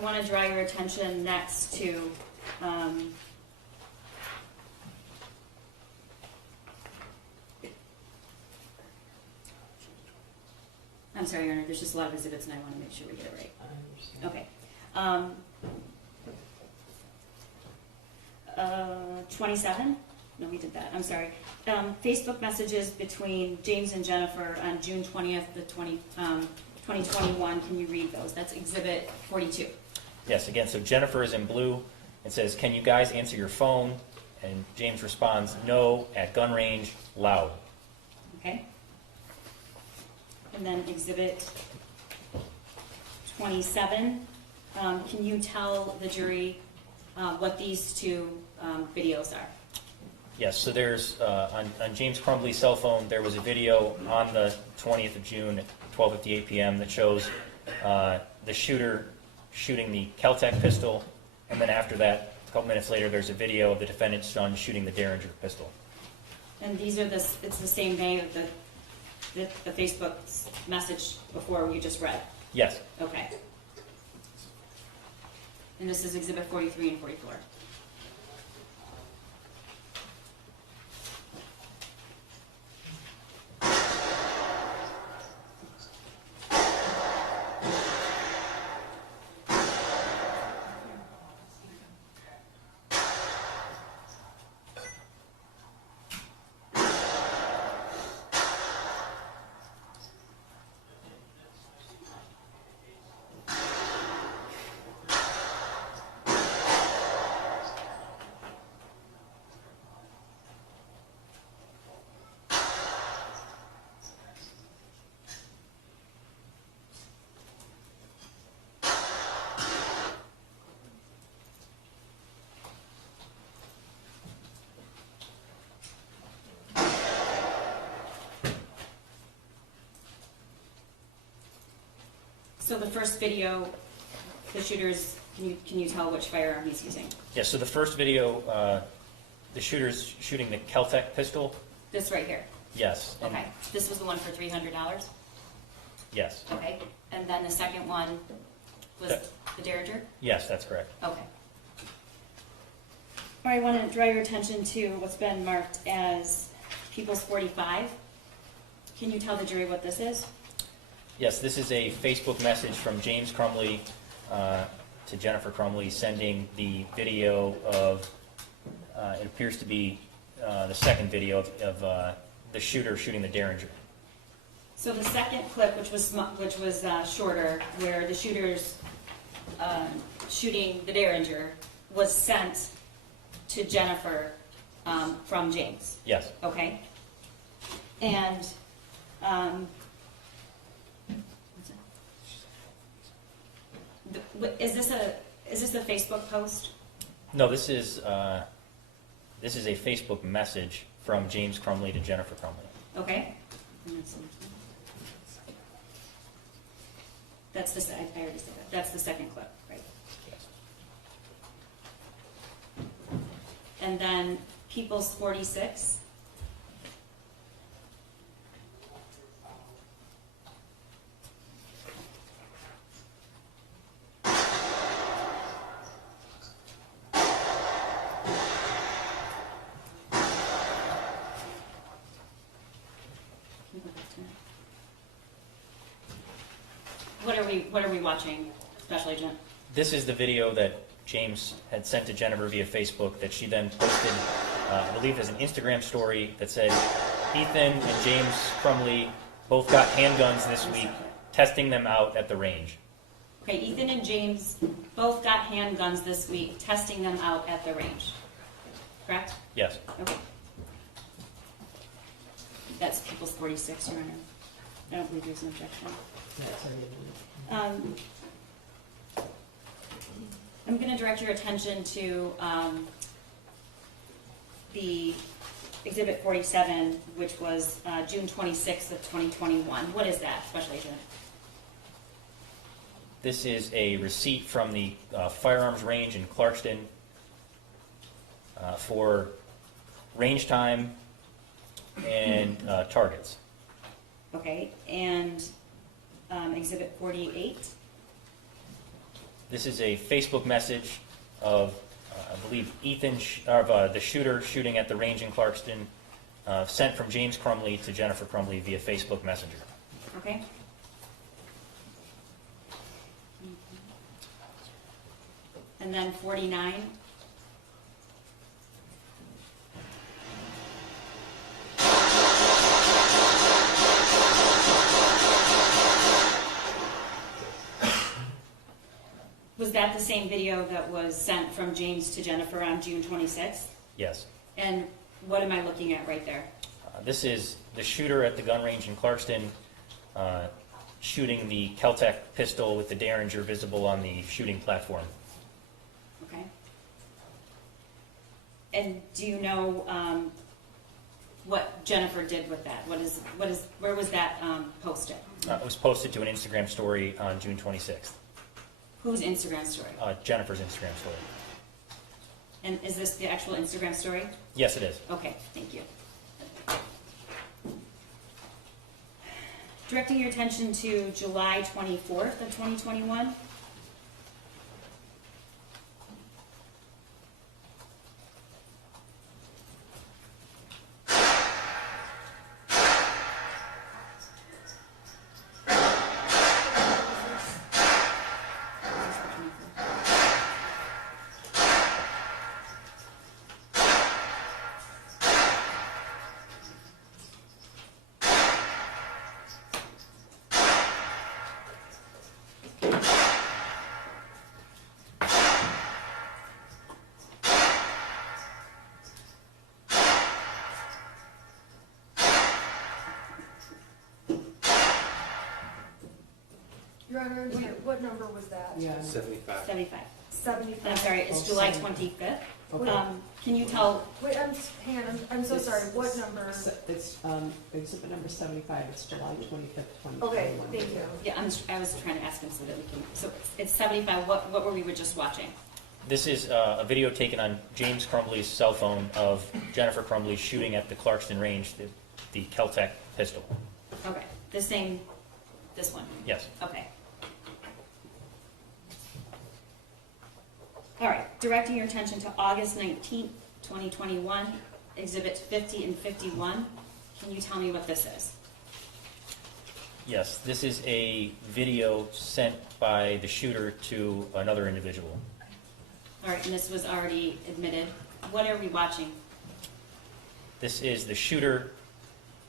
want to draw your attention next to I'm sorry, Your Honor, there's just a lot of exhibits and I want to make sure we get it right. I understand. Okay. 27? No, we did that, I'm sorry. Facebook messages between James and Jennifer on June 20th, 2021. Can you read those? That's exhibit 42. Yes, again, so Jennifer is in blue. It says, "Can you guys answer your phone?" And James responds, "No, at gun range, loud." Okay? And then exhibit 27. Can you tell the jury what these two videos are? Yes, so there's, on James Crumbley's cell phone, there was a video on the 20th of June at 12:58 p.m. that shows the shooter shooting the Kel-Tec pistol, and then after that, a couple minutes later, there's a video of the defendant's son shooting the Derringer pistol. And these are it's the same day of the Facebook message before we just read? Yes. Okay. And this is exhibit 43 and 44. So the first video, the shooter's, can you tell which firearm he's using? Yes, so the first video, the shooter's shooting the Kel-Tec pistol. This right here? Yes. And Okay. This was the one for $300? yes. Okay. And then the second one was the Derringer? Yes, that's correct. Okay. All right, I want to draw your attention to what's been marked as People's 45. Can you tell the jury what this is? Yes, this is a Facebook message from James Crumbley to Jennifer Crumbley, sending the video of, it appears to be the second video of the shooter shooting the Derringer. So the second clip, which was shorter, where the shooter's shooting the Derringer, was sent to Jennifer from James. Yes. Okay. And is this a Facebook post? No, this is a Facebook message from James Crumbley to Jennifer Crumbley. Okay. That's the I already said that. That's the second clip, right? Yes. And then People's 46. What are we watching, Special Agent? This is the video that James had sent to Jennifer via Facebook that she then posted, I believe, as an Instagram story that said, "Ethan and James Crumbley both got handguns this week, testing them out at the range." Okay, Ethan and James both got handguns this week, testing them out at the range. Correct? Yes. Okay. That's People's 46, Your Honor. I don't believe there's an objection. I'm going to direct your attention to the Exhibit 47, which was June 26th of 2021. What is that, Special Agent? This is a receipt from the firearms range in Clarkston for range time and targets. Okay, and Exhibit 48. This is a Facebook message of, I believe, the shooter shooting at the range in Clarkston, sent from James Crumbley to Jennifer Crumbley via Facebook Messenger. Okay. And then 49. Was that the same video that was sent from James to Jennifer on June 26th? Yes. And what am I looking at right there? This is the shooter at the gun range in Clarkston shooting the Keltec pistol with the Derringer visible on the shooting platform. Okay. And do you know what Jennifer did with that? Where was that posted? It was posted to an Instagram story on June 26th. Whose Instagram story? Jennifer's Instagram story. And is this the actual Instagram story? Yes, it is. Okay, thank you. Directing your attention to July 24th of 2021. Your Honor, I'm sorry, what number was that? Yeah. 75. 75. 75. I'm sorry, it's Oh, July 70. 25th. Okay. Can you tell, Wait, hang on, I'm so sorry, what number? It's exhibit number 75, it's July 25th, 2021. Okay, thank you. yeah, I was trying to ask him so that we can, so it's 75, what were we just watching? This is a video taken on James Crumbley's cell phone of Jennifer Crumbley shooting at the Clarkston range, the Keltec pistol. Okay, this one? Yes. Okay. All right, directing your attention to August 19th, 2021, exhibits 50 and 51. Can you tell me what this is? Yes, this is a video sent by the shooter to another individual. All right, and this was already admitted. What are we watching? This is the shooter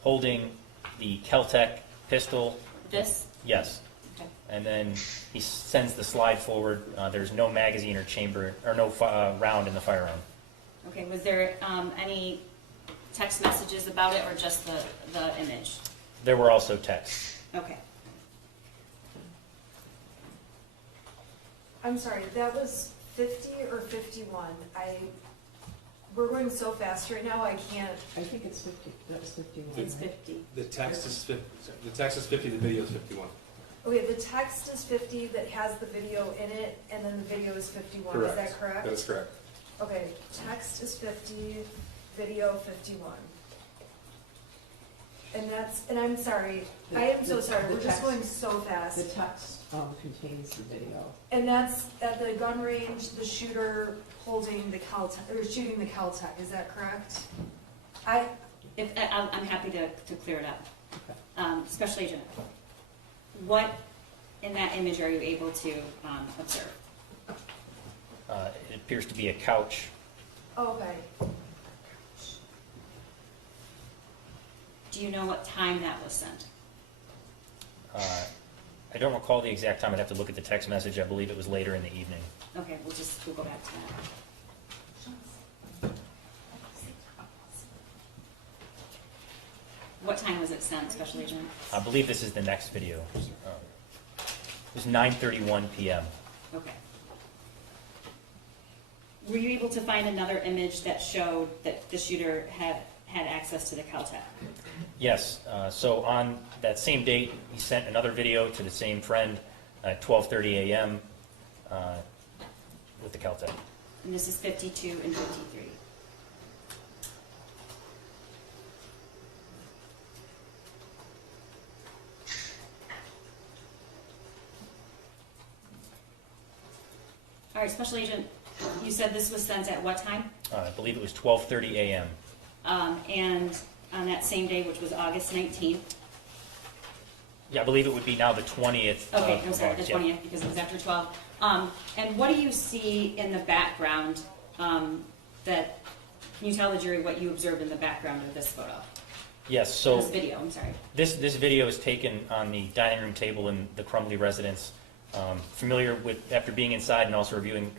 holding the Keltec pistol. This? Yes. Okay. And then he sends the slide forward. There's no magazine or chamber, or no round in the firearm. Okay, was there any text messages about it or just the image? There were also texts. Okay. I'm sorry, that was 50 or 51? We're going so fast right now, I can't. I think it's 50, that's 51. It's right? 50. The text is 50, the video is 51. Okay, the text is 50 that has the video in it, and then the video is 51, is that correct? That is correct. Okay, text is 50, video 51. And I'm sorry, I am so sorry, we're just going so The fast. text contains the video. And that's at the gun range, the shooter holding the Caltech, or shooting the Caltech, is that correct? I'm happy to clear it up. Okay. Special Agent, what in that image are you able to observe? It appears to be a couch. Okay, Do you know what time that was sent? I don't recall the exact time. I'd have to look at the text message. I believe it was later in the evening. Okay, we'll go back to that. What time was it sent, Special Agent? I believe this is the next video. It was 9:31 p.m. Okay. Were you able to find another image that showed that the shooter had access to the Caltech? Yes. So on that same date, he sent another video to the same friend at 12:30 a.m. With the Caltech. And this is 52 and 53. All right, Special Agent, you said this was sent at what time? I believe it was 12:30 a.m. And on that same day, which was August 19th, Yeah, I believe it would be now the 20th. Okay, of I'm sorry, the August, yeah. 20th, because it was after 12. And what do you see in the background that, can you tell the jury what you observed in the background of this photo? Yes, so This video, I'm sorry. this video is taken on the dining room table in the Crumbley residence. Familiar with, after being inside and also reviewing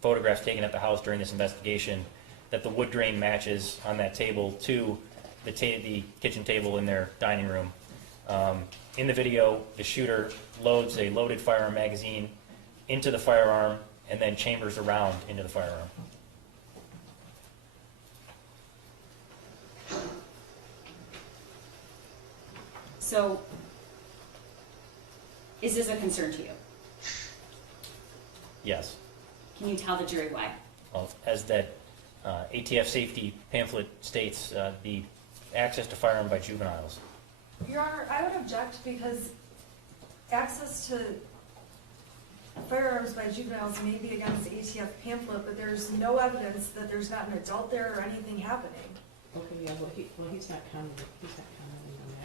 photographs taken at the house during this investigation, that the wood grain matches on that table to the kitchen table in their dining room. In the video, the shooter loads a loaded firearm magazine into the firearm and then chambers around into the firearm. So, is this a concern to you? Yes. Can you tell the jury why? Well, as that ATF safety pamphlet states, the access to firearm by juveniles. Your Honor, I would object because access to firearms by juveniles may be against the ATF pamphlet, but there's no evidence that there's not an adult there or anything happening. Okay, yeah, he's not commenting on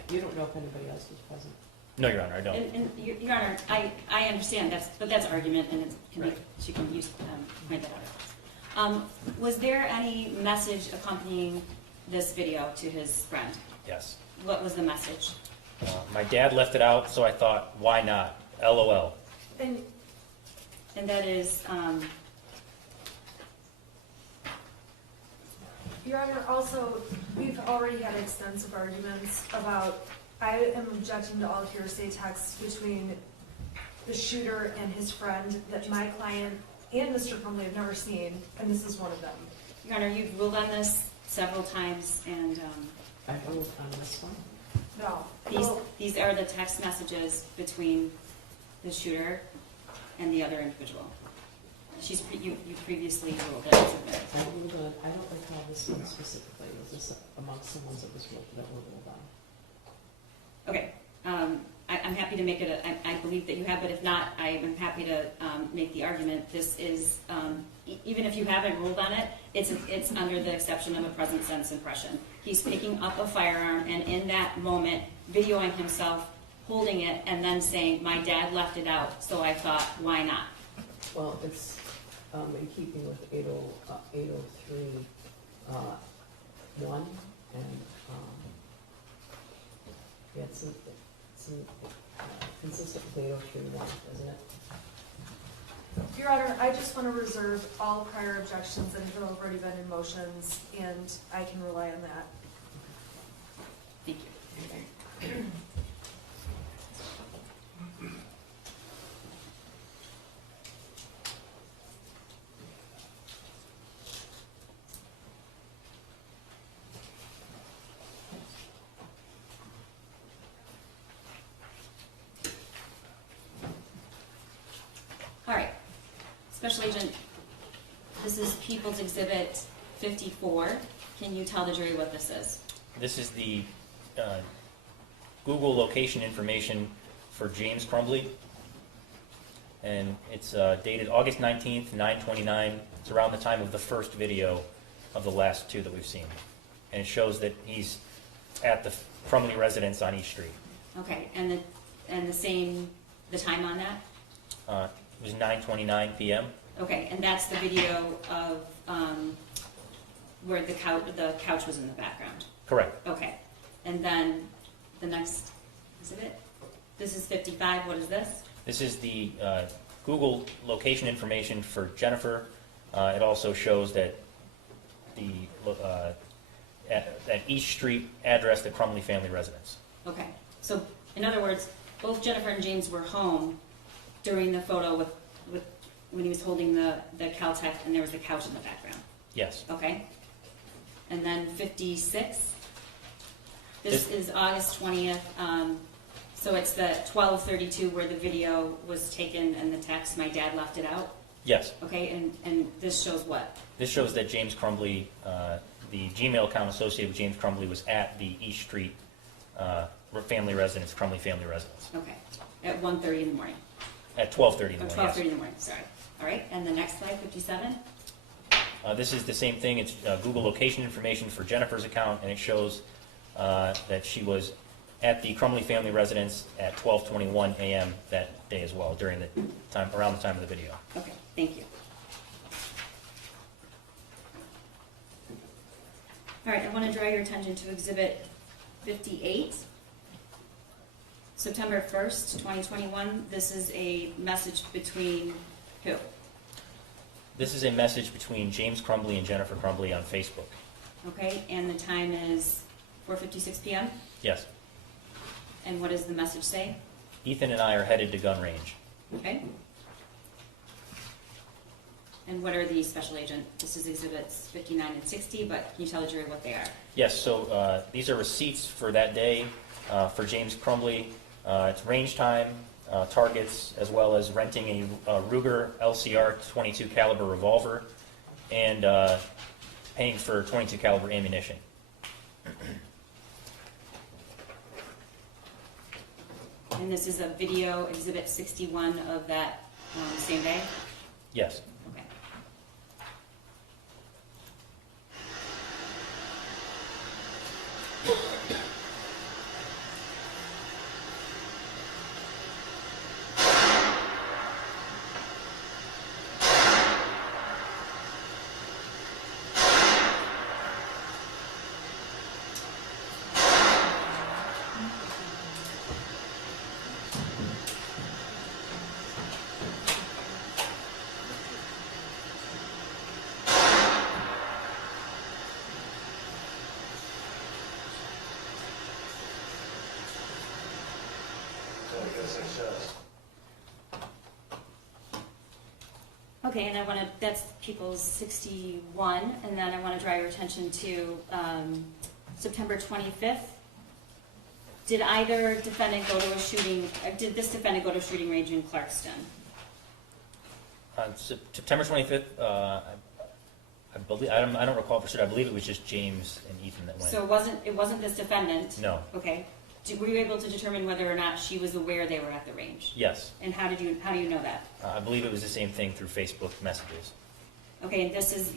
that. You don't know if anybody else was present. No, Your Honor, I don't. And Your Honor, I understand, but that's argument, and it can be, Right. she can use, point that out. Was there any message accompanying this video to his friend? Yes. What was the message? My dad left it out, so I thought, why not? LOL. And And that is, Your Honor, also, we've already had extensive arguments about, I am objecting to all hearsay texts between the shooter and his friend that my client and Mr. Crumbley have never seen, and this is one of them. Your Honor, you've ruled on this several times, and I vote on this one. No. these are the text messages between the shooter and the other individual. You previously ruled that it was a I don't recall this one specifically. Was this amongst the ones that were ruled on? Okay, I'm happy to make it I believe that you have, but if not, I am happy to make the argument. This is, even if you haven't ruled on it, it's under the exception of a present sense impression. He's picking up a firearm, and in that moment, videoing himself holding it, and then saying, my dad left it out, so I thought, why not? Well, it's in keeping with 803 1, and yeah, it's consistent with 803 1, isn't it? Your Honor, I just want to reserve all prior objections that have already been in motions, and I can rely on that. Thank you. All right, Special Agent, this is People's Exhibit 54. Can you tell the jury what this is? This is the Google location information for James Crumbley. And it's dated August 19th, 9/29. It's around the time of the first video of the last two that we've seen. And it shows that he's at the Crumbley residence on East Street. Okay, and the time on that? It was 9:29 p.m. Okay, and that's the video of where the couch was in the background. Correct. Okay, and then the next, is it? This is 55. What is this? This is the Google location information for Jennifer. It also shows that the at East Street address, the Crumbley family residence. Okay, so in other words, both Jennifer and James were home during the photo with when he was holding the Caltech, and there was the couch in the background. Yes. Okay, and then 56. This is August 20th. So it's the 12:32 where the video was taken and the text, my dad left it out? Yes. Okay, and this shows what? This shows that James Crumbley, the Gmail account associated with James Crumbley, was at the East Street family residence, Crumbley family residence. Okay, at 1:30 in the morning. At 12:30 in the Or morning. 12:30 in the morning, sorry. All right, and the next slide, 57? This is the same thing. It's Google location information for Jennifer's account, and it shows that she was at the Crumbley family residence at 12:21 a.m. that day as well, during the time, around the time of the video. Okay, thank you. All right, I want to draw your attention to Exhibit 58. September 1st, 2021. This is a message between who? This is a message between James Crumbley and Jennifer Crumbley on Facebook. Okay, and the time is 4:56 p.m.? Yes. And what does the message say? Ethan and I are headed to gun range. Okay. And what are the special agent? This is exhibits 59 and 60, but can you tell the jury what they are? Yes, so these are receipts for that day for James Crumbley. It's range time, targets, as well as renting a Ruger LCR 22 caliber revolver and paying for 22 caliber ammunition. And this is a video, exhibit 61 of that same day? Yes. Okay. Okay, and I want to, that's People's 61, and then I want to draw your attention to September 25th. Did either defendant go to a shooting, did this defendant go to a shooting range in Clarkston? On September 25th, I believe, I don't recall for sure, I believe it was just James and Ethan that went. So it wasn't this defendant? No. Okay. Were you able to determine whether or not she was aware they were at the range? Yes. And how do you know that? I believe it was the same thing through Facebook messages. Okay, and this is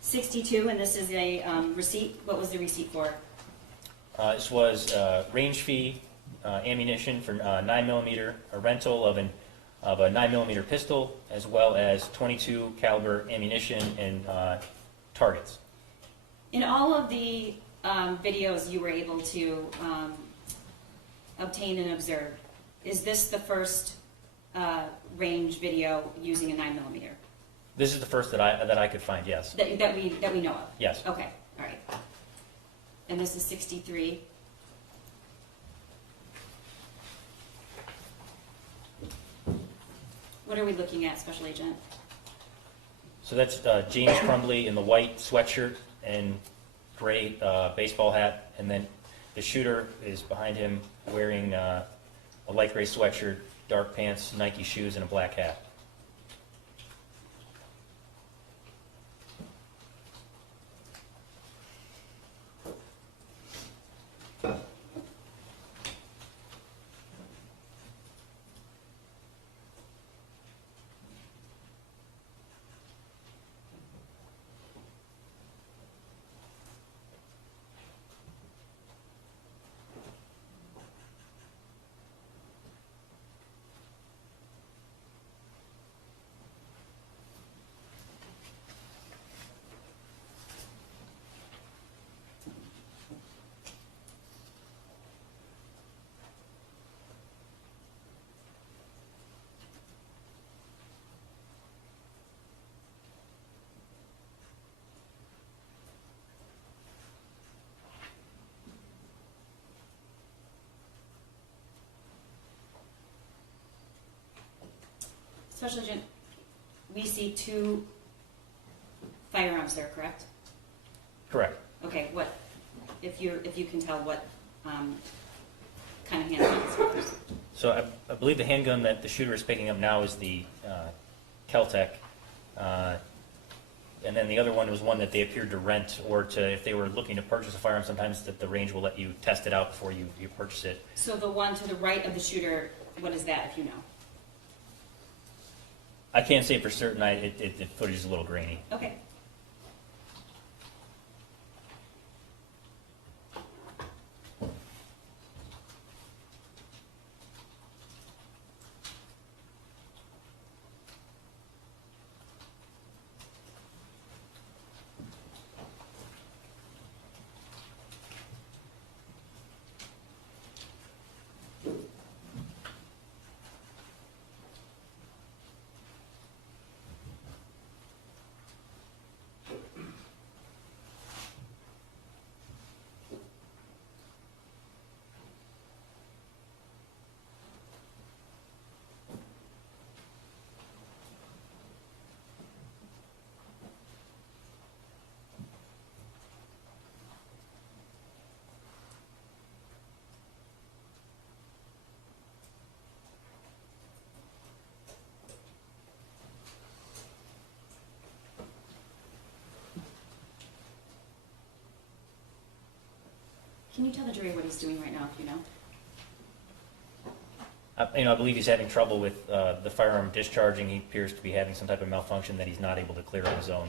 62, and this is a receipt. What was the receipt for? This was range fee, ammunition for 9mm, a rental of a 9mm pistol, as well as 22 caliber ammunition and targets. In all of the videos you were able to obtain and observe, is this the first range video using a 9mm? This is the first that I could find. Yes. That we know of. Yes. Okay. All right. And this is 63. What are we looking at, Special Agent? So that's James Crumbley in the white sweatshirt and gray baseball hat, and then the shooter is behind him wearing a light gray sweatshirt, dark pants, Nike shoes, and a black hat. Special Agent, we see two firearms there, correct? Correct. Okay, what, if you can tell what kind of handgun it's for. So I believe the handgun that the shooter is picking up now is the Keltec, and then the other one was one that they appeared to rent, or to, if they were looking to purchase a firearm, sometimes that the range will let you test it out before you purchase it. So the one to the right of the shooter, what is that, if you know? I can't say for certain. The footage is a little grainy. Okay. Can you tell the jury what he's doing right now, if you know? I believe he's having trouble with the firearm discharging. He appears to be having some type of malfunction that he's not able to clear on his own.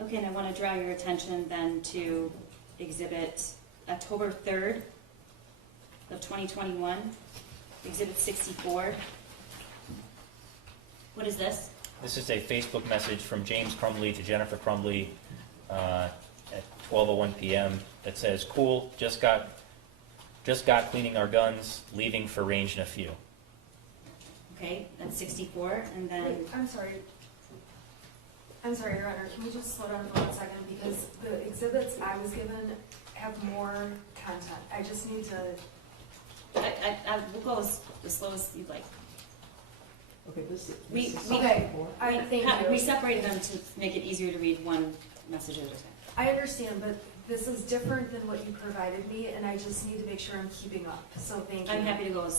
Okay, and I want to draw your attention then to Exhibit October 3rd of 2021, Exhibit 64. What is this? This is a Facebook message from James Crumbley to Jennifer Crumbley at 12:01 p.m. that says, "Cool, just got cleaning our guns, leaving for range in a few." Okay, that's 64, and then, Wait, I'm sorry, Your Honor, can we just slow down for 1 second? Because the exhibits I was given have more content. I just need to, we'll go as slow as you'd like. Okay, this is. We- this is we- okay, 64. thank We you. separated them to make it easier to read one message at a time. I understand, but this is different than what you provided me, and I just need to make sure I'm keeping up, so thank you. I'm happy to go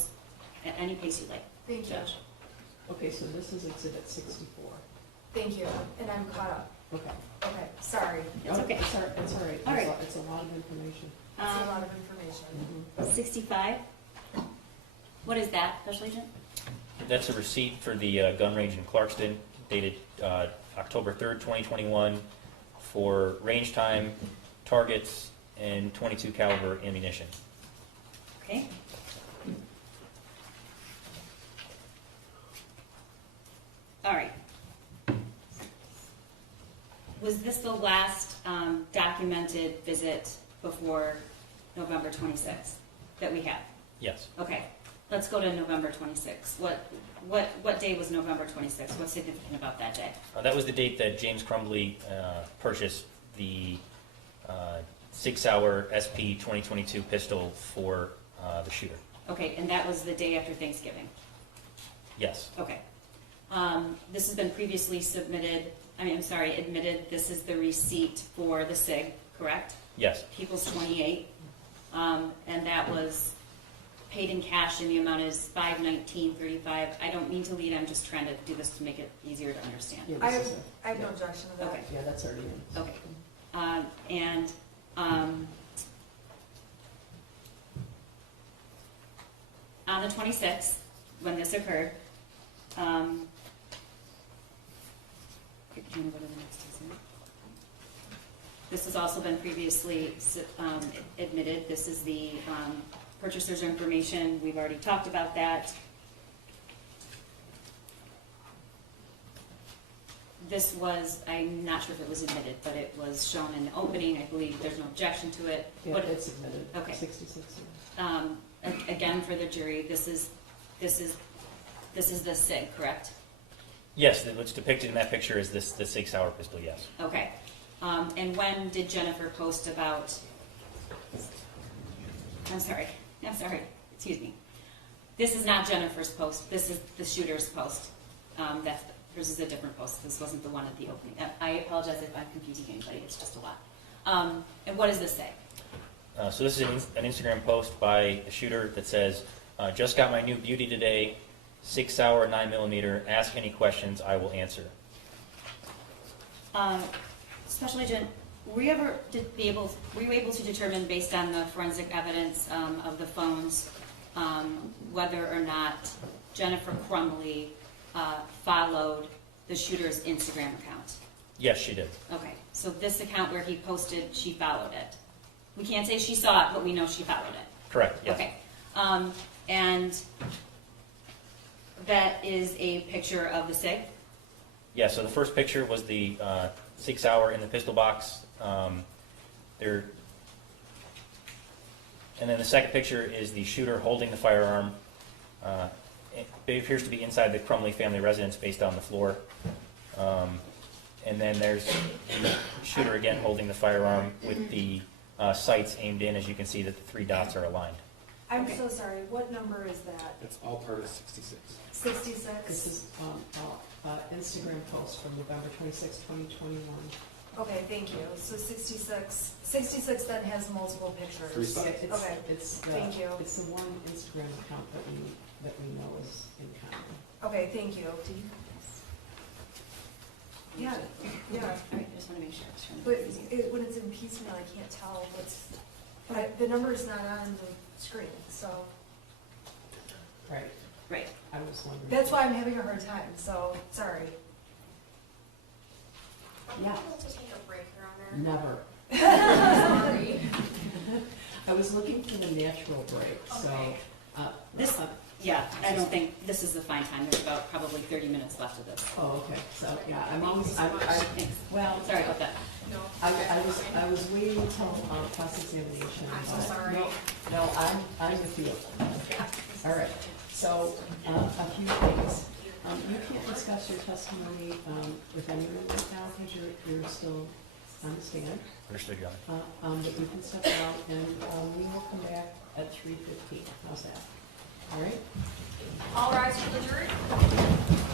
at any pace you'd like. Thank you, Judge. Okay, so this is exhibit 64. thank you, and I'm caught up. Okay. Okay, sorry, It's okay. It's all right, it's all right. All right. It's a lot of information. it's a lot of information. 65. What is that, Special Agent? That's a receipt for the gun range in Clarkston, dated October 3rd, 2021, for range time, targets, and .22 caliber ammunition. Okay. All right. Was this the last documented visit before November 26th that we have? Yes. Okay, let's go to November 26th. What day was November 26th? What's significant about that day? That was the date that James Crumbley purchased the 6-hour SP 2022 pistol for the shooter. Okay, and that was the day after Thanksgiving. Yes. Okay. This has been previously admitted. This is the receipt for the SIG, correct? Yes. People's 28. And that was paid in cash, and the amount is $519.35. I don't mean to lead, I'm just trying to do this to make it easier to understand. Yeah, I this is I have no objection to that. Okay. Yeah, that's already in. Okay. And on the 26th, when this occurred, do you want to go to the next exhibit? This has also been previously admitted. This is the purchaser's information. We've already talked about that. This was, I'm not sure if it was admitted, but it was shown in the opening. I believe there's no objection to it. Yeah, What- it's admitted. Okay. 66. Again, for the jury, this is the SIG, correct? Yes, what's depicted in that picture is the 6-hour pistol, yes. Okay. And when did Jennifer post about, I'm sorry, excuse me. This is not Jennifer's post, this is the shooter's post. This is a different post, this wasn't the one at the opening. I apologize if I'm confusing anybody, it's just a lot. And what does this say? So this is an Instagram post by the shooter that says, "Just got my new beauty today, 6-hour 9mm. Ask any questions, I will answer." Special Agent, were you able to determine, based on the forensic evidence of the phones, whether or not Jennifer Crumbley followed the shooter's Instagram account? Yes, she did. Okay, so this account where he posted, she followed it. We can't say she saw it, but we know she followed it. Correct, yes. Okay, and that is a picture of the SIG? Yeah, so the first picture was the 6-hour in the pistol box. And then the second picture is the shooter holding the firearm. It appears to be inside the Crumbley family residence based on the floor. And then there's the shooter again holding the firearm with the sights aimed in. As you can see that the 3 dots are aligned. I'm Okay. so sorry, what number is that? It's all part of 66. 66? This is Instagram post from November 26, 2021. Okay, thank you. So 66 then has multiple pictures. Three spots. Okay, It's the, thank you. it's the one Instagram account that we know is in common. Okay, thank you. Do you? Yeah, yeah. All right, I just want to make sure it's from. But when it's in piecemeal, I can't tell the number's not on the screen, so Right. Right. I was wondering. that's why I'm having a hard time, so, sorry. Yeah, to take a break, Your Honor. never. Sorry. I was looking for the natural break, so. Okay. This, yeah, I don't think this is the fine time. There's about probably 30 minutes left of this. Oh, okay, so, yeah, I'm always, Thanks. well, Sorry about that. No. I was waiting until cross-examination. I'm so but sorry. No, I'm with you. All right, so, a few things. You can't discuss your testimony with anyone right now because you're still on the stand. Understood, Your Honor. But you can step out and we will come back at 3:15. How's that? All right? All rise for the jury.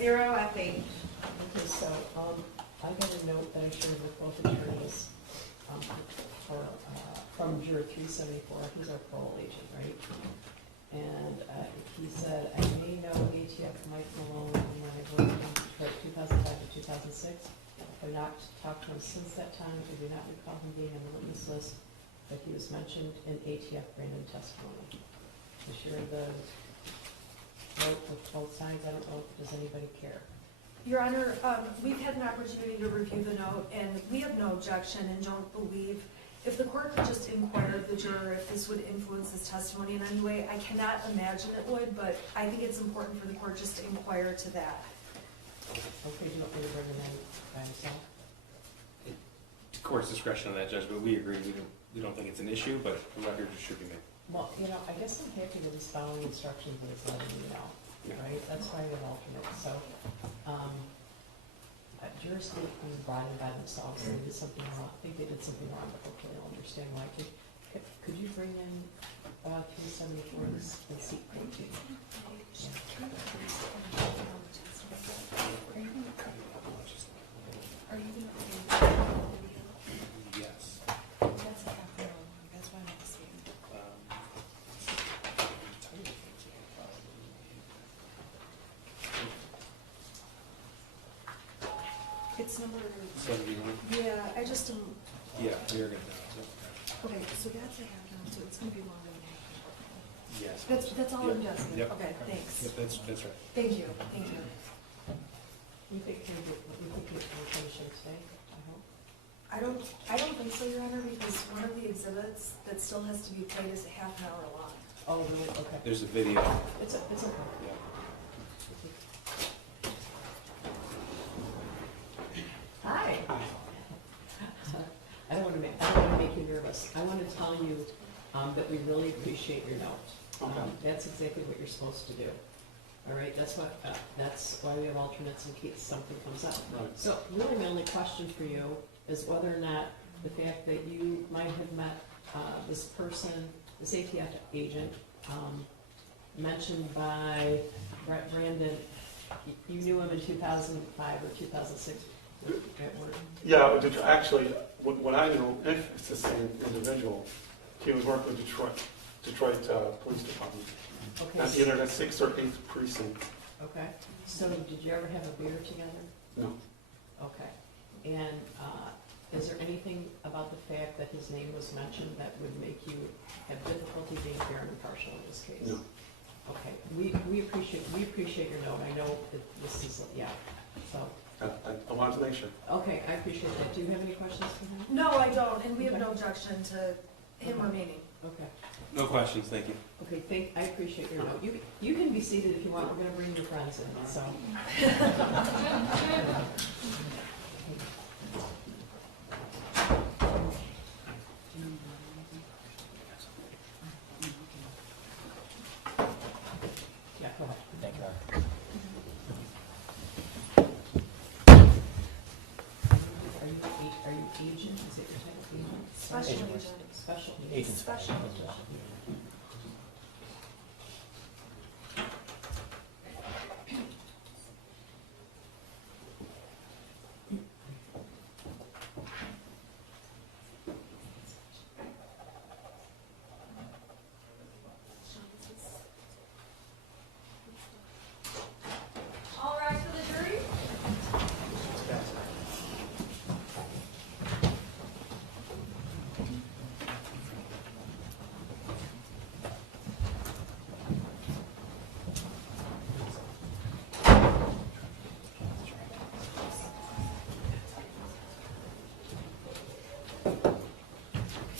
8-0 FH. Okay, so, I got a note that I shared with both attorneys, from juror 374, he's our parole agent, right? And, he said, I may know ATF Mike Malone from when I worked in Detroit 2005 to 2006. I've not talked to him since that time, I do not recall him being on the witness list, but he was mentioned in ATF Brandon testimony. I shared the note with both sides, I don't know, does anybody care? Your Honor, we've had an opportunity to review the note, and we have no objection and don't believe, if the court could just inquire of the juror if this would influence his testimony in any way. I cannot imagine it would, but I think it's important for the court just to inquire to that. Okay, do you want me to bring him in by himself? To court's discretion on that, Judge, but we agree, we don't think it's an issue, but the record should be made. Well, I guess I'm happy to just follow instructions that it's letting me know, right? That's why we have alternates, so, jurors can be brought in by themselves, they did something wrong, I think they did something wrong, but hopefully they'll understand why. Could you bring in, 374 and seat 14? Are you going Yes. That's a half an hour, that's why I'm not seeing. It's number, 71? yeah, I just, Yeah, we're good okay, so that's a half an hour, so it's gonna be longer than a half an hour. Yes. That's all I'm Yep. guessing. Yep. Okay, thanks. Yep, that's right. Thank you, thank you. You think we'll finish it today, I hope? I don't think so, Your Honor, because one of the exhibits that still has to be played is a half an hour long. Oh, really? Okay. There's a video. It's okay. Yeah. Hi. I don't want to make you nervous. I want to tell you that we really appreciate your note. That's exactly what you're supposed to do. All right, that's why we have alternates in case something comes up. Right. So really my only question for you is whether or not the fact that you might have met this person, this ATF agent, mentioned by Brandon, you knew him in 2005 or 2006? Yeah, actually, what I know, if it's the same individual, he was working with Detroit Police Department. Okay. At either the 6th or 8th precinct. Okay, so did you ever have a beer together? No. Okay, and is there anything about the fact that his name was mentioned that would make you have difficulty being fair and impartial in this case? No. Okay, we appreciate your note. I know that this is, yeah, so. I wanted to make sure. Okay, I appreciate that. Do you have any questions for him? No, I don't, and we have Okay. no objection to him remaining. Okay. No questions, thank you. Okay, I appreciate your note. You can be seated if you want. We're gonna bring your friends in, so. Yeah, go ahead. Thank you. Are you agent? Is it your title, agent? Special Agent. agent. Special agent. Agent's Special. All rise for the jury.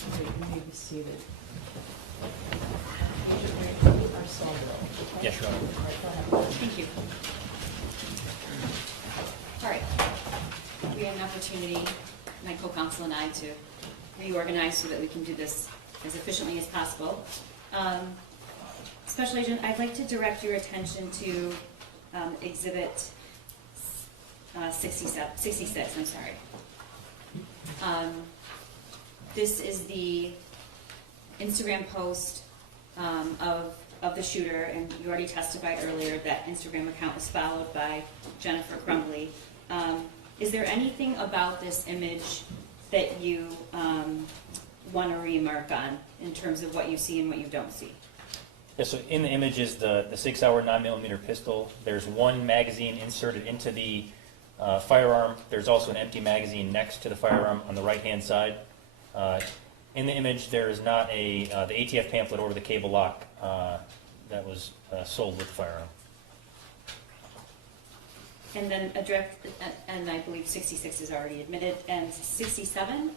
Okay, you may be seated. Agent Ray, you are still on. Yes, Your Honor. All right, go ahead. Thank you. All right. We had an opportunity, my co-counsel and I, to reorganize so that we can do this as efficiently as possible. Special Agent, I'd like to direct your attention to Exhibit 66, I'm sorry. This is the Instagram post of of the shooter, and you already testified earlier that Instagram account was followed by Jennifer Crumbley. Is there anything about this image that you want to remark on in terms of what you see and what you don't see? Yeah, so in the image is the 6-hour 9mm pistol. There's one magazine inserted into the firearm. There's also an empty magazine next to the firearm on the right-hand side. In the image, there is not the ATF pamphlet or the cable lock that was sold with the firearm. And then and I believe 66 is already admitted, and 67?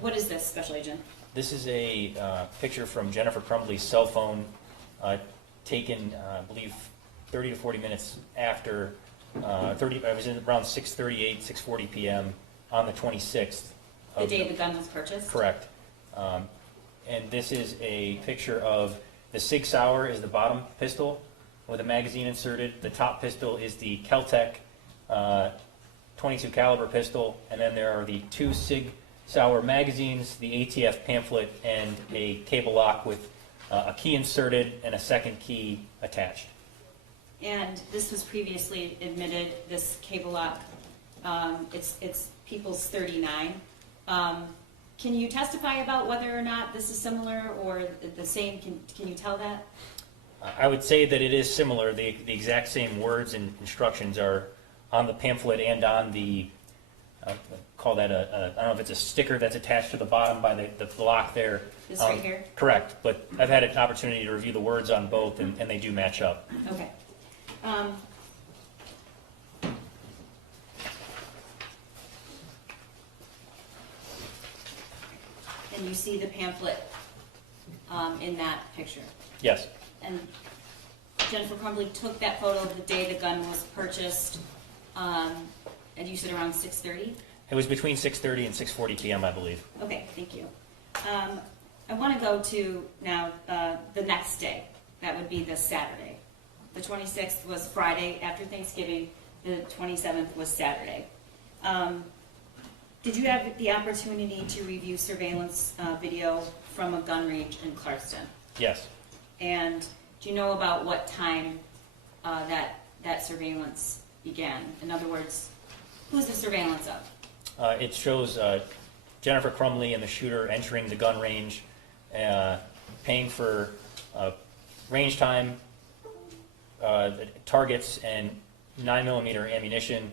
What is this, Special Agent? This is a picture from Jennifer Crumbley's cell phone taken, I believe, 30 to 40 minutes after, I was in around 6:38, 6:40 p.m. on the 26th. The day the gun was purchased? Correct. And this is a picture of the Sig Sauer is the bottom pistol with a magazine inserted. The top pistol is the Keltec 22 caliber pistol, and then there are the two Sig Sauer magazines, the ATF pamphlet, and a cable lock with a key inserted and a second key attached. And this was previously admitted, this cable lock, it's People's 39. Can you testify about whether or not this is similar or the same? Can you tell that? I would say that it is similar. The exact same words and instructions are on the pamphlet and on the, call that I don't know if it's a sticker that's attached to the bottom by the lock there. This right here? Correct, but I've had an opportunity to review the words on both, and they do match up. Okay. And you see the pamphlet in that picture? Yes. And Jennifer Crumbley took that photo the day the gun was purchased, and you said around 6:30? It was between 6:30 and 6:40 p.m., I believe. Okay, thank you. I want to go to now the next day. That would be the Saturday. The 26th was Friday after Thanksgiving. The 27th was Saturday. Did you have the opportunity to review surveillance video from a gun range in Clarkston? Yes. And do you know about what time that surveillance began? In other words, who's the surveillance of? It shows Jennifer Crumbley and the shooter entering the gun range, paying for range time, targets, and 9mm ammunition,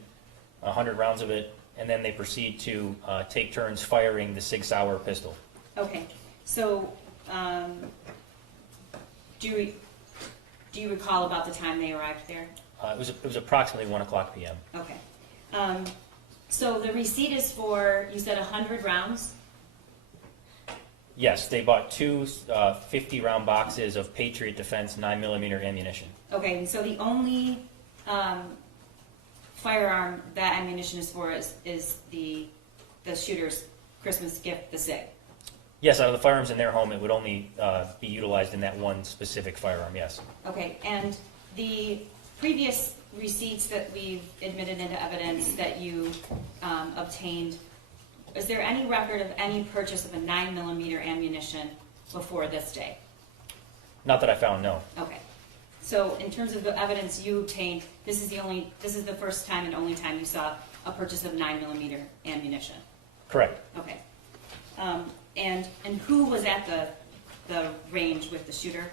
100 rounds of it, and then they proceed to take turns firing the Sig Sauer pistol. Okay, so do you recall about the time they arrived there? It was approximately 1 o'clock p.m. Okay. So the receipt is for, you said 100 rounds? Yes, they bought two 50-round boxes of Patriot Defense 9mm ammunition. Okay, and so the only firearm that ammunition is for is the shooter's Christmas gift, the SIG? Yes, out of the firearms in their home, it would only be utilized in that one specific firearm, yes. Okay, and the previous receipts that we've admitted into evidence that you obtained, is there any record of any purchase of a 9mm ammunition before this day? Not that I found, no. Okay. So in terms of the evidence you obtained, this is the first time and only time you saw a purchase of 9mm ammunition? Correct. Okay. And who was at the range with the shooter?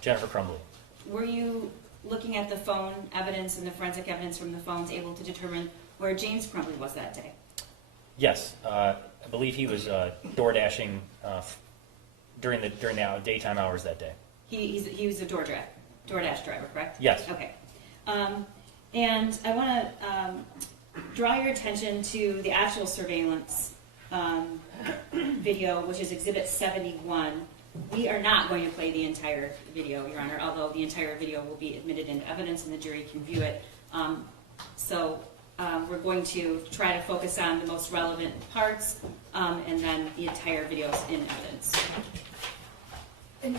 Jennifer Crumbley. Were you looking at the phone evidence and the forensic evidence from the phones able to determine where James Crumbley was that day? Yes, I believe he was door dashing during the daytime hours that day. He was a DoorDash driver, correct? Yes. Okay. And I want to draw your attention to the actual surveillance video, which is Exhibit 71. We are not going to play the entire video, Your Honor, although the entire video will be admitted into evidence and the jury can view it. We're going to try to focus on the most relevant parts, and then the entire video is in evidence. And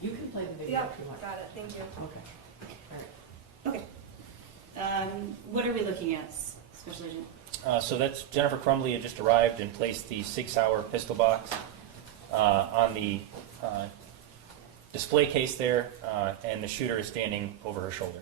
you can play the video if you want. Got it, thank you. Okay. All right. Okay. What are we looking at, Special Agent? So that's Jennifer Crumbley had just arrived and placed the Sig Sauer pistol box on the display case there, and the shooter is standing over her shoulder.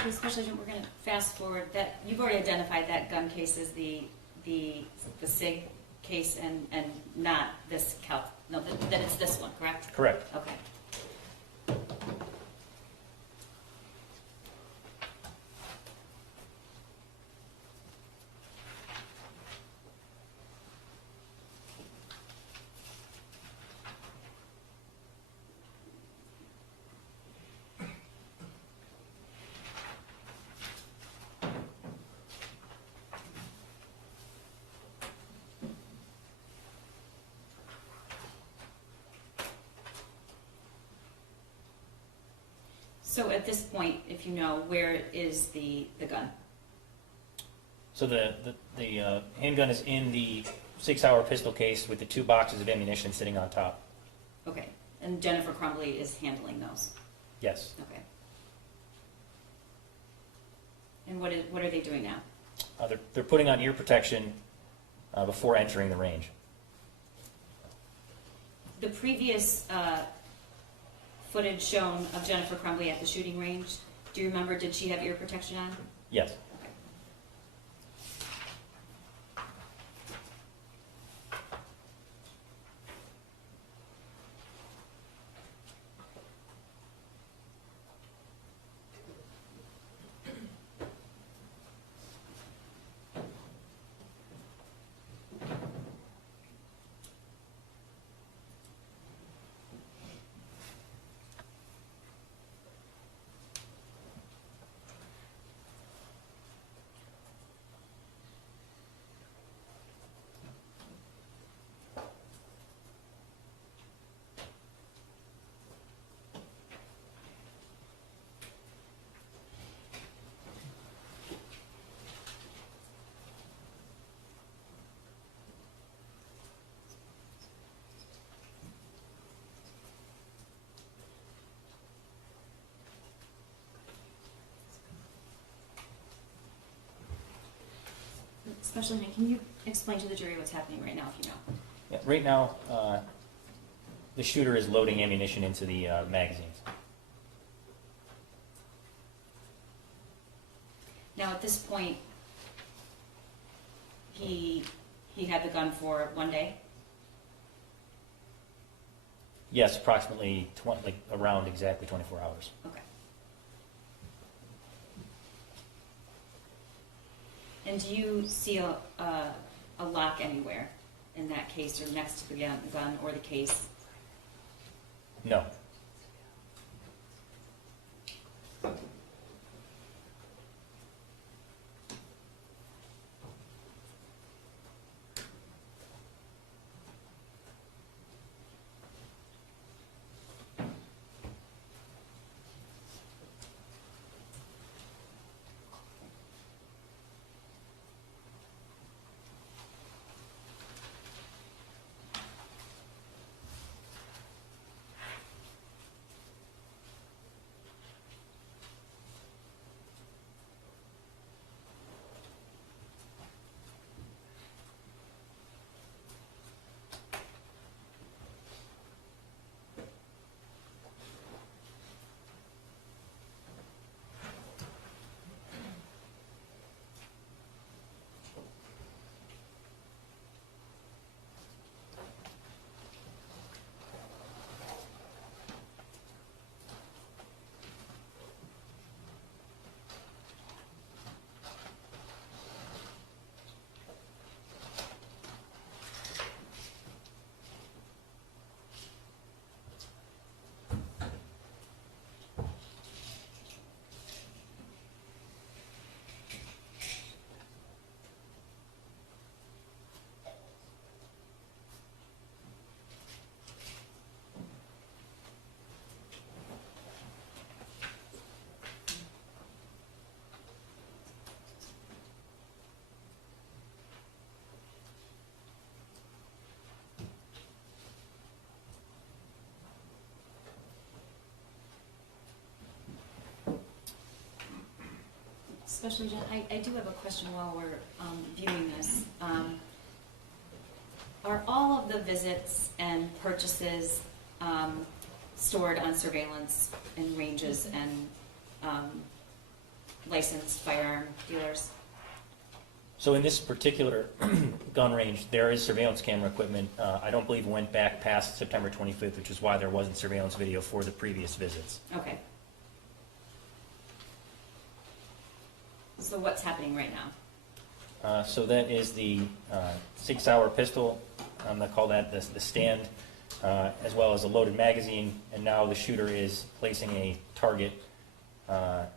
Okay, Special Agent, we're gonna fast forward that, you've already identified that gun case as the SIG case and not this no, that it's this one, correct? Correct. Okay. So at this point, if you know, where is the gun? So the handgun is in the 6-hour pistol case with the 2 boxes of ammunition sitting on top. Okay, and Jennifer Crumbley is handling those? Yes. Okay. And what are they doing now? They're putting on ear protection before entering the range. The previous footage shown of Jennifer Crumbley at the shooting range, do you remember, did she have ear protection on? Yes. Special Agent, can you explain to the jury what's happening right now, if you know? Yeah, right now, the shooter is loading ammunition into the magazines. Now, at this point, he had the gun for one day? Yes, approximately around exactly 24 hours. Okay. And do you see a lock anywhere in that case or next to the gun or the case? No. Special Agent, I do have a question while we're viewing this. Are all of the visits and purchases stored on surveillance and ranges and licensed firearm dealers? So in this particular gun range, there is surveillance camera equipment. I don't believe went back past September 25th, which is why there wasn't surveillance video for the previous visits. Okay. So what's happening right now? So that is the 6-hour pistol. They call that the stand, as well as a loaded magazine. And now the shooter is placing a target on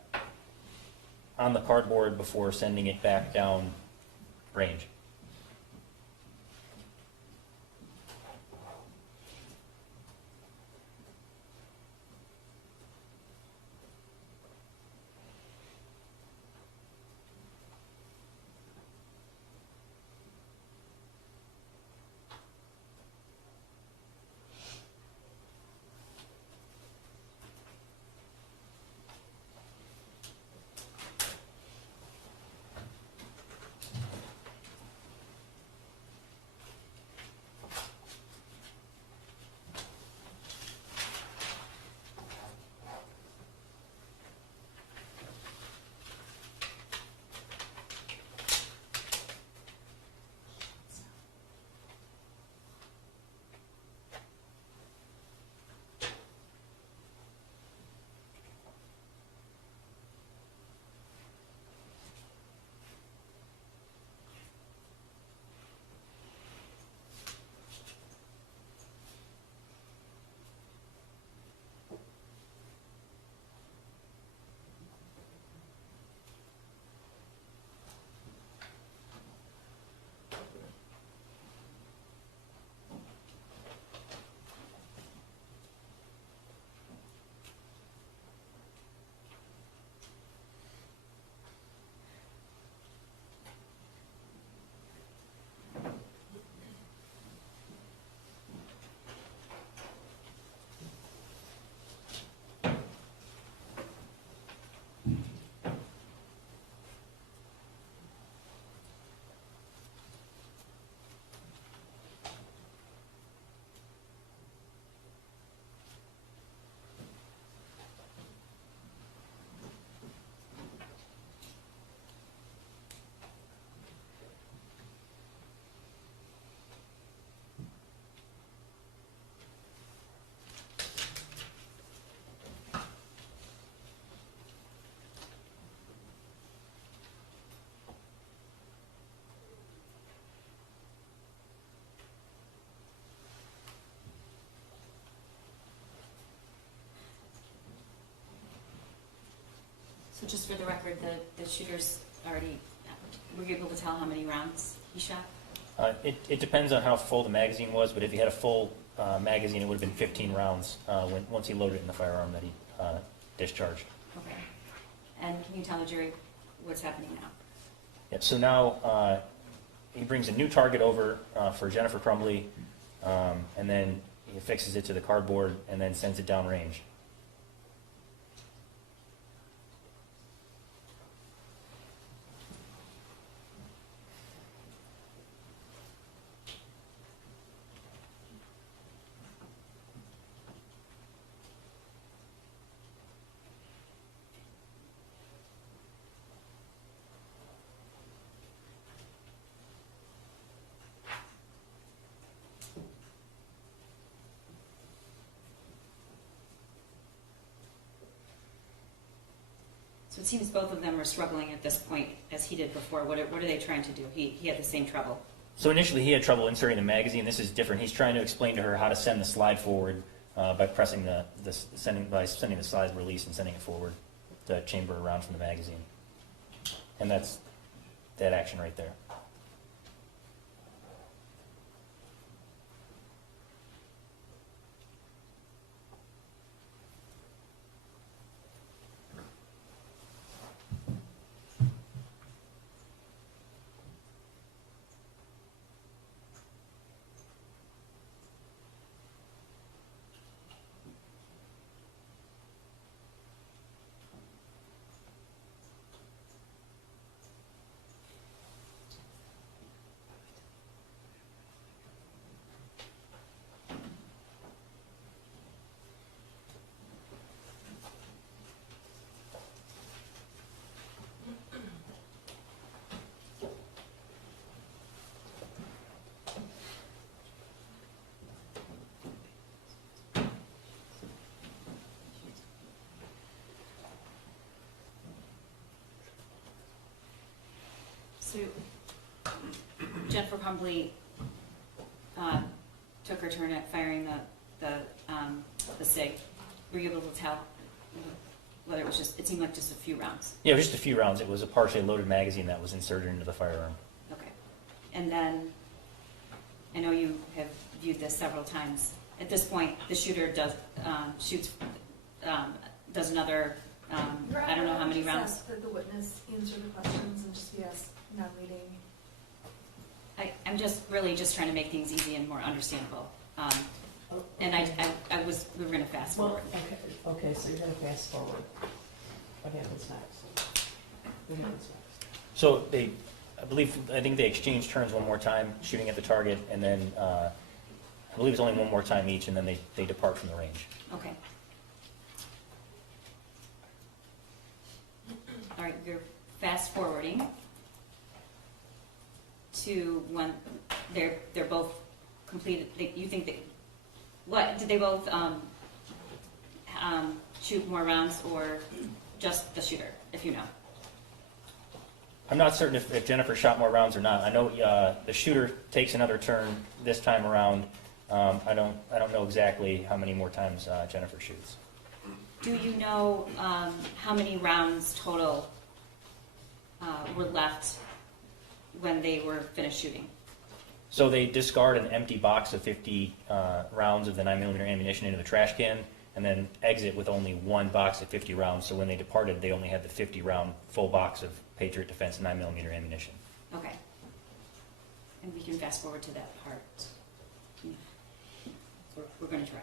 the cardboard before sending it back down range. So just for the record, the shooter's already, were you able to tell how many rounds he shot? It depends on how full the magazine was, but if he had a full magazine, it would have been 15 rounds once he loaded it in the firearm that he discharged. Okay. And can you tell the jury what's happening now? Yep, so now he brings a new target over for Jennifer Crumbley, and then he affixes it to the cardboard and then sends it down range. So it seems both of them are struggling at this point, as he did before. What are they trying to do? He had the same trouble. So initially he had trouble inserting the magazine. This is different. He's trying to explain to her how to send the slide forward by pressing sending the slide release and sending it forward, the chamber around from the magazine. And that's that action right there. Jennifer Crumbley took her turn at firing the SIG, were you able to tell whether it was just, it seemed like just a few rounds? Yeah, it was just a few rounds. It was a partially loaded magazine that was inserted into the firearm. Okay. And then, I know you have viewed this several times. At this point, the shooter does another, I don't know how many Just rounds. ask that the witness answer the questions and just be asked non-leading. I'm just really just trying to make things easy and more understandable. And we were gonna fast Well, forward. okay, so you're gonna fast forward. What happens next? What happens next? So I think they exchanged turns one more time, shooting at the target, and then I believe it's only one more time each, and then they depart from the range. Okay. All right, you're fast forwarding to when they're both completed. You think that what did they both shoot more rounds or just the shooter? If you know. I'm not certain if Jennifer shot more rounds or not. I know the shooter takes another turn this time around. I don't know exactly how many more times Jennifer shoots. Do you know how many rounds total were left when they were finished shooting? So they discard an empty box of 50 rounds of the 9mm ammunition into the trash can, and then exit with only one box of 50 rounds. So when they departed, they only had the 50-round full box of Patriot Defense 9mm ammunition. Okay. And we can fast forward to that part. Yeah. We're going to try.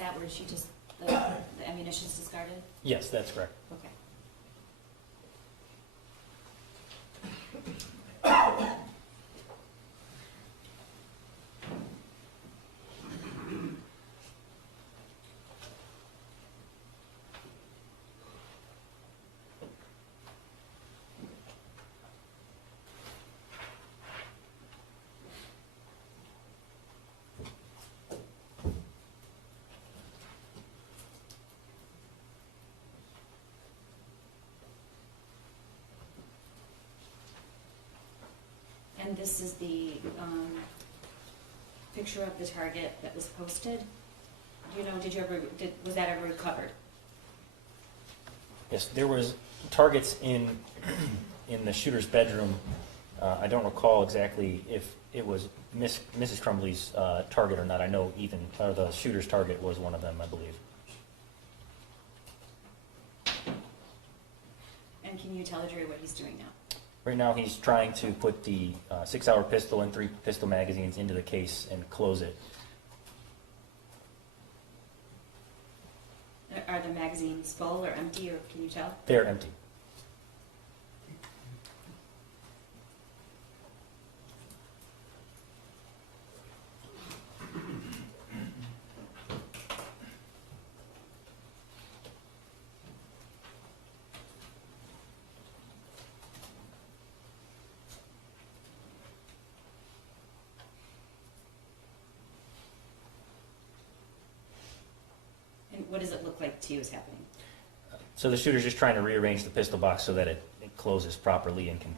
that where she just, the ammunition's discarded? Yes, that's correct. Okay. And this is the picture of the target that was posted. Do you know, was that ever recovered? Yes, there was targets in the shooter's bedroom. I don't recall exactly if it was Mrs. Crumbley's target or not. I know the shooter's target was one of them, I believe. And can you tell the jury what he's doing now? Right now, he's trying to put the 6-hour pistol and 3 pistol magazines into the case and close it. Are the magazines full or empty, or can you tell? They're empty. And what does it look like to you is happening? So the shooter's just trying to rearrange the pistol box so that it closes properly and can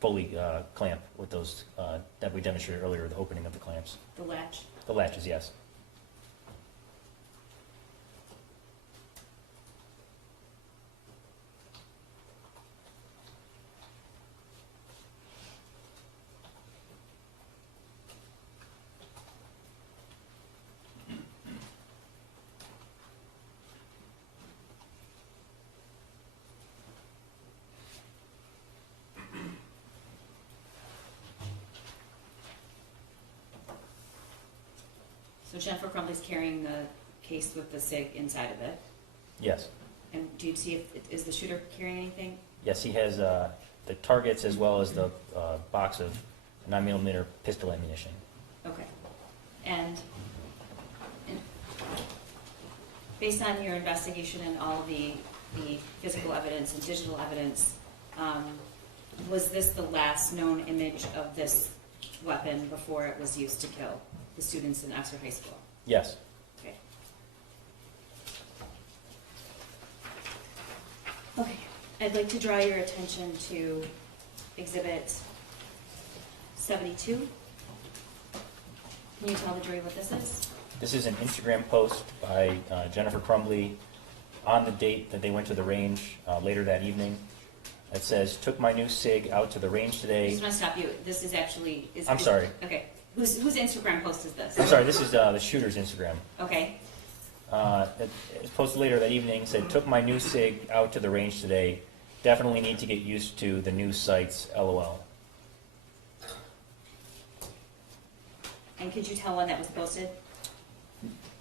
fully clamp with those that we demonstrated earlier, the opening of the clamps. The latch? The latches, yes. So Jennifer Crumbley's carrying the case with the SIG inside of it. Yes. And do you see is the shooter carrying anything? Yes, he has the targets as well as the box of 9mm pistol ammunition. Okay. And based on your investigation and all the physical evidence and digital evidence, was this the last known image of this weapon before it was used to kill the students in Oxford High School? Yes. Okay. Okay. I'd like to draw your attention to Exhibit 72. Can you tell the jury what this is? This is an Instagram post by Jennifer Crumbley on the date that they went to the range later that evening. It says, "Took my new SIG out to the range I today." just want to stop you. This is actually... I'm sorry. Okay. Whose Instagram post is this? I'm sorry, this is the shooter's Instagram. Okay. It was posted later that evening, said, "Took my new SIG out to the range today. Definitely need to get used to the new sights, LOL." And could you tell when that was posted?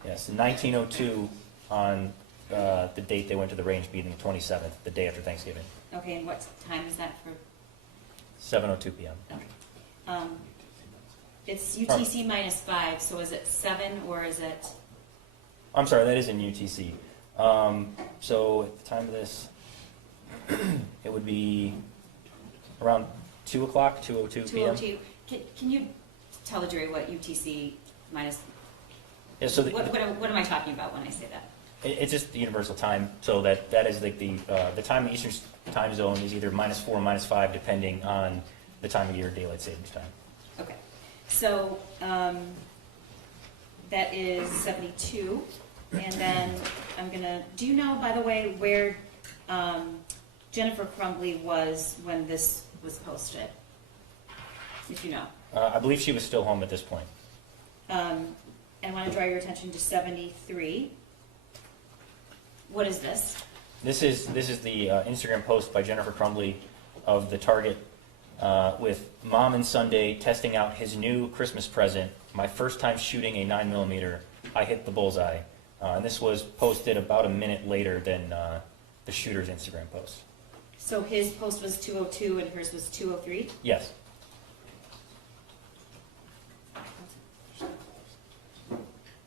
Yes, in 1902 on the date they went to the range, being the 27th, the day after Thanksgiving, Okay, and what time is that for? 7:02 p.m. Okay. It's UTC -5, so is it 7 or is it? I'm sorry, that is in UTC. So at the time of this, it would be around 2 o'clock, 2:02 p.m. 2:02. Can you tell the jury what UTC minus? Yeah, so What am I talking about when I say that? it's just the universal time. So that is like the time in Eastern time zone is either -4 or -5, depending on the time of year, daylight savings time. Okay. So that is 72, and then I'm gonna. Do you know, by the way, where Jennifer Crumbley was when this was posted? If you know. I believe she was still home at this point. And I want to draw your attention to 73. What is this? This is the Instagram post by Jennifer Crumbley of the target with Mom and Sunday testing out his new Christmas present. My first time shooting a 9mm. I hit the bullseye. And this was posted about a minute later than the shooter's Instagram post. So his post was 2:02 and hers was 2:03? Yes.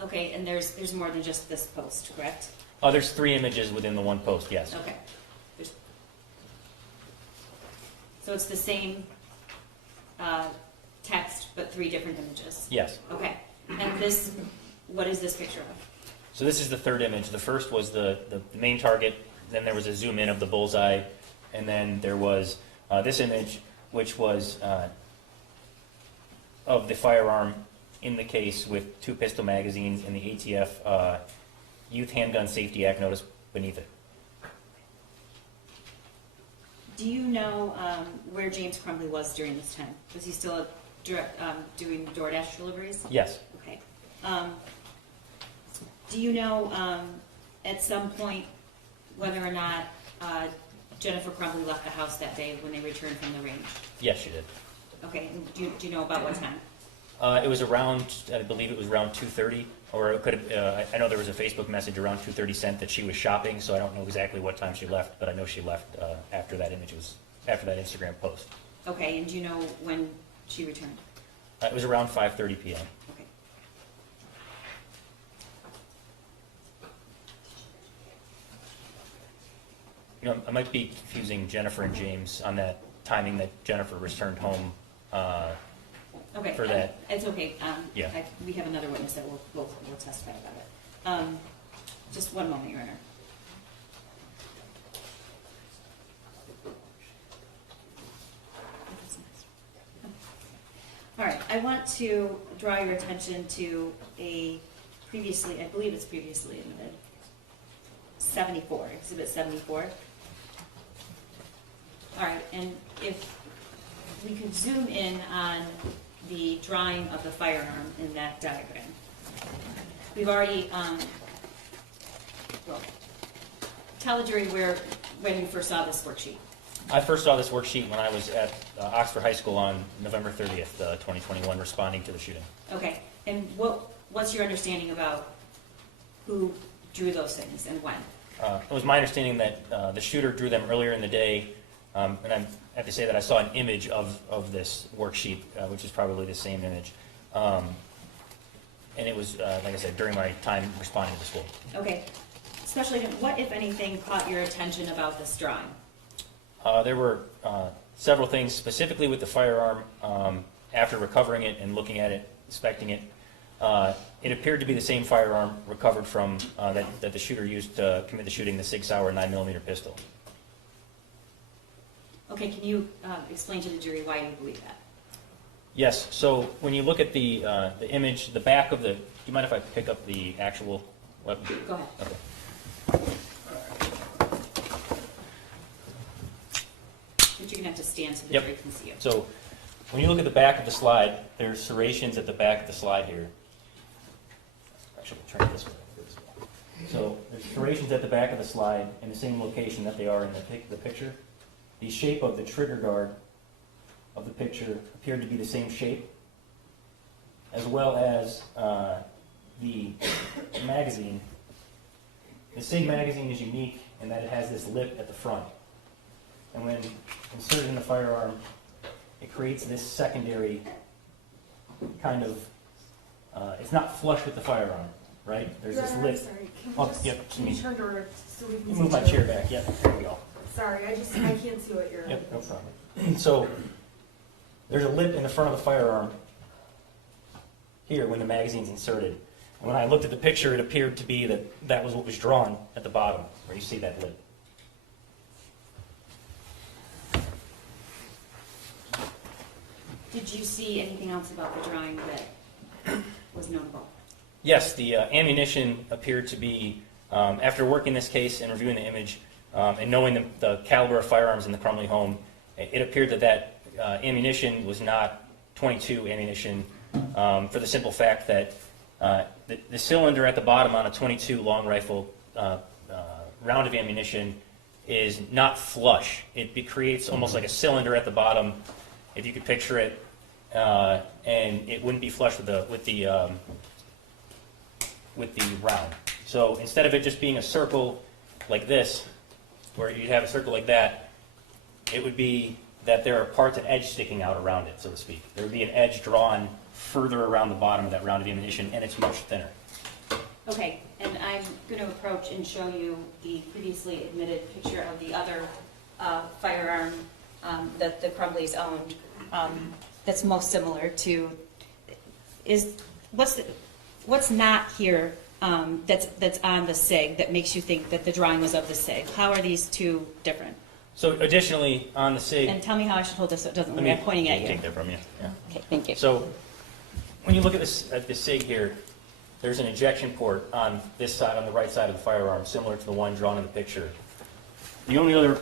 Okay, and there's more than just this post, correct? There's 3 images within the one post, yes. Okay. So it's the same text, but 3 different images? Yes. Okay. And this, what is this picture of? So this is the 3rd image. The first was the main target, then there was a zoom in of the bullseye, and then there was this image, which was of the firearm in the case with 2 pistol magazines and the ATF Youth Handgun Safety Act notice beneath it. Do you know where James Crumbley was during this time? Was he still doing DoorDash deliveries? Yes. Okay. Do you know at some point whether or not Jennifer Crumbley left the house that day when they returned from the range? Yes, she did. Okay. And do you know about what time? It was around, I believe it was around 2:30, or it could have, I know there was a Facebook message around 2:30 sent that she was shopping, so I don't know exactly what time she left, but I know she left after that after that Instagram post. Okay. And do you know when she returned? It was around 5:30 p.m. Okay. You know, I might be confusing Jennifer and James on that timing that Jennifer returned home Okay. for that. It's okay. Yeah. We have another witness that will testify about it. Just one moment, Your Honor. All right. I want to draw your attention to a previously, I believe it's previously admitted, 74, Exhibit 74. All right. And if we could zoom in on the drawing of the firearm in that diagram. We've already, well, tell the jury when you first saw this worksheet. I first saw this worksheet when I was at Oxford High School on November 30th, 2021, responding to the shooting. Okay, and what's your understanding about who drew those things and when? It was my understanding that the shooter drew them earlier in the day, and I have to say that I saw an image of this worksheet, which is probably the same image. And it was, like I said, during my time responding to the school. Okay. Special Agent, what, if anything, caught your attention about this drawing? There were several things, specifically with the firearm. After recovering it and looking at it, inspecting it, it appeared to be the same firearm recovered from that the shooter used to commit the shooting, the Sig Sauer 9mm pistol. Okay, can you explain to the jury why you believe that? Yes. So when you look at the image, the back of the. Do you mind if I pick up the actual weapon? Go ahead. Okay. But you're gonna have to stand so the Yep. jury can see you. So when you look at the back of the slide, there's serrations at the back of the slide here. Actually, turn it this way. So there's serrations at the back of the slide in the same location that they are in the picture. The shape of the trigger guard of the picture appeared to be the same shape, as well as the magazine. The SIG magazine is unique in that it has this lip at the front. And when inserted in the firearm, it creates this secondary kind of, it's not flush with the firearm, right? There's this I'm lip. sorry, can Oh, you just, yep, can you turn to so we can see? Move my each chair other? back, yep, there we go. Sorry, I can't see what you're. Yep, no problem. So there's a lip in the front of the firearm here when the magazine's inserted. And when I looked at the picture, it appeared to be that was what was drawn at the bottom, where you see that lip. Did you see anything else about the drawing that was notable? Yes, the ammunition appeared to be, after working this case and reviewing the image, and knowing the caliber of firearms in the Crumbley home, it appeared that ammunition was not .22 ammunition, for the simple fact that the cylinder at the bottom on a .22 long rifle round of ammunition is not flush. It creates almost like a cylinder at the bottom, if you could picture it, and it wouldn't be flush with the with the round. So instead of it just being a circle like this, where you'd have a circle like that, it would be that there are parts and edge sticking out around it, so to speak. There would be an edge drawn further around the bottom of that rounded ammunition, and it's much thinner. Okay, and I'm going to approach and show you the previously admitted picture of the other firearm that the Crumbleys owned that's most similar to, what's not here that's on the SIG that makes you think that the drawing was of the SIG? How are these two different? So additionally, on the SIG... And tell me how I should hold this so it doesn't look like I'm pointing at you. Take that from you. Yeah. Okay, thank you. So when you look at the SIG here, there's an ejection port on this side, on the right side of the firearm, similar to the one drawn in the picture. The only other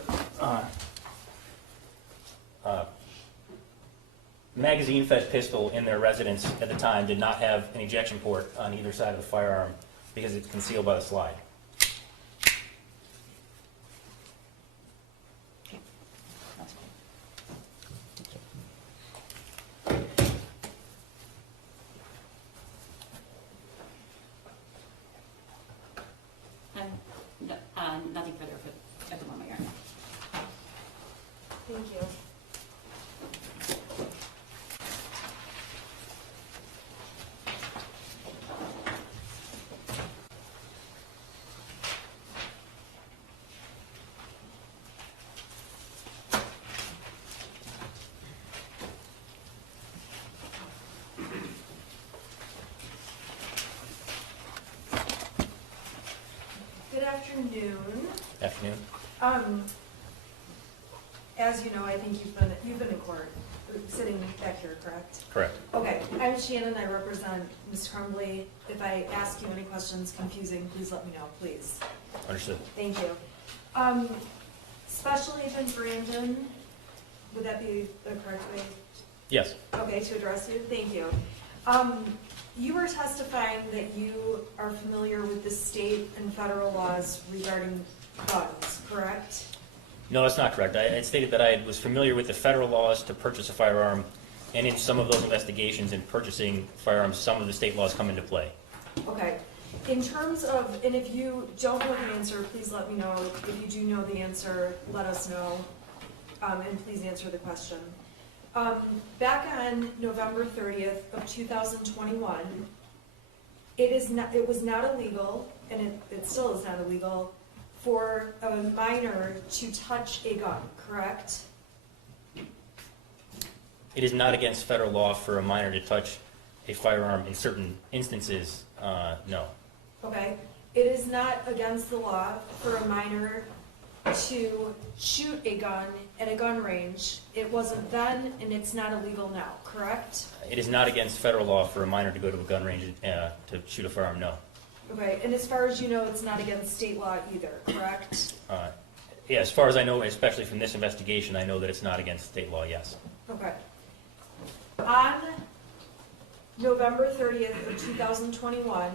magazine-fed pistol in their residence at the time did not have an ejection port on either side of the firearm because it's concealed by the slide. That's fine. Nothing further at the moment, Your Honor. Thank you. Good afternoon. Afternoon. As you know, I think you've been in court, sitting back here, correct? Correct. Okay, I'm Shannon, I represent Ms. Crumbley. If I ask you any questions confusing, please let me know, please. Understood. Thank you. Special Agent Brandon, would that be the correct way? Yes. Okay, to address you, thank you. You were testifying that you are familiar with the state and federal laws regarding guns, correct? No, that's not correct. I had stated that I was familiar with the federal laws to purchase a firearm, and in some of those investigations in purchasing firearms, some of the state laws come into play. Okay. In terms of, and if you don't know the answer, please let me know. If you do know the answer, let us know, and please answer the question. Back on November 30th of 2021, it was not illegal, and it still is not illegal, for a minor to touch a gun, correct? It is not against federal law for a minor to touch a firearm in certain instances, no. Okay. It is not against the law for a minor to shoot a gun at a gun range. It wasn't then, and it's not illegal now, correct? It is not against federal law for a minor to go to a gun range to shoot a firearm, no. Okay, and as far as you know, it's not against state law either, correct? Yeah, as far as I know, especially from this investigation, I know that it's not against state law, yes. Okay. On November 30th of 2021,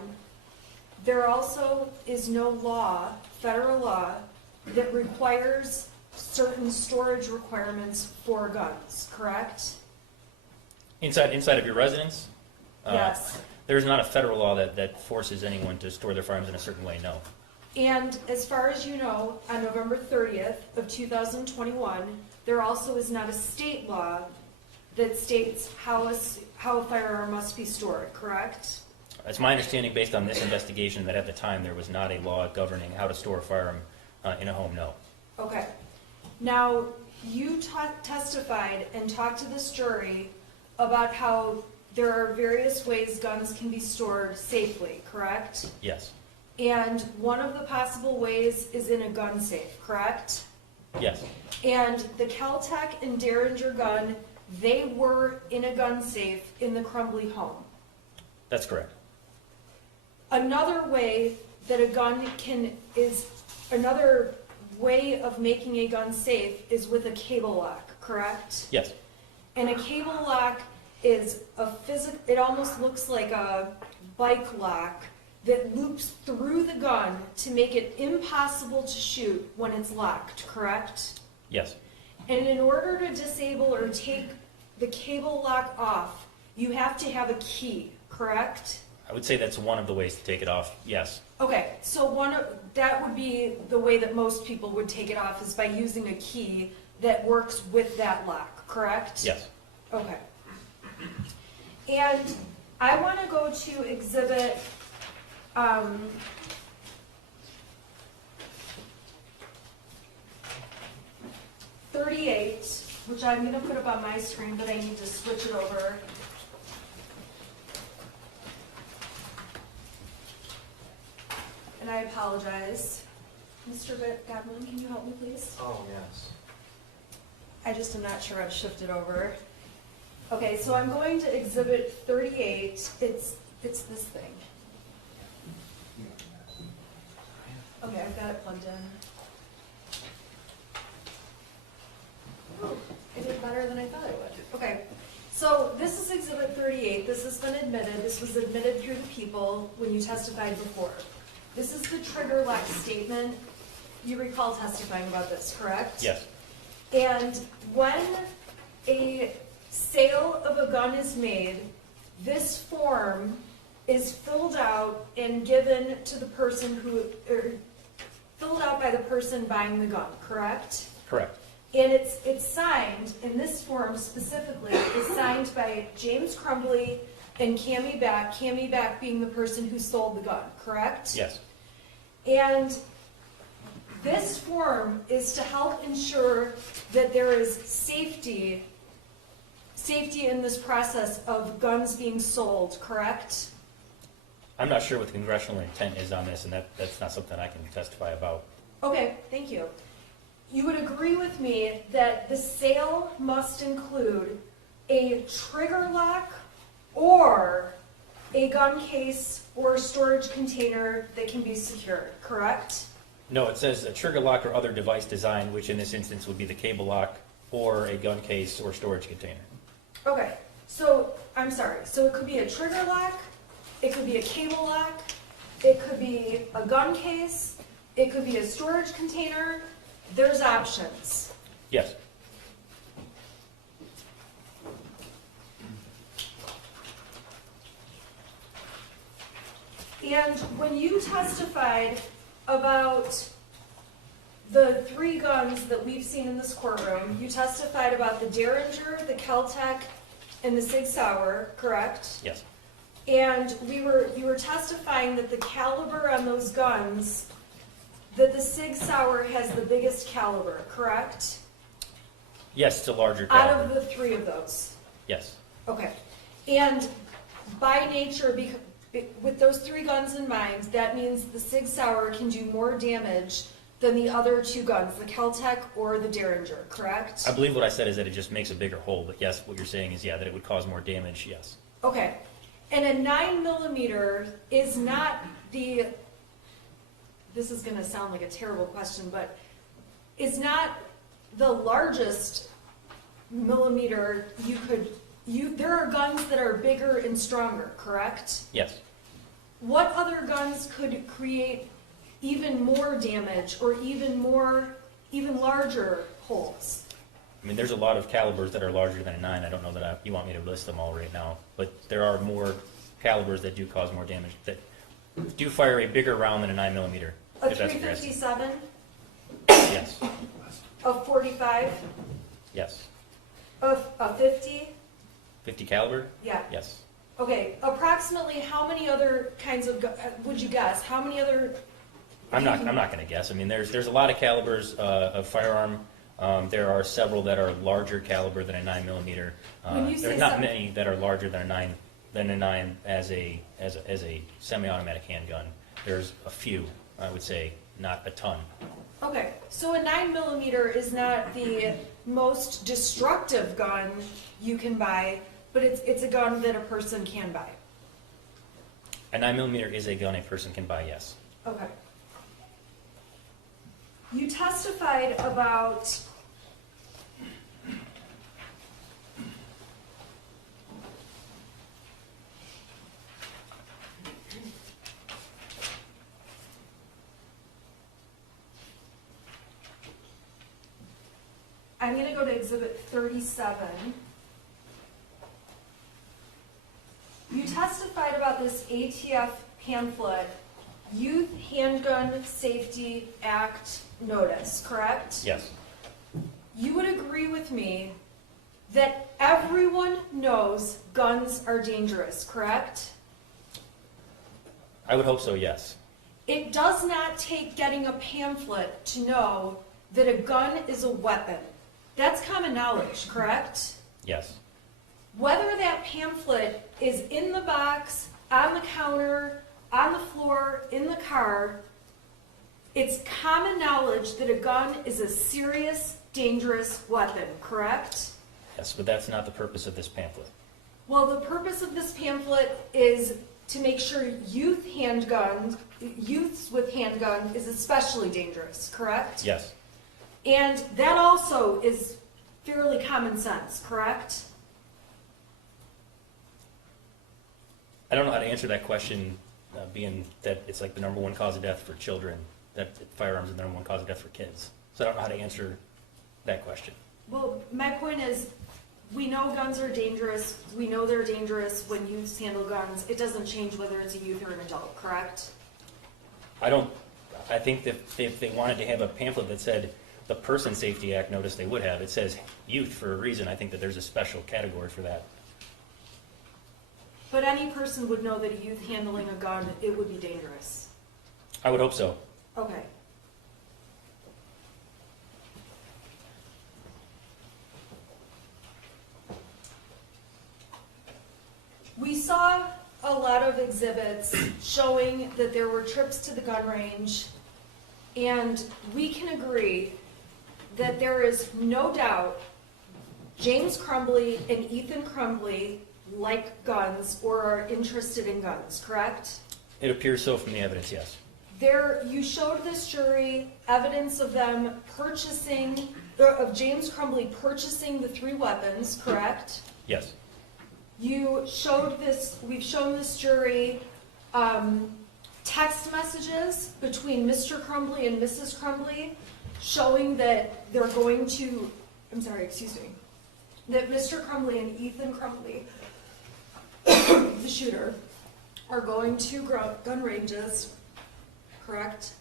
there also is no law, federal law, that requires certain storage requirements for guns, correct? Inside of your residence? Yes. There is not a federal law that forces anyone to store their firearms in a certain way, no. And as far as you know, on November 30th of 2021, there also is not a state law that states how a firearm must be stored, correct? It's my understanding, based on this investigation, that at the time there was not a law governing how to store a firearm in a home, no. Okay. Now, you testified and talked to this jury about how there are various ways guns can be stored safely, correct? Yes. And one of the possible ways is in a gun safe, correct? Yes. And the Kel-Tec and Derringer gun, they were in a gun safe in the Crumbley home. That's correct. Another way that a gun another way of making a gun safe is with a cable lock, correct? Yes. And a cable lock is it almost looks like a bike lock that loops through the gun to make it impossible to shoot when it's locked, correct? Yes. And in order to disable or take the cable lock off, you have to have a key, correct? I would say that's one of the ways to take it off, yes. Okay, so that would be the way that most people would take it off, is by using a key that works with that lock, correct? Yes. Okay. And I want to go to exhibit, 38, which I'm going to put up on my screen, but I need to switch it over. And I apologize. Mr. Godwin, can you help me, please? Oh, yes. I just am not sure I've shifted over. Okay, so I'm going to exhibit 38. It's this thing. Okay, I've got it plugged in. Oh, I did better than I thought I would. Okay, so this is exhibit 38. This has been admitted. This was admitted through the people when you testified before. This is the trigger lock statement. You recall testifying about this, correct? Yes. And when a sale of a gun is made, this form is filled out and given to the person or filled out by the person buying the gun, correct? Correct. And it's signed, in this form specifically, is signed by James Crumbley and Cammie Back being the person who sold the gun, correct? Yes. And this form is to help ensure that there is safety in this process of guns being sold, correct? I'm not sure what the congressional intent is on this, and that's not something I can testify about. Okay, thank you. You would agree with me that the sale must include a trigger lock or a gun case or storage container that can be secured, correct? No, it says a trigger lock or other device design, which in this instance would be the cable lock or a gun case or storage container. Okay, so, I'm sorry, so it could be a trigger lock, it could be a cable lock, it could be a gun case, it could be a storage container, there's options. Yes. And when you testified about the 3 guns that we've seen in this courtroom, you testified about the Derringer, the Kel-Tec, and the Sig Sauer, correct? Yes. And you were testifying that the caliber on those guns, that the Sig Sauer has the biggest caliber, correct? Yes, it's a larger Out caliber. of the 3 of those. Yes. Okay. And by nature, with those 3 guns in mind, that means the Sig Sauer can do more damage than the other 2 guns, the Kel-Tec or the Derringer, correct? I believe what I said is that it just makes a bigger hole, but yes, what you're saying is, yeah, that it would cause more damage, yes. Okay. And a 9mm is not the, this is going to sound like a terrible question, but is not the largest millimeter you could, there are guns that are bigger and stronger, correct? Yes. What other guns could create even more damage or even larger holes? I mean, there's a lot of calibers that are larger than a 9. I don't know that you want me to list them all right now, but there are more calibers that do cause more damage, that do fire a bigger round than a 9mm. A if that's what you're asking. 357? Yes. A 45? Yes. A 50? 50 caliber? Yeah. Yes. Okay, approximately how many other kinds of, would you guess, how many other? I'm not going to guess. I mean, there's a lot of calibers of firearm. There are several that are larger caliber than a 9mm. When you say There's not many that are larger than a 9 as a semi-automatic handgun. There's a few, I would say, not a ton. Okay, so a 9mm is not the most destructive gun you can buy, but it's a gun that a person can buy. A 9mm is a gun a person can buy, yes. Okay. You testified about I'm going to go to exhibit 37. You testified about the this ATF pamphlet, Youth Handgun Safety Act notice, correct? Yes. You would agree with me that everyone knows guns are dangerous, correct? I would hope so, yes. It does not take getting a pamphlet to know that a gun is a weapon. That's common knowledge, correct? Yes. Whether that pamphlet is in the box, on the counter, on the floor, in the car, it's common knowledge that a gun is a serious, dangerous weapon, correct? Yes, but that's not the purpose of this pamphlet. Well, the purpose of this pamphlet is to make sure youths with handgun is especially dangerous, correct? Yes. And that also is fairly common sense, correct? I don't know how to answer that question, being that it's like the number one cause of death for children, that firearms are the number one cause of death for kids. So I don't know how to answer that question. Well, my point is, we know guns are dangerous. We know they're dangerous when youths handle guns. It doesn't change whether it's a youth or an adult, correct? I think that if they wanted to have a pamphlet that said the Person Safety Act notice, they would have. It says youth for a reason. I think that there's a special category for that. But any person would know that a youth handling a gun, it would be dangerous. I would hope so. Okay. We saw a lot of exhibits showing that there were trips to the gun range, and we can agree that there is no doubt James Crumbley and Ethan Crumbley like guns or are interested in guns, correct? It appears so from the evidence, yes. You showed this jury evidence of them purchasing, of James Crumbley purchasing the 3 weapons, correct? Yes. We've shown this jury text messages between Mr. Crumbley and Mrs. Crumbley showing that they're going to, that Mr. Crumbley and Ethan Crumbley, the shooter, are going to gun ranges, correct?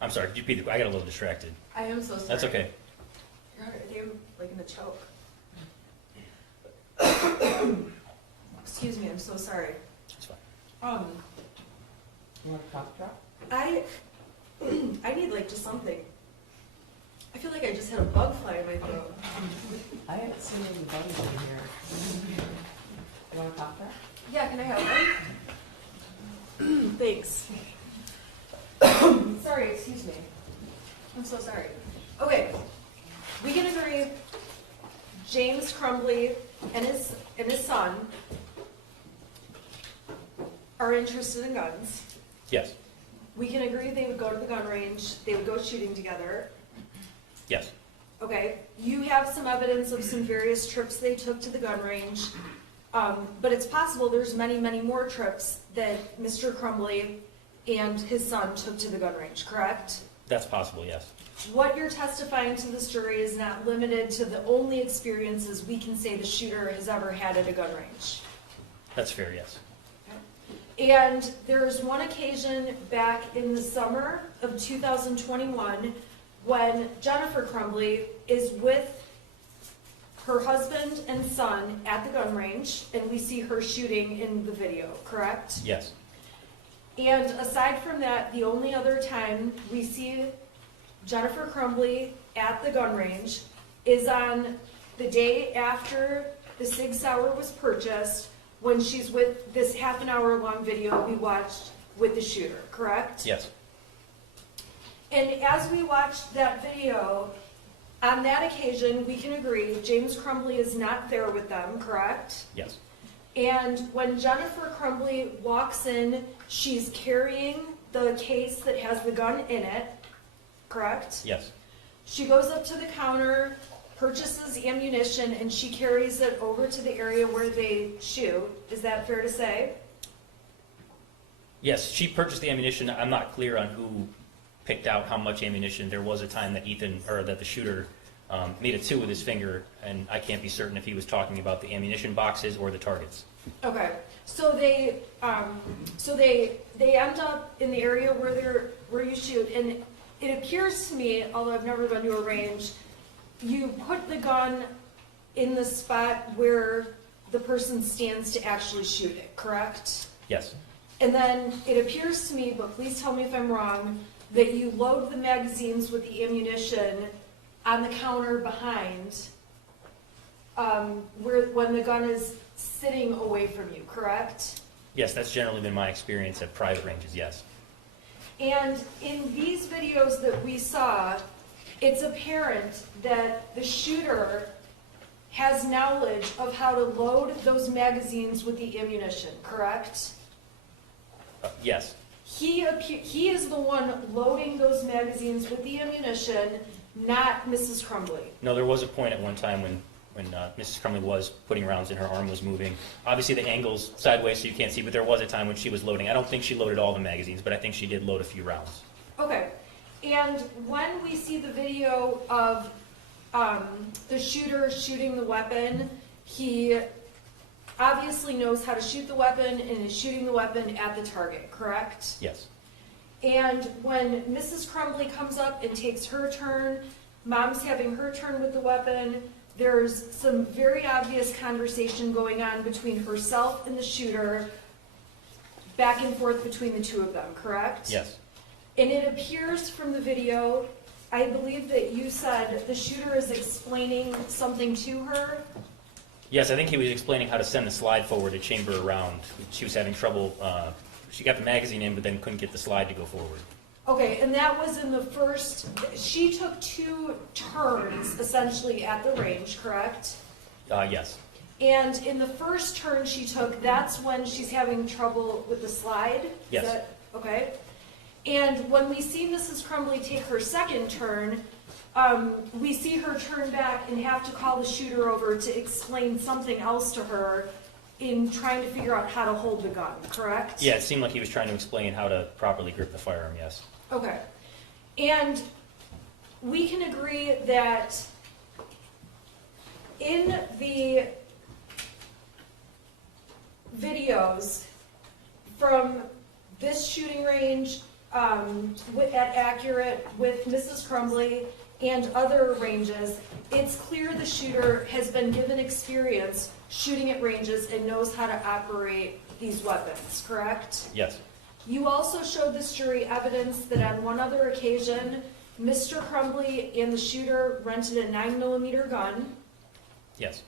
I'm sorry, could you repeat I got a little distracted. I am so sorry. That's okay. You're like in a choke. Excuse me, I'm so sorry. That's fine. You want a cough drop? I need like just something. I feel like I just had a bug fly in my throat. I haven't seen any buddies in here. You want a cough drop? Yeah, can I have one? Thanks. Sorry, excuse me. I'm so sorry. Okay, we can agree James Crumbley and his son are interested in guns. Yes. We can agree they would go to the gun range, they would go shooting together. Yes. Okay, you have some evidence of some various trips they took to the gun range, but it's possible there's many, many more trips that Mr. Crumbley and his son took to the gun range, correct? That's possible, yes. What you're testifying to this jury is not limited to the only experiences we can say the shooter has ever had at a gun range. That's fair, yes. And there's one occasion back in the summer of 2021 when Jennifer Crumbley is with her husband and son at the gun range, and we see her shooting in the video, correct? Yes. And aside from that, the only other time we see Jennifer Crumbley at the gun range is on the day after the Sig Sauer was purchased, when she's with this half-an-hour-long video we watched with the shooter, correct? Yes. And as we watched that video, on that occasion, we can agree James Crumbley is not there with them, correct? Yes. And when Jennifer Crumbley walks in, she's carrying the case that has the gun in it, correct? Yes. She goes up to the counter, purchases ammunition, and she carries it over to the area where they shoot. Is that fair to say? Yes, she purchased the ammunition. I'm not clear on who picked out how much ammunition. There was a time that that the shooter made a 2 with his finger, and I can't be certain if he was talking about the ammunition boxes or the targets. Okay, so they end up in the area where you shoot, and it appears to me, although I've never been to a range, you put the gun in the spot where the person stands to actually shoot it, correct? Yes. And then it appears to me, but please tell me if I'm wrong, that you load the magazines with the ammunition on the counter behind, when the gun is sitting away from you, correct? Yes, that's generally been my experience at private ranges, yes. And in these videos that we saw, it's apparent that the shooter has knowledge of how to load those magazines with the ammunition, correct? Yes. He is the one loading those magazines with the ammunition, not Mrs. Crumbley. No, there was a point at one time when Mrs. Crumbley was putting rounds and her arm was moving. Obviously the angle's sideways so you can't see, but there was a time when she was loading. I don't think she loaded all the magazines, but I think she did load a few rounds. Okay, and when we see the video of the shooter shooting the weapon, he obviously knows how to shoot the weapon and is shooting the weapon at the target, correct? Yes. And when Mrs. Crumbley comes up and takes her turn, Mom's having her turn with the weapon, there's some very obvious conversation going on between herself and the shooter, back and forth between the two of them, correct? Yes. And it appears from the video, I believe that you said the shooter is explaining something to her. Yes, I think he was explaining how to send the slide forward to chamber around. She was having trouble, she got the magazine in, but then couldn't get the slide to go forward. Okay, and that was in the first, she took 2 turns essentially at the range, correct? Yes. And in the first turn she took, that's when she's having trouble with the slide? Yes. Is that, okay. And when we see Mrs. Crumbley take her second turn, we see her turn back and have to call the shooter over to explain something else to her in trying to figure out how to hold the gun, correct? Yeah, it seemed like he was trying to explain how to properly grip the firearm, yes. Okay. And we can agree that in the videos from this shooting range at Accurate with Mrs. Crumbley and other ranges, it's clear the shooter has been given experience shooting at ranges and knows how to operate these weapons, correct? Yes. You also showed this jury evidence that on one other occasion, Mr. Crumbley and the shooter rented a 9mm gun. Yes.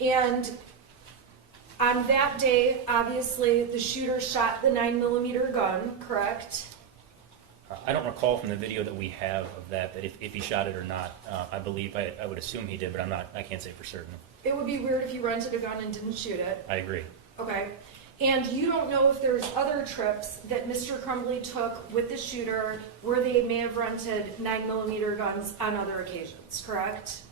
And on that day, obviously, the shooter shot the 9mm gun, correct? I don't recall from the video that we have of that if he shot it or not. I believe, I would assume he did, but I can't say for certain. It would be weird if you rented a gun and didn't shoot it. I agree. Okay. And you don't know if there's other trips that Mr. Crumbley took with the shooter where they may have rented 9mm guns on other occasions, correct?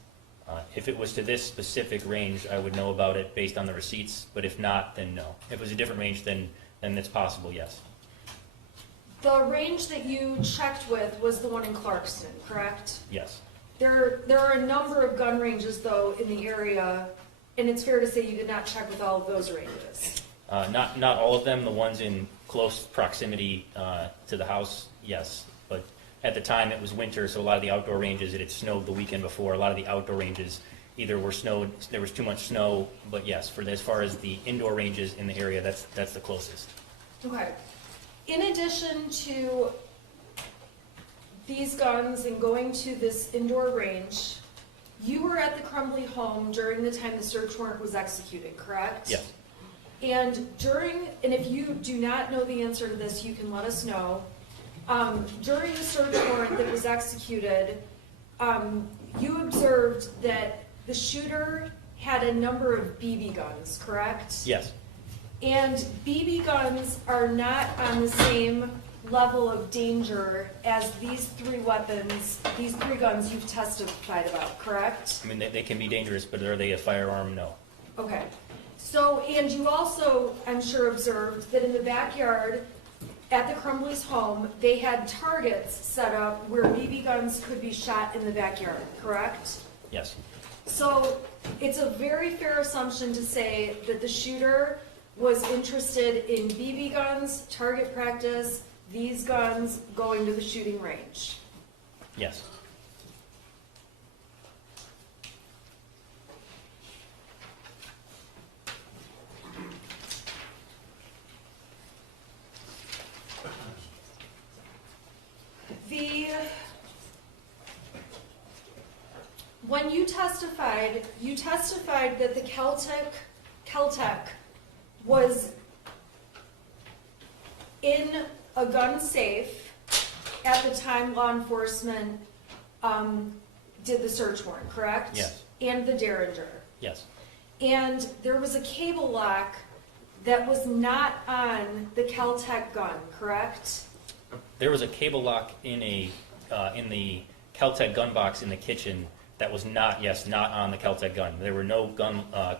If it was to this specific range, I would know about it based on the receipts, but if not, then no. If it was a different range, then it's possible, yes. The range that you checked with was the one in Clarkston, correct? Yes. There are a number of gun ranges, though, in the area, and it's fair to say you did not check with all of those ranges. Not all of them. The ones in close proximity to the house, yes. But at the time, it was winter, so a lot of the outdoor ranges, it had snowed the weekend before. A lot of the outdoor ranges either were snowed, there was too much snow, but yes, as far as the indoor ranges in the area, that's the closest. Okay. In addition to these guns and going to this indoor range, you were at the Crumbley home during the time the search warrant was executed, correct? Yes. And if you do not know the answer to this, you can let us know. During the search warrant that was executed, you observed that the shooter had a number of BB guns, correct? Yes. And BB guns are not on the same level of danger as these 3 weapons, these 3 guns you've testified about, correct? I mean, they can be dangerous, but are they a firearm? No. Okay. So, and you also, I'm sure, observed that in the backyard at the Crumbley's home, they had targets set up where BB guns could be shot in the backyard, correct? Yes. So it's a very fair assumption to say that the shooter was interested in BB guns, target practice, these guns, going to the shooting range. Yes. When you testified that the Caltech was in a gun safe at the time law enforcement did the search warrant, correct? Yes. And the Derringer. Yes. And there was a cable lock that was not on the Caltech gun, correct? There was a cable lock in the Caltech gun box in the kitchen that was not on the Caltech gun. There were no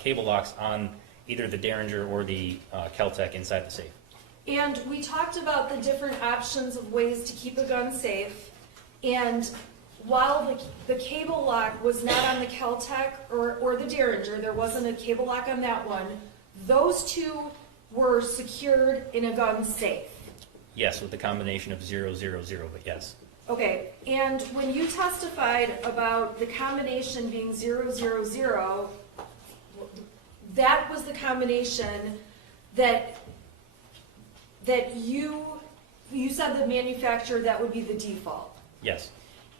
cable locks on either the Derringer or the Caltech inside the safe. And we talked about the different options of ways to keep a gun safe. And while the cable lock was not on the Caltech or the Derringer, there wasn't a cable lock on that one, those two were secured in a gun safe. Yes, with the combination of 000, but yes. Okay, and when you testified about the combination being 000, that was the combination that you said the manufacturer, that would be the default. Yes.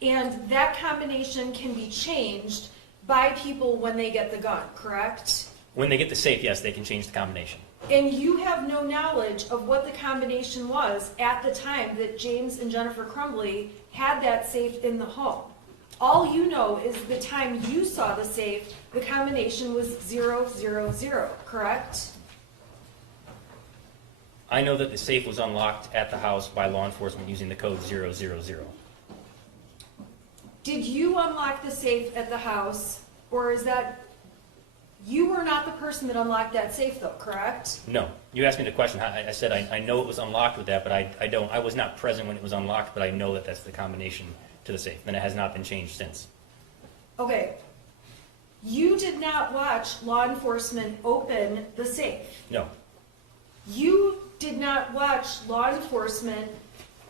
And that combination can be changed by people when they get the gun, correct? When they get the safe, yes, they can change the combination. And you have no knowledge of what the combination was at the time that James and Jennifer Crumbley had that safe in the home. All you know is the time you saw the safe, the combination was 000, correct? I know that the safe was unlocked at the house by law enforcement using the code 000. Did you unlock the safe at the house, or is that... You were not the person that unlocked that safe, though, correct? No. You asked me the question. I said I know it was unlocked with that, but I don't. I was not present when it was unlocked, but I know that that's the combination to the safe, and it has not been changed since. Okay. You did not watch law enforcement open the safe. No. You did not watch law enforcement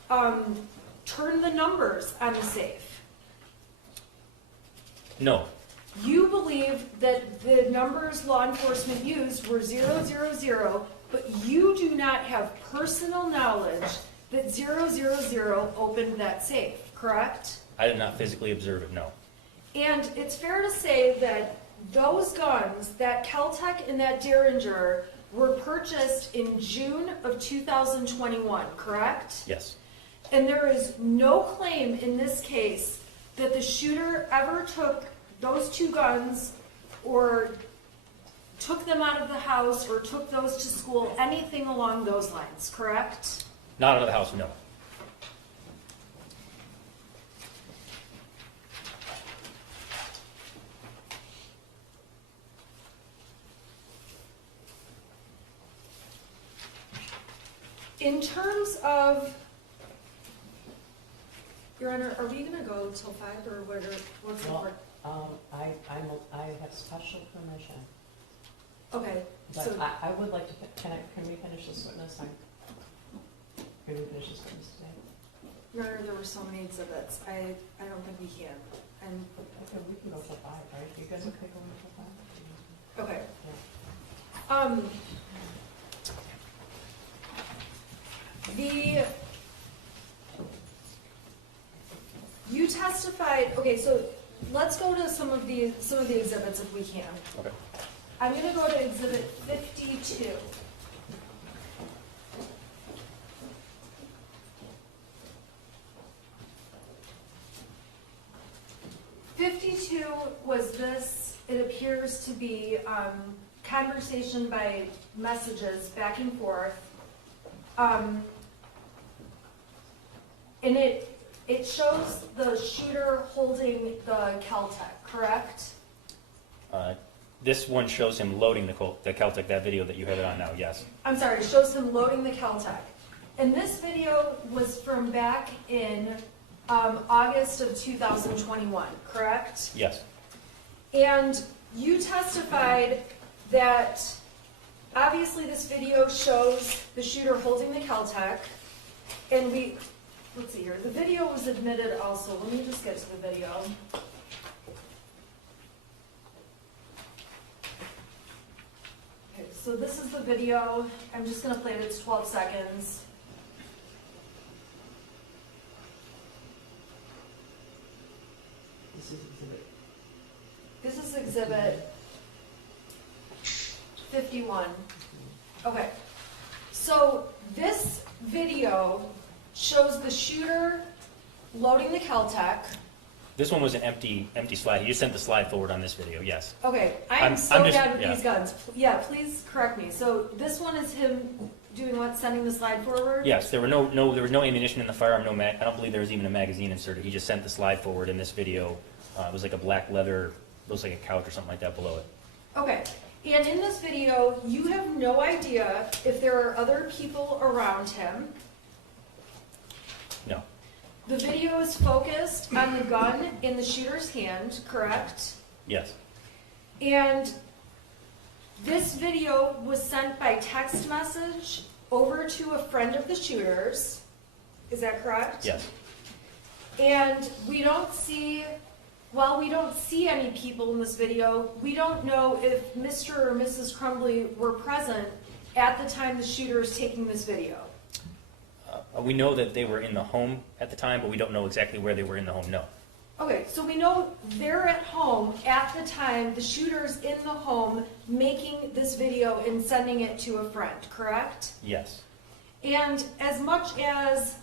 turn the numbers on the safe. No. You believe that the numbers law enforcement used were 000, but you do not have personal knowledge that 000 opened that safe, correct? I did not physically observe it, no. And it's fair to say that those guns, that Caltech and that Derringer, were purchased in June of 2021, correct? Yes. And there is no claim in this case that the shooter ever took those two guns or took them out of the house or took those to school, anything along those lines, correct? Not out of the house, no. In terms of, Your Honor, are we gonna go till 5 or what's the Well, court? I have special permission, Okay, but so, I would like to, can we finish this witness? Can we finish this witness today? Your Honor, there were so many exhibits, I don't think we can. And, Okay, we can go till 5, right? You guys okay going till 5? okay. Yeah. You testified, okay, so let's go to some of the exhibits if we can. Okay. I'm gonna go to exhibit 52. Was this, it appears to be conversation by messages back and forth. And it shows the shooter holding the Caltech, correct? This one shows him loading the Caltech, that video that you have it on now, yes. I'm sorry, it shows him loading the Caltech. And this video was from back in August of 2021, correct? Yes. And you testified that obviously this video shows the shooter holding the Kel-Tec, and let's see here, the video was admitted also. Let me just get to the video. Okay, so this is the video. I'm just gonna play it, it's 12 seconds. This is exhibit 51. Okay, so this video shows the shooter loading the Kel-Tec. This one was an empty slide. You just sent the slide forward on this video, yes. Okay, I am I'm so just- bad with yeah. these guns. Yeah, please correct me. So this one is him doing what, sending the slide forward? Yes, there was no ammunition in the firearm, I don't believe there was even a magazine inserted. He just sent the slide forward in this video. It was like a black leather, looks like a couch or something like that below it. Okay, and in this video, you have no idea if there are other people around him. No, The video is focused on the gun in the shooter's hand, correct? yes, And this video was sent by text message over to a friend of the shooter's. Is that correct? yes. And we don't see, while we don't see any people in this video, we don't know if Mr. or Mrs. Crumbley were present at the time the shooter is taking this video. We know that they were in the home at the time, but we don't know exactly where they were in the home, no. Okay, so we know they're at home at the time the shooter's in the home making this video and sending it to a friend, correct? Yes, And as much as,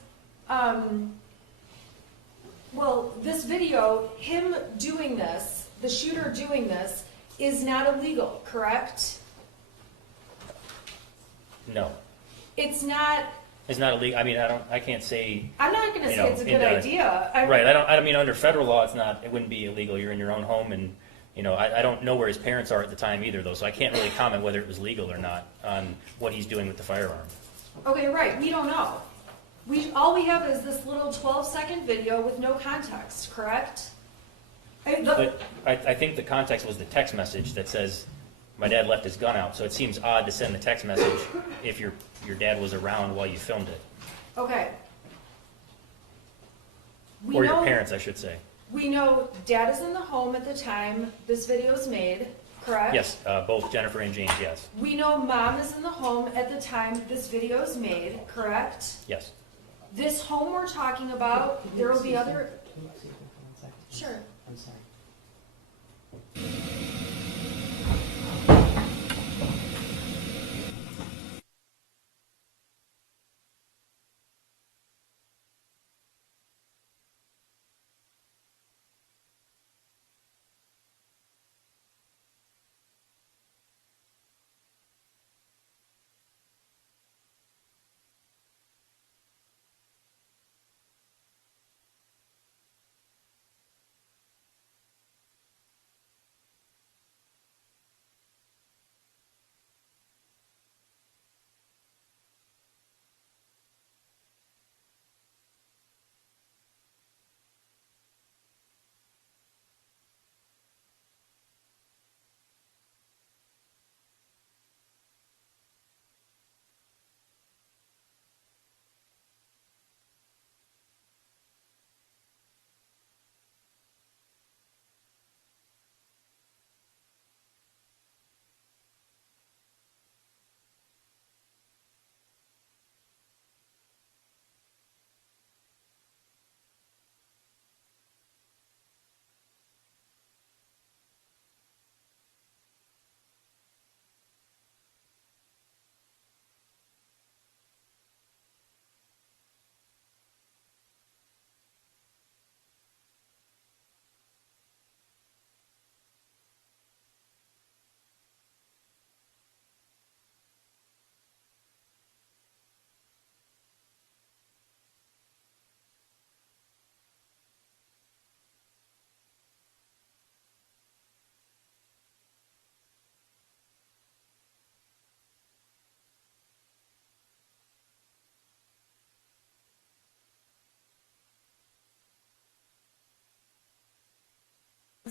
well, this video, him doing this, the shooter doing this, is not illegal, correct? no. It's not, It's not illegal, I can't say, I'm not gonna You say know, it's a it good does. idea. right, I don't mean, under federal law, it wouldn't be illegal. You're in your own home and, I don't know where his parents are at the time either though, so I can't really comment whether it was legal or not on what he's doing with the firearm. Okay, right, we don't know. All we have is this little 12-second video with no context, correct? But I think the context was the text message that says, my dad left his gun out, so it seems odd to send the text message if your dad was around while you filmed it. Okay. Or your parents, I should say. We know dad is in the home at the time this video is made, correct? Yes, both Jennifer and James, yes. We know mom is in the home at the time this video is made, correct? Yes. This home we're talking about, there will be other, sure. I'm sorry.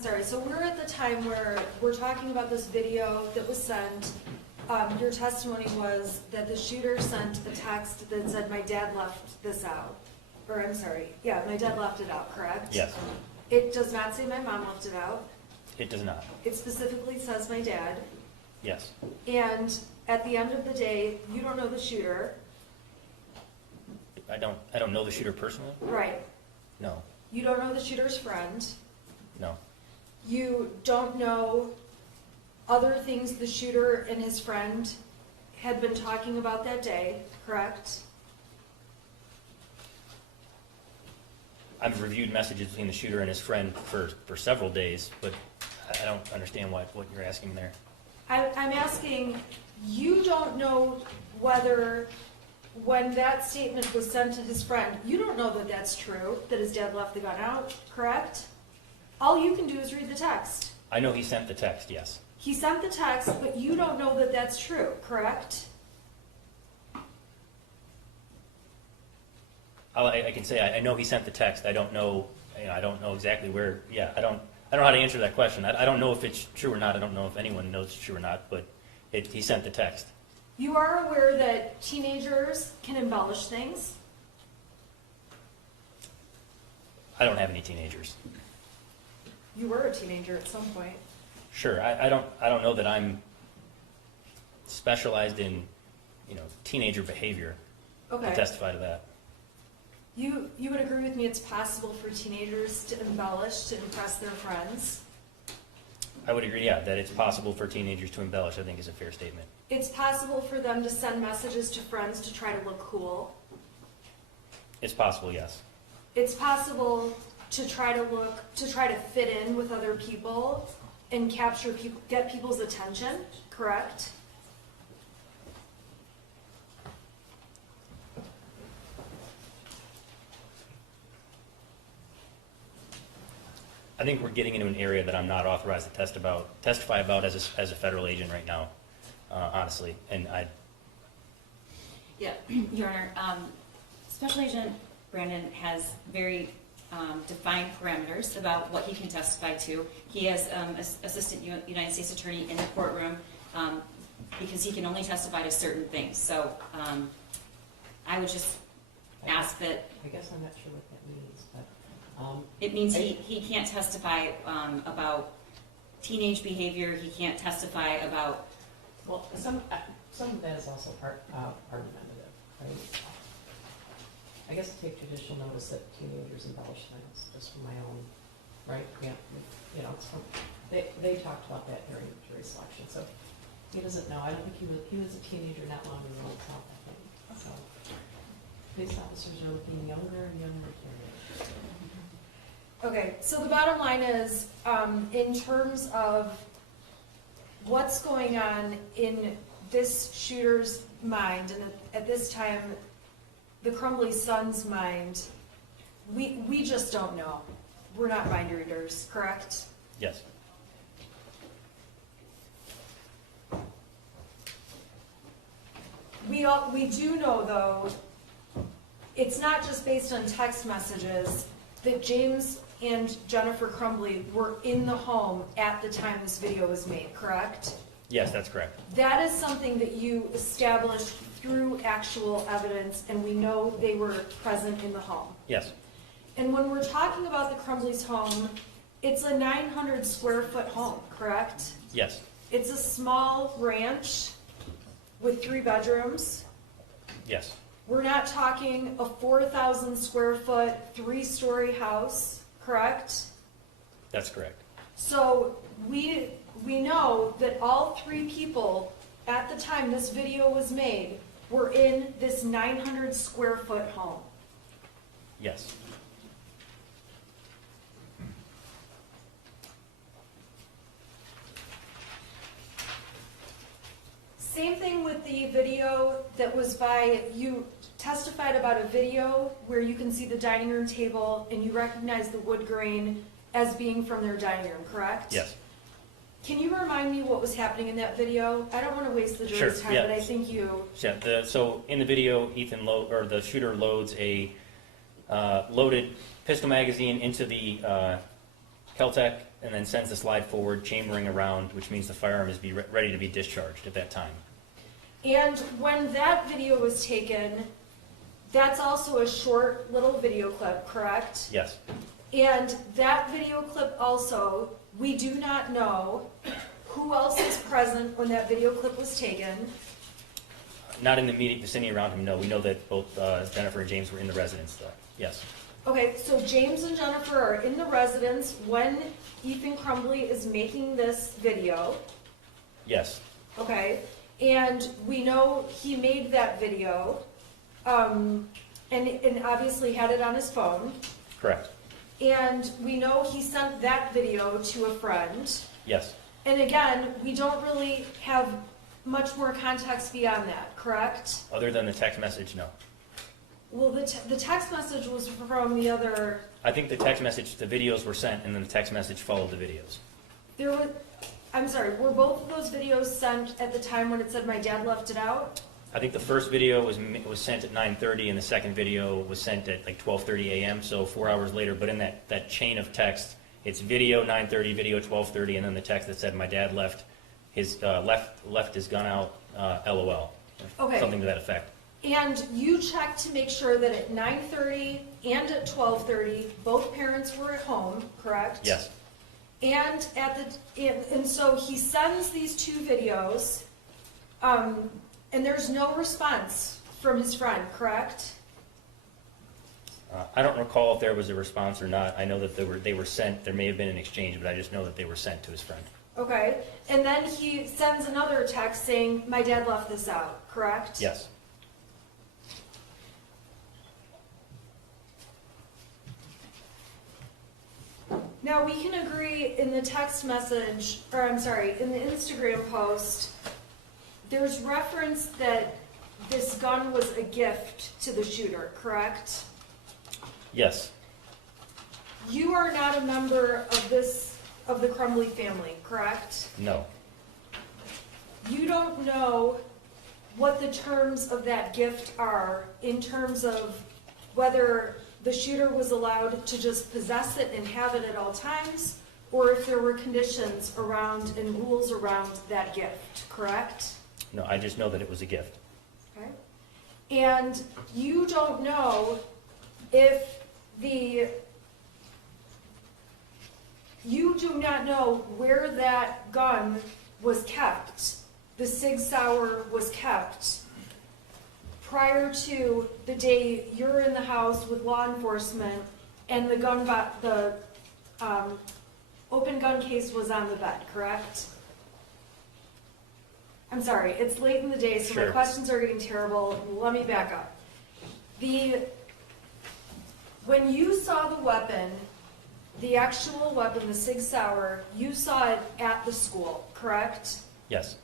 Sorry, so we're at the time where we're talking about this video that was sent. Your testimony was that the shooter sent a text that said, "My dad left this out." Or, I'm sorry, yeah, "My dad left it out," correct? Yes, It does not say "my mom left it out." it does not. It specifically says "my dad." Yes. And at the end of the day, you don't know the shooter. I don't know the shooter personally? Right. No, You don't know the shooter's friend. no. You don't know other things the shooter and his friend had been talking about that day, correct? I've reviewed messages between the shooter and his friend for several days, but I don't understand what you're asking there. I'm asking, you don't know whether, when that statement was sent to his friend, you don't know that that's true, that his dad left the gun out, correct? All you can do is read the text. I know he sent the text, yes. He sent the text, but you don't know that that's true, correct? I can say I know he sent the text. I don't know, I don't know exactly where. Yeah, I don't know how to answer that question. I don't know if it's true or not. I don't know if anyone knows it's true or not. But he sent the text. You are aware that teenagers can embellish things? I don't have any teenagers. You were a teenager at some point. Sure, I don't know that I'm specialized in teenager behavior to Okay. testify to that. You would agree with me it's possible for teenagers to embellish to impress their friends? I would agree, yeah, that it's possible for teenagers to embellish. I think is a fair statement. It's possible for them to send messages to friends to try to look cool? It's possible, yes. It's possible to try to fit in with other people and get people's attention, correct? I think we're getting into an area that I'm not authorized to testify about as a federal agent right now, honestly. And Yeah, Your Honor, Special Agent Brandon has very defined parameters about what he can testify to. He has Assistant United States Attorney in the courtroom because he can only testify to certain things. So I would just ask that. I guess I'm not sure what that means, but. It means he can't testify about teenage behavior. He can't testify about. Well, some of that is also argumentative, right? I guess I take judicial notice that teenagers embellish things, just from my own, right? Yeah, they talked about that during jury selection, so he doesn't know. I don't think he was a teenager not long ago. I think so. Police officers are looking younger and younger teenagers. Okay, so the bottom line is, in terms of what's going on in this shooter's mind, and at this time, the Crumbley son's mind, we just don't know. We're not mind readers, correct? yes, We do know, though, it's not just based on text messages, that James and Jennifer Crumbley were in the home at the time this video was made, correct? yes, that's correct. That is something that you established through actual evidence, and we know they were present in the home. Yes, And when we're talking about the Crumbley's home, it's a 900 square foot home, correct? yes, It's a small ranch with 3 bedrooms. yes, We're not talking a 4,000 square foot, 3-story house, correct? that's correct. So we know that all 3 people at the time this video was made were in this 900 square foot home. Yes, Same thing with the video that was you testified about a video where you can see the dining room table and you recognize the wood grain as being from their dining room, correct? yes. Can you remind me what was happening in that video? I don't want to waste the jury's Sure, time, yeah. but I think you... Yeah, so in the video, the shooter loads a loaded pistol magazine into the Keltec, and then sends the slide forward, chambering around, which means the firearm is ready to be discharged at that time. And when that video was taken, that's also a short little video clip, correct? Yes. And that video clip also, we do not know who else is present when that video clip was taken. Not in the immediate vicinity around him, no. We know that both Jennifer and James were in the residence, though. Yes. Okay, so James and Jennifer are in the residence when Ethan Crumbley is making this video, Yes. okay? And we know he made that video, and obviously had it on his phone. Correct. And we know he sent that video to a friend. Yes. And again, we don't really have much more context beyond that, correct? Other than the text message, no. Well, the text message was from the other, I think the text message, the videos were sent, and then the text message followed the videos. there was, I'm sorry, were both of those videos sent at the time when it said my dad left it out? I think the first video was sent at 9:30, and the second video was sent at like 12:30 a.m., so 4 hours later. But in that chain of text, it's video 9:30, video 12:30, and then the text that said my dad left his left his gun out, LOL, Okay. something to that effect. And you checked to make sure that at 9:30 and at 12:30, both parents were at home, correct? Yes. And and so he sends these two videos, and there's no response from his friend, correct? I don't recall if there was a response or not. I know that they were sent. There may have been an exchange, but I just know that they were sent to his friend. Okay, and then he sends another text saying, my dad left this out, correct? Yes. Now, we can agree in the text message, or I'm sorry, in the Instagram post, there's reference that this gun was a gift to the shooter, correct? Yes. You are not a member of the Crumbley family, correct? No. You don't know what the terms of that gift are in terms of whether the shooter was allowed to just possess it and have it at all times, or if there were conditions around and rules around that gift, correct? No, I just know that it was a gift. Okay. And you don't know if you do not know where that gun was kept, the Sig Sauer was kept, prior to the day you're in the house with law enforcement and the open gun case was on the bed, correct? I'm sorry, it's late in the day, so my Sure. questions are getting terrible. Let me back up. When you saw the weapon, the actual weapon, the Sig Sauer, you saw it at the school, correct? Yes.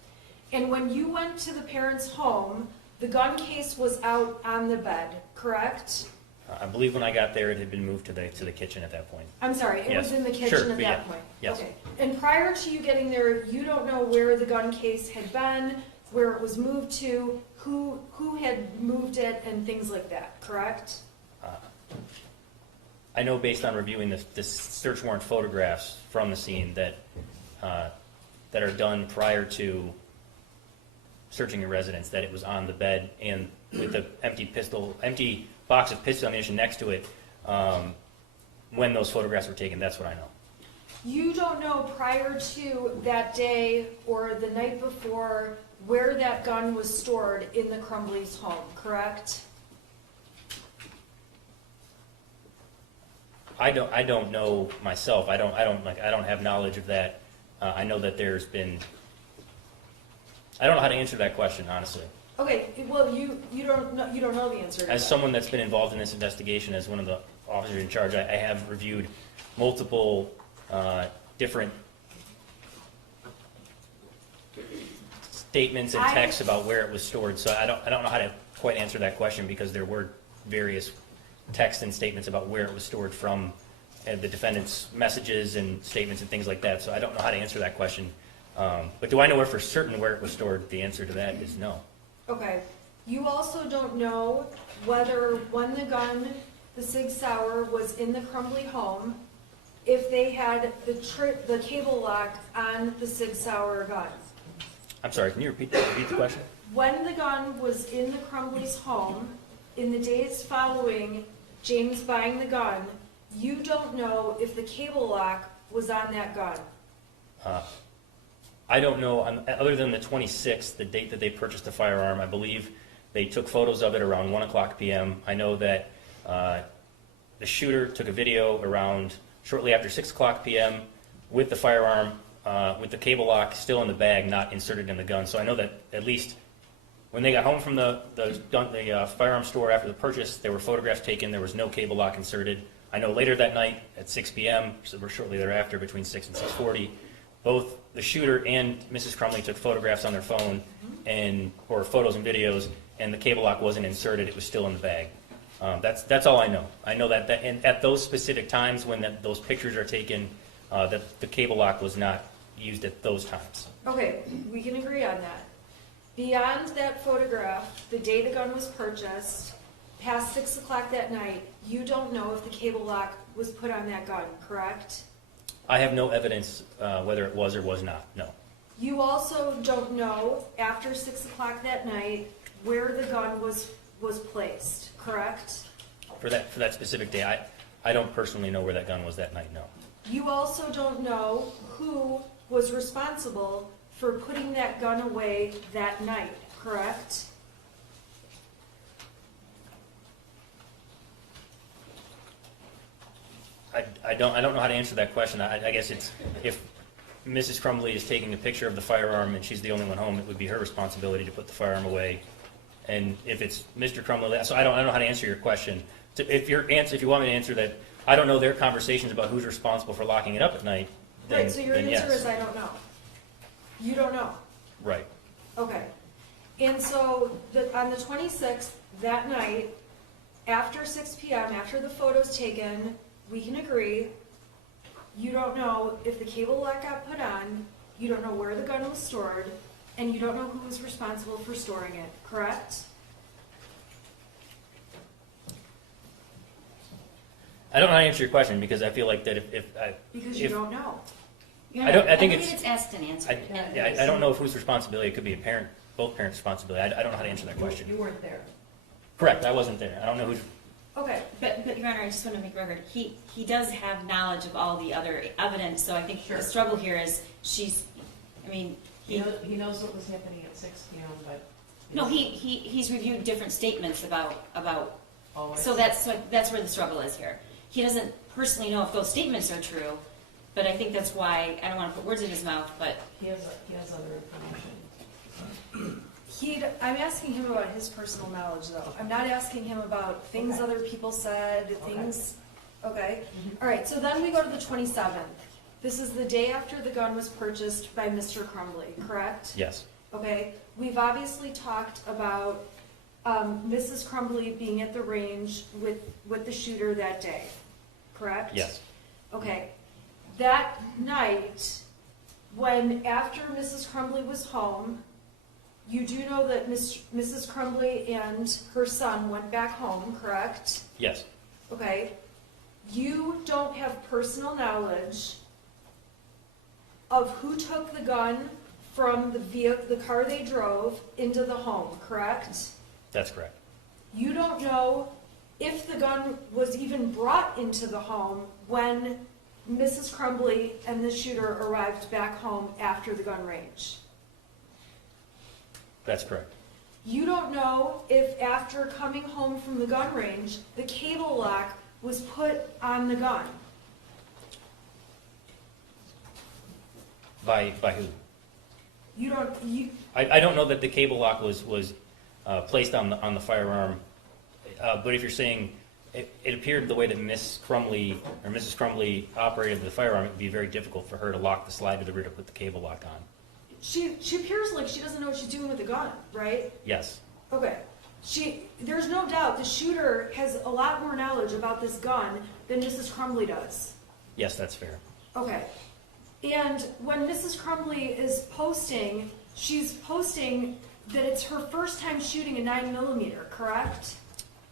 And when you went to the parents' home, the gun case was out on the bed, correct? I believe when I got there, it had been moved to the kitchen at that point. I'm sorry, it was Yes. in the kitchen Sure, at but that yeah, point? yes. Okay. And prior to you getting there, you don't know where the gun case had been, where it was moved to, who had moved it, and things like that, correct? I know based on reviewing the search warrant photographs from the scene that are done prior to searching a residence, that it was on the bed and with the empty box of pistol ammunition next to it when those photographs were taken. That's what I know. You don't know prior to that day or the night before where that gun was stored in the Crumbley's home, correct? I don't know myself. I don't have knowledge of that. I know that there's been. I don't know how to answer that question, honestly. Okay, well, you don't know the answer to that. As someone that's been involved in this investigation, as one of the officers in charge, I have reviewed multiple different statements and texts about where it was stored. So I don't know how to quite answer that question because there were various texts and statements about where it was stored from the defendant's messages and statements and things like that. So I don't know how to answer that question. But do I know for certain where it was stored? The answer to that is no. Okay. You also don't know whether when the gun, the Sig Sauer, was in the Crumbley home, if they had the cable lock on the Sig Sauer gun. I'm sorry, can you repeat the question? When the gun was in the Crumbley's home, in the days following James buying the gun, you don't know if the cable lock was on that gun. I don't know, other than the 26th, the date that they purchased the firearm, I believe they took photos of it around 1 o'clock p.m. I know that the shooter took a video around shortly after 6 o'clock p.m. with the firearm, with the cable lock still in the bag, not inserted in the gun. So I know that at least when they got home from the firearm store after the purchase, there were photographs taken, there was no cable lock inserted. I know later that night at 6 p.m., so we're shortly thereafter, between 6 and 6:40, both the shooter and Mrs. Crumbley took photographs on their phone or photos and videos, and the cable lock wasn't inserted, it was still in the bag. That's all I know. I know that and at those specific times when those pictures are taken, that the cable lock was not used at those times. Okay, we can agree on that. Beyond that photograph, the day the gun was purchased, past 6 o'clock that night, you don't know if the cable lock was put on that gun, correct? I have no evidence whether it was or was not, no. You also don't know, after 6 o'clock that night, where the gun was placed, correct? For that specific day, I don't personally know where that gun was that night, no. You also don't know who was responsible for putting that gun away that night, correct? I don't know how to answer that question. I guess it's, if Mrs. Crumbley is taking a picture of the firearm and she's the only one home, it would be her responsibility to put the firearm away. And if it's Mr. Crumbley, so I don't know how to answer your question. If you want me to answer that, I don't know their conversations about who's responsible for locking it up at night, then, Right, so your then answer yes. is I don't know. You don't know. Right. Okay. And so on the 26th, that night, after 6 p.m., after the photo's taken, we can agree, you don't know if the cable lock got put on, you don't know where the gun was stored, and you don't know who was responsible for storing it, correct? I don't know how to answer your question because I feel like that Because you don't know. I don't- I think believe it's- asked and answered. I don't know if whose responsibility. It could be a parent, both parents' responsibility. I don't know how to answer that question. You weren't there. Correct, I wasn't there. I don't know who's. Okay. But Your Honor, I just want to make record, he does have knowledge of all the other evidence, so I think the struggle here is He knows what was happening at 6 p.m., but. No, he's reviewed different statements about, Always. so that's where the struggle is here. He doesn't personally know if those statements are true, but I think that's why, I don't want to put words in his mouth, but He has other information. I'm asking him about his personal knowledge, though. I'm not asking him about things Okay. other people said, things, okay? Mhm. All right, so then we go to the 27th. This is the day after the gun was purchased by Mr. Crumbley, correct? Yes. Okay, we've obviously talked about Mrs. Crumbley being at the range with the shooter that day, correct? Yes. Okay, that night, after Mrs. Crumbley was home, you do know that Mrs. Crumbley and her son went back home, correct? Yes. Okay, you don't have personal knowledge of who took the gun from the car they drove into the home, correct? That's correct. You don't know if the gun was even brought into the home when Mrs. Crumbley and the shooter arrived back home after the gun range. That's correct. You don't know if after coming home from the gun range, the cable lock was put on the gun. By who? I don't know that the cable lock was placed on the firearm, but if you're saying it appeared the way that Mrs. Crumbley operated the firearm, it would be very difficult for her to lock the slide to the rear to put the cable lock on. She appears like she doesn't know what she's doing with the gun, right? Yes. Okay. There's no doubt the shooter has a lot more knowledge about this gun than Mrs. Crumbley does. Yes, that's fair. Okay. And when Mrs. Crumbley is posting, she's posting that it's her first time shooting a 9mm, correct?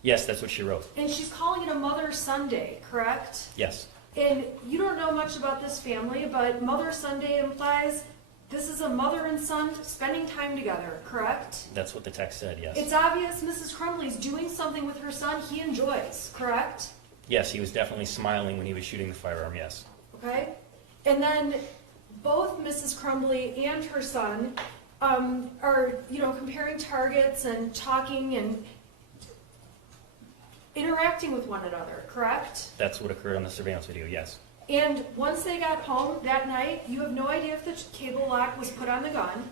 Yes, that's what she wrote. And she's calling it a Mother's Sunday, correct? Yes. And you don't know much about this family, but Mother-Son Day implies this is a mother and son spending time together, correct? That's what the text said, yes. It's obvious Mrs. Crumbley's doing something with her son he enjoys, correct? Yes, he was definitely smiling when he was shooting the firearm, yes. Okay? And then both Mrs. Crumbley and her son are, comparing targets and talking and interacting with one another, correct? That's what occurred on the surveillance video, yes. And once they got home that night, you have no idea if the cable lock was put on the gun.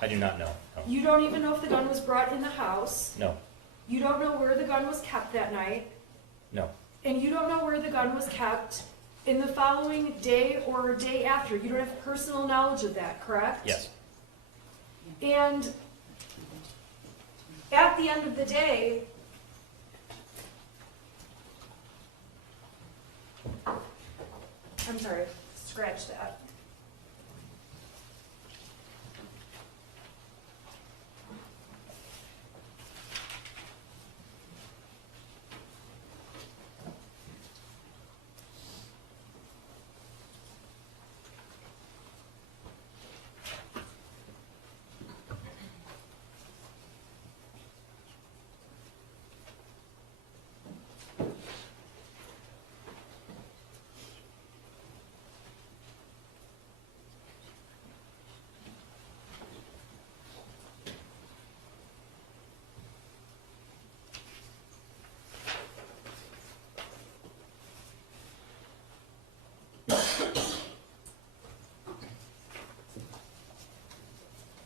I do not know, no. You don't even know if the gun was brought in the house. No, You don't know where the gun was kept that night. no. And you don't know where the gun was kept in the following day or day after. You don't have personal knowledge of that, correct? Yes. And at the end of the day, I'm sorry, scratch that.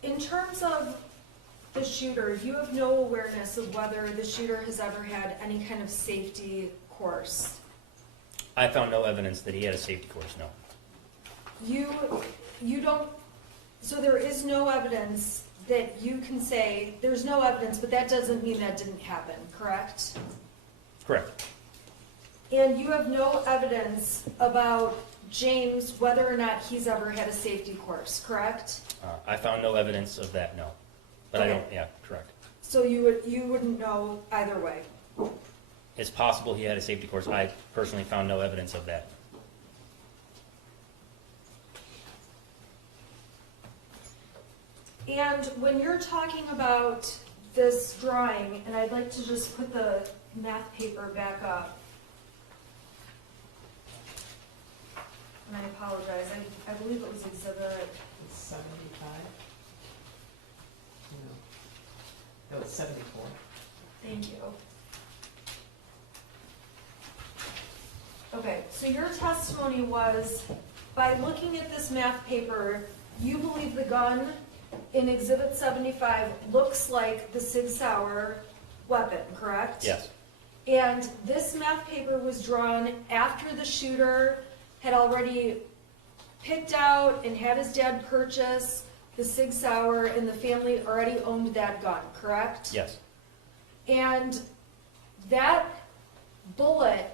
In terms of the shooter, you have no awareness of whether the shooter has ever had any kind of safety course. I found no evidence that he had a safety course, no. You don't, so there is no evidence that you can say, there's no evidence, but that doesn't mean that didn't happen, correct? Correct. And you have no evidence about James, whether or not he's ever had a safety course, correct? I found no evidence of that, no. But I Okay. don't, yeah, correct. So you wouldn't know either way. It's possible he had a safety course. I personally found no evidence of that. And when you're talking about this drawing, and I'd like to just put the math paper back up. And I apologize, I believe it was exhibit, It's 75? No. That was 74. thank you. Okay, so your testimony was, by looking at this math paper, you believe the gun in exhibit 75 looks like the Sig Sauer weapon, correct? Yes, And this math paper was drawn after the shooter had already picked out and had his dad purchase the Sig Sauer, and the family already owned that gun, correct? yes, And that bullet,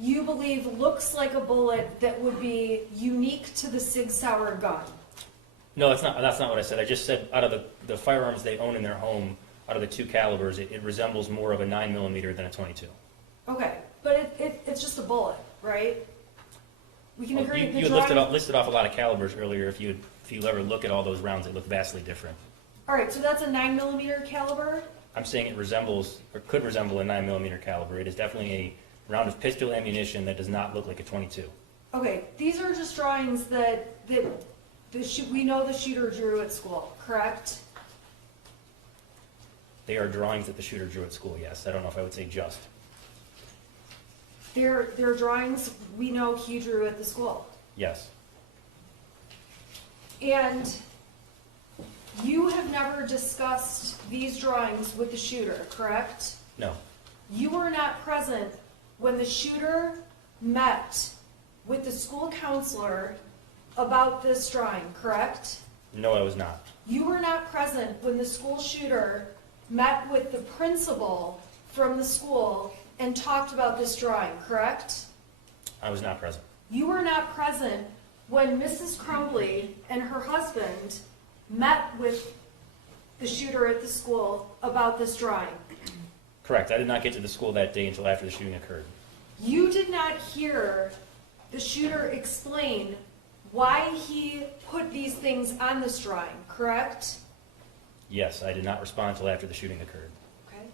you believe, looks like a bullet that would be unique to the Sig Sauer gun. no, that's not what I said. I just said out of the firearms they own in their home, out of the two calibers, it resembles more of a 9mm than a .22. Okay, but it's just a bullet, right? We can agree. You listed off a lot of calibers earlier. If you ever look at all those rounds, they look vastly different. All right, so that's a 9mm caliber. I'm saying it resembles, or could resemble a 9mm caliber. It is definitely a round of pistol ammunition that does not look like a .22. Okay, these are just drawings that we know the shooter drew at school, correct? They are drawings that the shooter drew at school, yes. I don't know if I would say just. They're drawings we know he drew at the school. Yes, And you have never discussed these drawings with the shooter, correct? no, You were not present when the shooter met with the school counselor about this drawing, correct? no, I was not. You were not present when the school shooter met with the principal from the school and talked about this drawing, correct? I was not present. You were not present when Mrs. Crumbley and her husband met with the shooter at the school about this drawing. Correct. I did not get to the school that day until after the shooting occurred. You did not hear the shooter explain why he put these things on this drawing, correct? Yes, I did not respond until after the shooting occurred. Okay.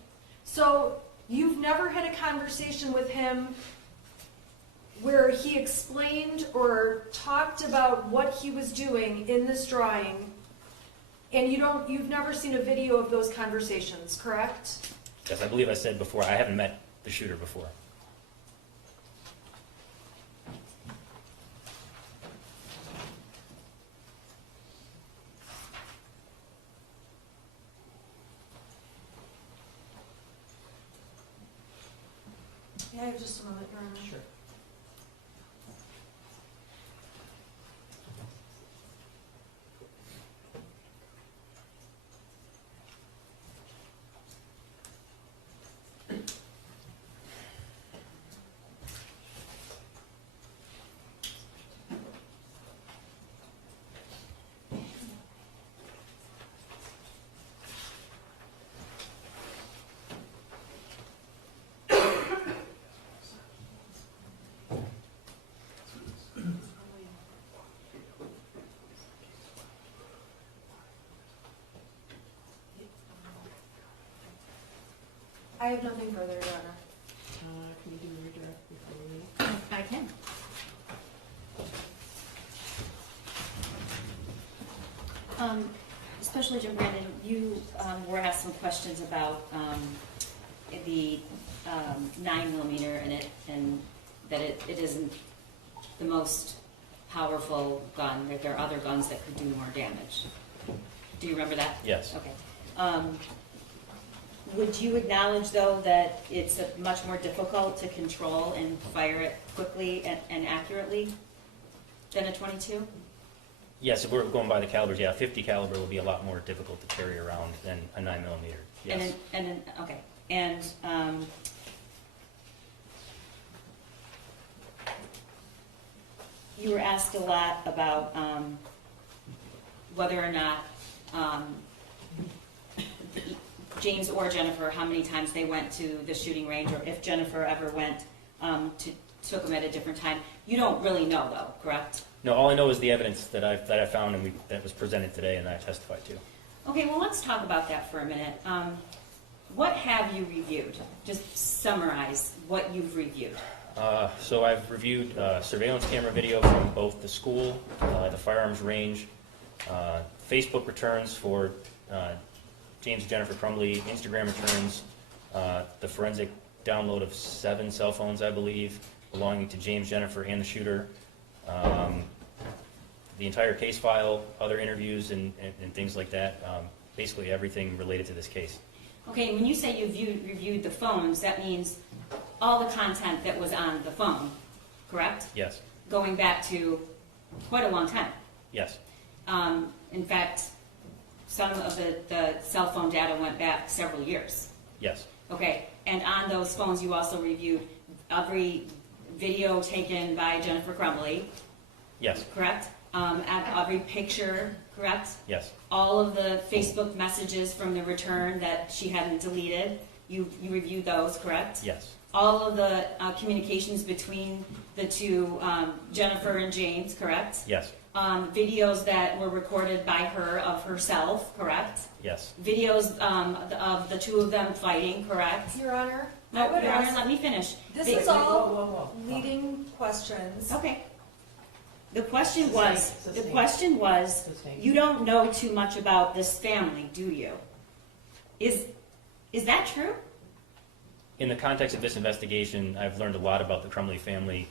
So you've never had a conversation with him where he explained or talked about what he was doing in this drawing, and you've never seen a video of those conversations, correct? Yes, I believe I said before, I haven't met the shooter before. Yeah, I have just a moment, Your Honor. Sure. I have nothing further, Your Honor. Can you do a redirect before we leave? I can. Special Agent Brandon, you were asked some questions about the 9mm and that it isn't the most powerful gun, that there are other guns that could do more damage. Do you remember that? Yes. Okay. Would you acknowledge, though, that it's much more difficult to control and fire it quickly and accurately than a .22? Yes, if we're going by the calibers, yeah, 50 caliber will be a lot more difficult to carry around than a 9mm. Yes. Okay. And you were asked a lot about whether or not James or Jennifer, how many times they went to the shooting range, or if Jennifer ever went took them at a different time. You don't really know, though, correct? No, all I know is the evidence that I found and that was presented today and I testified to. Okay, well, let's talk about that for a minute. What have you reviewed? Just summarize what you've reviewed. So I've reviewed surveillance camera video from both the school, the firearms range, Facebook returns for James and Jennifer Crumbley, Instagram returns, the forensic download of 7 cell phones, I believe, belonging to James, Jennifer, and the shooter, the entire case file, other interviews, and things like that. Basically everything related to this case. Okay, when you say you reviewed the phones, that means all the content that was on the phone, correct? Yes. Going back to quite a long time. Yes. In fact, some of the cell phone data went back several years. Yes. Okay, and on those phones you also reviewed every video taken by Jennifer Crumbley. Yes. Correct? Every picture, correct? Yes. All of the Facebook messages from the return that she hadn't deleted, you reviewed those, correct? Yes. All of the communications between the two, Jennifer and James, correct? Yes. Videos that were recorded by her of herself, correct? Yes. Videos of the two of them fighting, correct? Your Honor, No, I would Your Honor, ask, let me finish. this They- is all leading questions. Okay. The question was, Sustain. you don't know too much about this family, do you? Is that true? In the context of this investigation, I've learned a lot about the Crumbley family.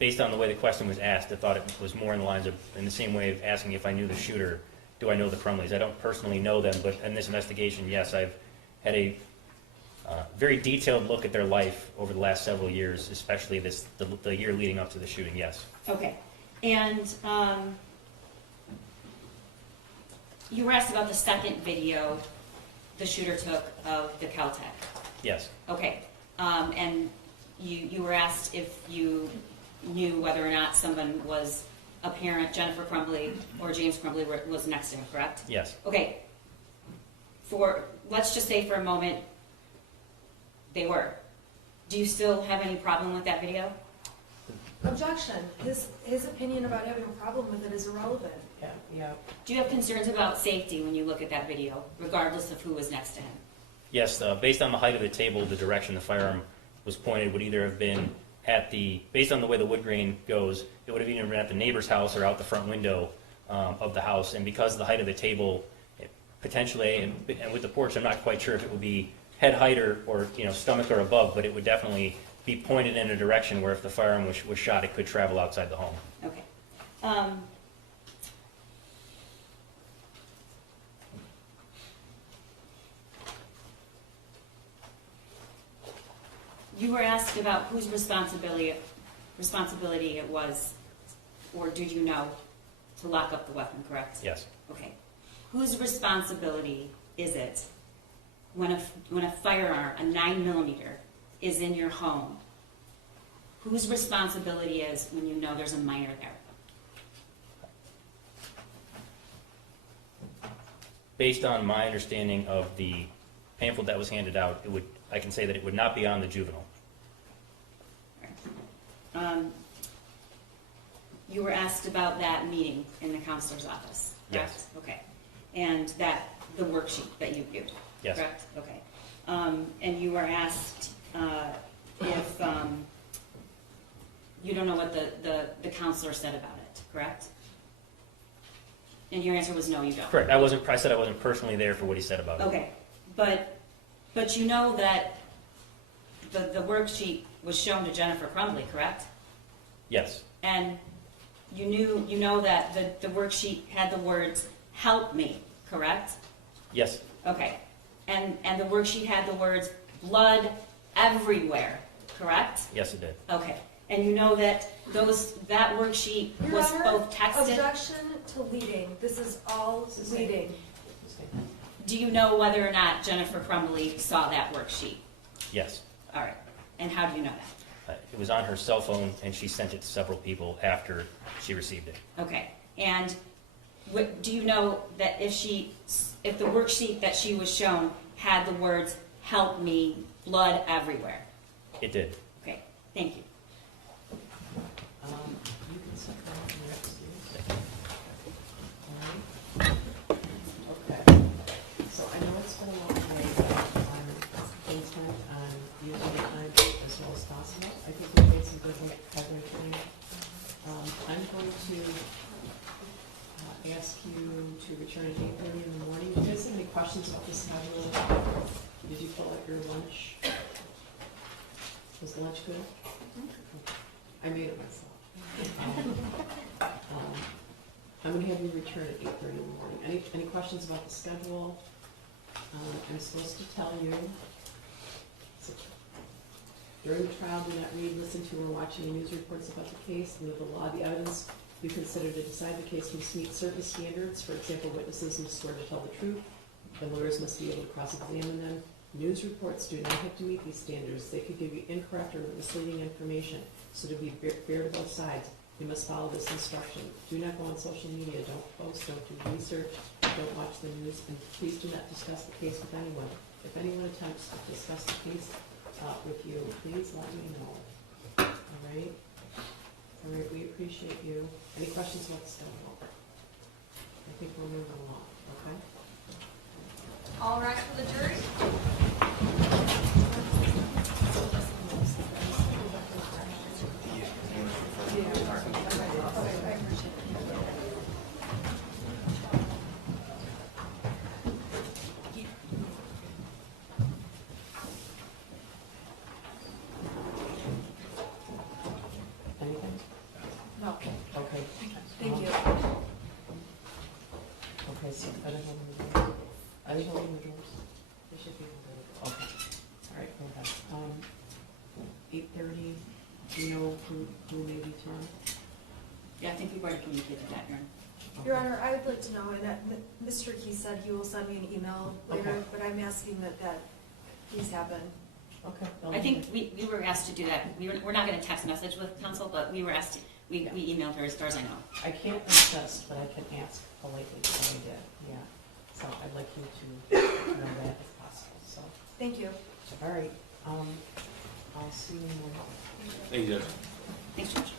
Based on the way the question was asked, I thought it was more in the lines of, in the same way of asking if I knew the shooter, do I know the Crumbleys? I don't personally know them, but in this investigation, yes, I've had a very detailed look at their life over the last several years, especially the year leading up to the shooting, yes. Okay. And you were asked about the second video the shooter took of the Caltech. Yes. Okay. And you were asked if you knew whether or not someone was a parent, Jennifer Crumbley or James Crumbley was next to him, correct? Yes. Okay. Let's just say for a moment they were. Do you still have any problem with that video? Objection. His opinion about having a problem with it is irrelevant. Yeah. Do you have concerns about safety when you look at that video, regardless of who was next to him? Yes, based on the height of the table, the direction the firearm was pointed would either have been based on the way the wood grain goes, it would have either been at the neighbor's house or out the front window of the house. And because of the height of the table, potentially, and with the porch, I'm not quite sure if it would be head height or stomach or above, but it would definitely be pointed in a direction where if the firearm was shot, it could travel outside the home. Okay. You were asked about whose responsibility it was, or did you know, to lock up the weapon, correct? Yes. Okay. Whose responsibility is it when a firearm, a 9mm, is in your home? Whose responsibility is when you know there's a minor there? Based on my understanding of the pamphlet that was handed out, I can say that it would not be on the juvenile. You were asked about that meeting in the counselor's office, correct? Yes. Okay. And the worksheet that you viewed, Yes. correct? Okay. And you were asked if you don't know what the counselor said about it, correct? And your answer was no, you don't. Correct. I said I wasn't personally there for what he said about it. Okay, but you know that the worksheet was shown to Jennifer Crumbley, correct? Yes. And you know that the worksheet had the words "help me," correct? Yes. Okay, and the worksheet had the words "blood everywhere," correct? Yes, it did. Okay, and you know that that worksheet Your was Honor, both texted. objection to leading. This is all leading. Do you know whether or not Jennifer Crumbley saw that worksheet? Yes. All right, and how do you know that? It was on her cell phone, and she sent it to several people after she received it. Okay, and do you know that if the worksheet that she was shown had the words "help me," blood everywhere? It did. Okay, thank you. You can set that up in the next year. All right. Okay. So I know it's been a long day, but I'm intent on using the time as well as possible. I think we made some good headway today. I'm going to ask you to return at 8:30 in the morning. Do you guys have any questions about the schedule? Did you fill out your lunch? Was the lunch good? I made it myself. I'm going to have you return at 8:30 in the morning. Any questions about the schedule? I'm supposed to tell you, during the trial, do not read, listen to, or watch any news reports about the case. Under the law, the evidence you consider to decide the case must meet certain standards. For example, witnesses must swear to tell the truth, and lawyers must be able to cross-examine them. News reports do not have to meet these standards. They could give you incorrect or misleading information. So to be fair to both sides, you must follow this instruction. Do not go on social media. Don't post. Don't do research. Don't watch the news. And please do not discuss the case with anyone. If anyone attempts to discuss the case with you, please let me know. All right? All right, we appreciate you. Any questions about the schedule? I think we're moving along, okay? All rise for the jury. Anything? No, Okay. thank you. Okay, so are they holding the doors? Are they holding the doors? They should be holding the doors. Okay. All right, go ahead. 8:30, do you know who may be tomorrow? Yeah, I think we've already communicated that, Aaron. Your Honor, I would like to know, and Mr. Key said he will send me an email later, Okay. but I'm asking that please happen. Okay. I think we were asked to do that. We're not going to text message with counsel, but we were asked, we emailed her as far as I know. I can't insist, but I can ask politely, so I did, yeah. So I'd like you to know that if possible, so. Thank you. All right, I'll See you in the morning. Thank you, Judge. Thanks, Judge.